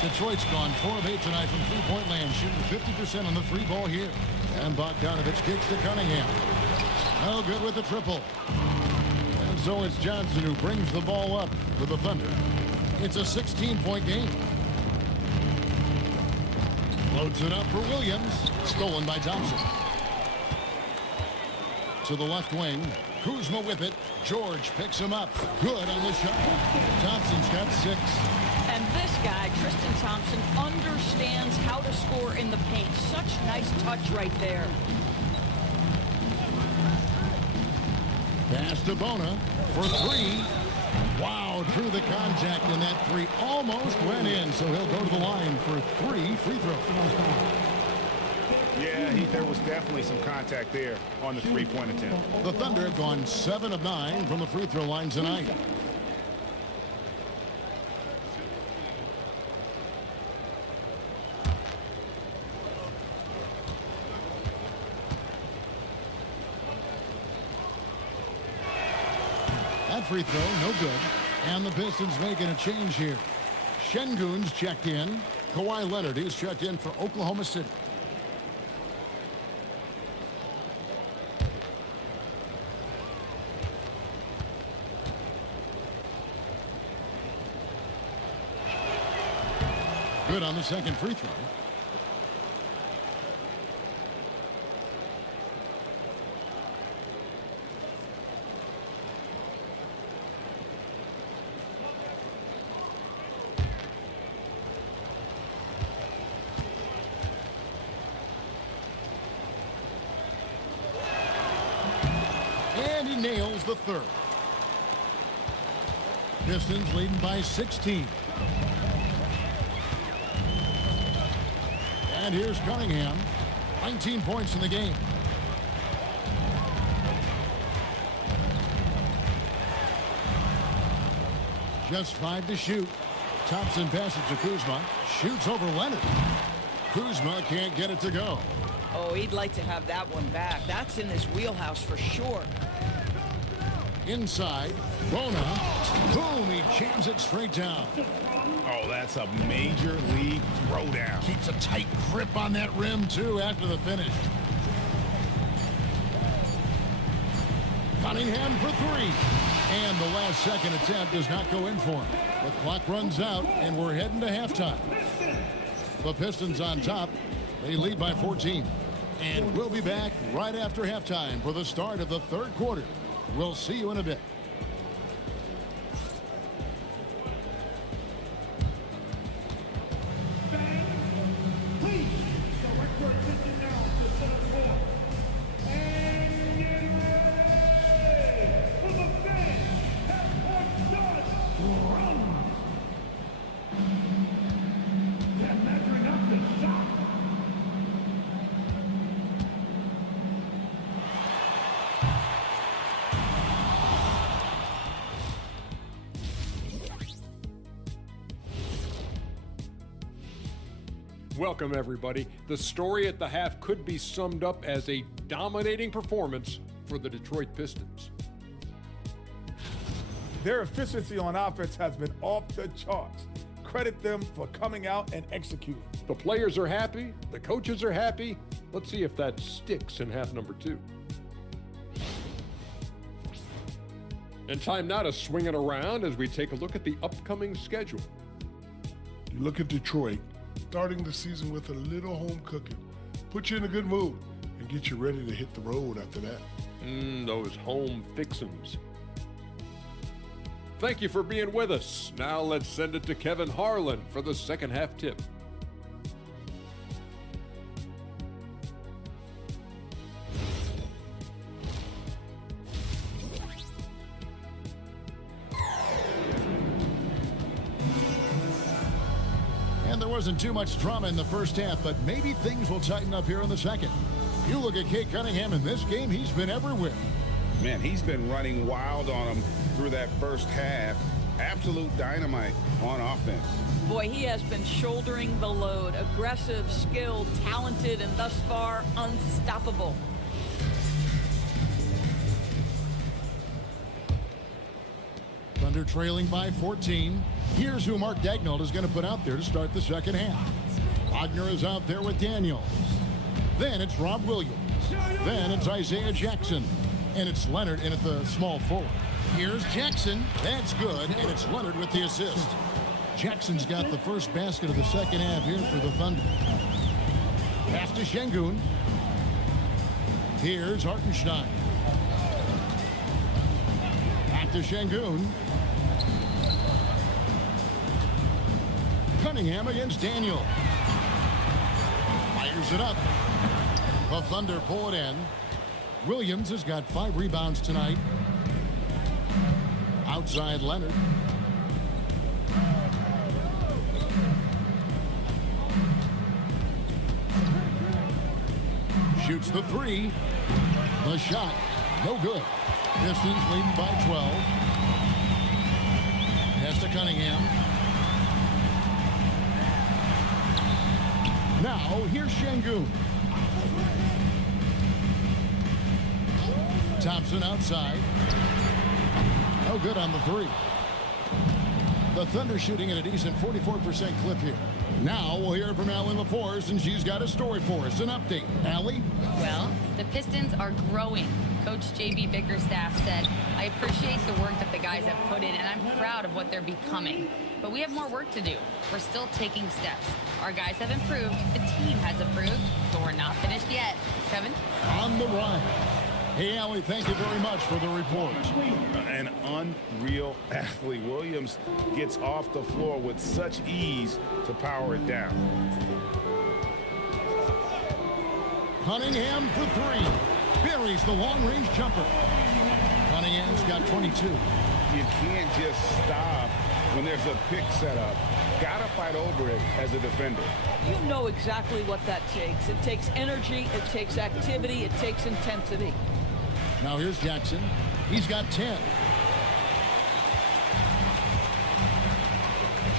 Detroit's gone 4 of 8 tonight from three-point land, shooting 50% on the free ball here. And Bogdanovich kicks to Cunningham. No good with the triple. And so it's Johnson who brings the ball up for the Thunder. It's a 16-point game. Loads it up for Williams. Stolen by Thompson. To the left wing. Kuzma with it. George picks him up. Good on the shot. Thompson's got 6. And this guy, Tristan Thompson, understands how to score in the paint. Such nice touch right there. Pass to Bona for 3. Wow, drew the contact, and that 3 almost went in, so he'll go to the line for 3 free throws. Yeah, there was definitely some contact there on the three-point attempt. The Thunder have gone 7 of 9 from the free throw line tonight. That free throw, no good. And the Pistons making a change here. Şengün's checked in. Kawhi Leonard is checked in for Oklahoma City. Good on the second free throw. And he nails the third. Pistons leading by 16. And here's Cunningham. 19 points in the game. Just 5 to shoot. Thompson passes to Kuzma. Shoots over Leonard. Kuzma can't get it to go. Oh, he'd like to have that one back. That's in his wheelhouse for sure. Inside. Bona. Boom, he jams it straight down. Oh, that's a major league throwdown. Keeps a tight grip on that rim, too, after the finish. Cunningham for three. And the last second attempt does not go in for him. The clock runs out, and we're heading to halftime. The Pistons on top. They lead by 14. And we'll be back right after halftime for the start of the third quarter. We'll see you in a bit. Welcome, everybody. The story at the half could be summed up as a dominating performance for the Detroit Pistons. Their efficiency on offense has been off the charts. Credit them for coming out and executing. The players are happy. The coaches are happy. Let's see if that sticks in half number 2. And time now to swing it around as we take a look at the upcoming schedule. You look at Detroit, starting the season with a little home cooking. Put you in a good mood and get you ready to hit the road after that. Those home fixins. Thank you for being with us. Now let's send it to Kevin Harlan for the second half tip. And there wasn't too much drama in the first half, but maybe things will tighten up here in the second. You look at Cade Cunningham in this game, he's been everywhere. Man, he's been running wild on him through that first half. Absolute dynamite on offense. Boy, he has been shouldering the load. Aggressive, skilled, talented, and thus far unstoppable. Thunder trailing by 14. Here's who Mark Daigneault is going to put out there to start the second half. Wagner is out there with Daniels. Then it's Rob Williams. Then it's Isaiah Jackson. And it's Leonard in at the small forward. Here's Jackson. That's good. And it's Leonard with the assist. Jackson's got the first basket of the second half here for the Thunder. Pass to Şengün. Here's Hartenstein. Back to Şengün. Cunningham against Daniel. Fires it up. The Thunder pull it in. Williams has got 5 rebounds tonight. Outside Leonard. Shoots the 3. The shot, no good. Pistons leading by 12. Pass to Cunningham. Now, here's Şengün. Thompson outside. No good on the 3. The Thunder shooting at a decent 44% clip here. Now we'll hear from Allie LaForce, and she's got a story for us. An update. Allie? Well, the Pistons are growing. Coach J.B. Bickerstaff said, I appreciate the work that the guys have put in, and I'm proud of what they're becoming. But we have more work to do. We're still taking steps. Our guys have improved. The team has improved, but we're not finished yet. Kevin? On the run. Hey, Allie, thank you very much for the report. An unreal athlete. Williams gets off the floor with such ease to power it down. Cunningham for 3. Buries the long-range jumper. Cunningham's got 22. You can't just stop when there's a pick set up. Gotta fight over it as a defender. You know exactly what that takes. It takes energy, it takes activity, it takes intensity. Now here's Jackson. He's got 10.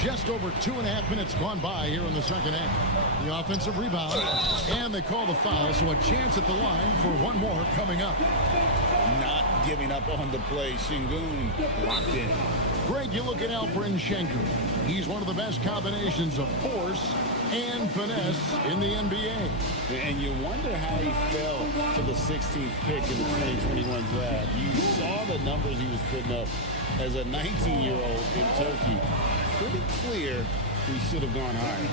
Just over 2.5 minutes gone by here in the second half. The offensive rebound, and they call the foul, so a chance at the line for one more coming up. Not giving up on the play. Şengün locked in. Greg, you look at Alperen Şengün. He's one of the best combinations of force and finesse in the NBA. And you wonder how he fell to the 16th pick in the 2021 draft. You saw the numbers he was putting up as a 19-year-old in Turkey. Pretty clear he should have gone higher.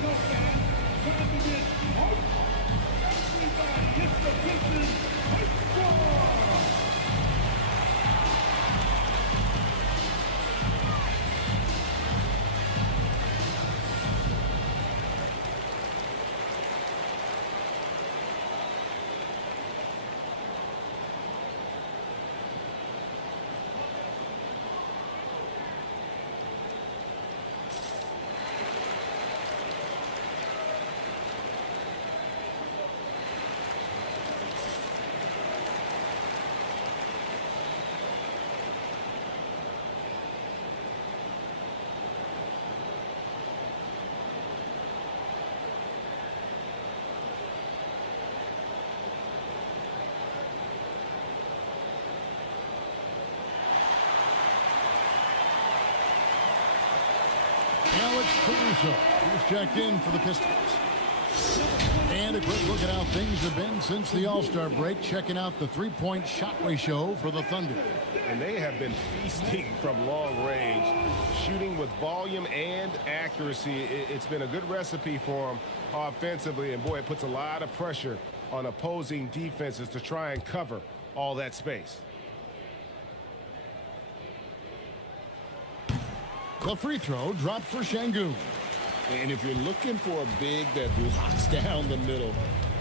Alex Caruso, who's checked in for the Pistons. And a quick look at how things have been since the All-Star break, checking out the three-point shot ratio for the Thunder. And they have been feasting from long range, shooting with volume and accuracy. It's been a good recipe for them offensively, and boy, it puts a lot of pressure on opposing defenses to try and cover all that space. The free throw dropped for Şengün. And if you're looking for a big that locks down the middle,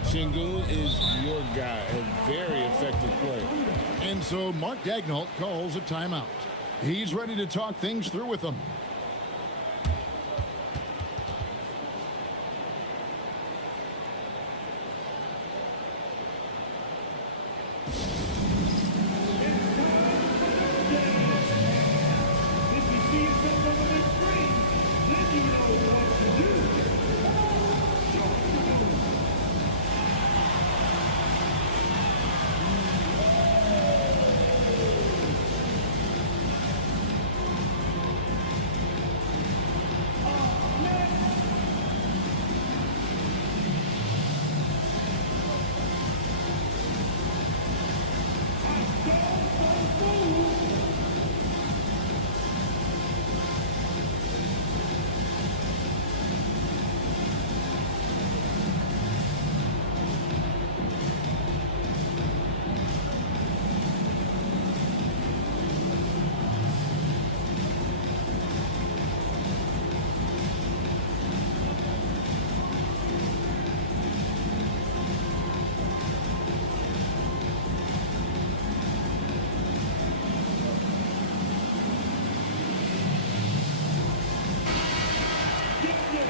Şengün is your guy, a very effective player. And so Mark Daigneault calls a timeout. He's ready to talk things through with them.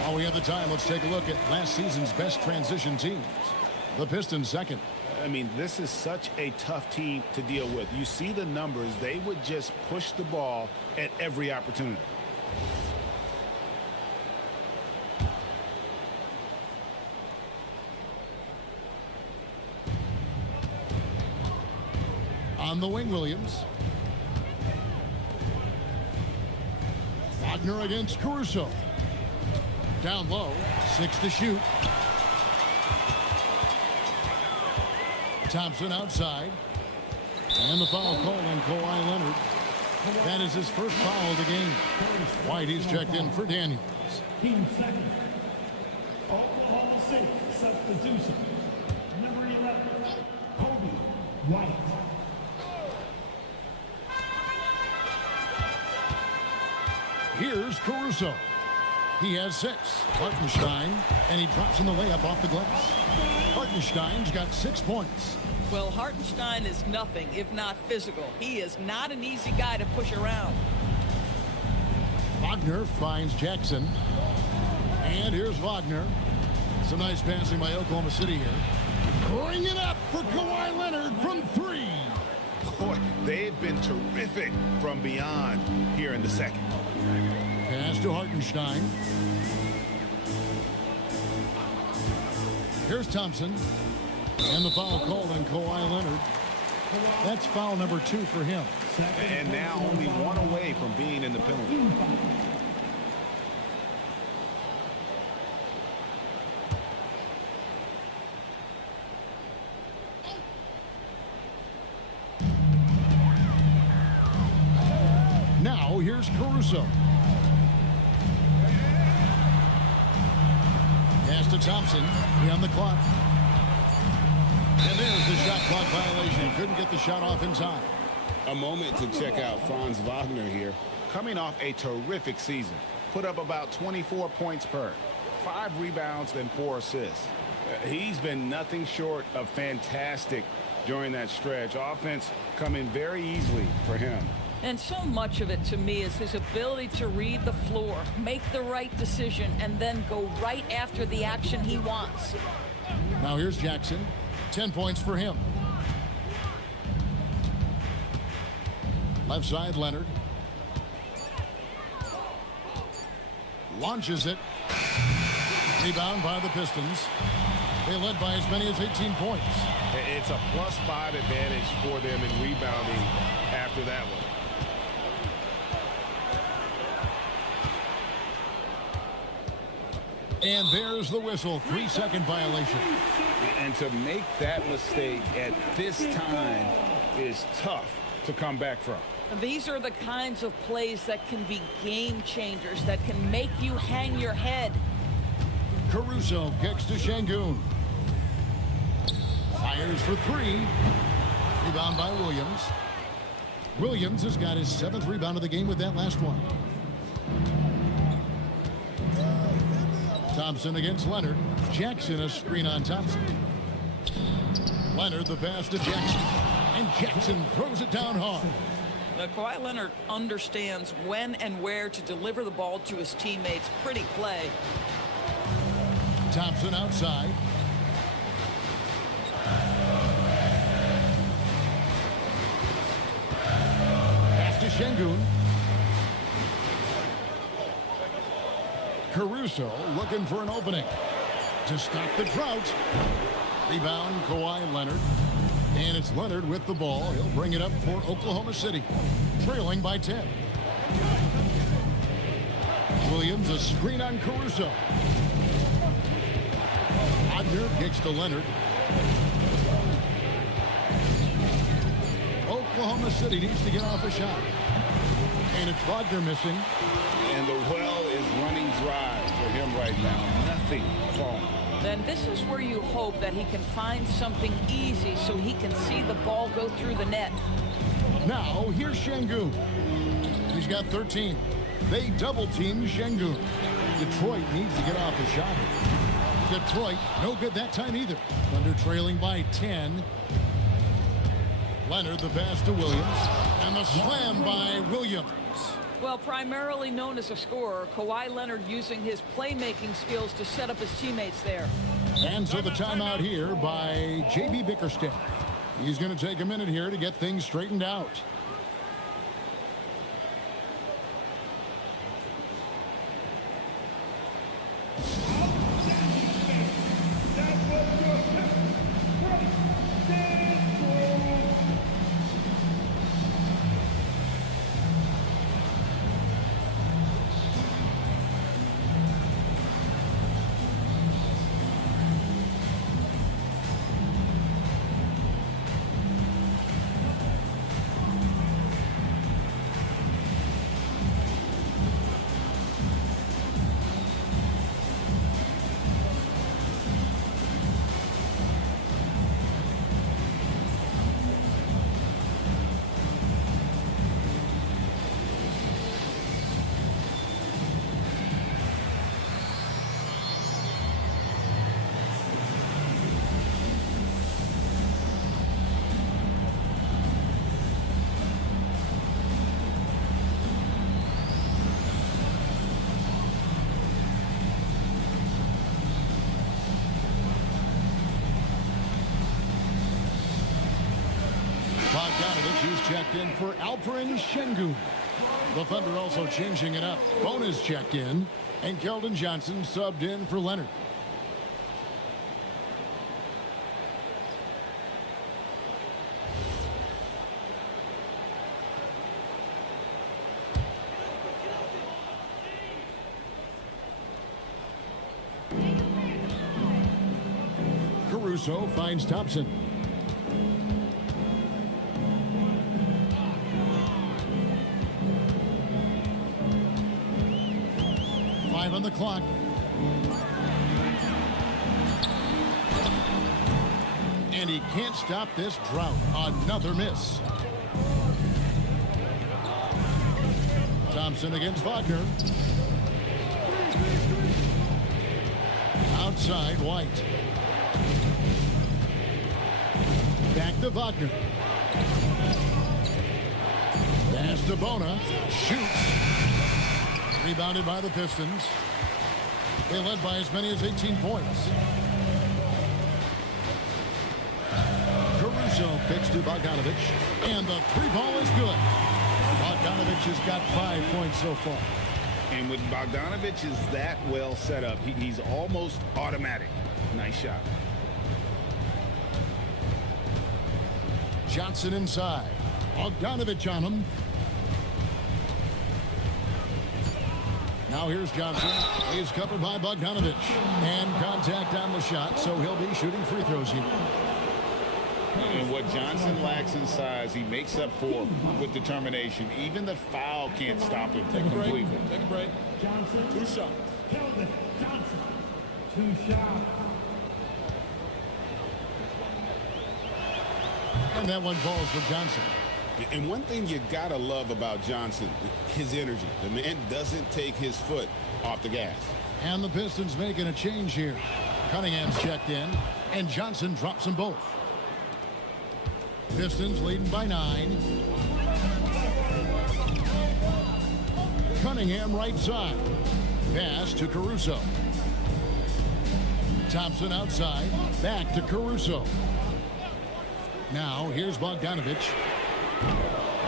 While we have the time, let's take a look at last season's best transition teams. The Pistons second. I mean, this is such a tough team to deal with. You see the numbers. They would just push the ball at every opportunity. On the wing, Williams. Wagner against Caruso. Down low, 6 to shoot. Thompson outside. And the foul call on Kawhi Leonard. That is his first foul of the game. White, he's checked in for Daniels. Team second. Oklahoma City substitution. Number 11, Kobe White. Here's Caruso. He has 6. Hartenstein, and he drops in the layup off the glass. Hartenstein's got 6 points. Well, Hartenstein is nothing if not physical. He is not an easy guy to push around. Wagner finds Jackson. And here's Wagner. Some nice passing by Oklahoma City here. Bring it up for Kawhi Leonard from 3. Boy, they've been terrific from beyond here in the second. Pass to Hartenstein. Here's Thompson. And the foul called on Kawhi Leonard. That's foul number 2 for him. And now only one away from being in the penalty. Now here's Caruso. Pass to Thompson. 3 on the clock. And there's the shot clock violation. Couldn't get the shot off in time. A moment to check out Franz Wagner here. Coming off a terrific season. Put up about 24 points per, 5 rebounds and 4 assists. He's been nothing short of fantastic during that stretch. Offense coming very easily for him. And so much of it to me is his ability to read the floor, make the right decision, and then go right after the action he wants. Now here's Jackson. 10 points for him. Left side, Leonard. Launches it. Rebound by the Pistons. They led by as many as 18 points. It's a +5 advantage for them in rebounding after that one. And there's the whistle. 3-second violation. And to make that mistake at this time is tough to come back from. These are the kinds of plays that can be game changers, that can make you hang your head. Caruso kicks to Şengün. Fires for 3. Rebound by Williams. Williams has got his 7th rebound of the game with that last one. Thompson against Leonard. Jackson a screen on Thompson. Leonard the pass to Jackson. And Jackson throws it down hard. Now, Kawhi Leonard understands when and where to deliver the ball to his teammates. Pretty play. Thompson outside. Pass to Şengün. Caruso looking for an opening to stop the drought. Rebound, Kawhi Leonard. And it's Leonard with the ball. He'll bring it up for Oklahoma City, trailing by 10. Williams, a screen on Caruso. Wagner kicks to Leonard. Oklahoma City needs to get off a shot. And it's Wagner missing. And the well is running dry for him right now. Nothing falling. Then this is where you hope that he can find something easy so he can see the ball go through the net. Now, here's Şengün. He's got 13. They double-team Şengün. Detroit needs to get off a shot. Detroit, no good that time either. Thunder trailing by 10. Leonard, the pass to Williams. And the slam by Williams. Well, primarily known as a scorer, Kawhi Leonard using his playmaking skills to set up his teammates there. And so the timeout here by J.B. Bickerstaff. He's going to take a minute here to get things straightened out. Bogdanovich is checked in for Alperen Şengün. The Thunder also changing it up. Bonus checked in, and Keldon Johnson subbed in for Leonard. Caruso finds Thompson. 5 on the clock. And he can't stop this drought. Another miss. Thompson against Wagner. Outside, White. Back to Wagner. Pass to Bona. Shoots. Rebounded by the Pistons. They led by as many as 18 points. Caruso picks to Bogdanovich. And the three ball is good. Bogdanovich has got 5 points so far. And with Bogdanovich is that well set up, he's almost automatic. Nice shot. Johnson inside. Bogdanovich on him. Now here's Johnson. He's covered by Bogdanovich. And contact on the shot, so he'll be shooting free throws here. And what Johnson lacks in size, he makes up for with determination. Even the foul can't stop him completely. Take a break. Johnson. 2 shots. Keldon Johnson. 2 shots. And that one falls for Johnson. And one thing you gotta love about Johnson, his energy. The man doesn't take his foot off the gas. And the Pistons making a change here. Cunningham's checked in, and Johnson drops them both. Pistons leading by 9. Cunningham right side. Pass to Caruso. Thompson outside. Back to Caruso. Now here's Bogdanovich.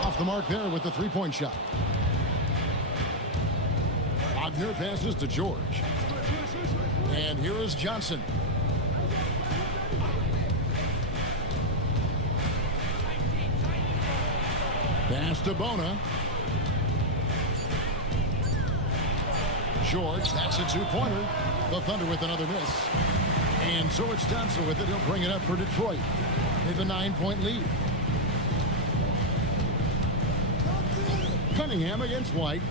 Off the mark there with the three-point shot. Wagner passes to George. And here is Johnson. Pass to Bona. George, that's a two-pointer. The Thunder with another miss. And so it's Thompson with it. He'll bring it up for Detroit. They have a 9-point lead. Cunningham against White.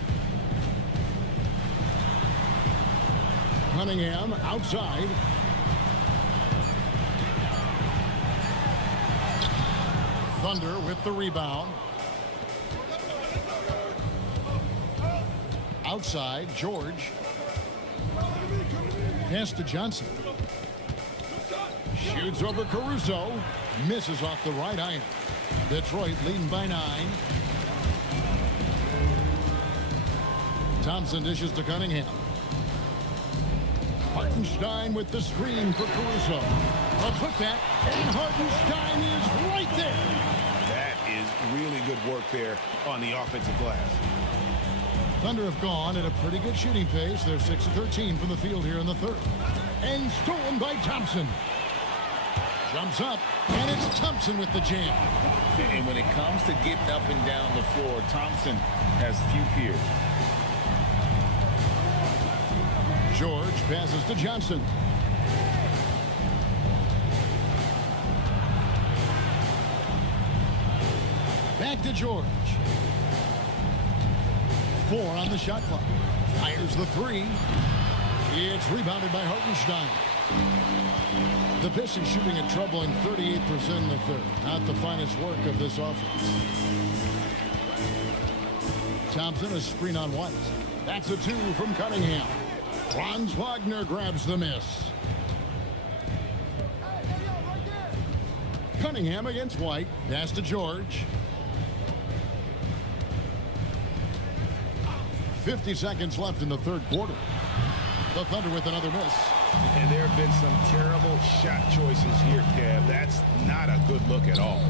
Cunningham outside. Thunder with the rebound. Outside, George. Pass to Johnson. Shoots over Caruso. Misses off the right iron. Detroit leading by 9. Thompson dishes to Cunningham. Hartenstein with the screen for Caruso. A putback, and Hartenstein is right there. That is really good work there on the offensive glass. Thunder have gone at a pretty good shooting pace. They're 6 of 13 from the field here in the third. And stolen by Thompson. Jumps up, and it's Thompson with the jam. And when it comes to getting up and down the floor, Thompson has few peers. George passes to Johnson. Back to George. 4 on the shot clock. Fires the 3. It's rebounded by Hartenstein. The Pistons shooting a troubling 38% in the third. Not the finest work of this offense. Thompson, a screen on White. That's a 2 from Cunningham. Franz Wagner grabs the miss. Cunningham against White. Pass to George. 50 seconds left in the third quarter. The Thunder with another miss. And there have been some terrible shot choices here, Kev. That's not a good look at all.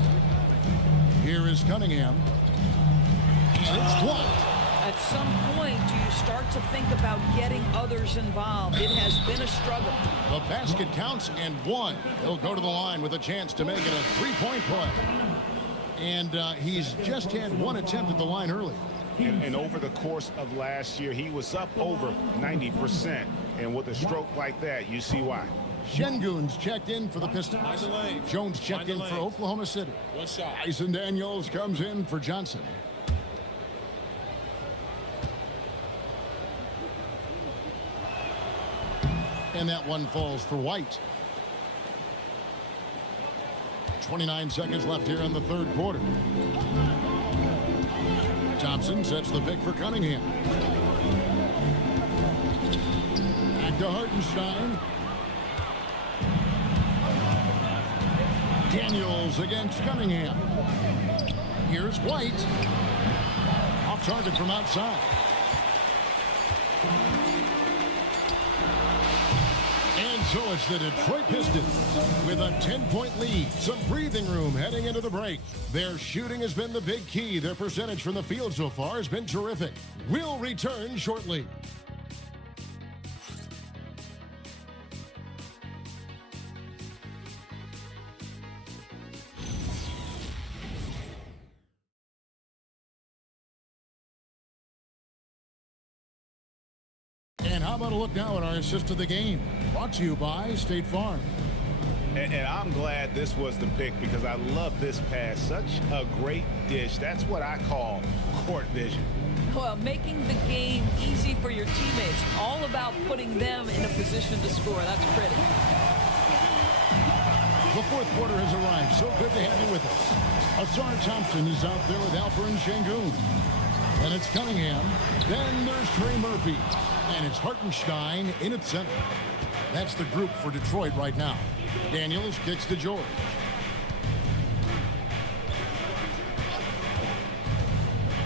Here is Cunningham. And it's blocked. At some point, do you start to think about getting others involved? It has been a struggle. The basket counts and 1. He'll go to the line with a chance to make it a 3-point play. And he's just had 1 attempt at the line early. And over the course of last year, he was up over 90%. And with a stroke like that, you see why. Şengün's checked in for the Pistons. Jones checked in for Oklahoma City. 1 shot. Tyson Daniels comes in for Johnson. And that one falls for White. 29 seconds left here in the third quarter. Thompson sets the pick for Cunningham. Back to Hartenstein. Daniels against Cunningham. Here's White. Off target from outside. And so it's the Detroit Pistons with a 10-point lead. Some breathing room heading into the break. Their shooting has been the big key. Their percentage from the field so far has been terrific. We'll return shortly. And how about a look now at our assist of the game? Brought to you by State Farm. And I'm glad this was the pick because I love this pass. Such a great dish. That's what I call court vision. Well, making the game easy for your teammates. All about putting them in a position to score. That's pretty. The fourth quarter has arrived. So good to have you with us. Asar Thompson is out there with Alperen Şengün. Then it's Cunningham. Then there's Trey Murphy. And it's Hartenstein in its center. That's the group for Detroit right now. Daniels kicks to George.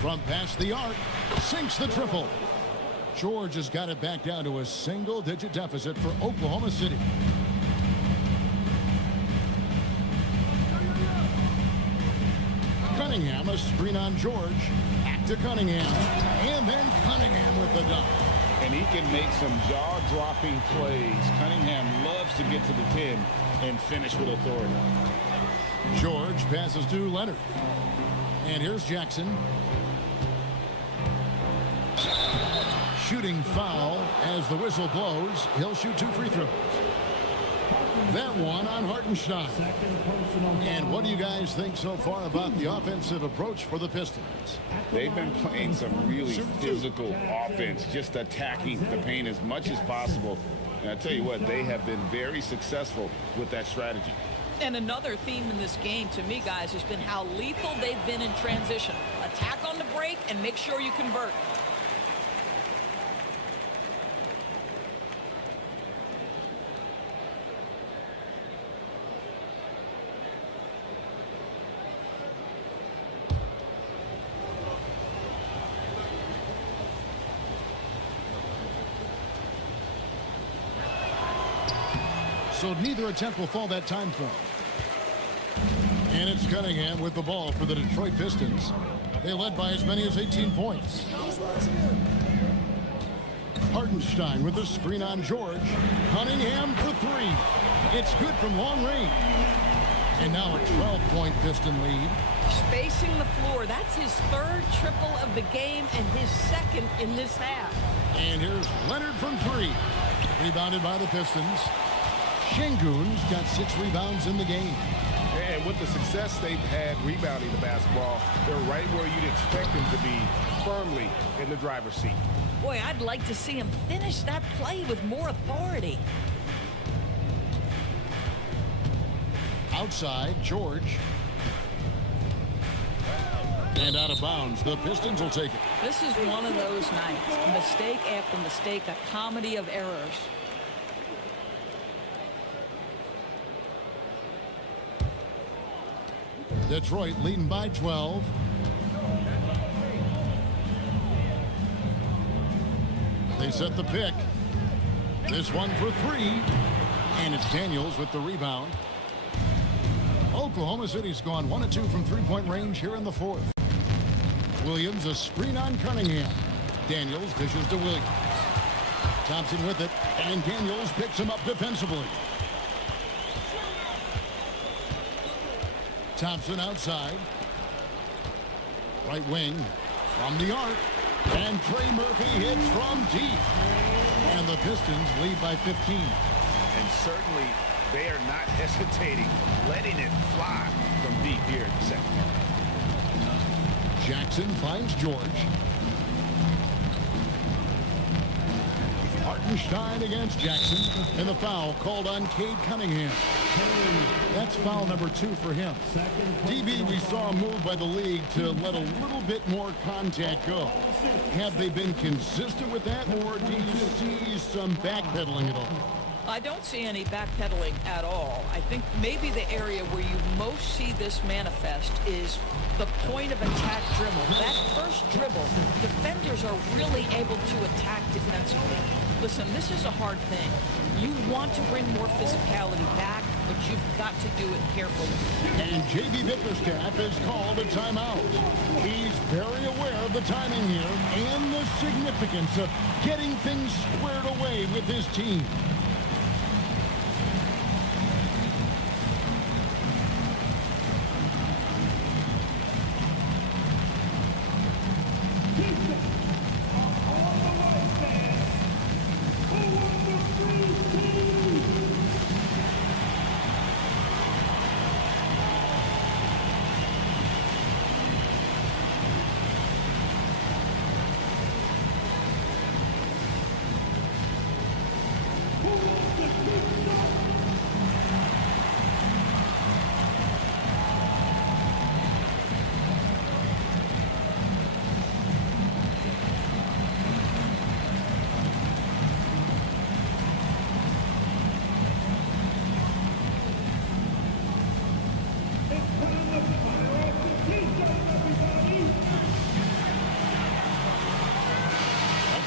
From past the arc, sinks the triple. George has got it back down to a single-digit deficit for Oklahoma City. Cunningham, a screen on George. Back to Cunningham. And then Cunningham with the dunk. And he can make some jaw-dropping plays. Cunningham loves to get to the 10 and finish with authority. George passes to Leonard. And here's Jackson. Shooting foul as the whistle blows. He'll shoot 2 free throws. That one on Hartenstein. And what do you guys think so far about the offensive approach for the Pistons? They've been playing some really physical offense, just attacking the paint as much as possible. And I tell you what, they have been very successful with that strategy. And another theme in this game, to me, guys, has been how lethal they've been in transition. Attack on the break and make sure you convert. So neither attempt will fall that time for him. And it's Cunningham with the ball for the Detroit Pistons. They led by as many as 18 points. Hartenstein with the screen on George. Cunningham for 3. It's good from long range. And now a 12-point Piston lead. Spacing the floor. That's his 3rd triple of the game and his 2nd in this half. And here's Leonard from 3. Rebounded by the Pistons. Şengün's got 6 rebounds in the game. And with the success they've had rebounding the basketball, they're right where you'd expect them to be, firmly in the driver's seat. Boy, I'd like to see him finish that play with more authority. Outside, George. And out of bounds, the Pistons will take it. This is one of those nights. Mistake after mistake, a comedy of errors. Detroit leading by 12. They set the pick. This one for 3. And it's Daniels with the rebound. Oklahoma City's gone 1 of 2 from three-point range here in the 4th. Williams a screen on Cunningham. Daniels dishes to Williams. Thompson with it. And Daniels picks him up defensively. Thompson outside. Right wing from the arc. And Trey Murphy hits from deep. And the Pistons lead by 15. And certainly they are not hesitating, letting it fly from deep here in the second half. Jackson finds George. Hartenstein against Jackson, and the foul called on Cade Cunningham. That's foul number 2 for him. DB, we saw a move by the league to let a little bit more contact go. Have they been consistent with that, or do you see some backpedaling at all? I don't see any backpedaling at all. I think maybe the area where you most see this manifest is the point of attack dribble. That first dribble, defenders are really able to attack defensively. Listen, this is a hard thing. You want to bring more physicality back, but you've got to do it carefully. And J.B. Bickerstaff has called a timeout. He's very aware of the timing here and the significance of getting things squared away with his team.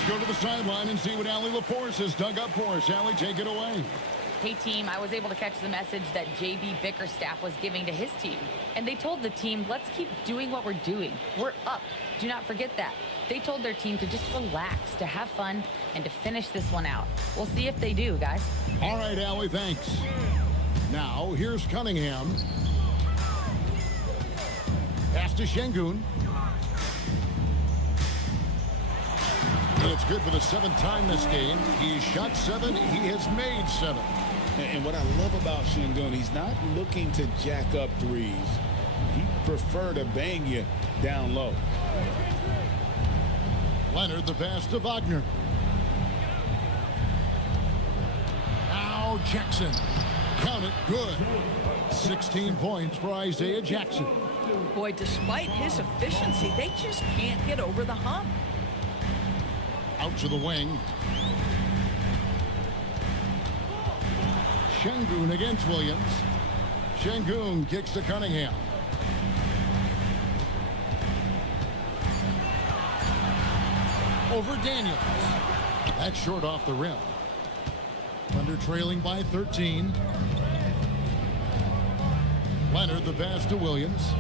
Go to the sideline and see what Allie LaForce has dug up for us. Allie, take it away. Hey, team, I was able to catch the message that J.B. Bickerstaff was giving to his team. And they told the team, let's keep doing what we're doing. We're up. Do not forget that. They told their team to just relax, to have fun, and to finish this one out. We'll see if they do, guys. All right, Allie, thanks. Now, here's Cunningham. Pass to Şengün. It's good for the 7th time this game. He's shot 7. He has made 7. And what I love about Şengün, he's not looking to jack up threes. He prefer to bang you down low. Leonard, the pass to Wagner. Now Jackson. Count it. Good. 16 points for Isaiah Jackson. Boy, despite his efficiency, they just can't get over the hump. Out to the wing. Şengün against Williams. Şengün kicks to Cunningham. Over Daniels. That's short off the rim. Thunder trailing by 13. Leonard, the pass to Williams.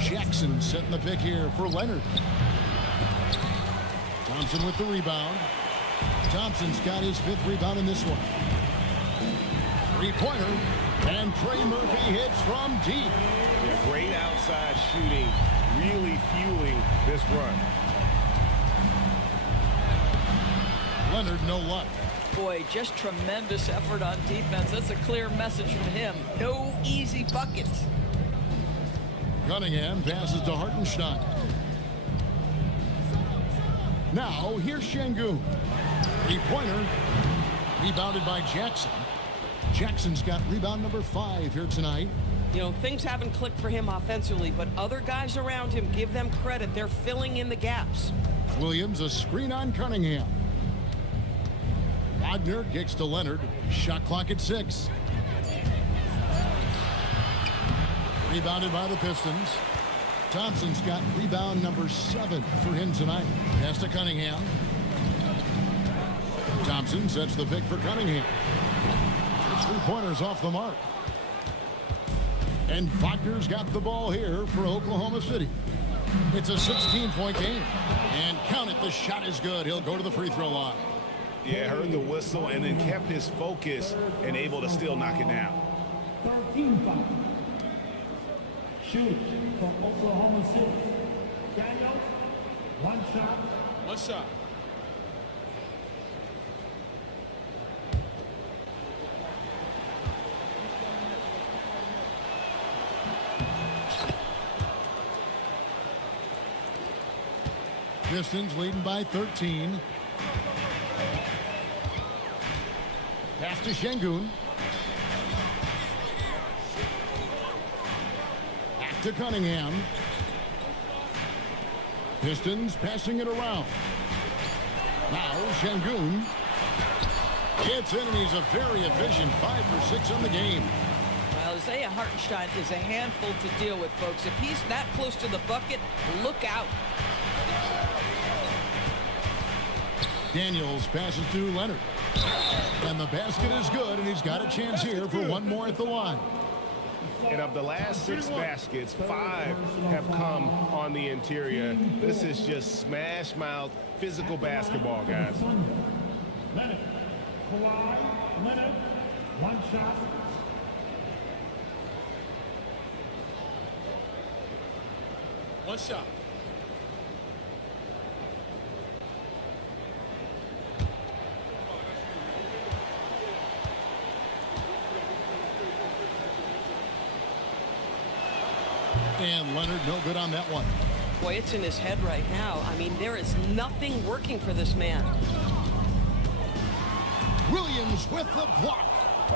Jackson setting the pick here for Leonard. Thompson with the rebound. Thompson's got his 5th rebound in this one. 3-pointer. And Trey Murphy hits from deep. Yeah, great outside shooting, really fueling this run. Leonard, no luck. Boy, just tremendous effort on defense. That's a clear message from him. No easy buckets. Cunningham passes to Hartenstein. Now, here's Şengün. 3-pointer. Rebounded by Jackson. Jackson's got rebound number 5 here tonight. You know, things haven't clicked for him offensively, but other guys around him, give them credit. They're filling in the gaps. Williams, a screen on Cunningham. Wagner kicks to Leonard. Shot clock at 6. Rebounded by the Pistons. Thompson's got rebound number 7 for him tonight. Pass to Cunningham. Thompson sets the pick for Cunningham. His 3-pointers off the mark. And Wagner's got the ball here for Oklahoma City. It's a 16-point game. And count it, the shot is good. He'll go to the free throw line. Yeah, heard the whistle and then kept his focus and able to still knock it down. 13-5. Shoot from Oklahoma City. Daniel, 1 shot. 1 shot. Pistons leading by 13. Pass to Şengün. Back to Cunningham. Pistons passing it around. Now Şengün. It's in, and he's a very efficient 5 for 6 on the game. Well, Isaiah Hartenstein is a handful to deal with, folks. If he's that close to the bucket, look out. Daniels passes to Leonard. And the basket is good, and he's got a chance here for one more at the line. And of the last 6 baskets, 5 have come on the interior. This is just smash mouth physical basketball, guys. Leonard. Kawhi Leonard. One shot. One shot. And Leonard no good on that one. Boy, it's in his head right now. I mean, there is nothing working for this man. Williams with the block.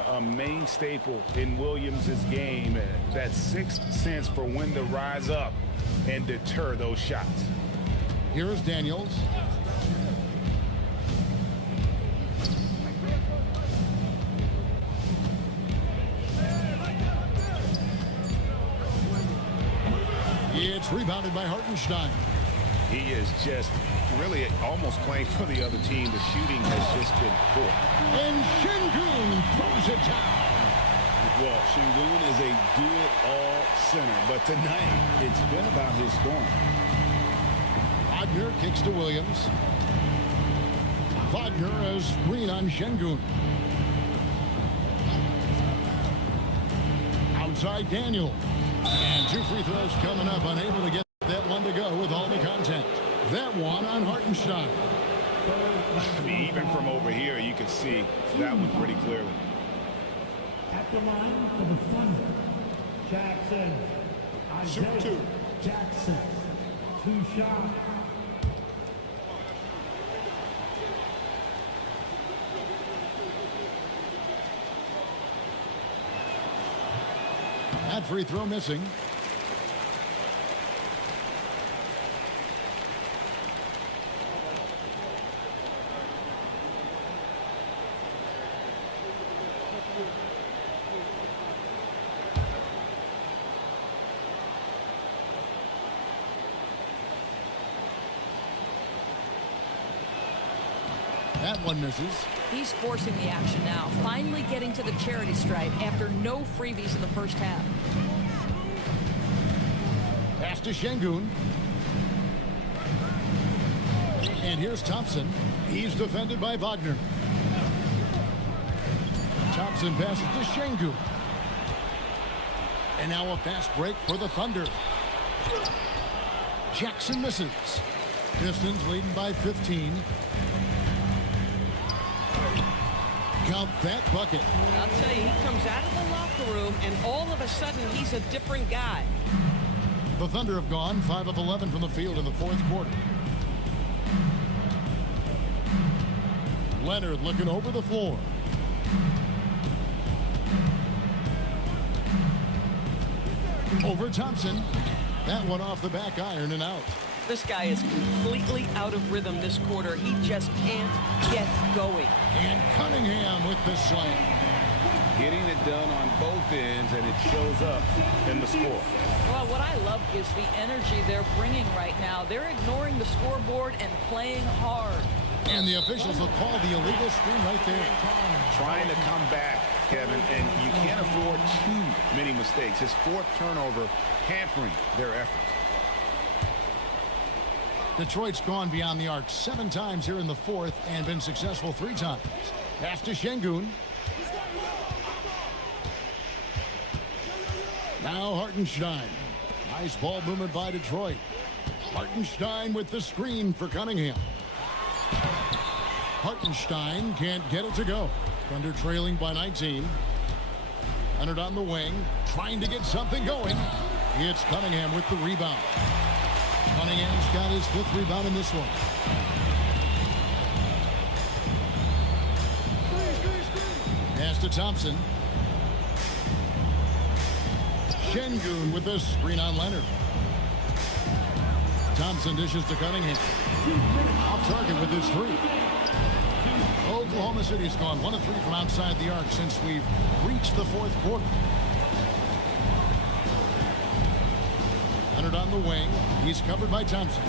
A main staple in Williams' game, that 6th sense for when to rise up and deter those shots. Here's Daniels. It's rebounded by Hartenstein. He is just really almost playing for the other team. The shooting has just been poor. And Şengün throws it down. Well, Şengün is a do-it-all center, but tonight it's been about his scoring. Wagner kicks to Williams. Wagner has screen on Şengün. Outside Daniel. And 2 free throws coming up, unable to get that one to go with all the contact. That one on Hartenstein. I mean, even from over here, you can see that one pretty clearly. At the line for the Thunder, Jackson. Shoot 2. Jackson. 2 shots. That free throw missing. That one misses. He's forcing the action now, finally getting to the charity stripe after no freebies in the first half. Pass to Şengün. And here's Thompson. He's defended by Wagner. Thompson passes to Şengün. And now a fast break for the Thunder. Jackson misses. Pistons leading by 15. Count that bucket. I'll tell you, he comes out of the locker room, and all of a sudden, he's a different guy. The Thunder have gone 5 of 11 from the field in the 4th quarter. Leonard looking over the floor. Over Thompson. That one off the back iron and out. This guy is completely out of rhythm this quarter. He just can't get going. And Cunningham with the slam. Getting it done on both ends, and it shows up in the score. Well, what I love is the energy they're bringing right now. They're ignoring the scoreboard and playing hard. And the officials will call the illegal screen right there. Trying to come back, Kevin, and you can't afford too many mistakes. His 4th turnover hampering their efforts. Detroit's gone beyond the arc 7 times here in the 4th and been successful 3 times. Pass to Şengün. Now Hartenstein. Nice ball movement by Detroit. Hartenstein with the screen for Cunningham. Hartenstein can't get it to go. Thunder trailing by 19. Leonard on the wing, trying to get something going. It's Cunningham with the rebound. Cunningham's got his 5th rebound in this one. to Thompson. Şengün with a screen on Leonard. Thompson dishes to Cunningham. Off target with his three. Oklahoma City's gone 1 of 3 from outside the arc since we've reached the fourth quarter. Leonard on the wing. He's covered by Thompson.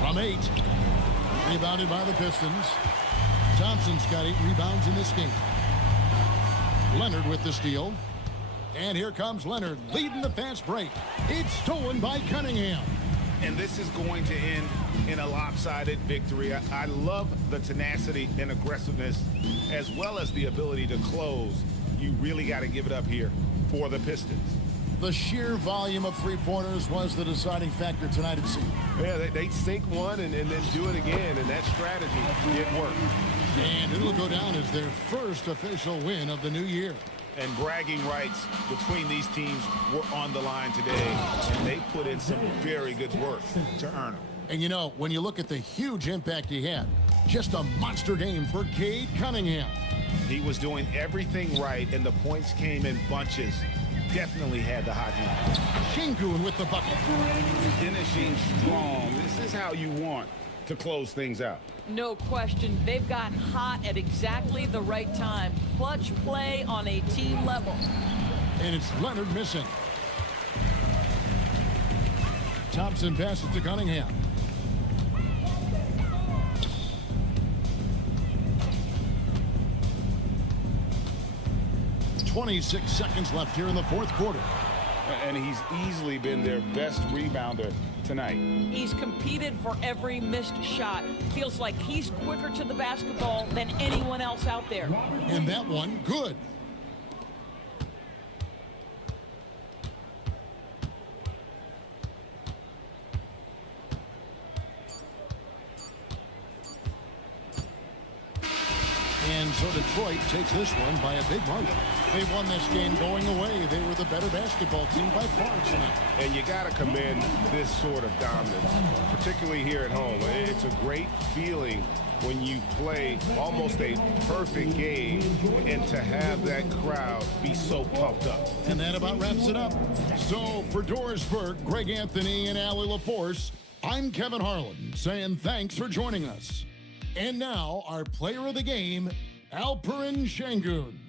From 8. Rebounded by the Pistons. Thompson's got 8 rebounds in this game. Leonard with the steal. And here comes Leonard leading the fast break. It's stolen by Cunningham. And this is going to end in a lopsided victory. I love the tenacity and aggressiveness as well as the ability to close. You really got to give it up here for the Pistons. The sheer volume of three-pointers was the deciding factor tonight at sea. Yeah, they sink one and then do it again, and that strategy, it worked. And it'll go down as their first official win of the new year. And bragging rights between these teams were on the line today, and they put in some very good work to earn them. And you know, when you look at the huge impact he had, just a monster game for Cade Cunningham. He was doing everything right, and the points came in bunches. Definitely had the hot hand. Şengün with the bucket. Finishing strong. This is how you want to close things out. No question. They've gotten hot at exactly the right time. Clutch play on a team level. And it's Leonard missing. Thompson passes to Cunningham. .26 seconds left here in the fourth quarter. And he's easily been their best rebounder tonight. He's competed for every missed shot. Feels like he's quicker to the basketball than anyone else out there. And that one, good. And so Detroit takes this one by a big margin. They won this game going away. They were the better basketball team by far tonight. And you got to commend this sort of dominance, particularly here at home. It's a great feeling when you play almost a perfect game and to have that crowd be so pumped up. And that about wraps it up. So for Doris Burke, Greg Anthony, and Allie LaForce, I'm Kevin Harlan saying thanks for joining us. And now our player of the game, Alperen Şengün.